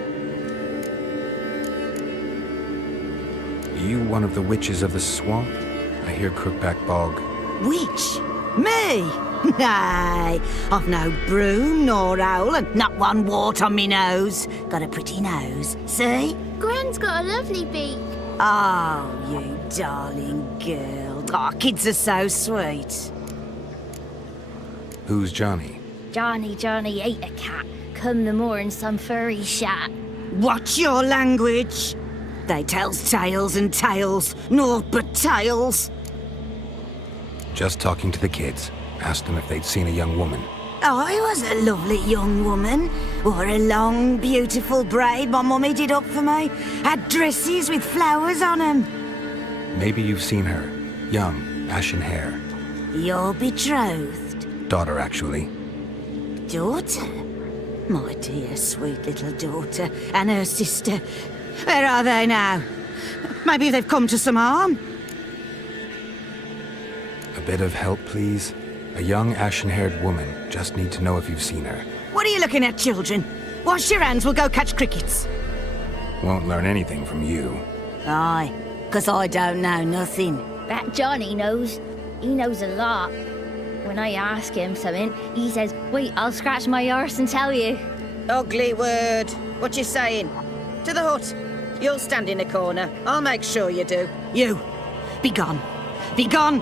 Are you one of the witches of the swamp? I hear Crookback Bog. Witch? Me? Nay, I've no broom nor owl and not one wart on me nose. Got a pretty nose, see? Gran's got a lovely beak. Oh, you darling girl. Oh, kids are so sweet. Who's Johnny? Johnny ate a cat, come the morn some furry shat. Watch your language. They tells tales and tales, naught but tales. Just talking to the kids. Asked them if they'd seen a young woman. I was a lovely young woman. Wore a long, beautiful braid my mummy did up for me. Had dresses with flowers on 'em. Maybe you've seen her. Young, ashen hair. Your betrothed? Daughter, actually. Daughter? My dear, sweet little daughter. And her sister. Where are they now? Maybe they've come to some harm. A bit of help, please? A young, ashen-haired woman. Just need to know if you've seen her. What are you looking at, children? Wash your hands, we'll go catch crickets. Won't learn anything from you. Aye, 'cause I don't know nothing. That Johnny knows. He knows a lot. When I ask him something, he says, wait, I'll scratch my arse and tell you. Ugly word. What you saying? To the hut. You'll stand in a corner. I'll make sure you do. You, be gone. Be gone!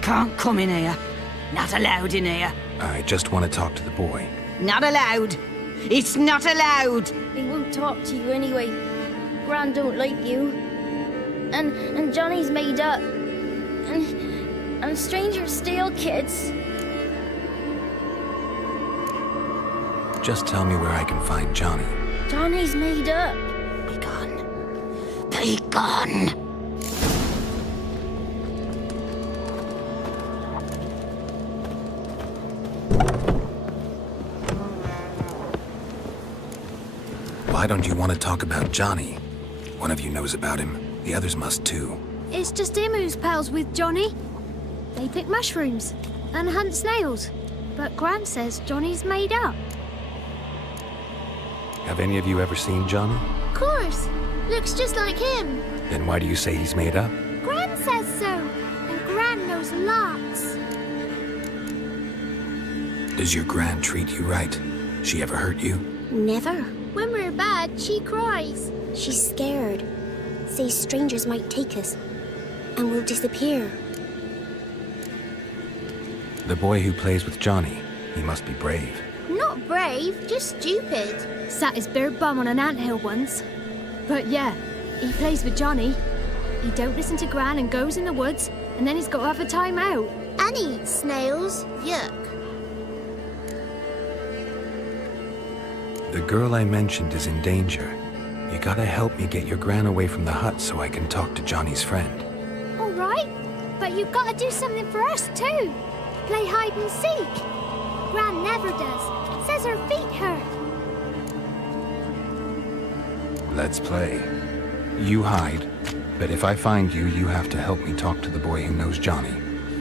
Can't come in here. Not allowed in here. I just want to talk to the boy. Not allowed. It's not allowed. He won't talk to you anyway. Gran don't like you. And Johnny's made up. And strangers steal kids. Just tell me where I can find Johnny. Johnny's made up. Be gone. Be gone. Why don't you want to talk about Johnny? One of you knows about him. The others must too. It's just him who's pals with Johnny. They pick mushrooms and hunt snails. But Gran says Johnny's made up. Have any of you ever seen Johnny? Of course. Looks just like him. Then why do you say he's made up? Gran says so. And Gran knows lots. Does your Gran treat you right? She ever hurt you? Never. When we're bad, she cries. She's scared. Says strangers might take us. And we'll disappear. The boy who plays with Johnny, he must be brave. Not brave, just stupid. Sat his bare bum on an anthill once. But yeah, he plays with Johnny. He don't listen to Gran and goes in the woods, and then he's got to have a time out. And he eats snails. Yuck. The girl I mentioned is in danger. You gotta help me get your Gran away from the hut so I can talk to Johnny's friend. All right, but you've got to do something for us too. Play hide and seek. Gran never does. Says her feet hurt. Let's play. You hide, but if I find you, you have to help me talk to the boy who knows Johnny.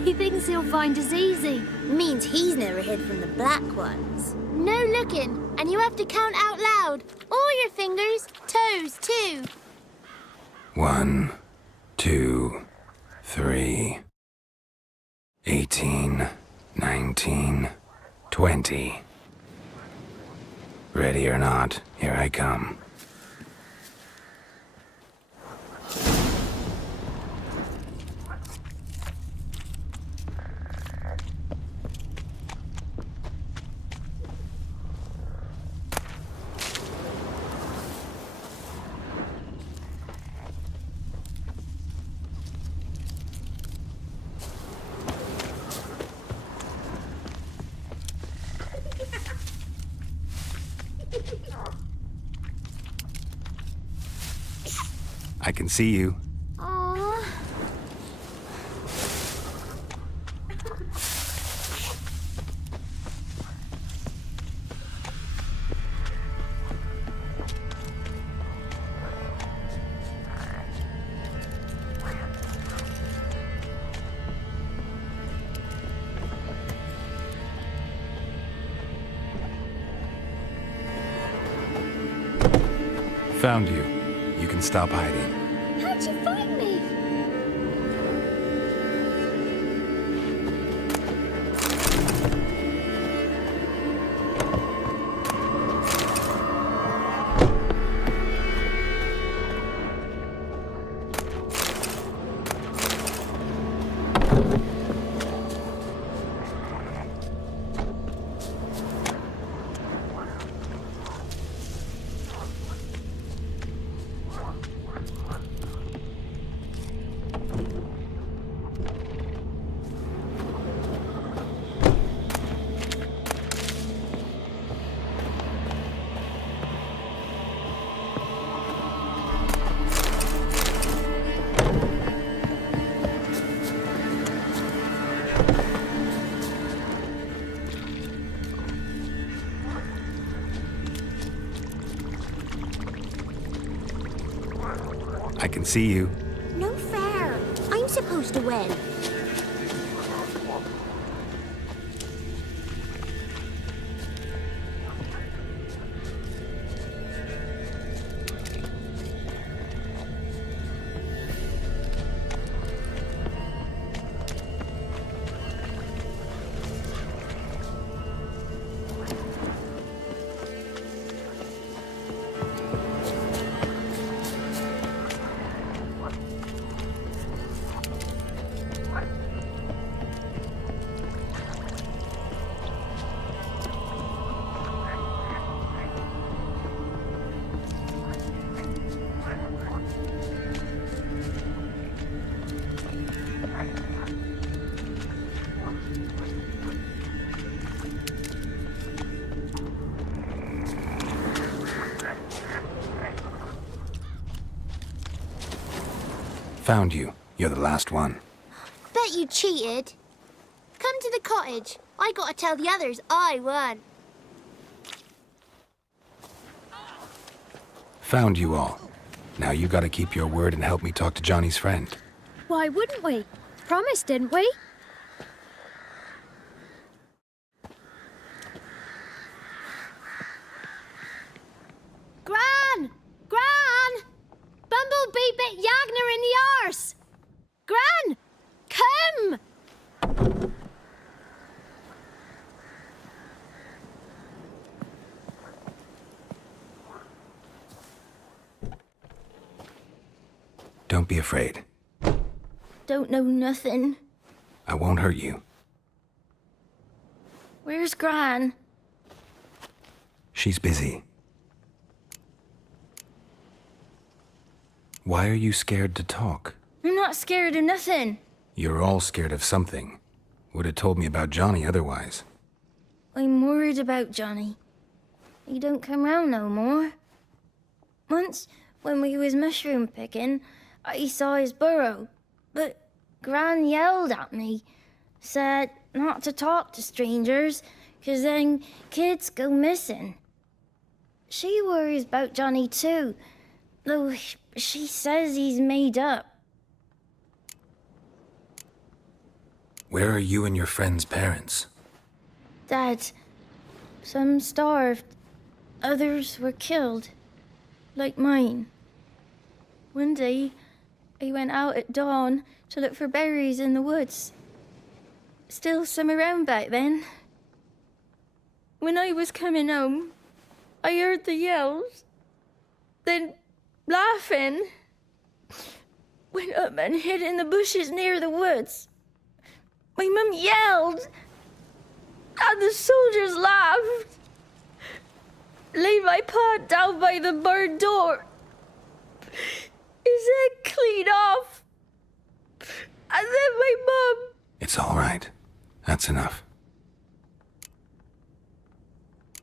He thinks he'll find us easy. Means he's never hid from the black ones. No looking, and you have to count out loud. All your fingers, toes too. 1, 2, 3, 18, 19, 20. Ready or not, here I come. I can see you. Aww. Found you. You can stop hiding. How'd you find me? I can see you. No fair. I'm supposed to win. Found you. You're the last one. Bet you cheated. Come to the cottage. I gotta tell the others I won. Found you all. Now you gotta keep your word and help me talk to Johnny's friend. Why wouldn't we? Promised, didn't we? Gran! Gran! Bumblebee bit Yagner in the arse! Gran! Come! Don't be afraid. Don't know nothing. I won't hurt you. Where's Gran? She's busy. Why are you scared to talk? I'm not scared of nothing. You're all scared of something. Would have told me about Johnny otherwise. I'm worried about Johnny. He don't come round no more. Once, when we was mushroom picking, I saw his burrow, but Gran yelled at me, said not to talk to strangers, 'cause then kids go missing. She worries about Johnny too, though she says he's made up. Where are you and your friend's parents? Dad, some starved, others were killed, like mine. One day, I went out at dawn to look for berries in the woods. Still some around back then. When I was coming home, I heard the yells. Then, laughing, went up and hid in the bushes near the woods. My mum yelled, and the soldiers laughed. Laid my pa down by the barn door. His head clean off. And then my mum... It's all right. That's enough.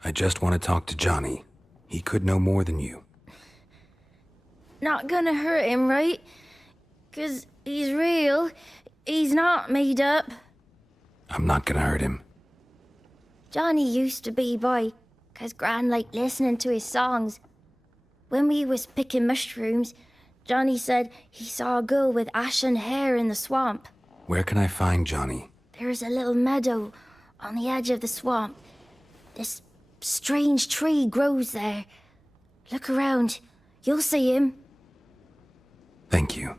I just want to talk to Johnny. He could know more than you. Not gonna hurt him, right? 'Cause he's real. He's not made up. I'm not gonna hurt him. Johnny used to be boy, 'cause Gran liked listening to his songs. When we was picking mushrooms, Johnny said he saw a girl with ashen hair in the swamp. Where can I find Johnny? There's a little meadow on the edge of the swamp. This strange tree grows there. Look around. You'll see him. Thank you.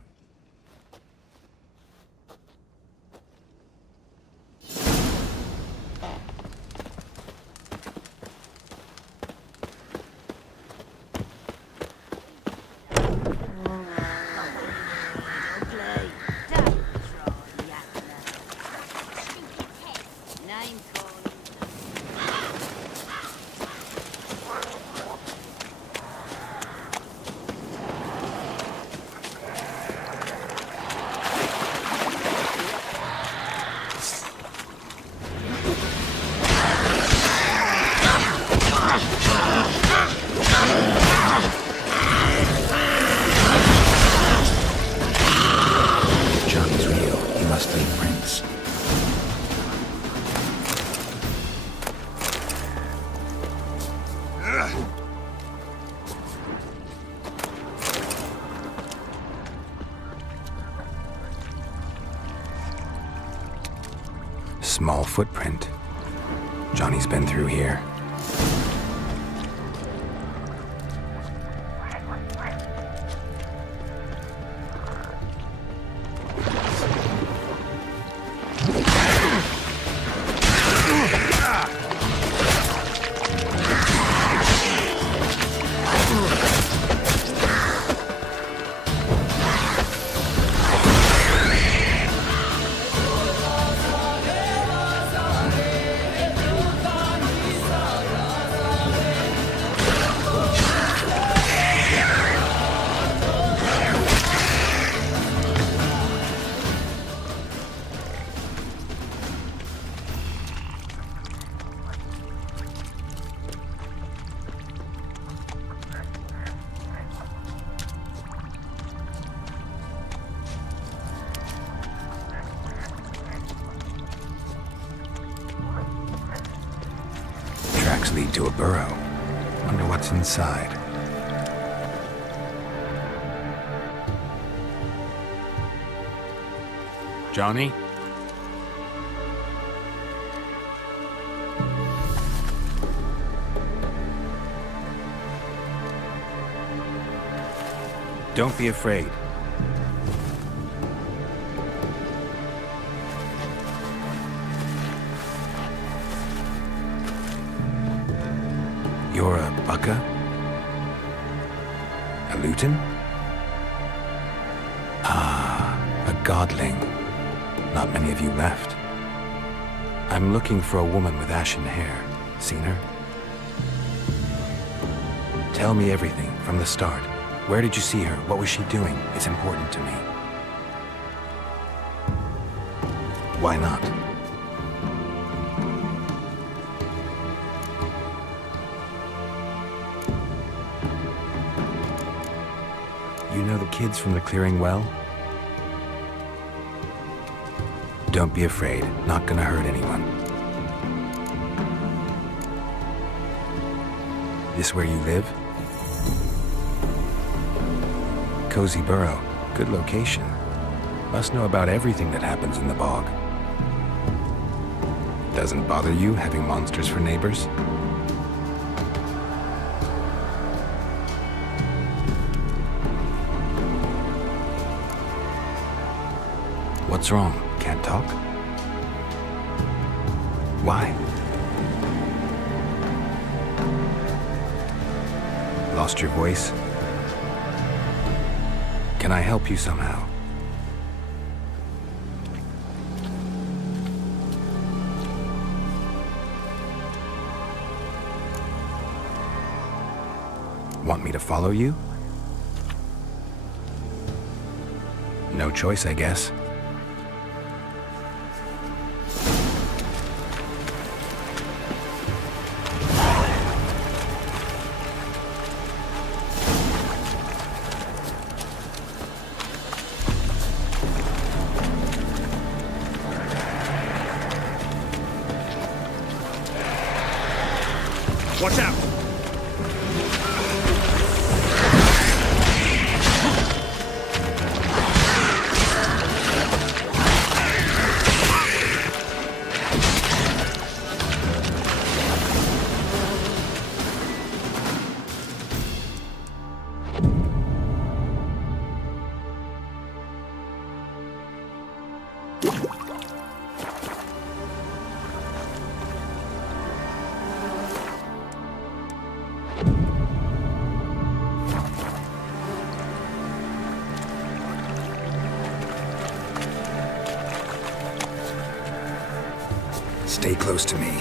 Johnny's real. He must leave prints. Small footprint. Johnny's been through here. Tracks lead to a burrow. Wonder what's inside. Johnny? Don't be afraid. You're a Bukka? A Luton? Ah, a godling. Not many of you left. I'm looking for a woman with ashen hair. Seen her? Tell me everything from the start. Where did you see her? What was she doing? It's important to me. Why not? You know the kids from the clearing well? Don't be afraid. Not gonna hurt anyone. This where you live? Cozy Burrow. Good location. Must know about everything that happens in the bog. Doesn't bother you having monsters for neighbors? What's wrong? Can't talk? Why? Lost your voice? Can I help you somehow? Want me to follow you? No choice, I guess. Watch out! Stay close to me.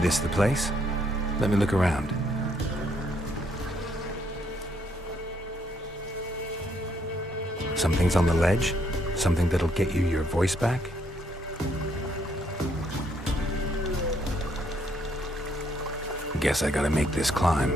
This the place? Let me look around. Something's on the ledge? Something that'll get you your voice back? Guess I gotta make this climb.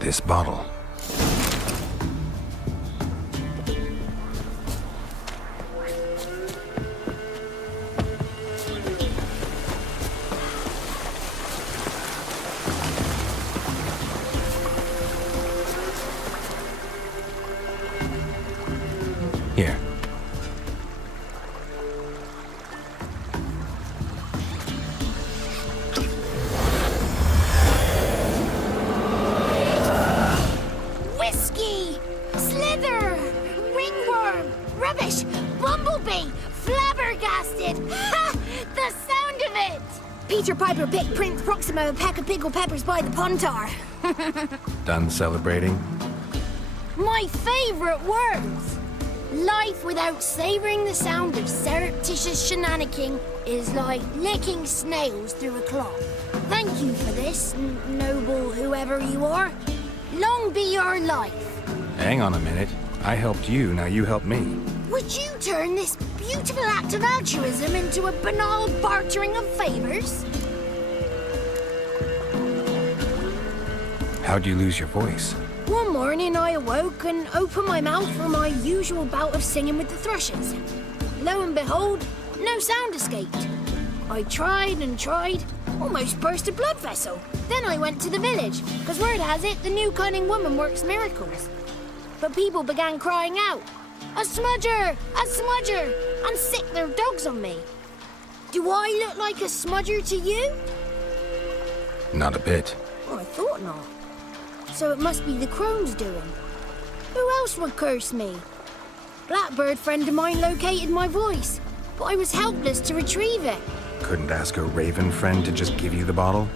This bottle. Here. Rubbish! Bumblebee! Flabbergasted! Ha! The sound of it! Peter Piper picked Prince Proximo a pack of pickled peppers by the pontar. Done celebrating? My favourite words! Life without savouring the sound of surreptitious shenanigans is like licking snails through a cloth. Thank you for this, noble whoever you are. Long be your life. Hang on a minute. I helped you, now you help me. Would you turn this beautiful act of altruism into a banal bartering of favours? How'd you lose your voice? One morning I awoke and opened my mouth for my usual bout of singing with the thrushes. Lo and behold, no sound escaped. I tried and tried, almost burst a blood vessel. Then I went to the village, because word has it the new cunning woman works miracles. But people began crying out, "A smudger! A smudger!" and sicked their dogs on me. Do I look like a smudger to you? Not a bit. Well, I thought not. So it must be the crone's doing. Who else would curse me? Blackbird friend of mine located my voice, but I was helpless to retrieve it. Couldn't ask a raven friend to just give you the bottle?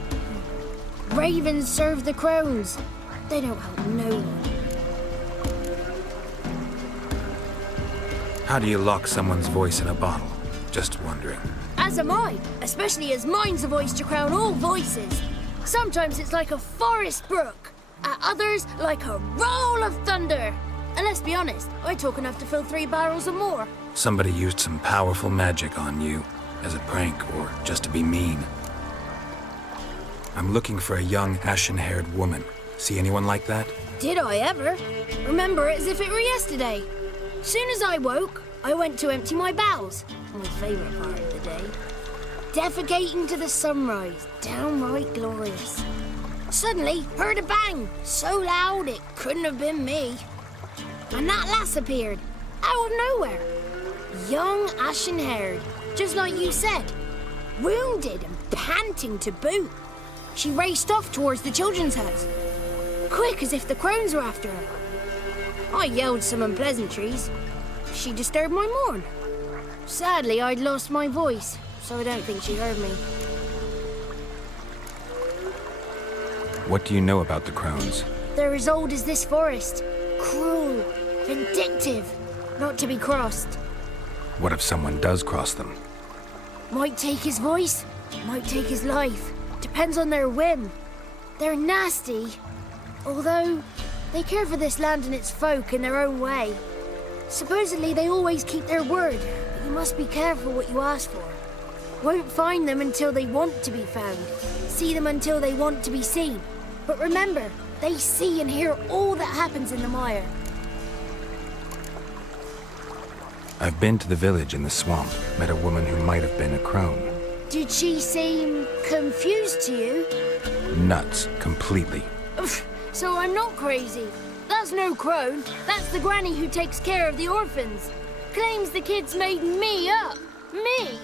Ravens serve the crones. They don't help no one. How do you lock someone's voice in a bottle? Just wondering. As am I, especially as mine's a voice to crown all voices. Sometimes it's like a forest brook, at others like a roll of thunder. And let's be honest, I talk enough to fill 3 barrels or more. Somebody used some powerful magic on you, as a prank or just to be mean. I'm looking for a young, ashen-haired woman. See anyone like that? Did I ever? Remember it as if it were yesterday. Soon as I woke, I went to empty my bowels. My favourite part of the day. Defecating to the sunrise, downright glorious. Suddenly, heard a bang, so loud it couldn't have been me. And that lass appeared, out of nowhere. Young, ashen-haired, just like you said. Wounded and panting to boot. She raced off towards the children's house. Quick as if the crones were after her. I yelled some unpleasantries. She disturbed my morn. Sadly, I'd lost my voice, so I don't think she heard me. What do you know about the crones? They're as old as this forest. Cruel, vindictive, not to be crossed. What if someone does cross them? Might take his voice, might take his life. Depends on their whim. They're nasty, although they care for this land and its folk in their own way. Supposedly they always keep their word, but you must be careful what you ask for. Won't find them until they want to be found. See them until they want to be seen. But remember, they see and hear all that happens in the mire. I've been to the village in the swamp, met a woman who might have been a crone. Did she seem confused to you? Nuts, completely. So I'm not crazy. That's no crone. That's the granny who takes care of the orphans. Claims the kids made me up. Me!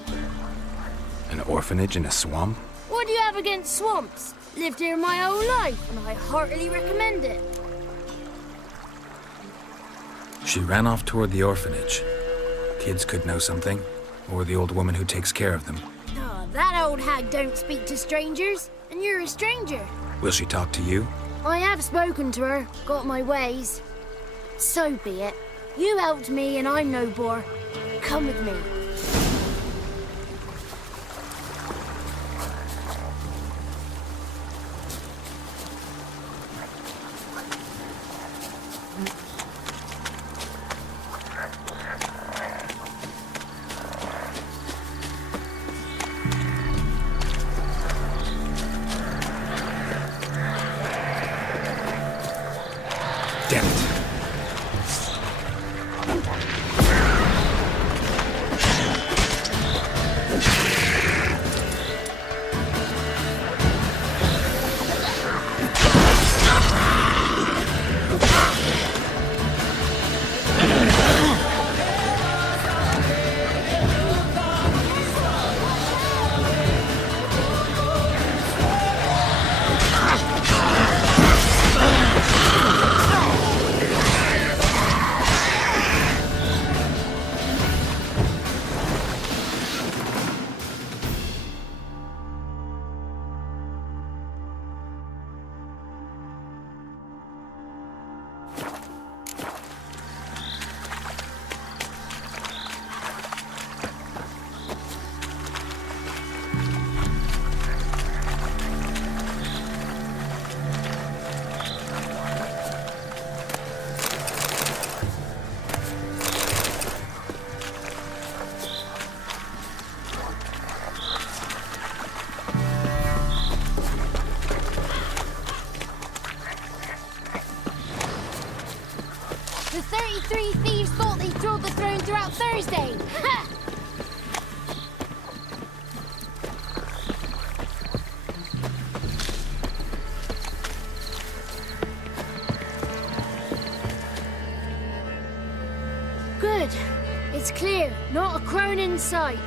An orphanage in a swamp? What do you have against swamps? Lived here my whole life, and I heartily recommend it. She ran off toward the orphanage. Kids could know something, or the old woman who takes care of them. Oh, that old hag don't speak to strangers, and you're a stranger. Will she talk to you? I have spoken to her, got my ways. So be it. You helped me, and I'm no bore. Come with me. Damn it. The 33 thieves thought they stole the throne throughout Thursday. Ha! Good. It's clear. Not a crone in sight.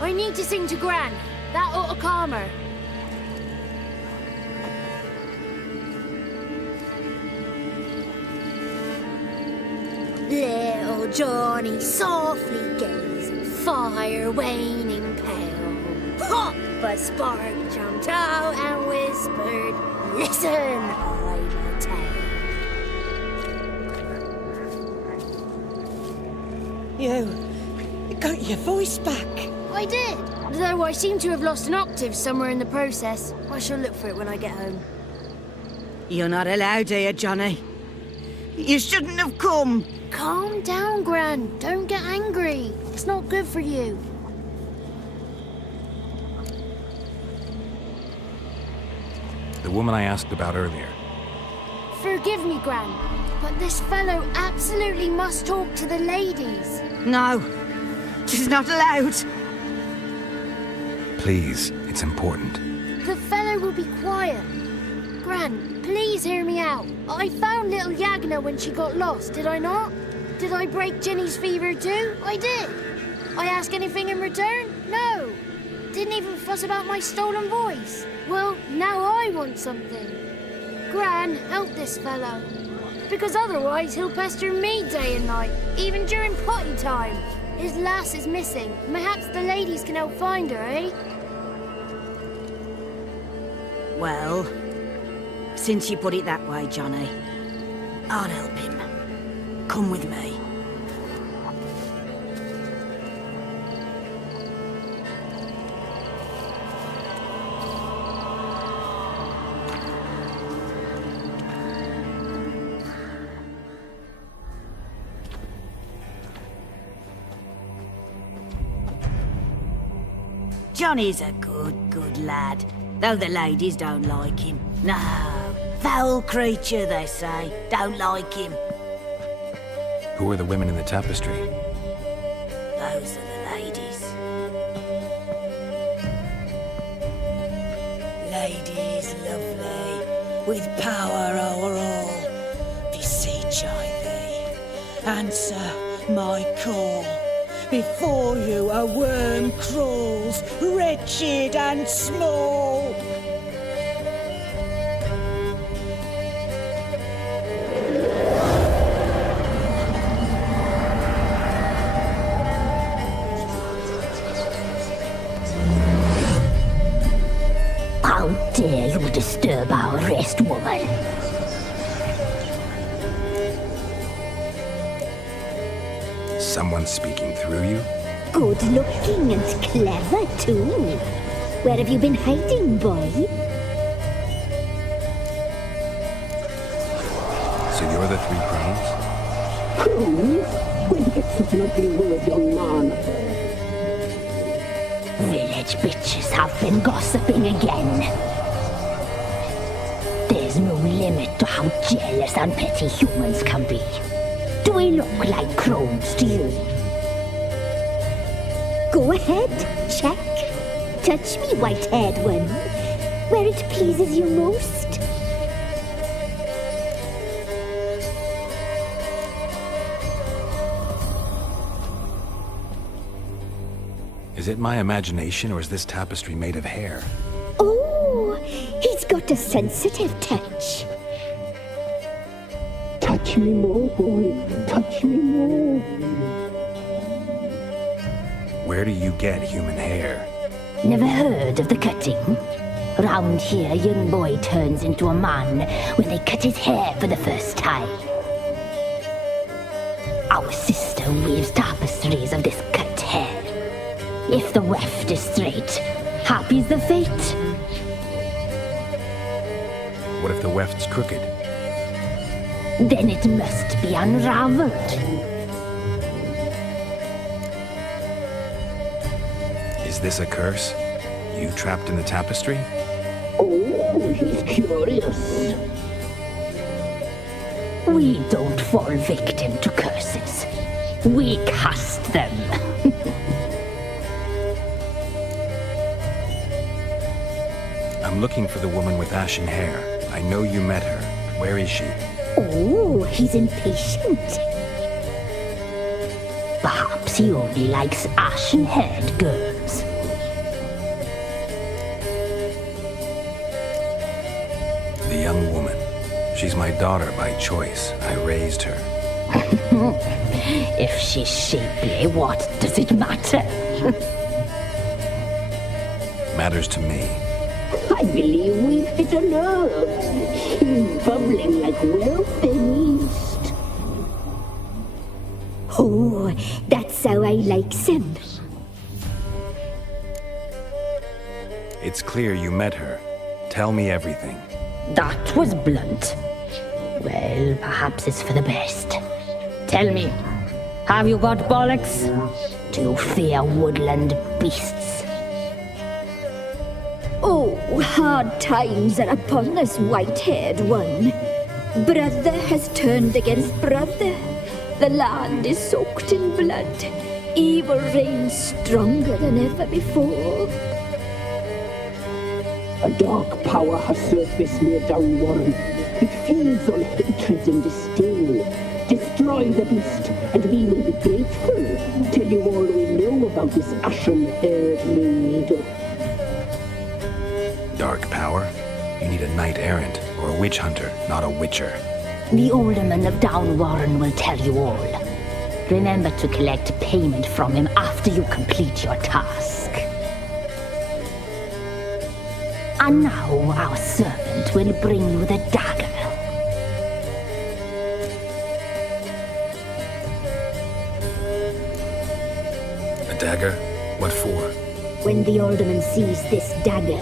I need to sing to Gran. That ought to calm her. Little Johnny softly gazed, fire waning pale. Pop! A spark jumped out and whispered, "Listen, I will tell." You got your voice back. I did, though I seem to have lost an octave somewhere in the process. I shall look for it when I get home. You're not allowed here, Johnny. You shouldn't have come. Calm down, Gran. Don't get angry. It's not good for you. The woman I asked about earlier. Forgive me, Gran, but this fellow absolutely must talk to the ladies. No, she's not allowed. Please, it's important. The fellow will be quiet. Gran, please hear me out. I found little Yagna when she got lost, did I not? Did I break Jenny's fever too? I did. I ask anything in return? No. Didn't even fuss about my stolen voice. Well, now I want something. Gran, help this fellow. Because otherwise he'll pester me day and night, even during potty time. His lass is missing. Perhaps the ladies can help find her, eh? Well, Since you put it that way, Johnny, I'll help him. Come with me. Johnny's a good lad, though the ladies don't like him. No, foul creature, they say. Don't like him. Who are the women in the tapestry? Those are the ladies. Ladies lovely, with power o'er all. Beseech I thee, answer my call. Before you a worm crawls, wretched and small. How dare you disturb our rest, woman? Someone speaking through you? Good looking and clever, too. Where have you been hiding, boy? So you're the three crones? Crones? Where did you get such an ugly word, young man? Village bitches have been gossiping again. There's no limit to how jealous and petty humans can be. Do we look like crones to you? Go ahead, check. Touch me, white-haired one, where it pleases you most. Is it my imagination, or is this tapestry made of hair? Oh, he's got a sensitive touch. Touch me more, boy. Touch me more. Where do you get human hair? Never heard of the cutting? Round here, a young boy turns into a man when they cut his hair for the first time. Our sister weaves tapestries of this cut hair. If the weft is straight, happy's the fate. What if the weft's crooked? Then it must be unraveled. Is this a curse? You trapped in the tapestry? Oh, he's curious. We don't fall victim to curses. We cast them. I'm looking for the woman with ashen hair. I know you met her. Where is she? Oh, he's impatient. Perhaps he only likes ashen-haired girls. The young woman. She's my daughter by choice. I raised her. If she's shapely, what does it matter? Matters to me. I believe we've hit a nerve. He's bubbling like well-fed yeast. Oh, that's how I likes him. It's clear you met her. Tell me everything. That was blunt. Well, perhaps it's for the best. Tell me, have you got bollocks? Do you fear woodland beasts? Oh, hard times are upon us, white-haired one. Brother has turned against brother. The land is soaked in blood. Evil reigns stronger than ever before. A dark power has surfaced near Downwarren. It feeds on hatred and disdain. Destroy the beast, and we will be grateful. Tell you all we know about this ashen-haired maid. Dark power? You need a knight-errant or a witch-hunter, not a witcher. The alderman of Downwarren will tell you all. Remember to collect payment from him after you complete your task. And now our servant will bring you the dagger. A dagger? What for? When the alderman sees this dagger,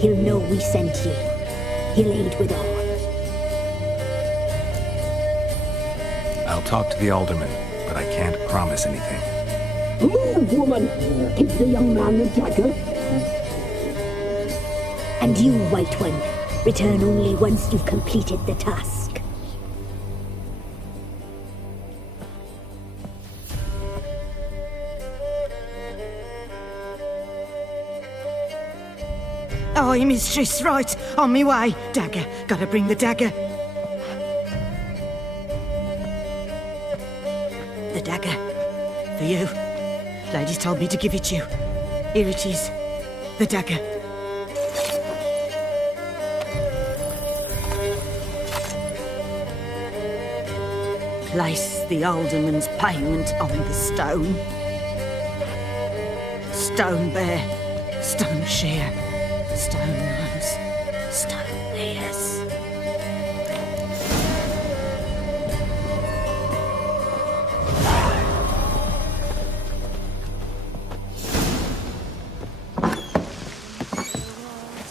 he'll know we sent you. He'll aid with all. I'll talk to the alderman, but I can't promise anything. Move, woman! Give the young man the dagger. And you, White One, return only once you've completed the task. Aye, mistress, right. On me way. Dagger. Gotta bring the dagger. The dagger. For you. Ladies told me to give it you. Here it is. The dagger. Place the alderman's payment on the stone. Stone bear. Stone shear. Stone nose, stone ears.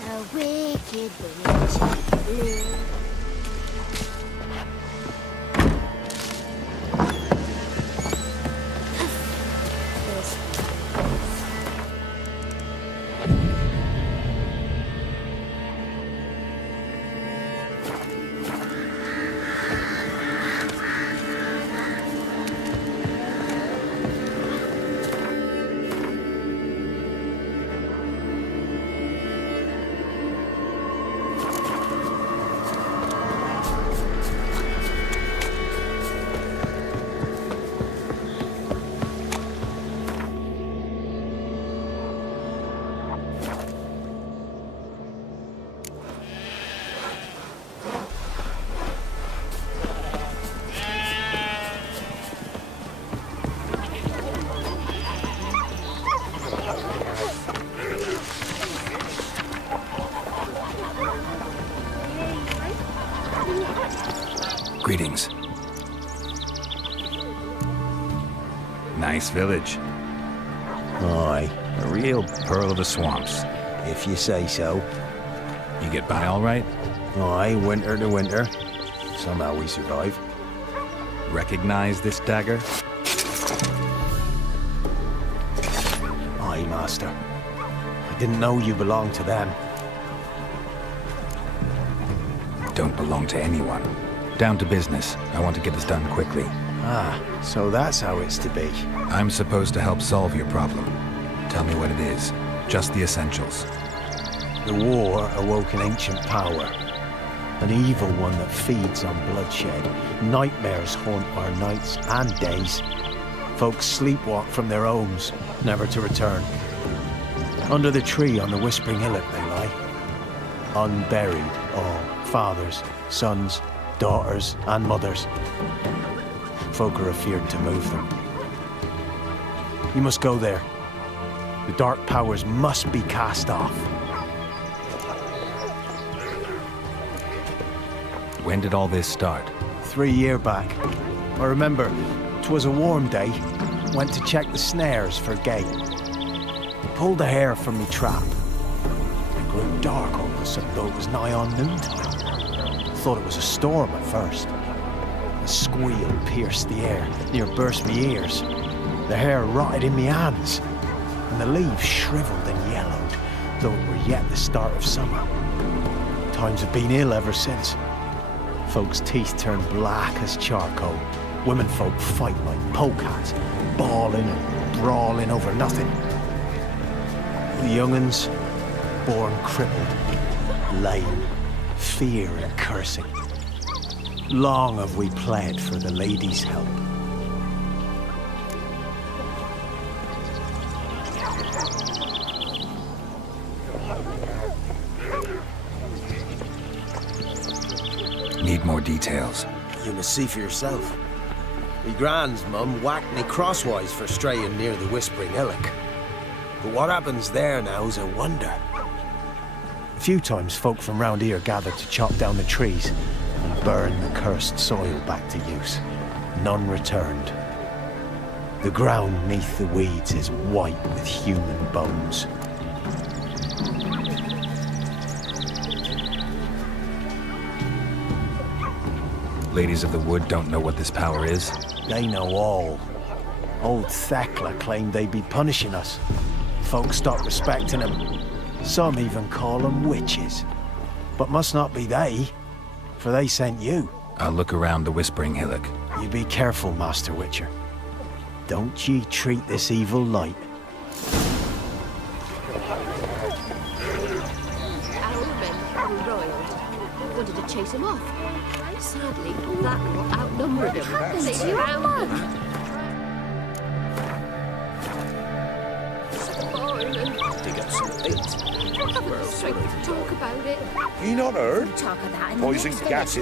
A wicked witch. Greetings. Nice village. Aye, a real pearl of the swamps. If you say so. You get by all right? Aye, winter to winter. Somehow we survive. Recognize this dagger? Aye, master. I didn't know you belonged to them. Don't belong to anyone. Down to business. I want to get this done quickly. Ah, so that's how it's to be. I'm supposed to help solve your problem. Tell me what it is. Just the essentials. The war awoke an ancient power. An evil one that feeds on bloodshed. Nightmares haunt our nights and days. Folks sleepwalk from their homes, never to return. Under the tree on the Whispering Hillock they lie. Unburied, all. Fathers, sons, daughters, and mothers. Folk are afeard to move them. You must go there. The dark powers must be cast off. When did all this start? 3 years back. I remember, 'twas a warm day. Went to check the snares for game. Pulled the hair from me trap. It grew dark all of a sudden, though it was nigh on noontime. Thought it was a storm at first. A squeal pierced the air, near burst me ears. The hair rotted in me hands, and the leaves shriveled and yellowed, though it were yet the start of summer. Times have been ill ever since. Folks' teeth turned black as charcoal. Women folk fight like polecats, bawling and brawling over nothing. The young'uns, born crippled, lame, fear and cursing. Long have we pled for the lady's help. Need more details. You must see for yourself. Me grand's mum whacked me crosswise for straying near the Whispering Hillock. But what happens there now is a wonder. Few times folk from round here gathered to chop down the trees and burn the cursed soil back to use. None returned. The ground neath the weeds is white with human bones. Ladies of the Wood don't know what this power is? They know all. Old Thekla claimed they'd be punishing us. Folk stopped respecting them. Some even call them witches. But must not be they, for they sent you. I'll look around the Whispering Hillock. You be careful, Master Witcher. Don't ye treat this evil light. Our men were roiled. Wanted to chase him off. Sadly, that lot outnumbered him. They drowned him. Dig up some bait. Have the strength to talk about it. You not heard? Talk of that in the Poison next gases